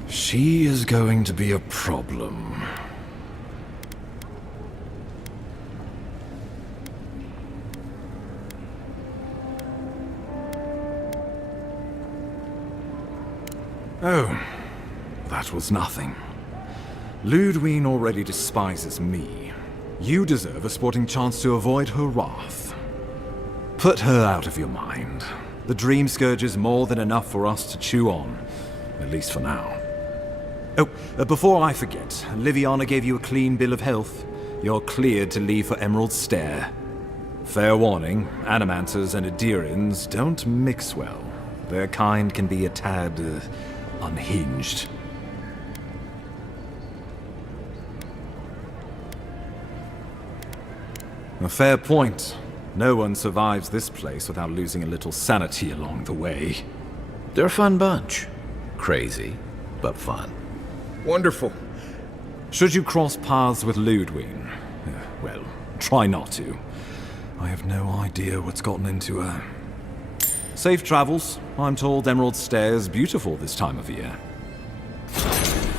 She is going to be a problem. Oh, that was nothing. Ludwine already despises me. You deserve a sporting chance to avoid her wrath. Put her out of your mind. The Dream Scourge is more than enough for us to chew on, at least for now. Oh, before I forget, Liviana gave you a clean bill of health. You're cleared to leave for Emerald Stair. Fair warning, Animancers and Adirians don't mix well. Their kind can be a tad, unhinged. A fair point. No one survives this place without losing a little sanity along the way. They're a fun bunch. Crazy, but fun. Wonderful. Should you cross paths with Ludwine, well, try not to. I have no idea what's gotten into her. Safe travels. I'm told Emerald Stair's beautiful this time of year.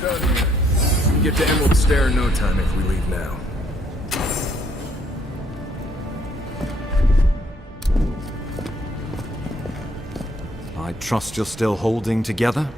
Done. We get to Emerald Stair in no time if we leave now. I trust you're still holding together?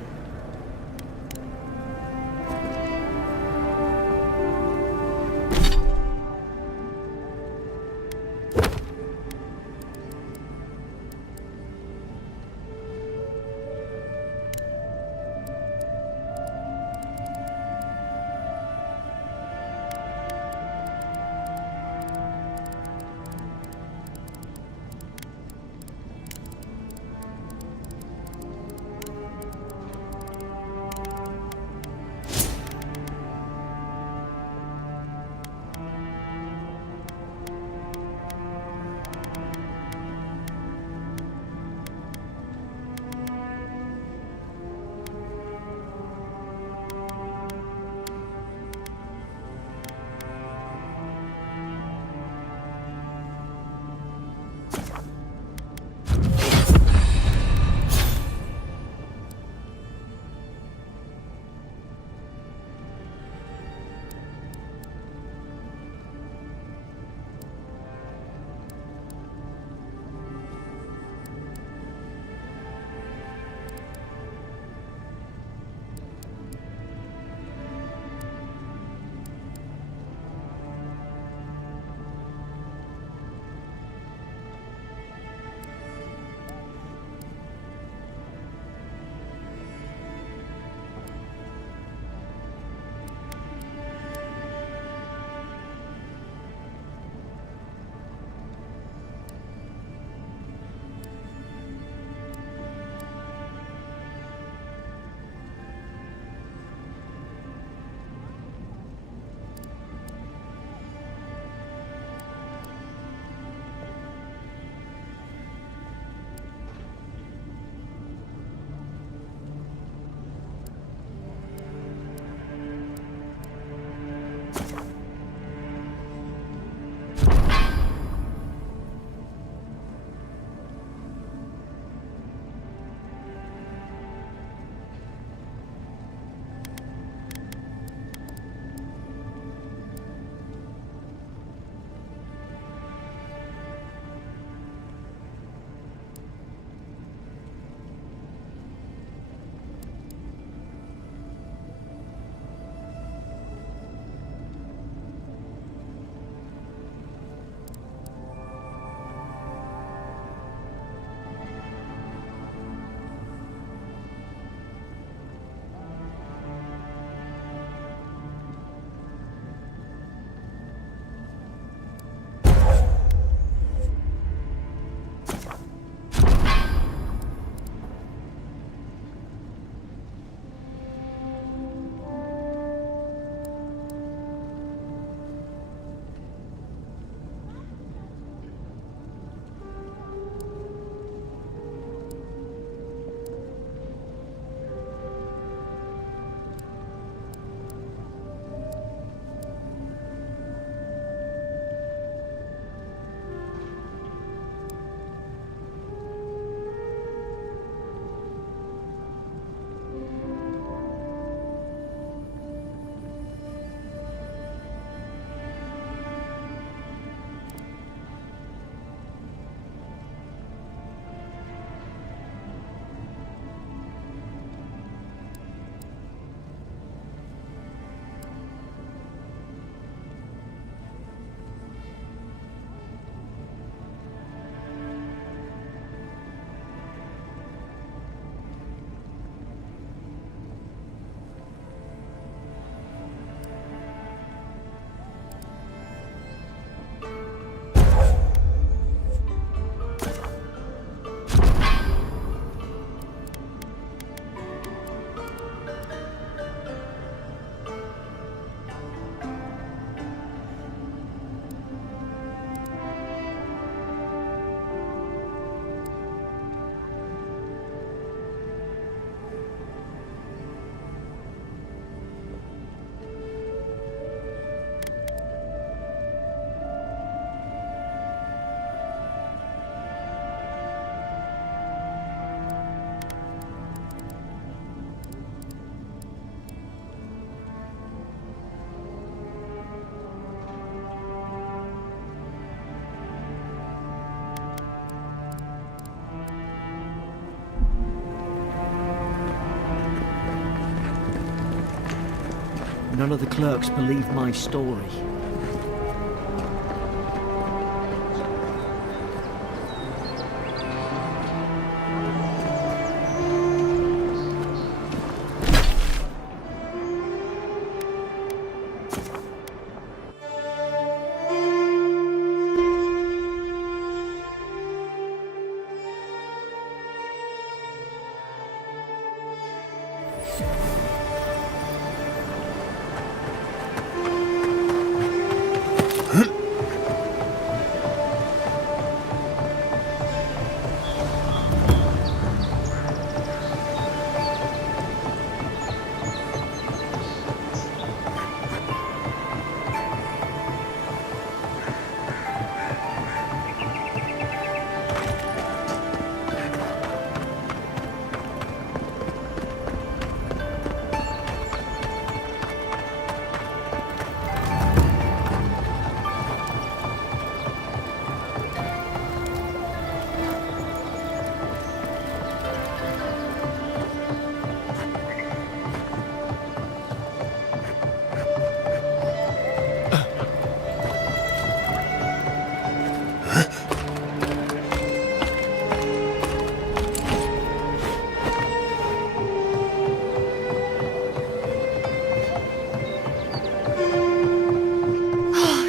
None of the clerks believe my story.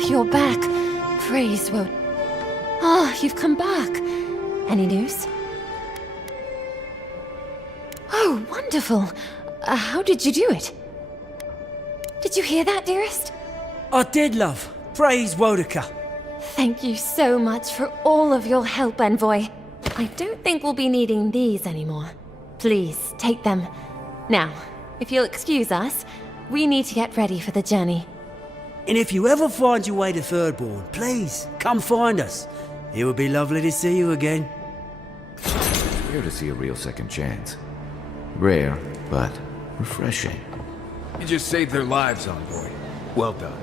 You're back. Praise Woad. Ah, you've come back. Any news? Oh, wonderful. How did you do it? Did you hear that, dearest? I did, love. Praise Wodika. Thank you so much for all of your help, Envoy. I don't think we'll be needing these anymore. Please, take them. Now, if you'll excuse us, we need to get ready for the journey. And if you ever find your way to Thirdborn, please, come find us. It would be lovely to see you again. It's rare to see a real second chance. Rare, but refreshing. You just saved their lives, Envoy. Well done.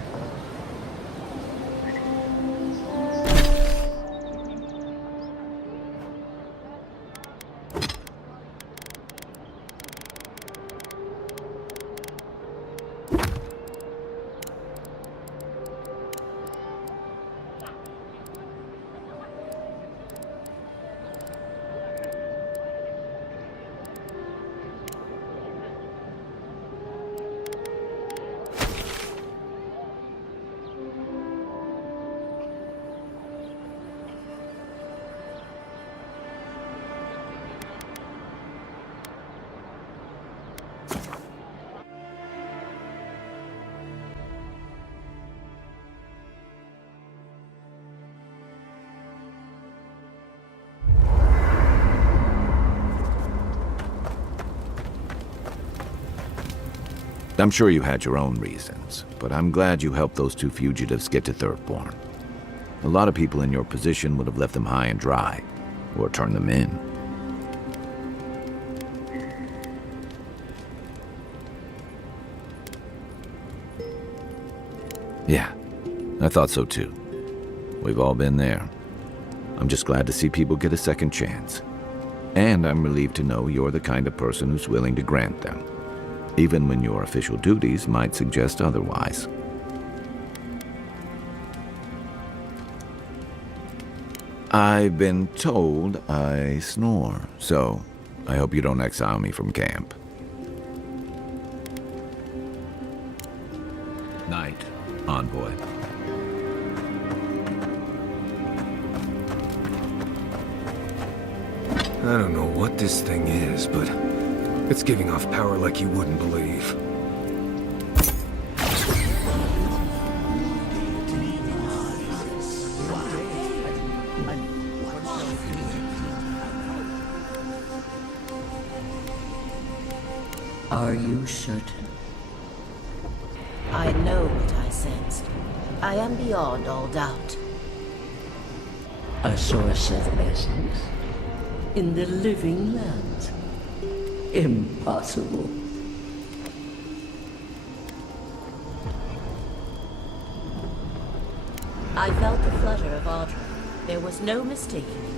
I'm sure you had your own reasons, but I'm glad you helped those two fugitives get to Thirdborn. A lot of people in your position would have left them high and dry, or turned them in. Yeah, I thought so too. We've all been there. I'm just glad to see people get a second chance. And I'm relieved to know you're the kind of person who's willing to grant them, even when your official duties might suggest otherwise. I've been told I snore, so I hope you don't exile me from camp. Night, Envoy. I don't know what this thing is, but it's giving off power like you wouldn't believe. Are you certain? I know what I sensed. I am beyond all doubt. A source of essence? In the living lands? Impossible. I felt the flutter of Audra. There was no mistaking it.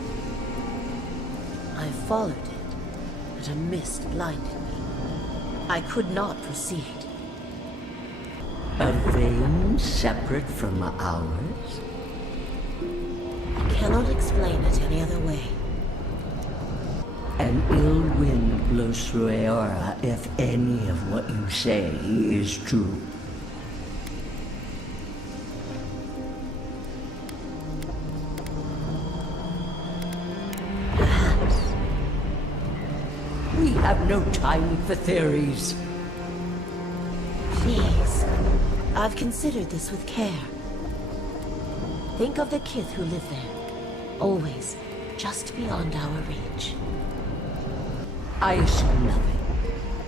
I followed it, but a mist blinded me. I could not proceed. A vein separate from ours? I cannot explain it any other way. An ill wind blows through Aora if any of what you say is true. Perhaps. We have no time for theories. Please. I've considered this with care. Think of the kith who live there. Always just beyond our reach. I assume nothing.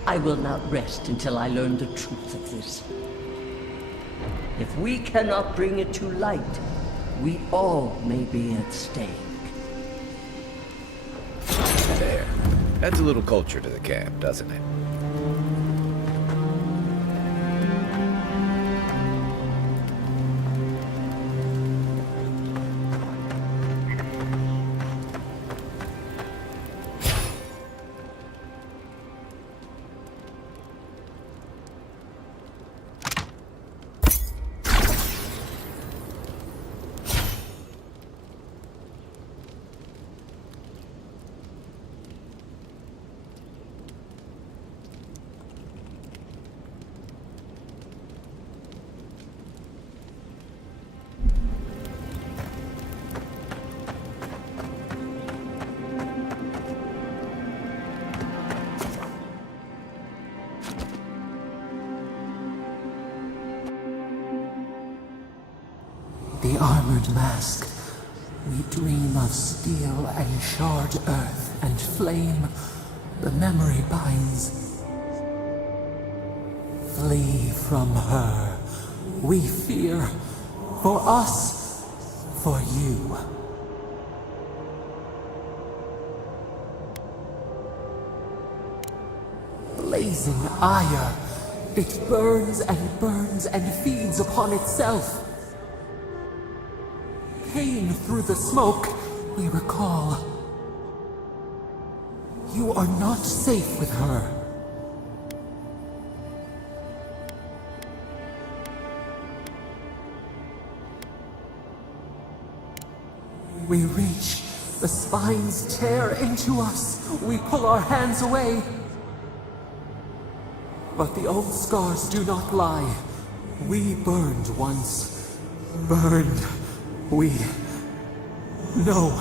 I will not rest until I learn the truth of this. If we cannot bring it to light, we all may be at stake. There. Adds a little culture to the camp, doesn't it? The armored mask. We dream of steel and shard earth and flame. The memory binds. Flee from her. We fear. For us. For you. Blazing ire. It burns and feeds upon itself. Pain through the smoke, we recall. You are not safe with her. We reach, the spines tear into us. We pull our hands away. But the old scars do not lie. We burned once. Burned. We know.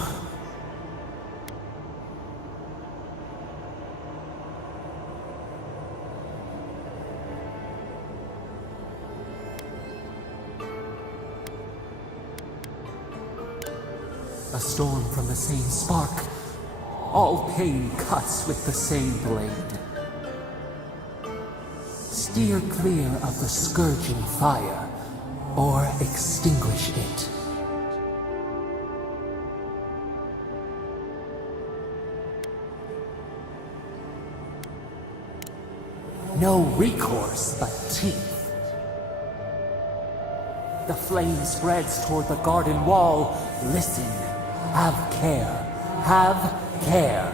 A storm from the same spark. All pain cuts with the same blade. Steer clear of the scourging fire, or extinguish it. No recourse but teeth. The flame spreads toward the garden wall. Listen. Have care. Have care.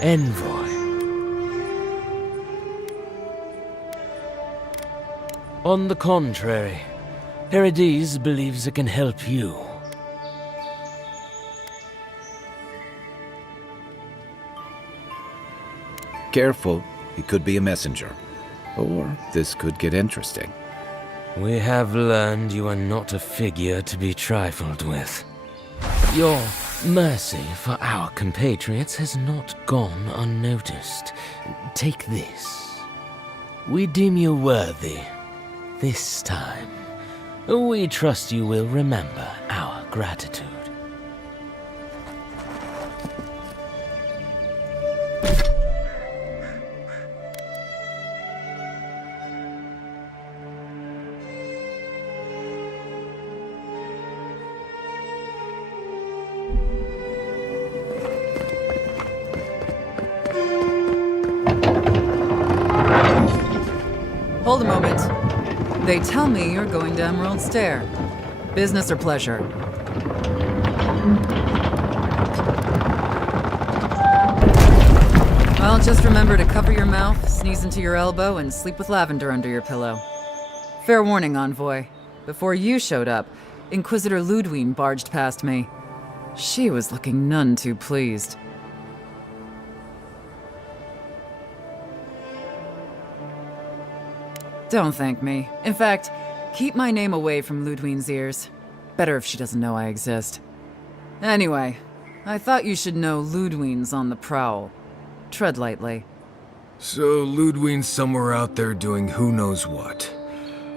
Envoy. On the contrary, Paradise believes it can help you. Careful, he could be a messenger. Or this could get interesting. We have learned you are not a figure to be trifled with. Your Mercy for our compatriots has not gone unnoticed. Take this. We deem you worthy. This time, we trust you will remember our gratitude. Hold a moment. They tell me you're going to Emerald Stair. Business or pleasure? Well, just remember to cover your mouth, sneeze into your elbow, and sleep with lavender under your pillow. Fair warning, Envoy. Before you showed up, Inquisitor Ludwine barged past me. She was looking none too pleased. Don't thank me. In fact, keep my name away from Ludwine's ears. Better if she doesn't know I exist. Anyway, I thought you should know Ludwine's on the prowl. Tread lightly. So Ludwine's somewhere out there doing who knows what.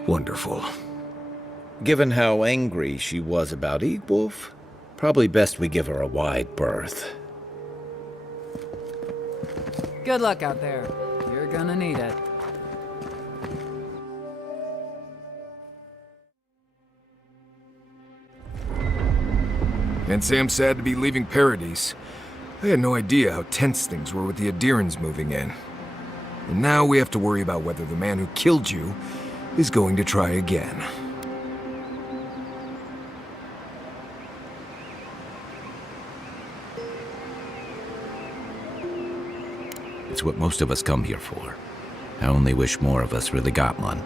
Wonderful. Given how angry she was about Eagwolf, probably best we give her a wide berth. Good luck out there. You're gonna need it. Can't say I'm sad to be leaving Paradise. I had no idea how tense things were with the Adirans moving in. And now we have to worry about whether the man who killed you is going to try again. It's what most of us come here for. I only wish more of us really got one.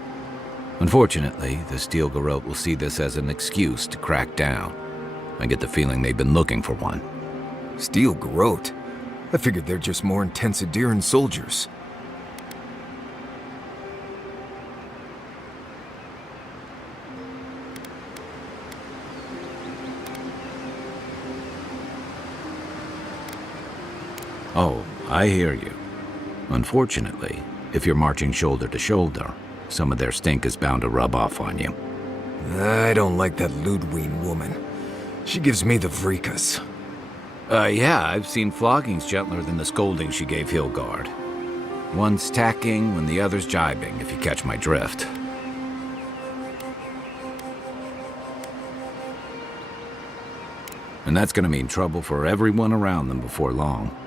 Unfortunately, the Steel Garrote will see this as an excuse to crack down. I get the feeling they've been looking for one. Steel Garrote? I figured they're just more intense Adiran soldiers. Oh, I hear you. Unfortunately, if you're marching shoulder to shoulder, some of their stink is bound to rub off on you. I don't like that Ludwine woman. She gives me the freakus. Yeah, I've seen floggings gentler than the scolding she gave Hilgard. One's tacking when the other's jibing, if you catch my drift. And that's gonna mean trouble for everyone around them before long.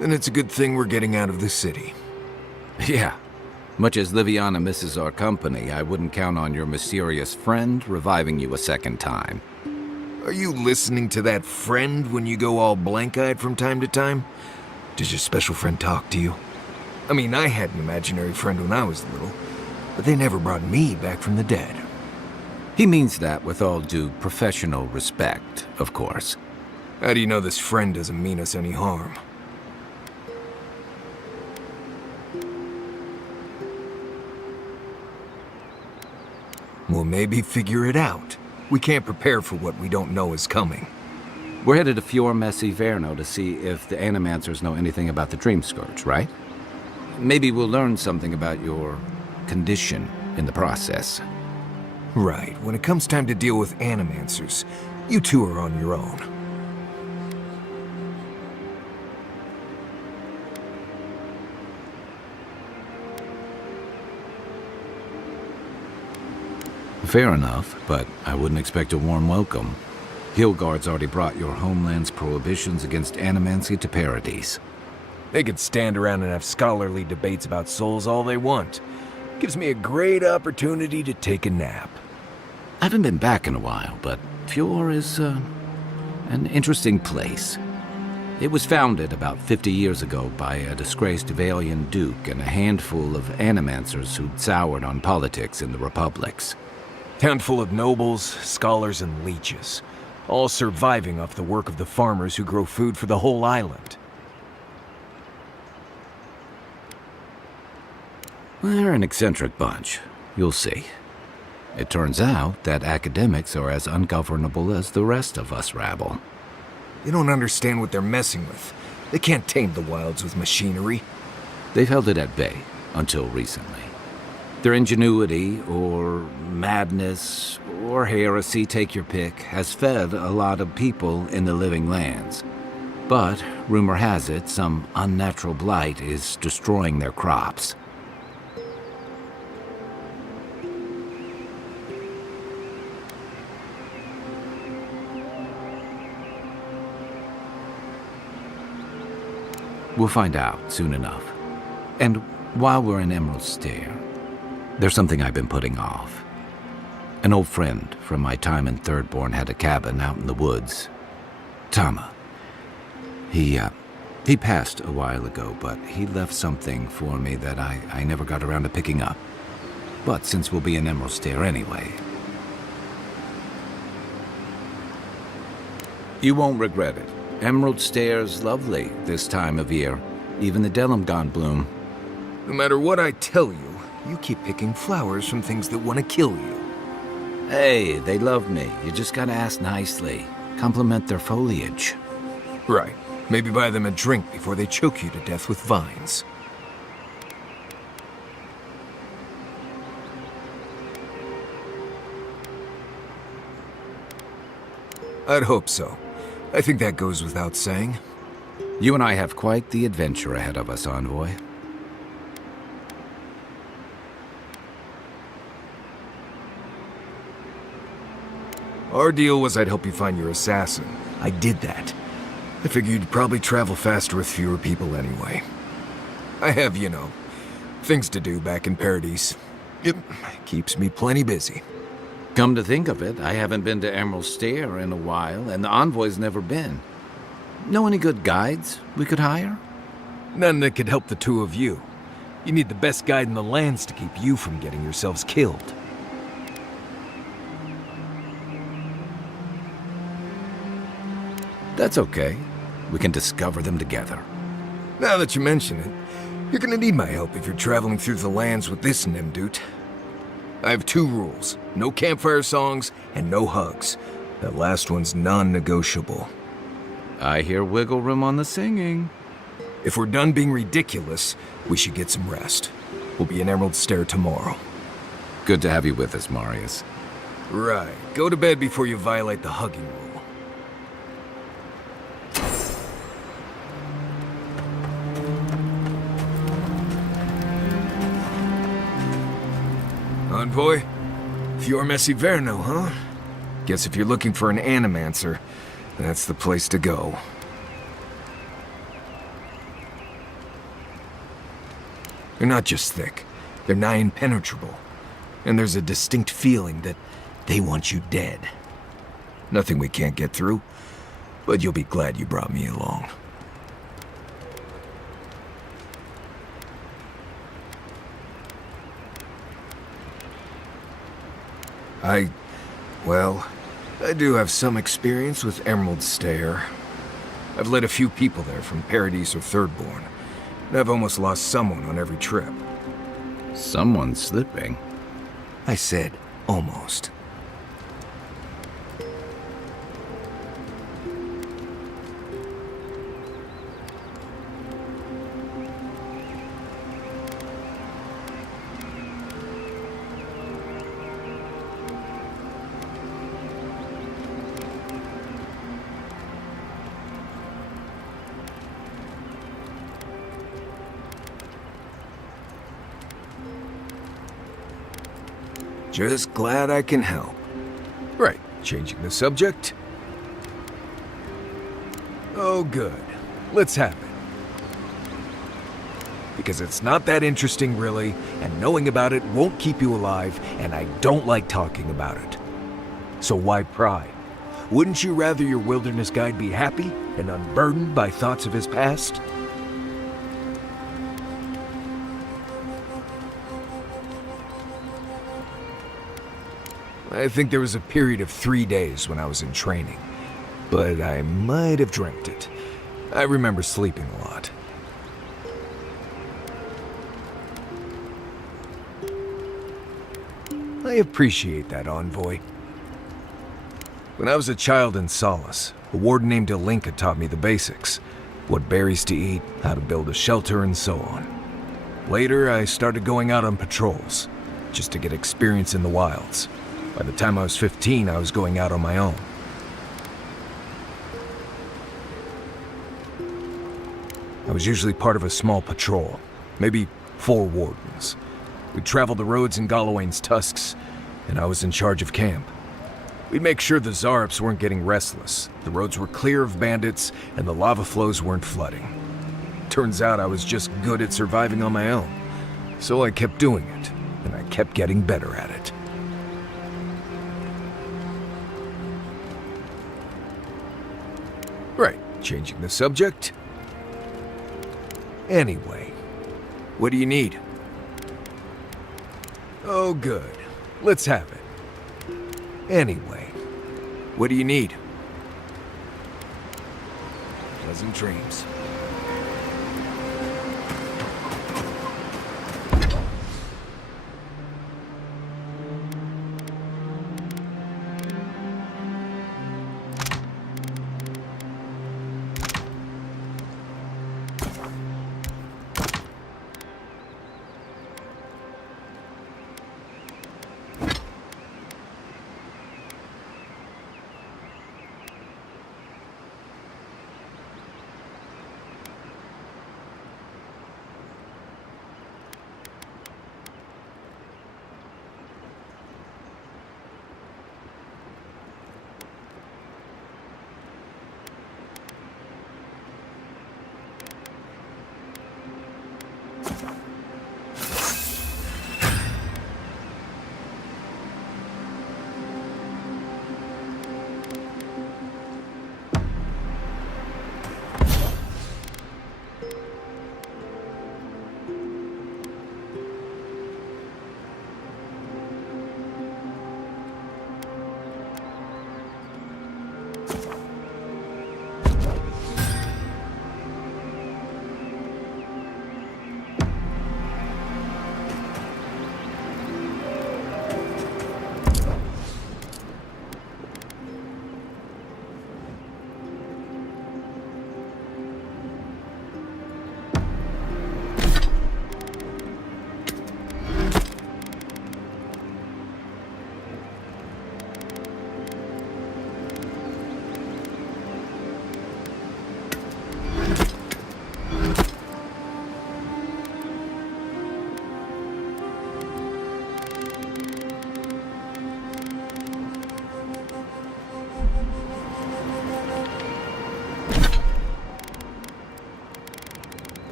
Then it's a good thing we're getting out of the city. Yeah. Much as Liviana misses our company, I wouldn't count on your mysterious friend reviving you a second time. Are you listening to that friend when you go all blank-eyed from time to time? Does your special friend talk to you? I mean, I had an imaginary friend when I was little, but they never brought me back from the dead. He means that with all due professional respect, of course. How do you know this friend doesn't mean us any harm? Well, maybe figure it out. We can't prepare for what we don't know is coming. We're headed to Fior Messi Verno to see if the Animancers know anything about the Dream Scourge, right? Maybe we'll learn something about your condition in the process. Right. When it comes time to deal with Animancers, you two are on your own. Fair enough, but I wouldn't expect a warm welcome. Hilgard's already brought your homeland's prohibitions against animancy to Paradise. They could stand around and have scholarly debates about souls all they want. Gives me a great opportunity to take a nap. I haven't been back in a while, but Fior is, an interesting place. It was founded about 50 years ago by a disgraced Valian duke and a handful of animancers who'd soured on politics in the republics. Town full of nobles, scholars, and leeches, all surviving off the work of the farmers who grow food for the whole island. They're an eccentric bunch. You'll see. It turns out that academics are as ungovernable as the rest of us rabble. They don't understand what they're messing with. They can't tame the wilds with machinery. They've held it at bay until recently. Their ingenuity, or madness, or heresy, take your pick, has fed a lot of people in the living lands. But, rumor has it, some unnatural blight is destroying their crops. We'll find out soon enough. And while we're in Emerald Stair, there's something I've been putting off. An old friend from my time in Thirdborn had a cabin out in the woods. Tama. He passed a while ago, but he left something for me that I never got around to picking up. But since we'll be in Emerald Stair anyway, you won't regret it. Emerald Stair's lovely this time of year. Even the Delimgon bloom. No matter what I tell you, you keep picking flowers from things that want to kill you. Hey, they love me. You just gotta ask nicely. Compliment their foliage. Right. Maybe buy them a drink before they choke you to death with vines. I'd hope so. I think that goes without saying. You and I have quite the adventure ahead of us, Envoy. Our deal was I'd help you find your assassin. I did that. I figured you'd probably travel faster with fewer people anyway. I have, you know, things to do back in Paradise. It keeps me plenty busy. Come to think of it, I haven't been to Emerald Stair in a while, and the Envoy's never been. Know any good guides we could hire? None that could help the two of you. You need the best guide in the lands to keep you from getting yourselves killed. That's okay. We can discover them together. Now that you mention it, you're gonna need my help if you're traveling through the lands with this Nimdut. I have 2 rules. No campfire songs and no hugs. That last one's non-negotiable. I hear wiggle room on the singing. If we're done being ridiculous, we should get some rest. We'll be in Emerald Stair tomorrow. Good to have you with us, Marius. Right. Go to bed before you violate the hugging rule. Envoy? Fior Messiverno, huh? Guess if you're looking for an animancer, that's the place to go. They're not just thick, they're nigh impenetrable. And there's a distinct feeling that they want you dead. Nothing we can't get through, but you'll be glad you brought me along. I do have some experience with Emerald Stair. I've led a few people there from Paradise or Thirdborn, and I've almost lost someone on every trip. Someone slipping? I said almost. Just glad I can help. Right, changing the subject. Oh, good. Let's have it. Because it's not that interesting, really, and knowing about it won't keep you alive, and I don't like talking about it. So why pry? Wouldn't you rather your wilderness guide be happy and unburdened by thoughts of his past? I think there was a period of 3 days when I was in training, but I might have dreamt it. I remember sleeping a lot. I appreciate that, Envoy. When I was a child in Solace, A warden named Ilinka taught me the basics. What berries to eat, how to build a shelter, and so on. Later, I started going out on patrols, just to get experience in the wilds. By the time I was 15, I was going out on my own. I was usually part of a small patrol, maybe 4 wardens. We'd travel the roads in Galawain's tusks, and I was in charge of camp. We'd make sure the Zarps weren't getting restless, the roads were clear of bandits, and the lava flows weren't flooding. Turns out I was just good at surviving on my own, so I kept doing it, and I kept getting better at it. Right, changing the subject. Anyway, what do you need? Oh, good. Let's have it. Anyway, what do you need? Pleasant dreams.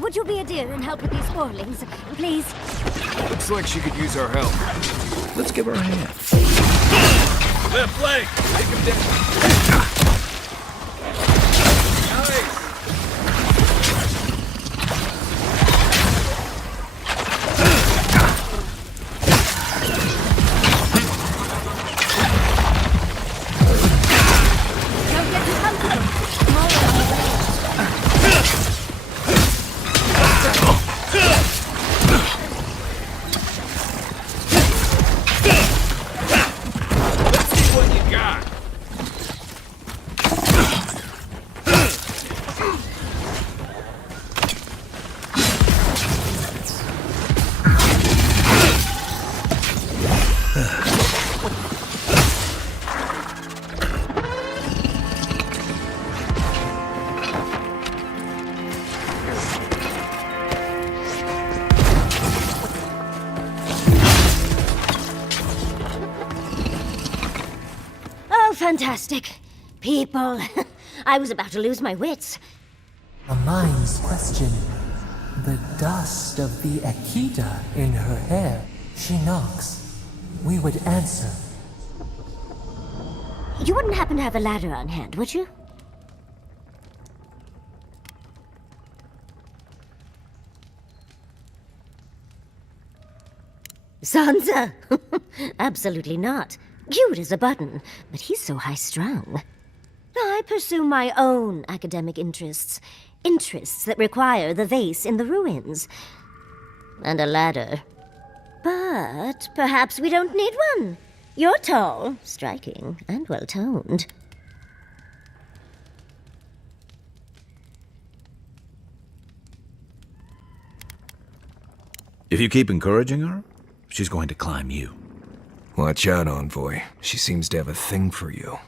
would you be a dear and help with these spoilings, please? Looks like she could use our help. Let's give her a hand. Left leg! Take him down! Don't get too comfortable. More on the way. Let's see what you got! Oh, fantastic. People. I was about to lose my wits. A mind's question. The dust of the Akita in her hair. She knocks. We would answer. You wouldn't happen to have a ladder on hand, would you? Sansa? Absolutely not. Cute as a button, but he's so high-strung. I pursue my own academic interests. Interests that require the vase in the ruins. And a ladder. But perhaps we don't need one. You're tall, striking, and well-toned. If you keep encouraging her, she's going to climb you. Watch out, Envoy. She seems to have a thing for you.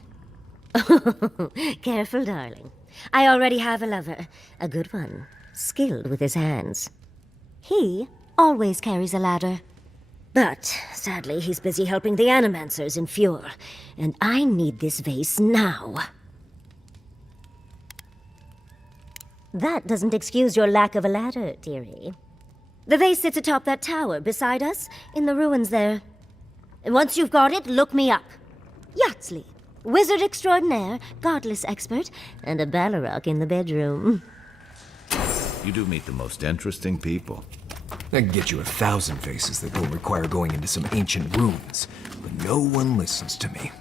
Careful, darling. I already have a lover. A good one. Skilled with his hands. He always carries a ladder. But, sadly, he's busy helping the Animancers in Fjord. And I need this vase now. That doesn't excuse your lack of a ladder, dearie. The vase sits atop that tower beside us, in the ruins there. And once you've got it, look me up. Yatsley, wizard extraordinaire, godless expert, and a Balrog in the bedroom. You do meet the most interesting people. I can get you 1,000 faces that don't require going into some ancient ruins, but no one listens to me.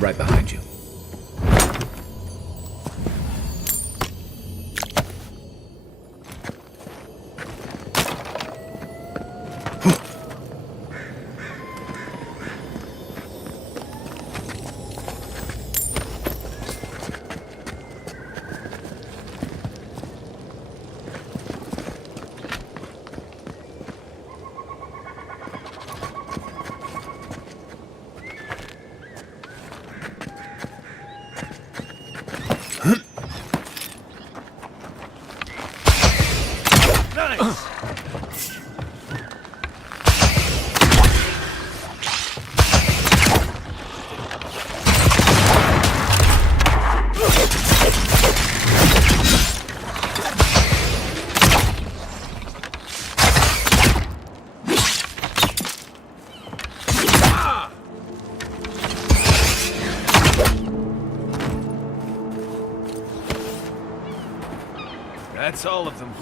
Right behind you. That's all of them.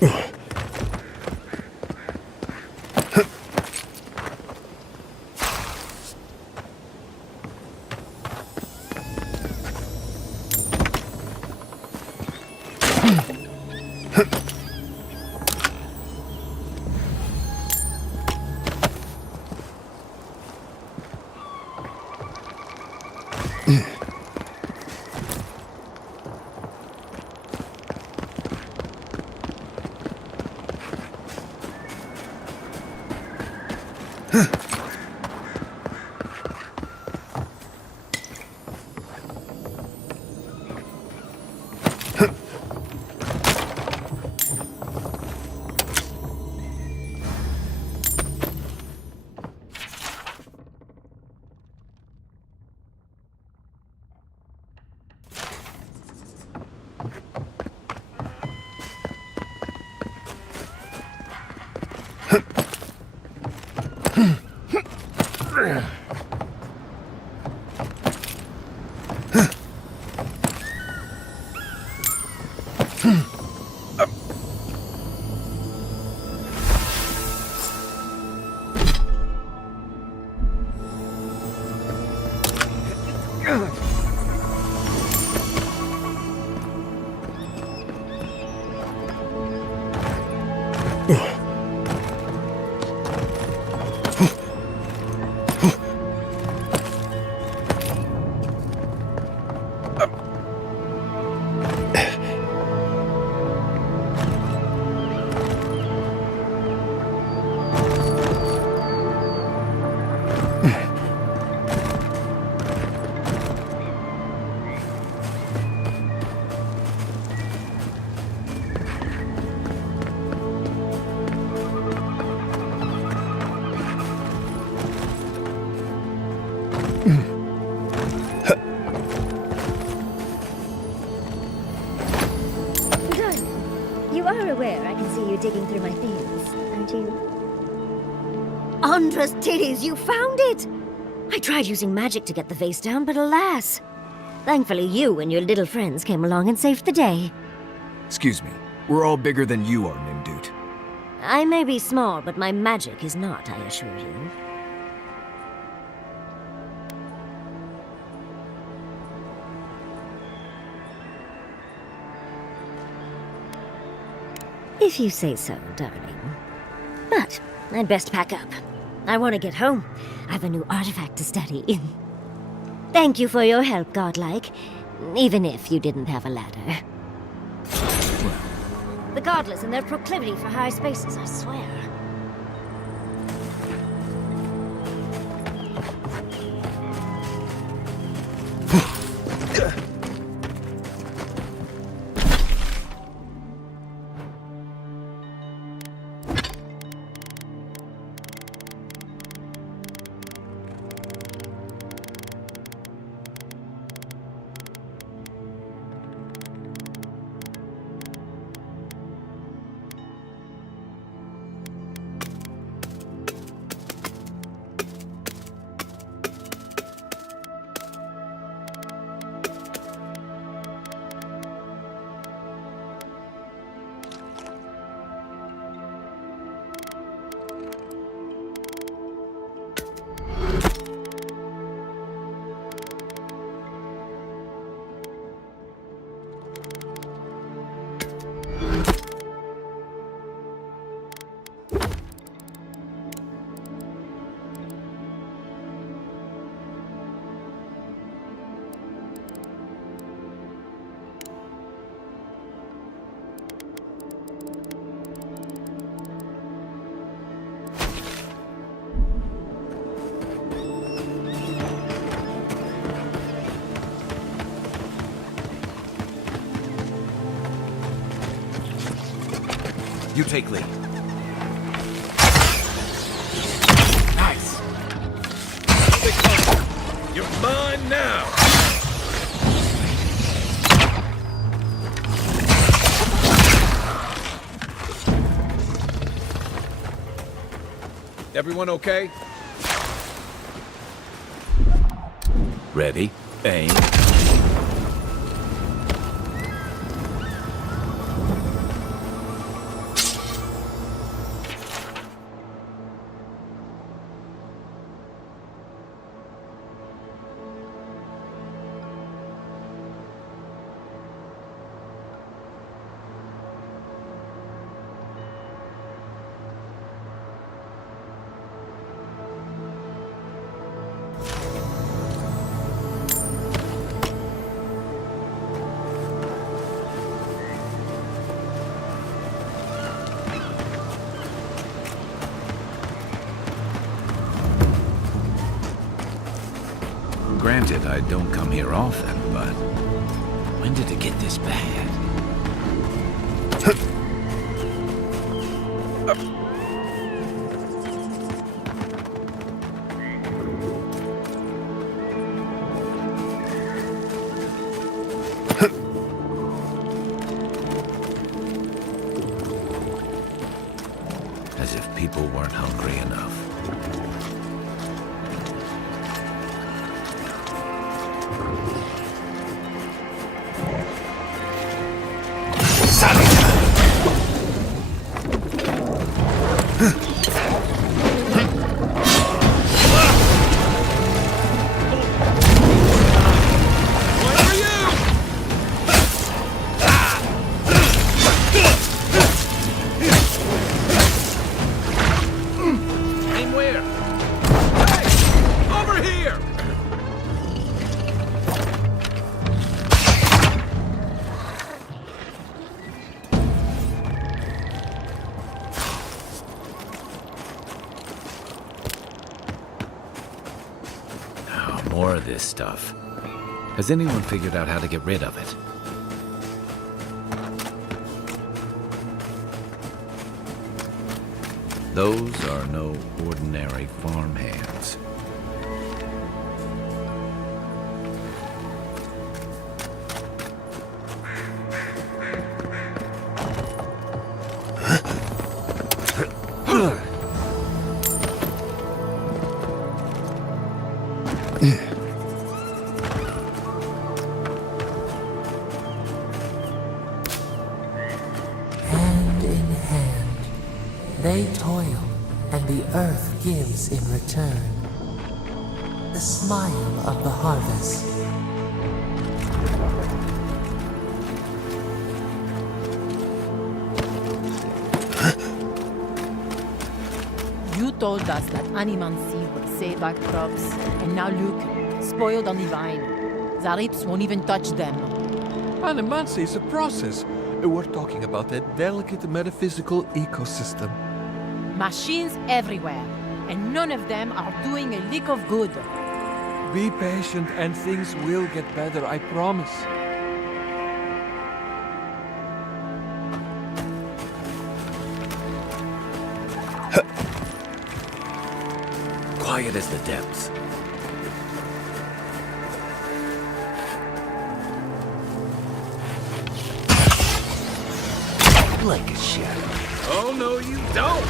Good. You are aware I can see you digging through my things, aren't you? Andra's titties, you found it! I tried using magic to get the vase down, but alas. Thankfully, you and your little friends came along and saved the day. Excuse me. We're all bigger than you are, Nimdut. I may be small, but my magic is not, I assure you. If you say so, darling. But I'd best pack up. I want to get home. I've a new artifact to study. Thank you for your help, Godlike. Even if you didn't have a ladder. The Godless and their proclivity for high spaces, I swear. You take lead. Nice! You're mine now! Everyone okay? Ready, aim. Granted, I don't come here often, but when did it get this bad? As if people weren't hungry enough. Aim where? Hey! Over here! Oh, more of this stuff. Has anyone figured out how to get rid of it? Those are no ordinary farmhands. Hand in hand, they toil, and the earth gives in return. The smile of the harvest. You told us that animancy would save our crops, and now look, spoiled on the vine. Zarips won't even touch them. Animancy is a process. We're talking about a delicate metaphysical ecosystem. Machines everywhere, and none of them are doing a lick of good. Be patient and things will get better, I promise. Quiet as the depths. Like a shadow. Oh, no, you don't!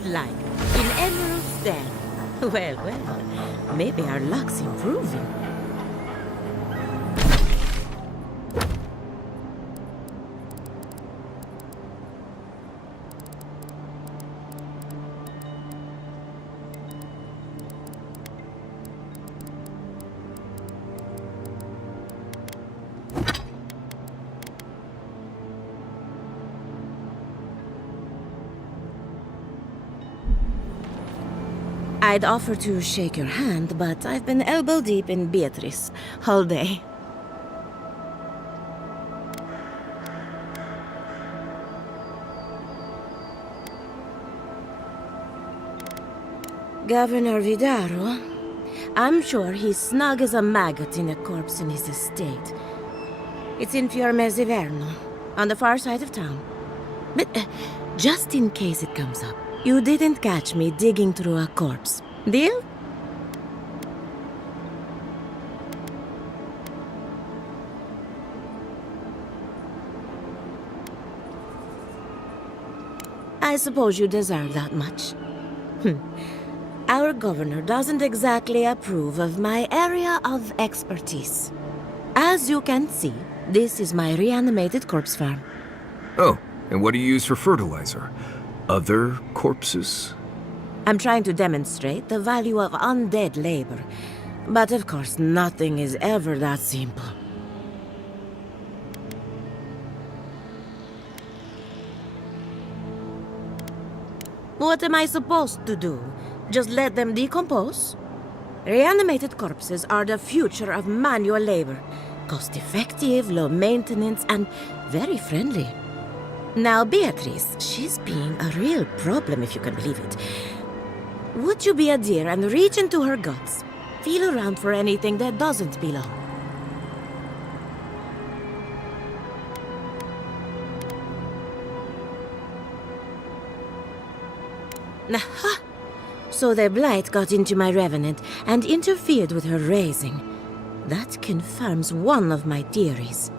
godlike in Emerald's den. Well, well, maybe our luck's improving. I'd offer to shake your hand, but I've been elbow deep in Beatrice all day. Governor Vidaro? I'm sure he's snug as a maggot in a corpse in his estate. It's in Fiormezziverno, on the far side of town. But just in case it comes up, you didn't catch me digging through a corpse. Deal? I suppose you deserve that much. Our governor doesn't exactly approve of my area of expertise. As you can see, this is my reanimated corpse farm. Oh, and what do you use for fertilizer? Other corpses? I'm trying to demonstrate the value of undead labor. But of course, nothing is ever that simple. What am I supposed to do? Just let them decompose? Reanimated corpses are the future of manual labor. Cost-effective, low maintenance, and very friendly. Now, Beatrice, she's being a real problem, if you can believe it. Would you be a dear and reach into her guts? Feel around for anything that doesn't belong. Aha! So the blight got into my revenant and interfered with her raising. That confirms one of my theories.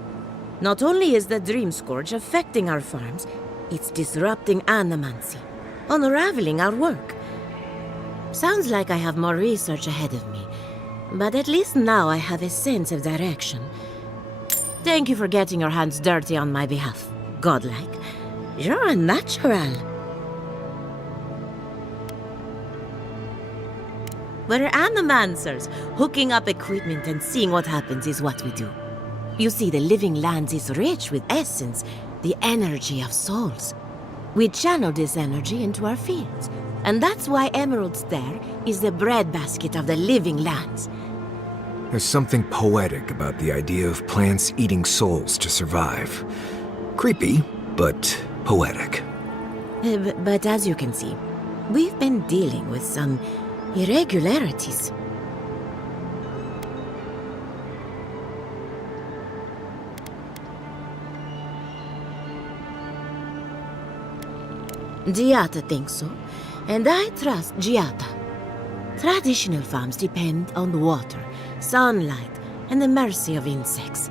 Not only is the Dream Scourge affecting our farms, it's disrupting animancy, unraveling our work. Sounds like I have more research ahead of me, but at least now I have a sense of direction. Thank you for getting your hands dirty on my behalf, godlike. You're a natural. We're animancers. Hooking up equipment and seeing what happens is what we do. You see, the living lands is rich with essence, the energy of souls. We channel this energy into our fields, and that's why Emerald Stair is the breadbasket of the living lands. There's something poetic about the idea of plants eating souls to survive. Creepy, but poetic. But as you can see, we've been dealing with some irregularities. Giata thinks so, and I trust Giata. Traditional farms depend on water, sunlight, and the mercy of insects.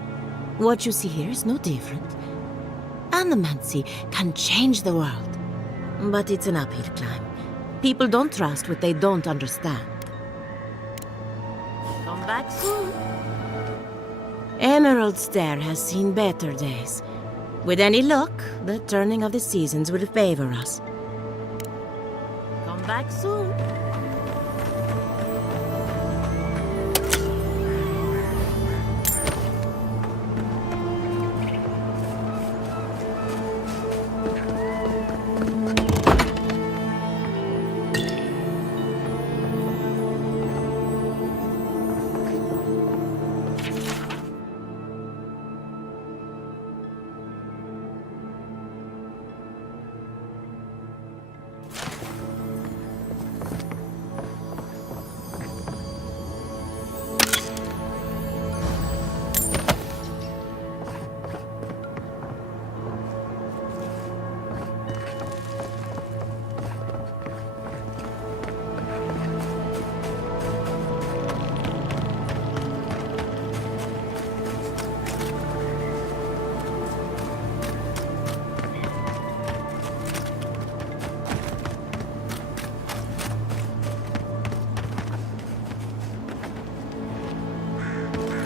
What you see here is no different. Animancy can change the world, but it's an uphill climb. People don't trust what they don't understand. Come back soon. Emerald Stair has seen better days. With any luck, the turning of the seasons will favor us. Come back soon.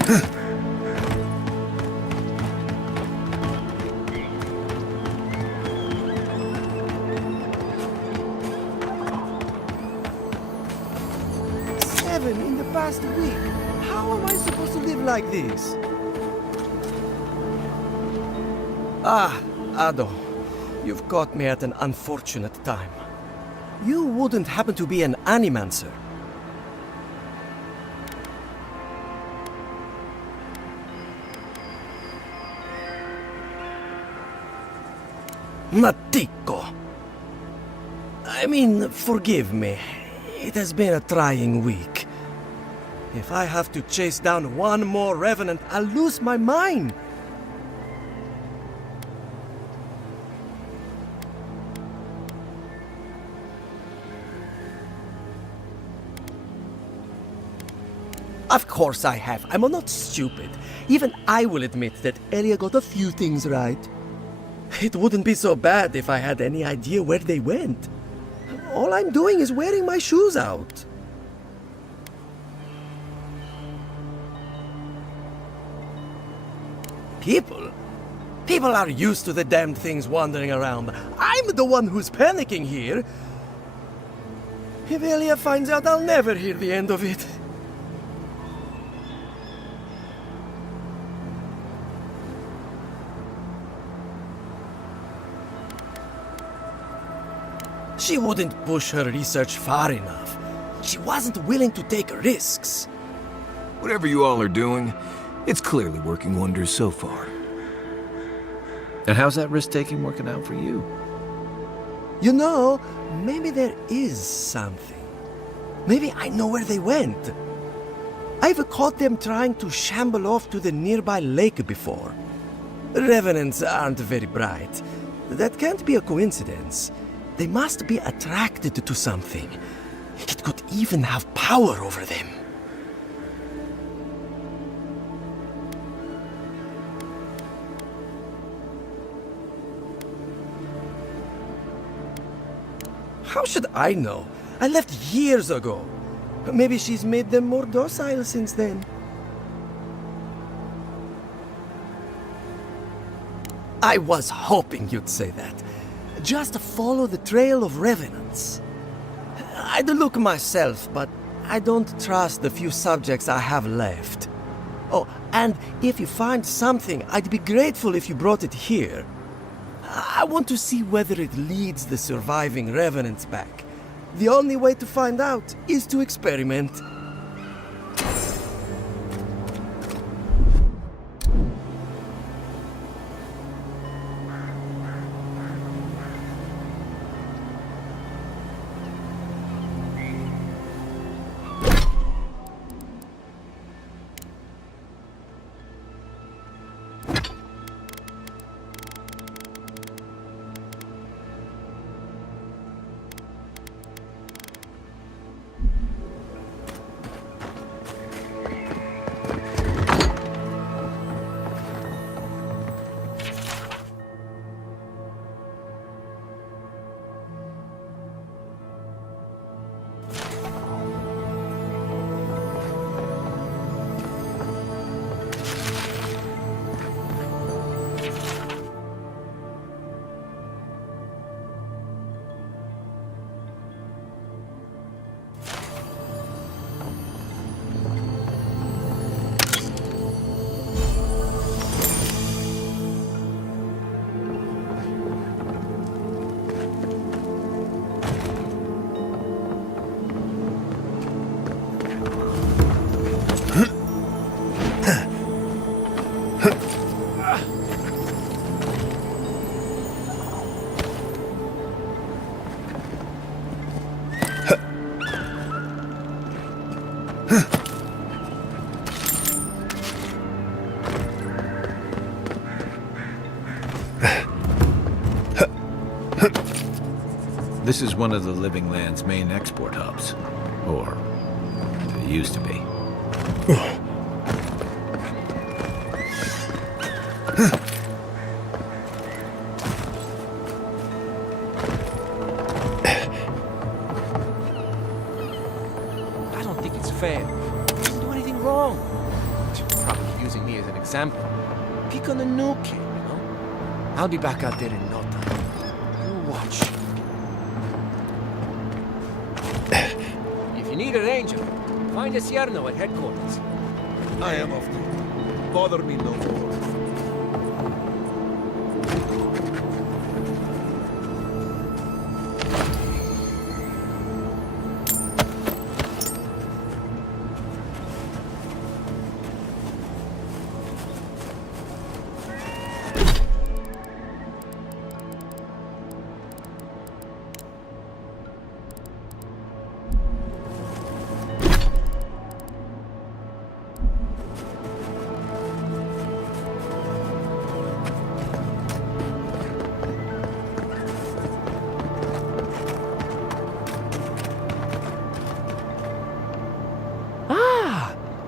7 in the past week. How am I supposed to live like this? Ah, Ado. You've caught me at an unfortunate time. You wouldn't happen to be an animancer? Matiko. I mean, forgive me. It has been a trying week. If I have to chase down one more revenant, I'll lose my mind. Of course I have. I'm not stupid. Even I will admit that Elia got a few things right. It wouldn't be so bad if I had any idea where they went. All I'm doing is wearing my shoes out. People are used to the damned things wandering around. I'm the one who's panicking here. If Elia finds out, I'll never hear the end of it. She wouldn't push her research far enough. She wasn't willing to take risks. Whatever you all are doing, it's clearly working wonders so far. And how's that risk-taking working out for you? You know, maybe there is something. Maybe I know where they went. I've caught them trying to shamble off to the nearby lake before. Revenants aren't very bright. That can't be a coincidence. They must be attracted to something. It could even have power over them. How should I know? I left years ago. Maybe she's made them more docile since then. I was hoping you'd say that. Just follow the trail of revenants. I'd look myself, but I don't trust the few subjects I have left. Oh, and if you find something, I'd be grateful if you brought it here. I want to see whether it leads the surviving revenants back. The only way to find out is to experiment. This is one of the Living Land's main export hubs. Or, it used to be. I don't think it's fair. I didn't do anything wrong. Probably using me as an example. Pick on a new kid, you know? I'll be back out there in no time. You watch. If you need a ranger, find a Cierno at headquarters. I am off duty. Bother me no more.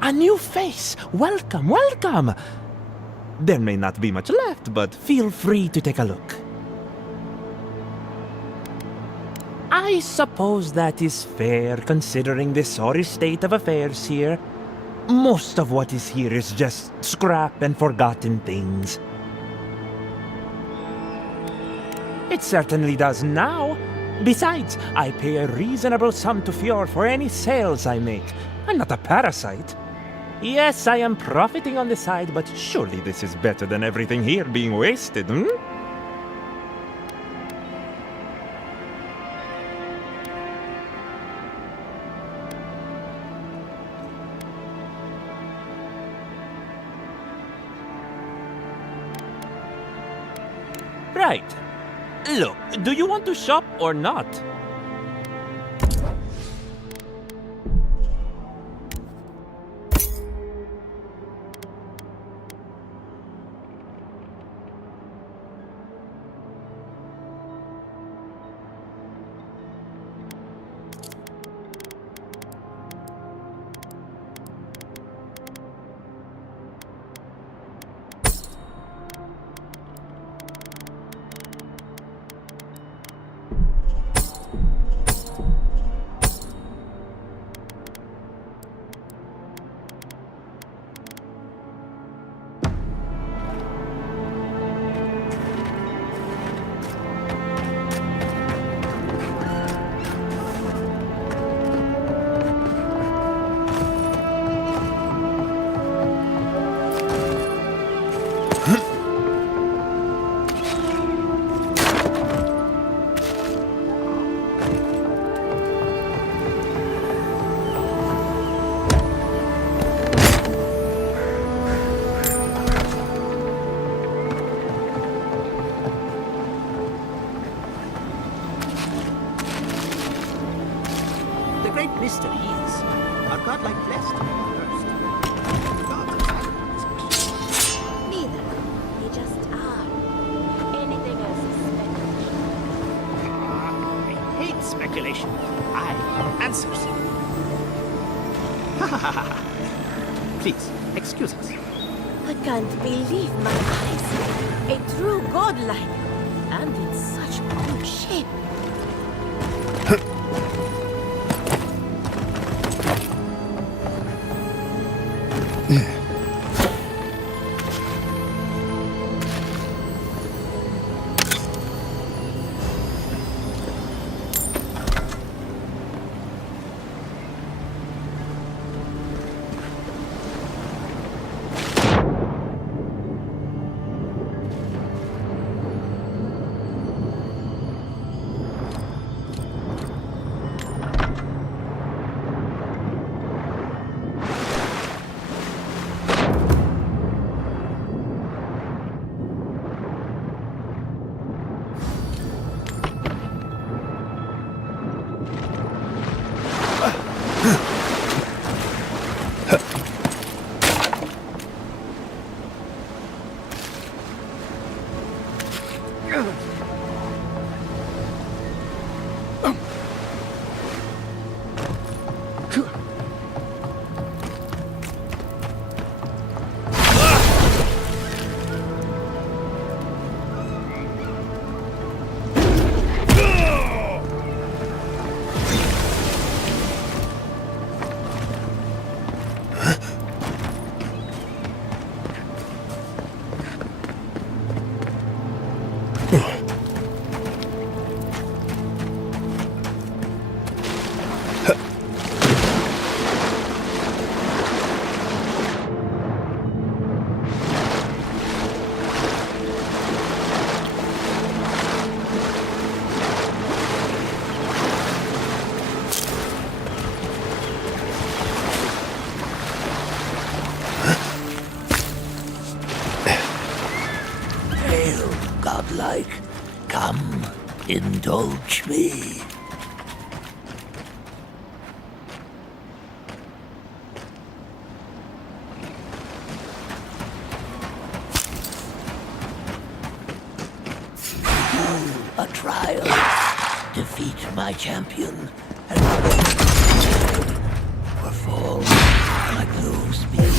A new face! Welcome, welcome! There may not be much left, but feel free to take a look. I suppose that is fair, considering the sorry state of affairs here. Most of what is here is just scrap and forgotten things. It certainly does now. Besides, I pay a reasonable sum to Fjord for any sales I make. I'm not a parasite. Yes, I am profiting on the side, but surely this is better than everything here being wasted, hmm? Right. Look, do you want to shop or not? mystery is, are godlike blessed first? Gods are Neither. They just are. Anything else is speculation. I hate speculation. I have answers. Please, excuse us. I can't believe my eyes. A true godlike. And in such good shape. Huh? Indulge me. A trial. Defeat my champion and perform like those people.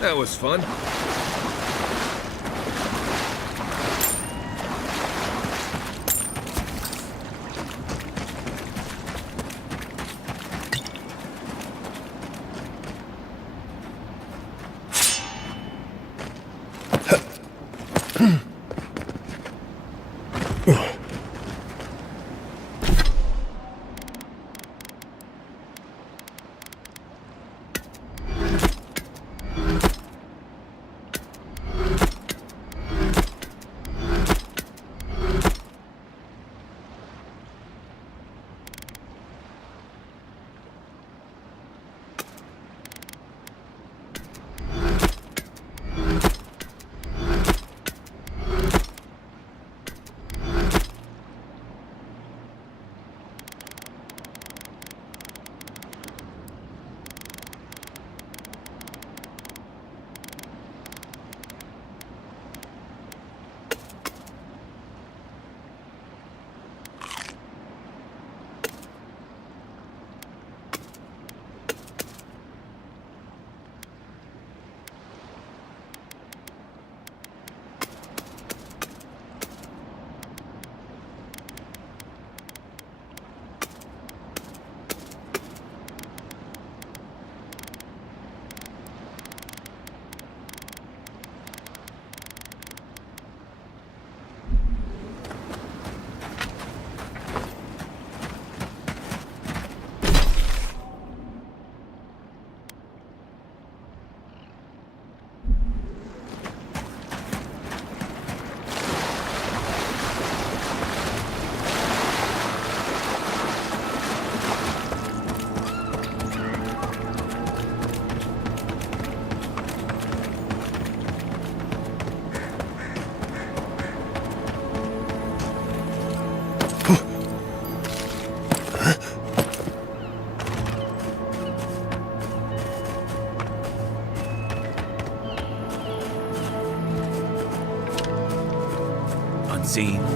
That was fun.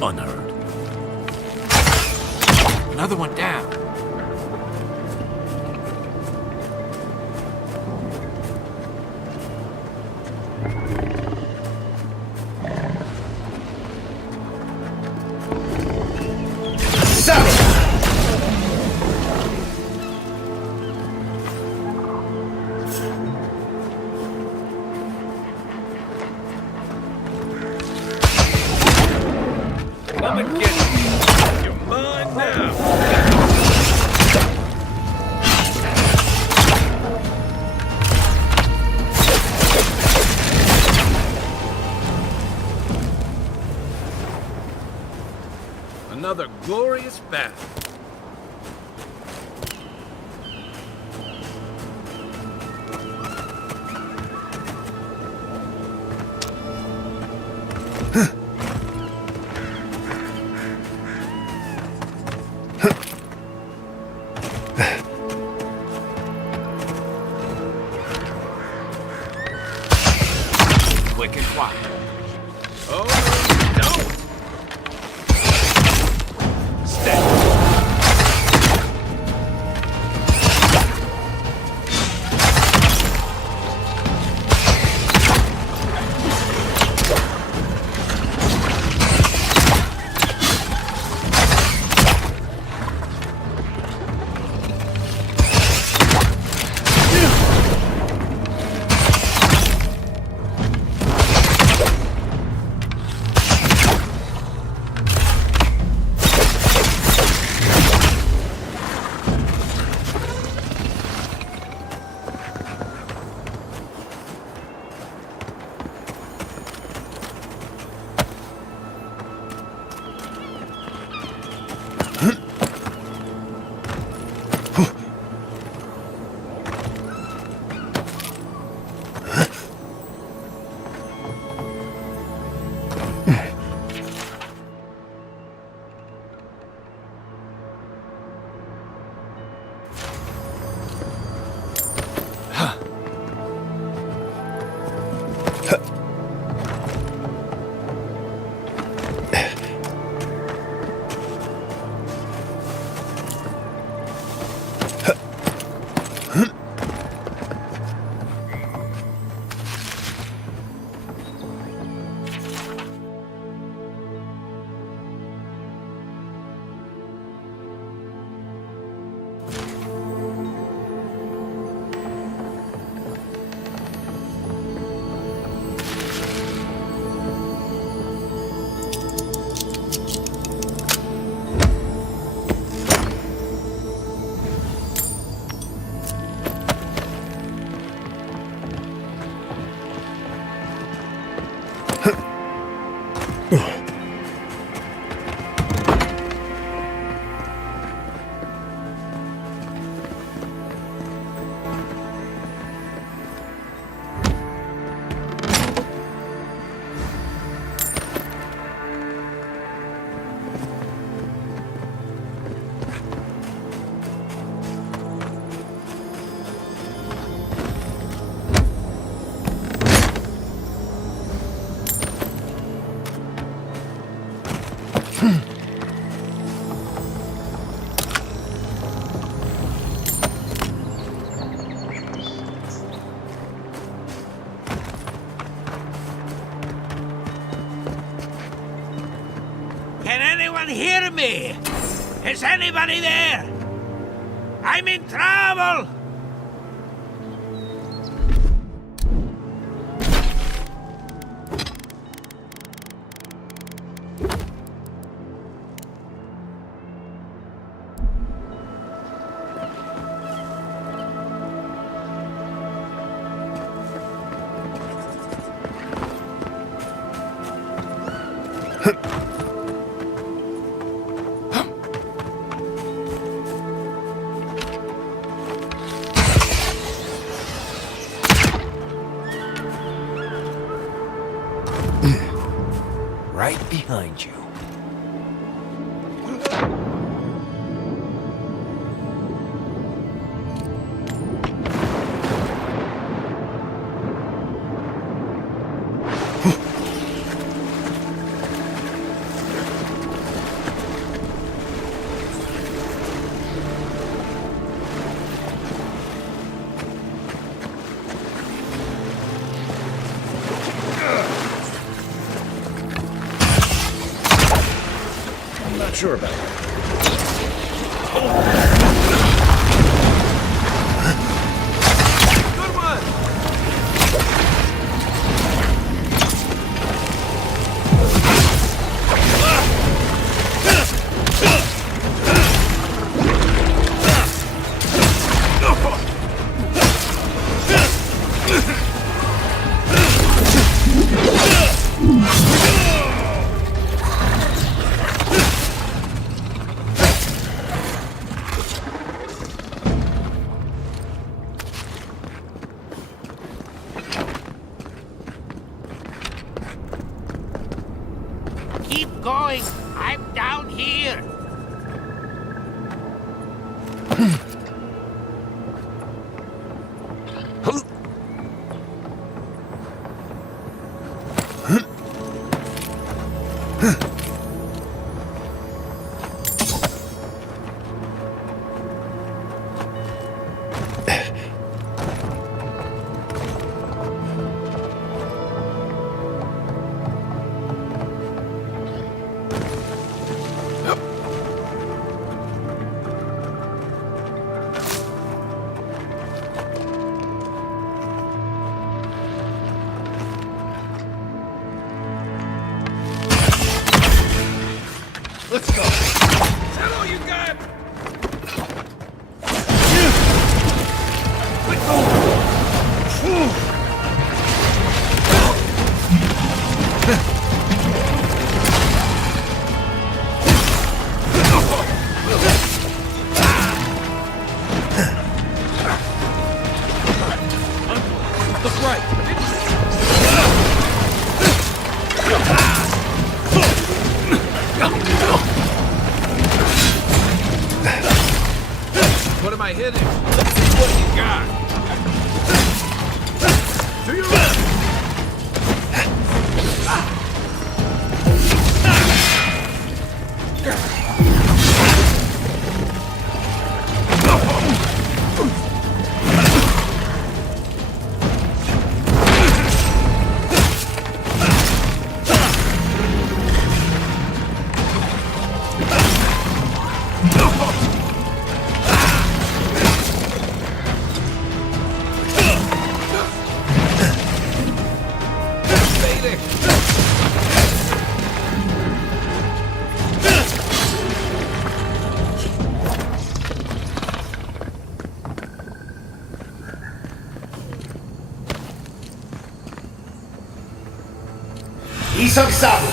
unheard. Another one down. Come and get me. You're mine now. Another glorious battle. Quick and quiet. Oh, no! Can anyone hear me? Is anybody there? I'm in trouble! Right behind you. not sure about that. Good one! Keep going. I'm down here. Let's go. Is that all you got? Let go. Look right. What am I hitting? Let's see what you got. To your left. Isang-sabo!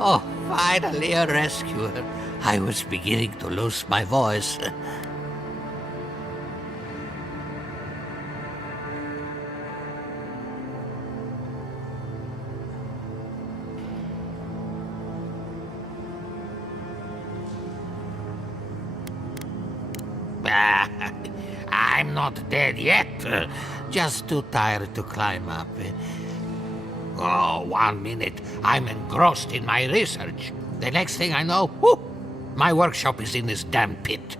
Oh, finally a rescuer. I was beginning to lose my voice. I'm not dead yet. Just too tired to climb up. Oh, 1 minute. I'm engrossed in my research. The next thing I know, whoo, my workshop is in this damn pit.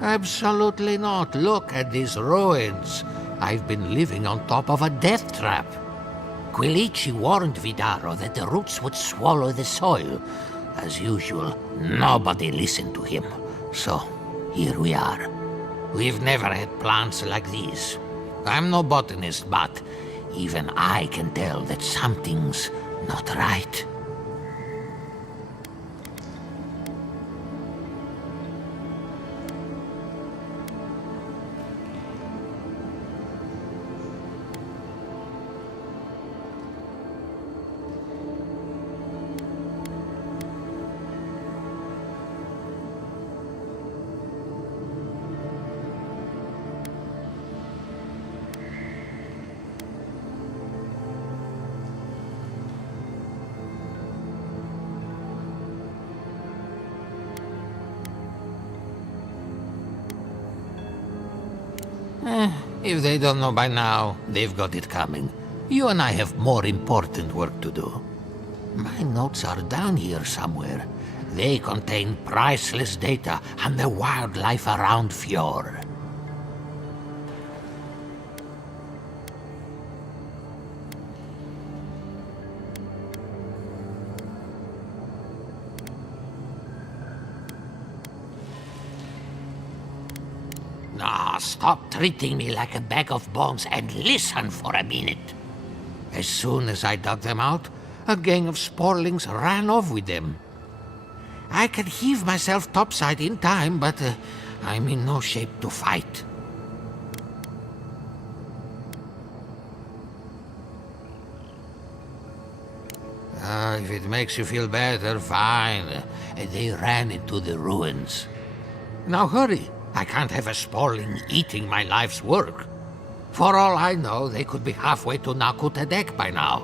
Absolutely not. Look at these ruins. I've been living on top of a death trap. Quilici warned Vidaro that the roots would swallow the soil. As usual, nobody listened to him. So, here we are. We've never had plants like these. I'm no botanist, but even I can tell that something's not right. If they don't know by now, they've got it coming. You and I have more important work to do. My notes are down here somewhere. They contain priceless data on the wildlife around Fjord. Nah, stop treating me like a bag of bones and listen for a minute. As soon as I dug them out, a gang of sporlings ran off with them. I can heave myself topside in time, but I'm in no shape to fight. If it makes you feel better, fine. They ran into the ruins. Now hurry. I can't have a sporling eating my life's work. For all I know, they could be halfway to Nakutadek by now.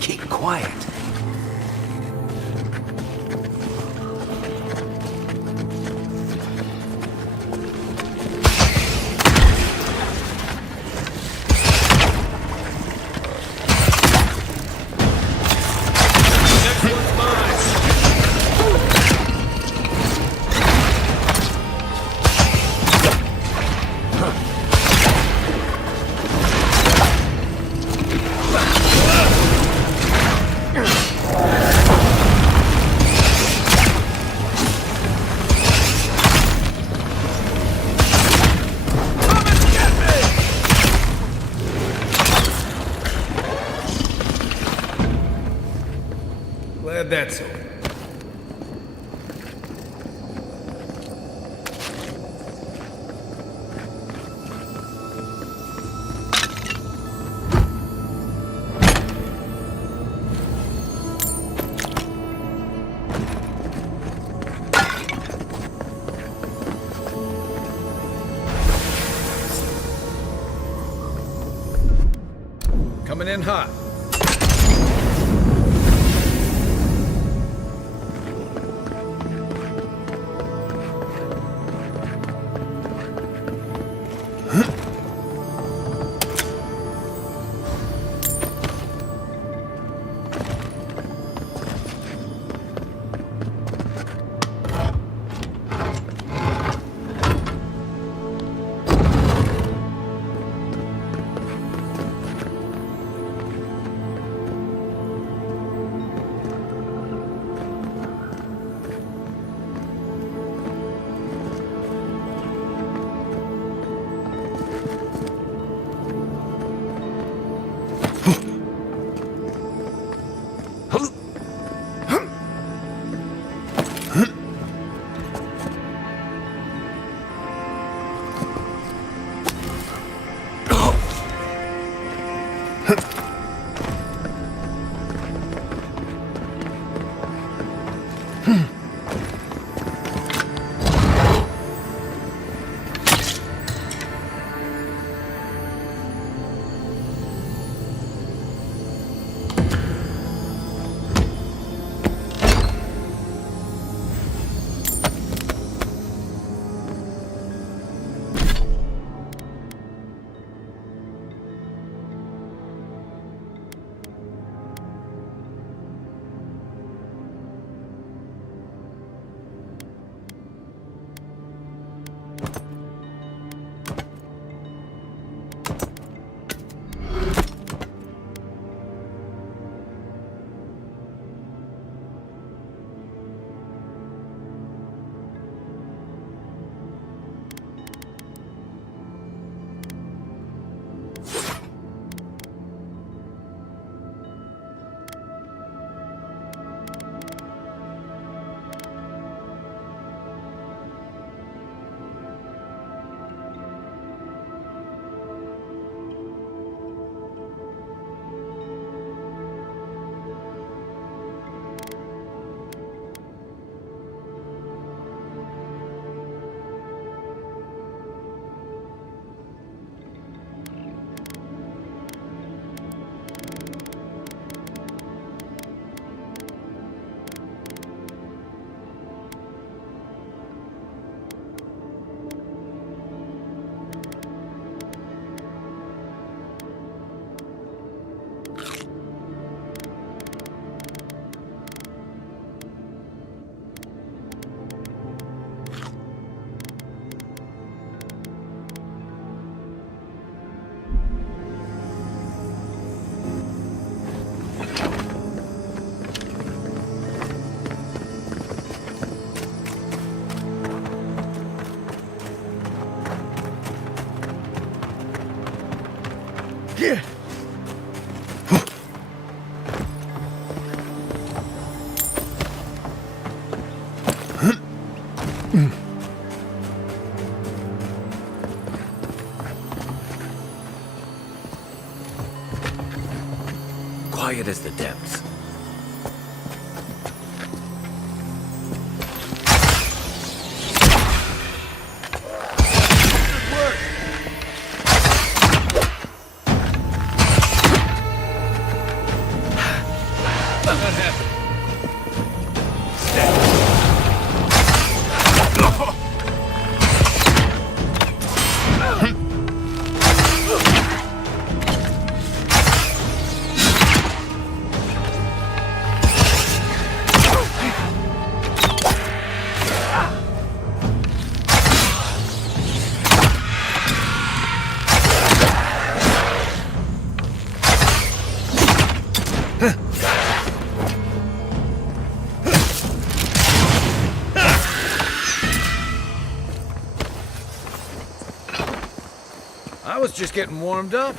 Keep quiet. Glad that's over. Coming in hot. Quiet as the depths. I was just getting warmed up.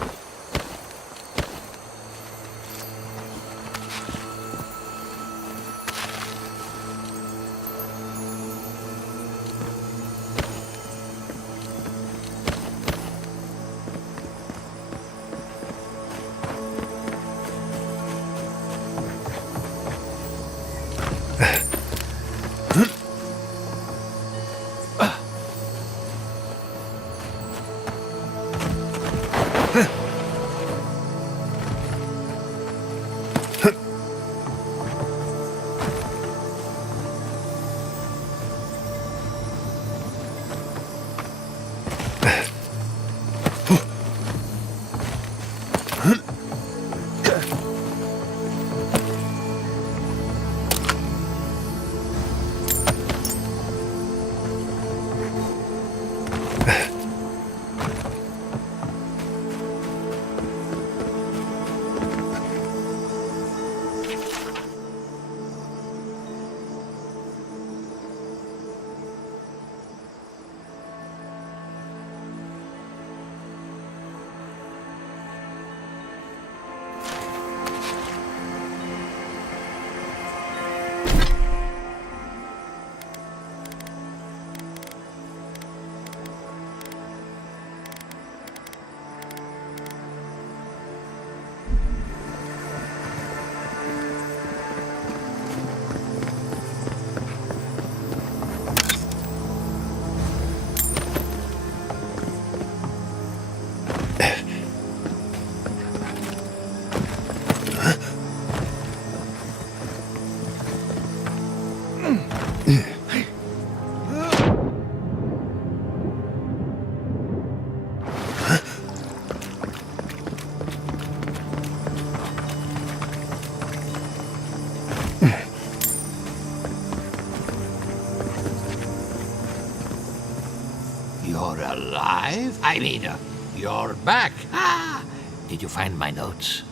You're alive? I mean, you're back. Ah, did you find my notes?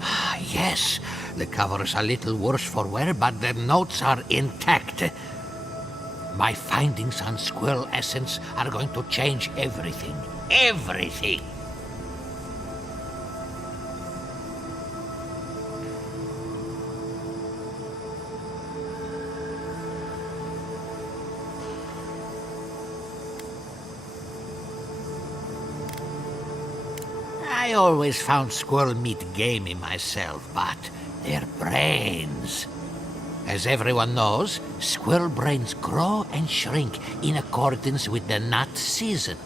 Ah, yes. The cover's a little worse for wear, but the notes are intact. My findings on squirrel essence are going to change everything. Everything! I always found squirrel meat gamey myself, but their brains. As everyone knows, squirrel brains grow and shrink in accordance with the nut season.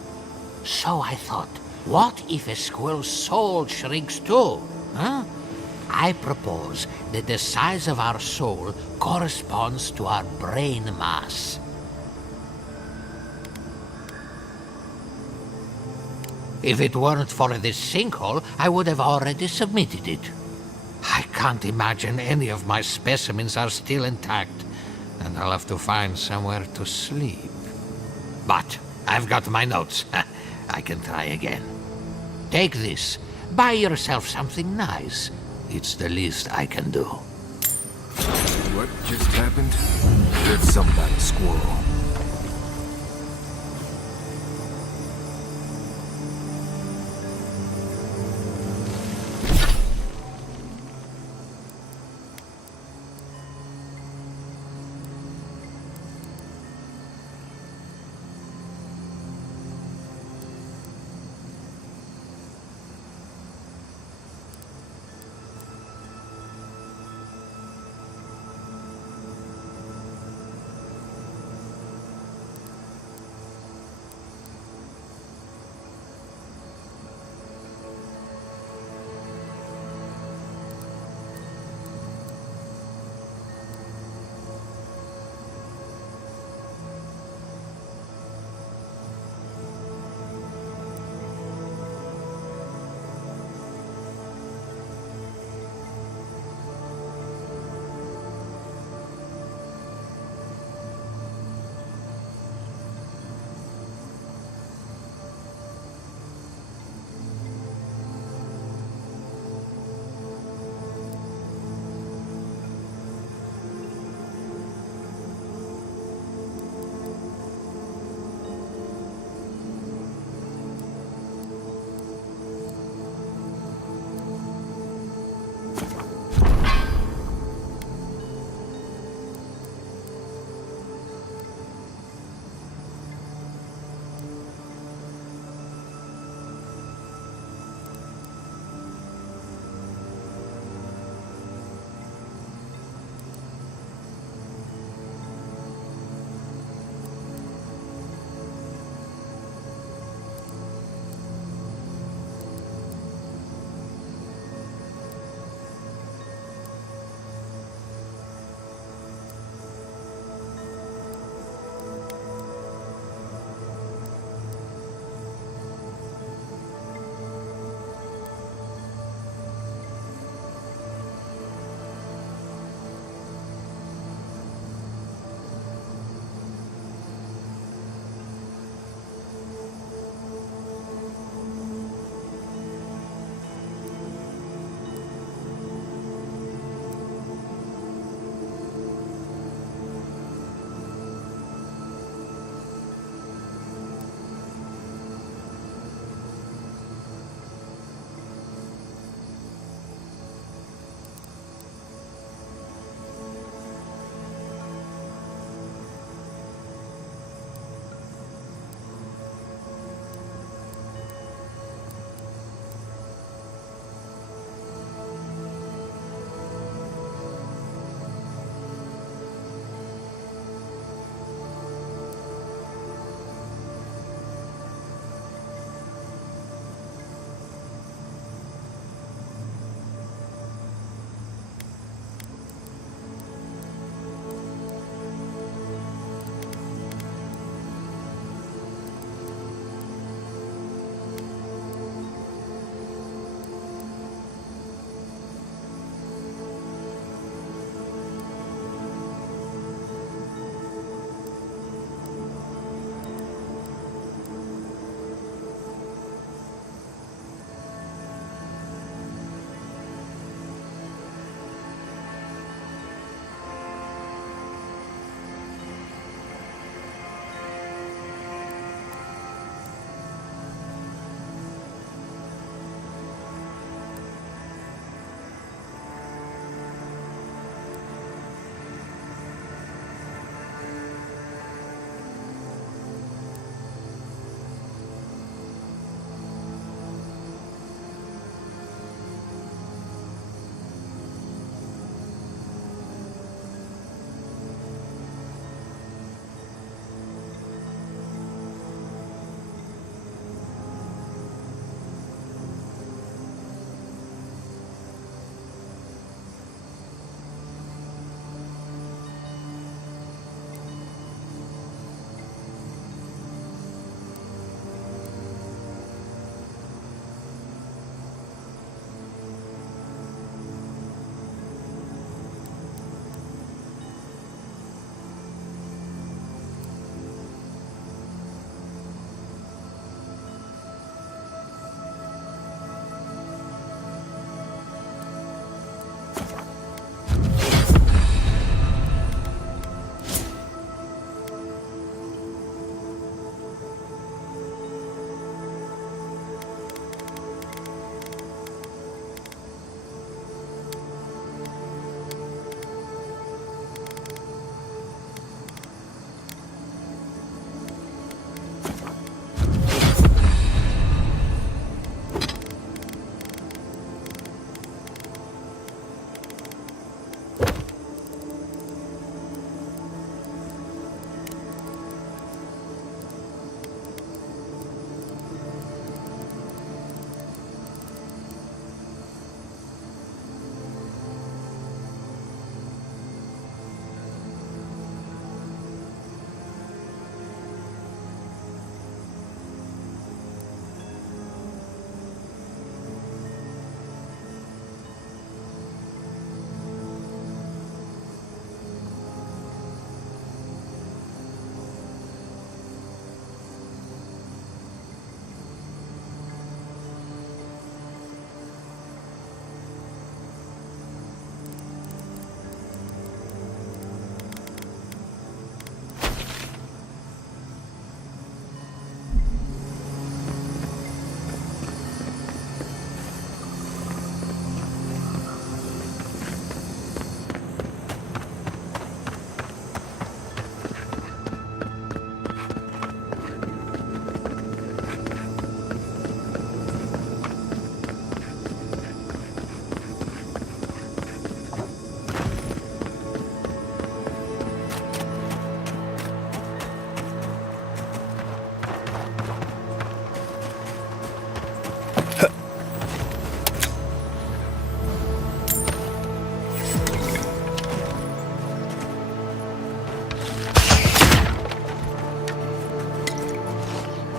So I thought, what if a squirrel's soul shrinks too? Huh? I propose that the size of our soul corresponds to our brain mass. If it weren't for this sinkhole, I would have already submitted it. I can't imagine any of my specimens are still intact, and I'll have to find somewhere to sleep. But I've got my notes. I can try again. Take this. Buy yourself something nice. It's the least I can do. What just happened? There's some about a squirrel.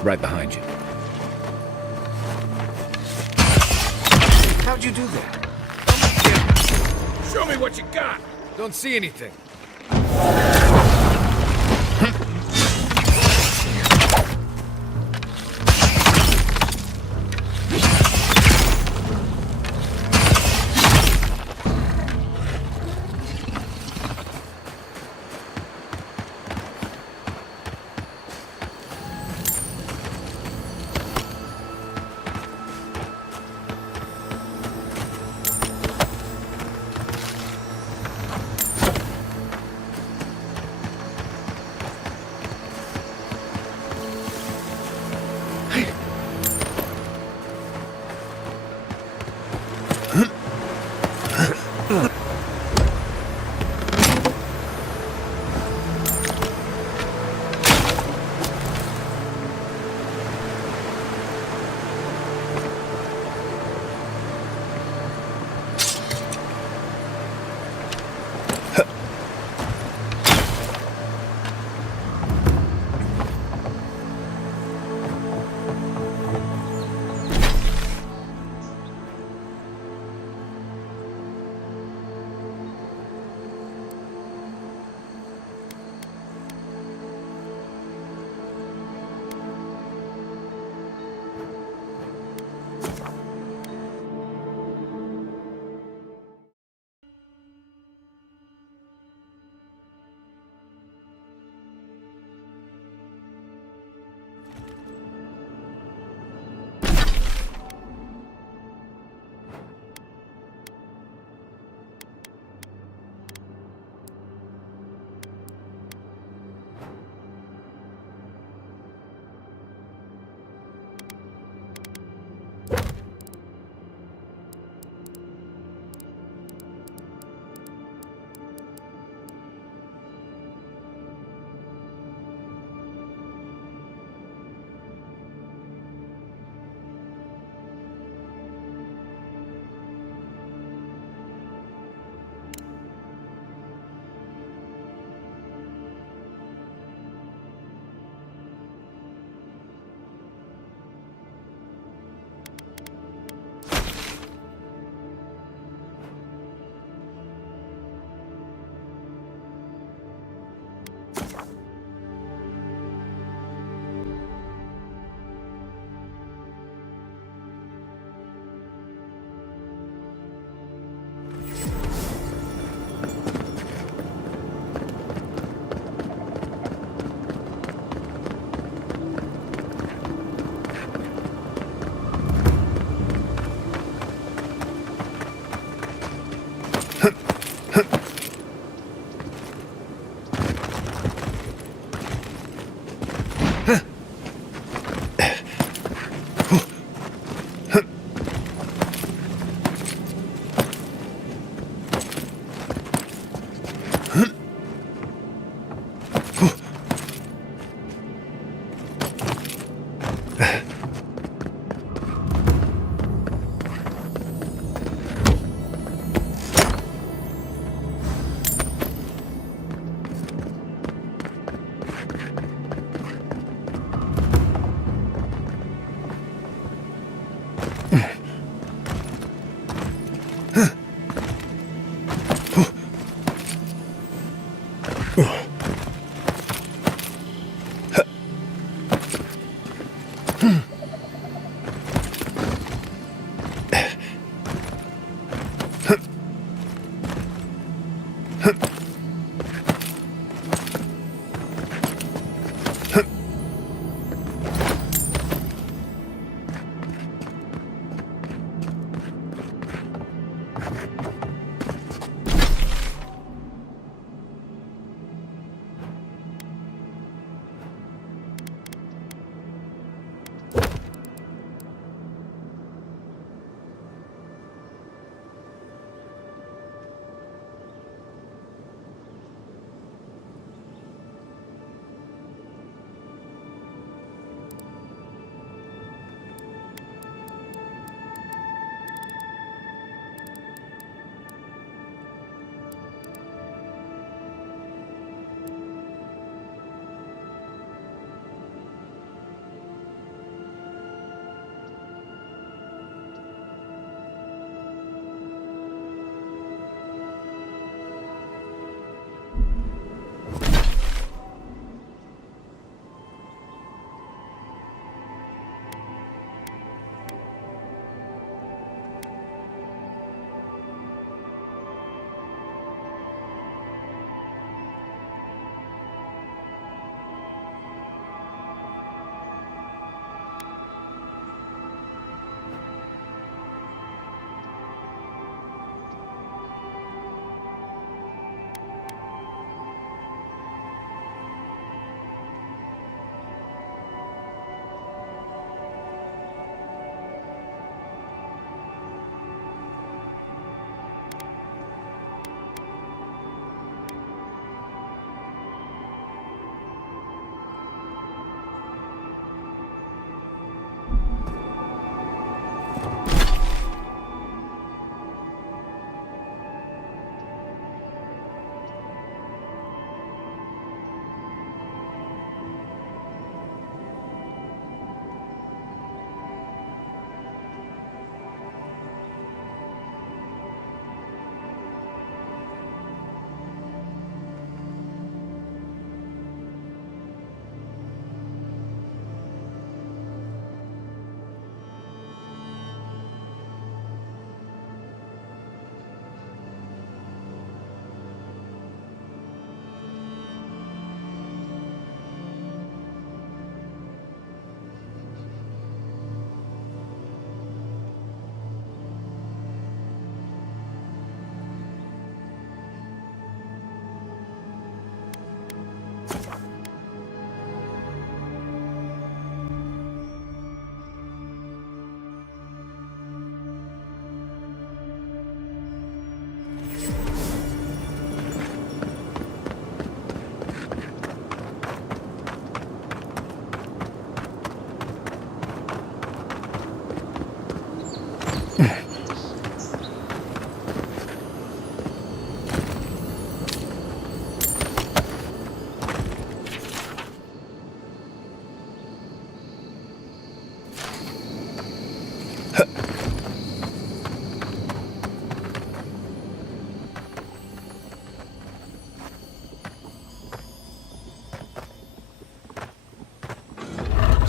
Right behind you. How'd you do that? Show me what you got! Don't see anything.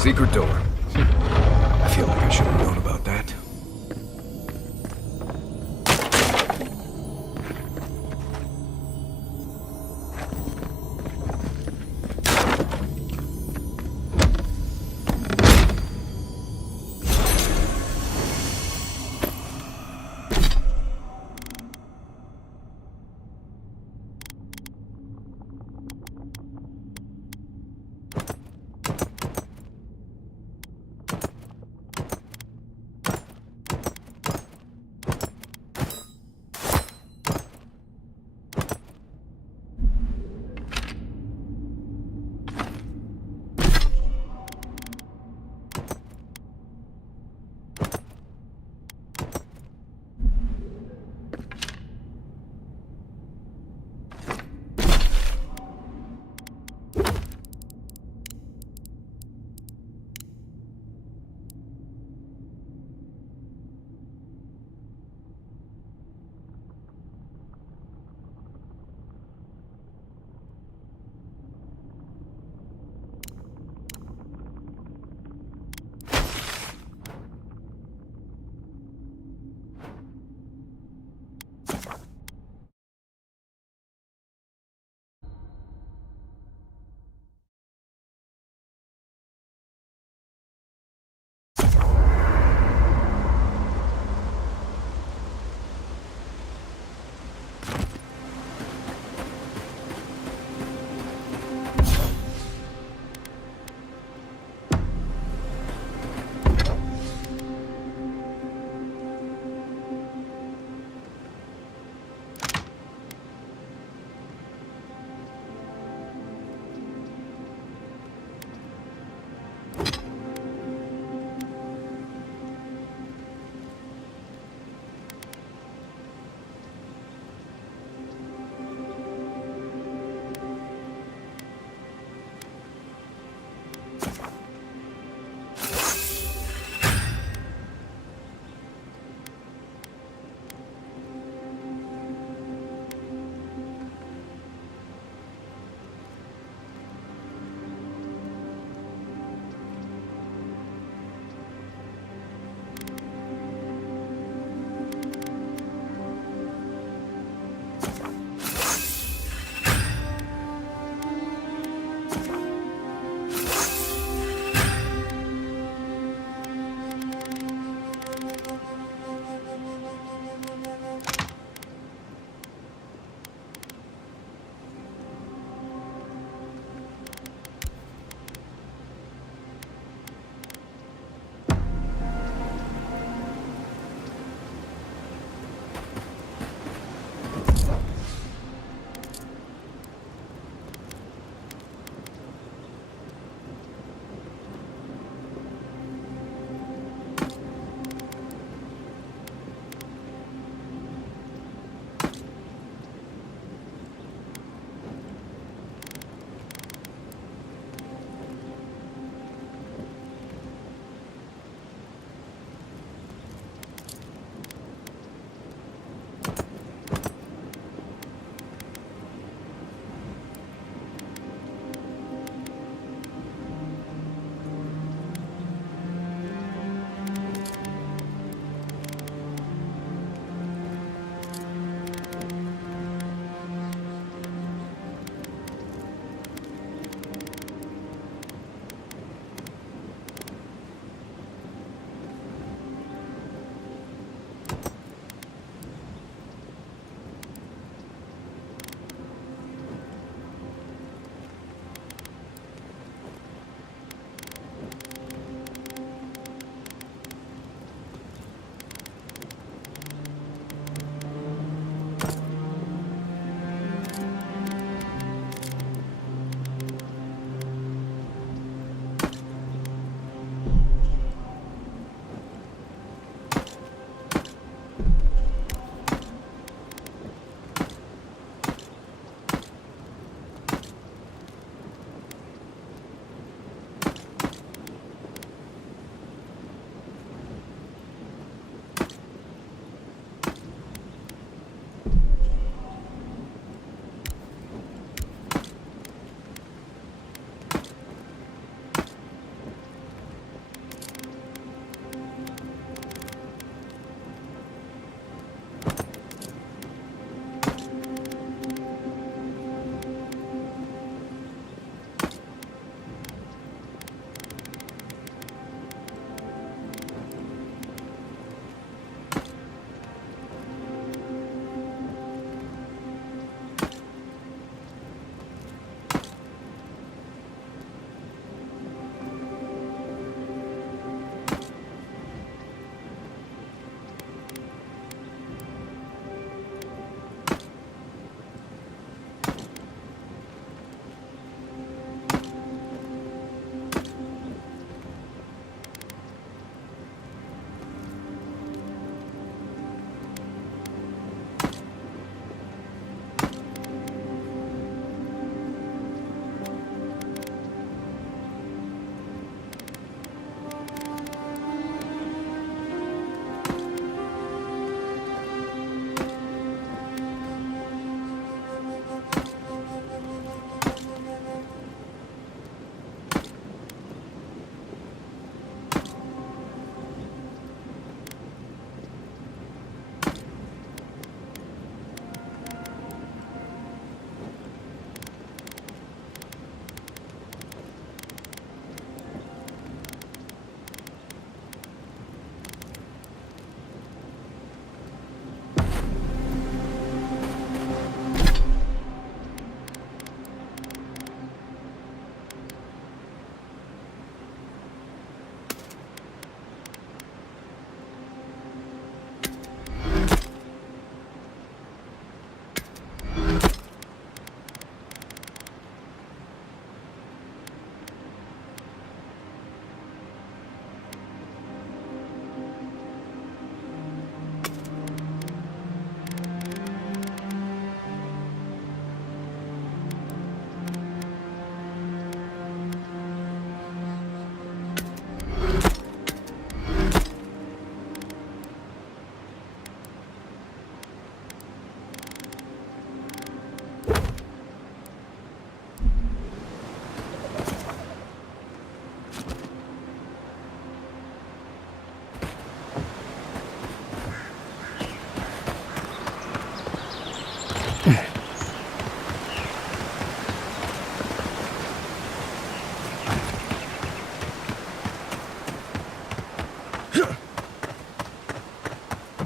Secret door. I feel like I should have known about that.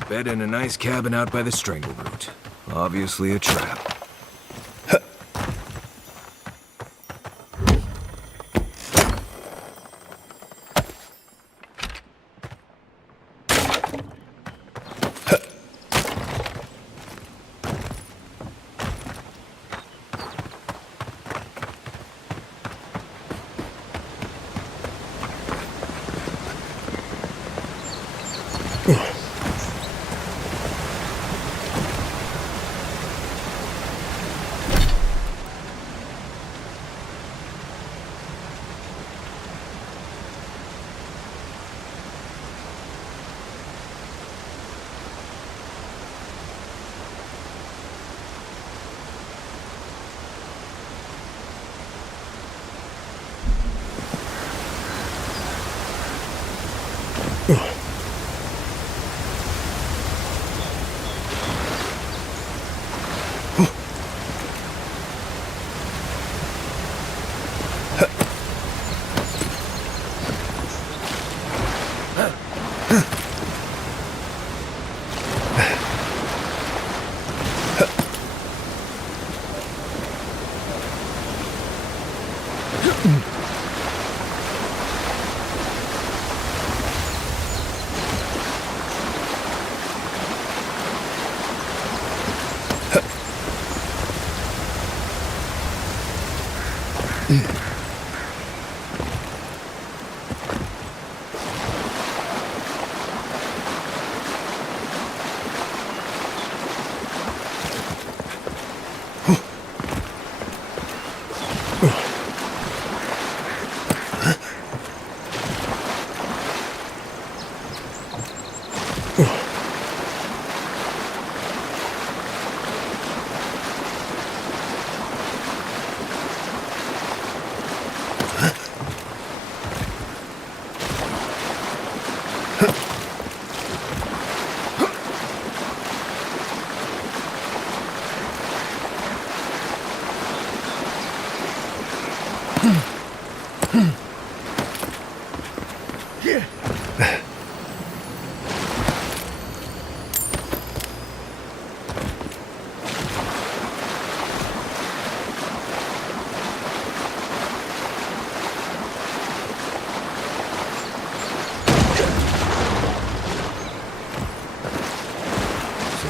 Bed in a nice cabin out by the strangle root. Obviously a trap.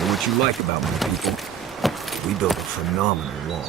What you like about my people? We built a phenomenal wall.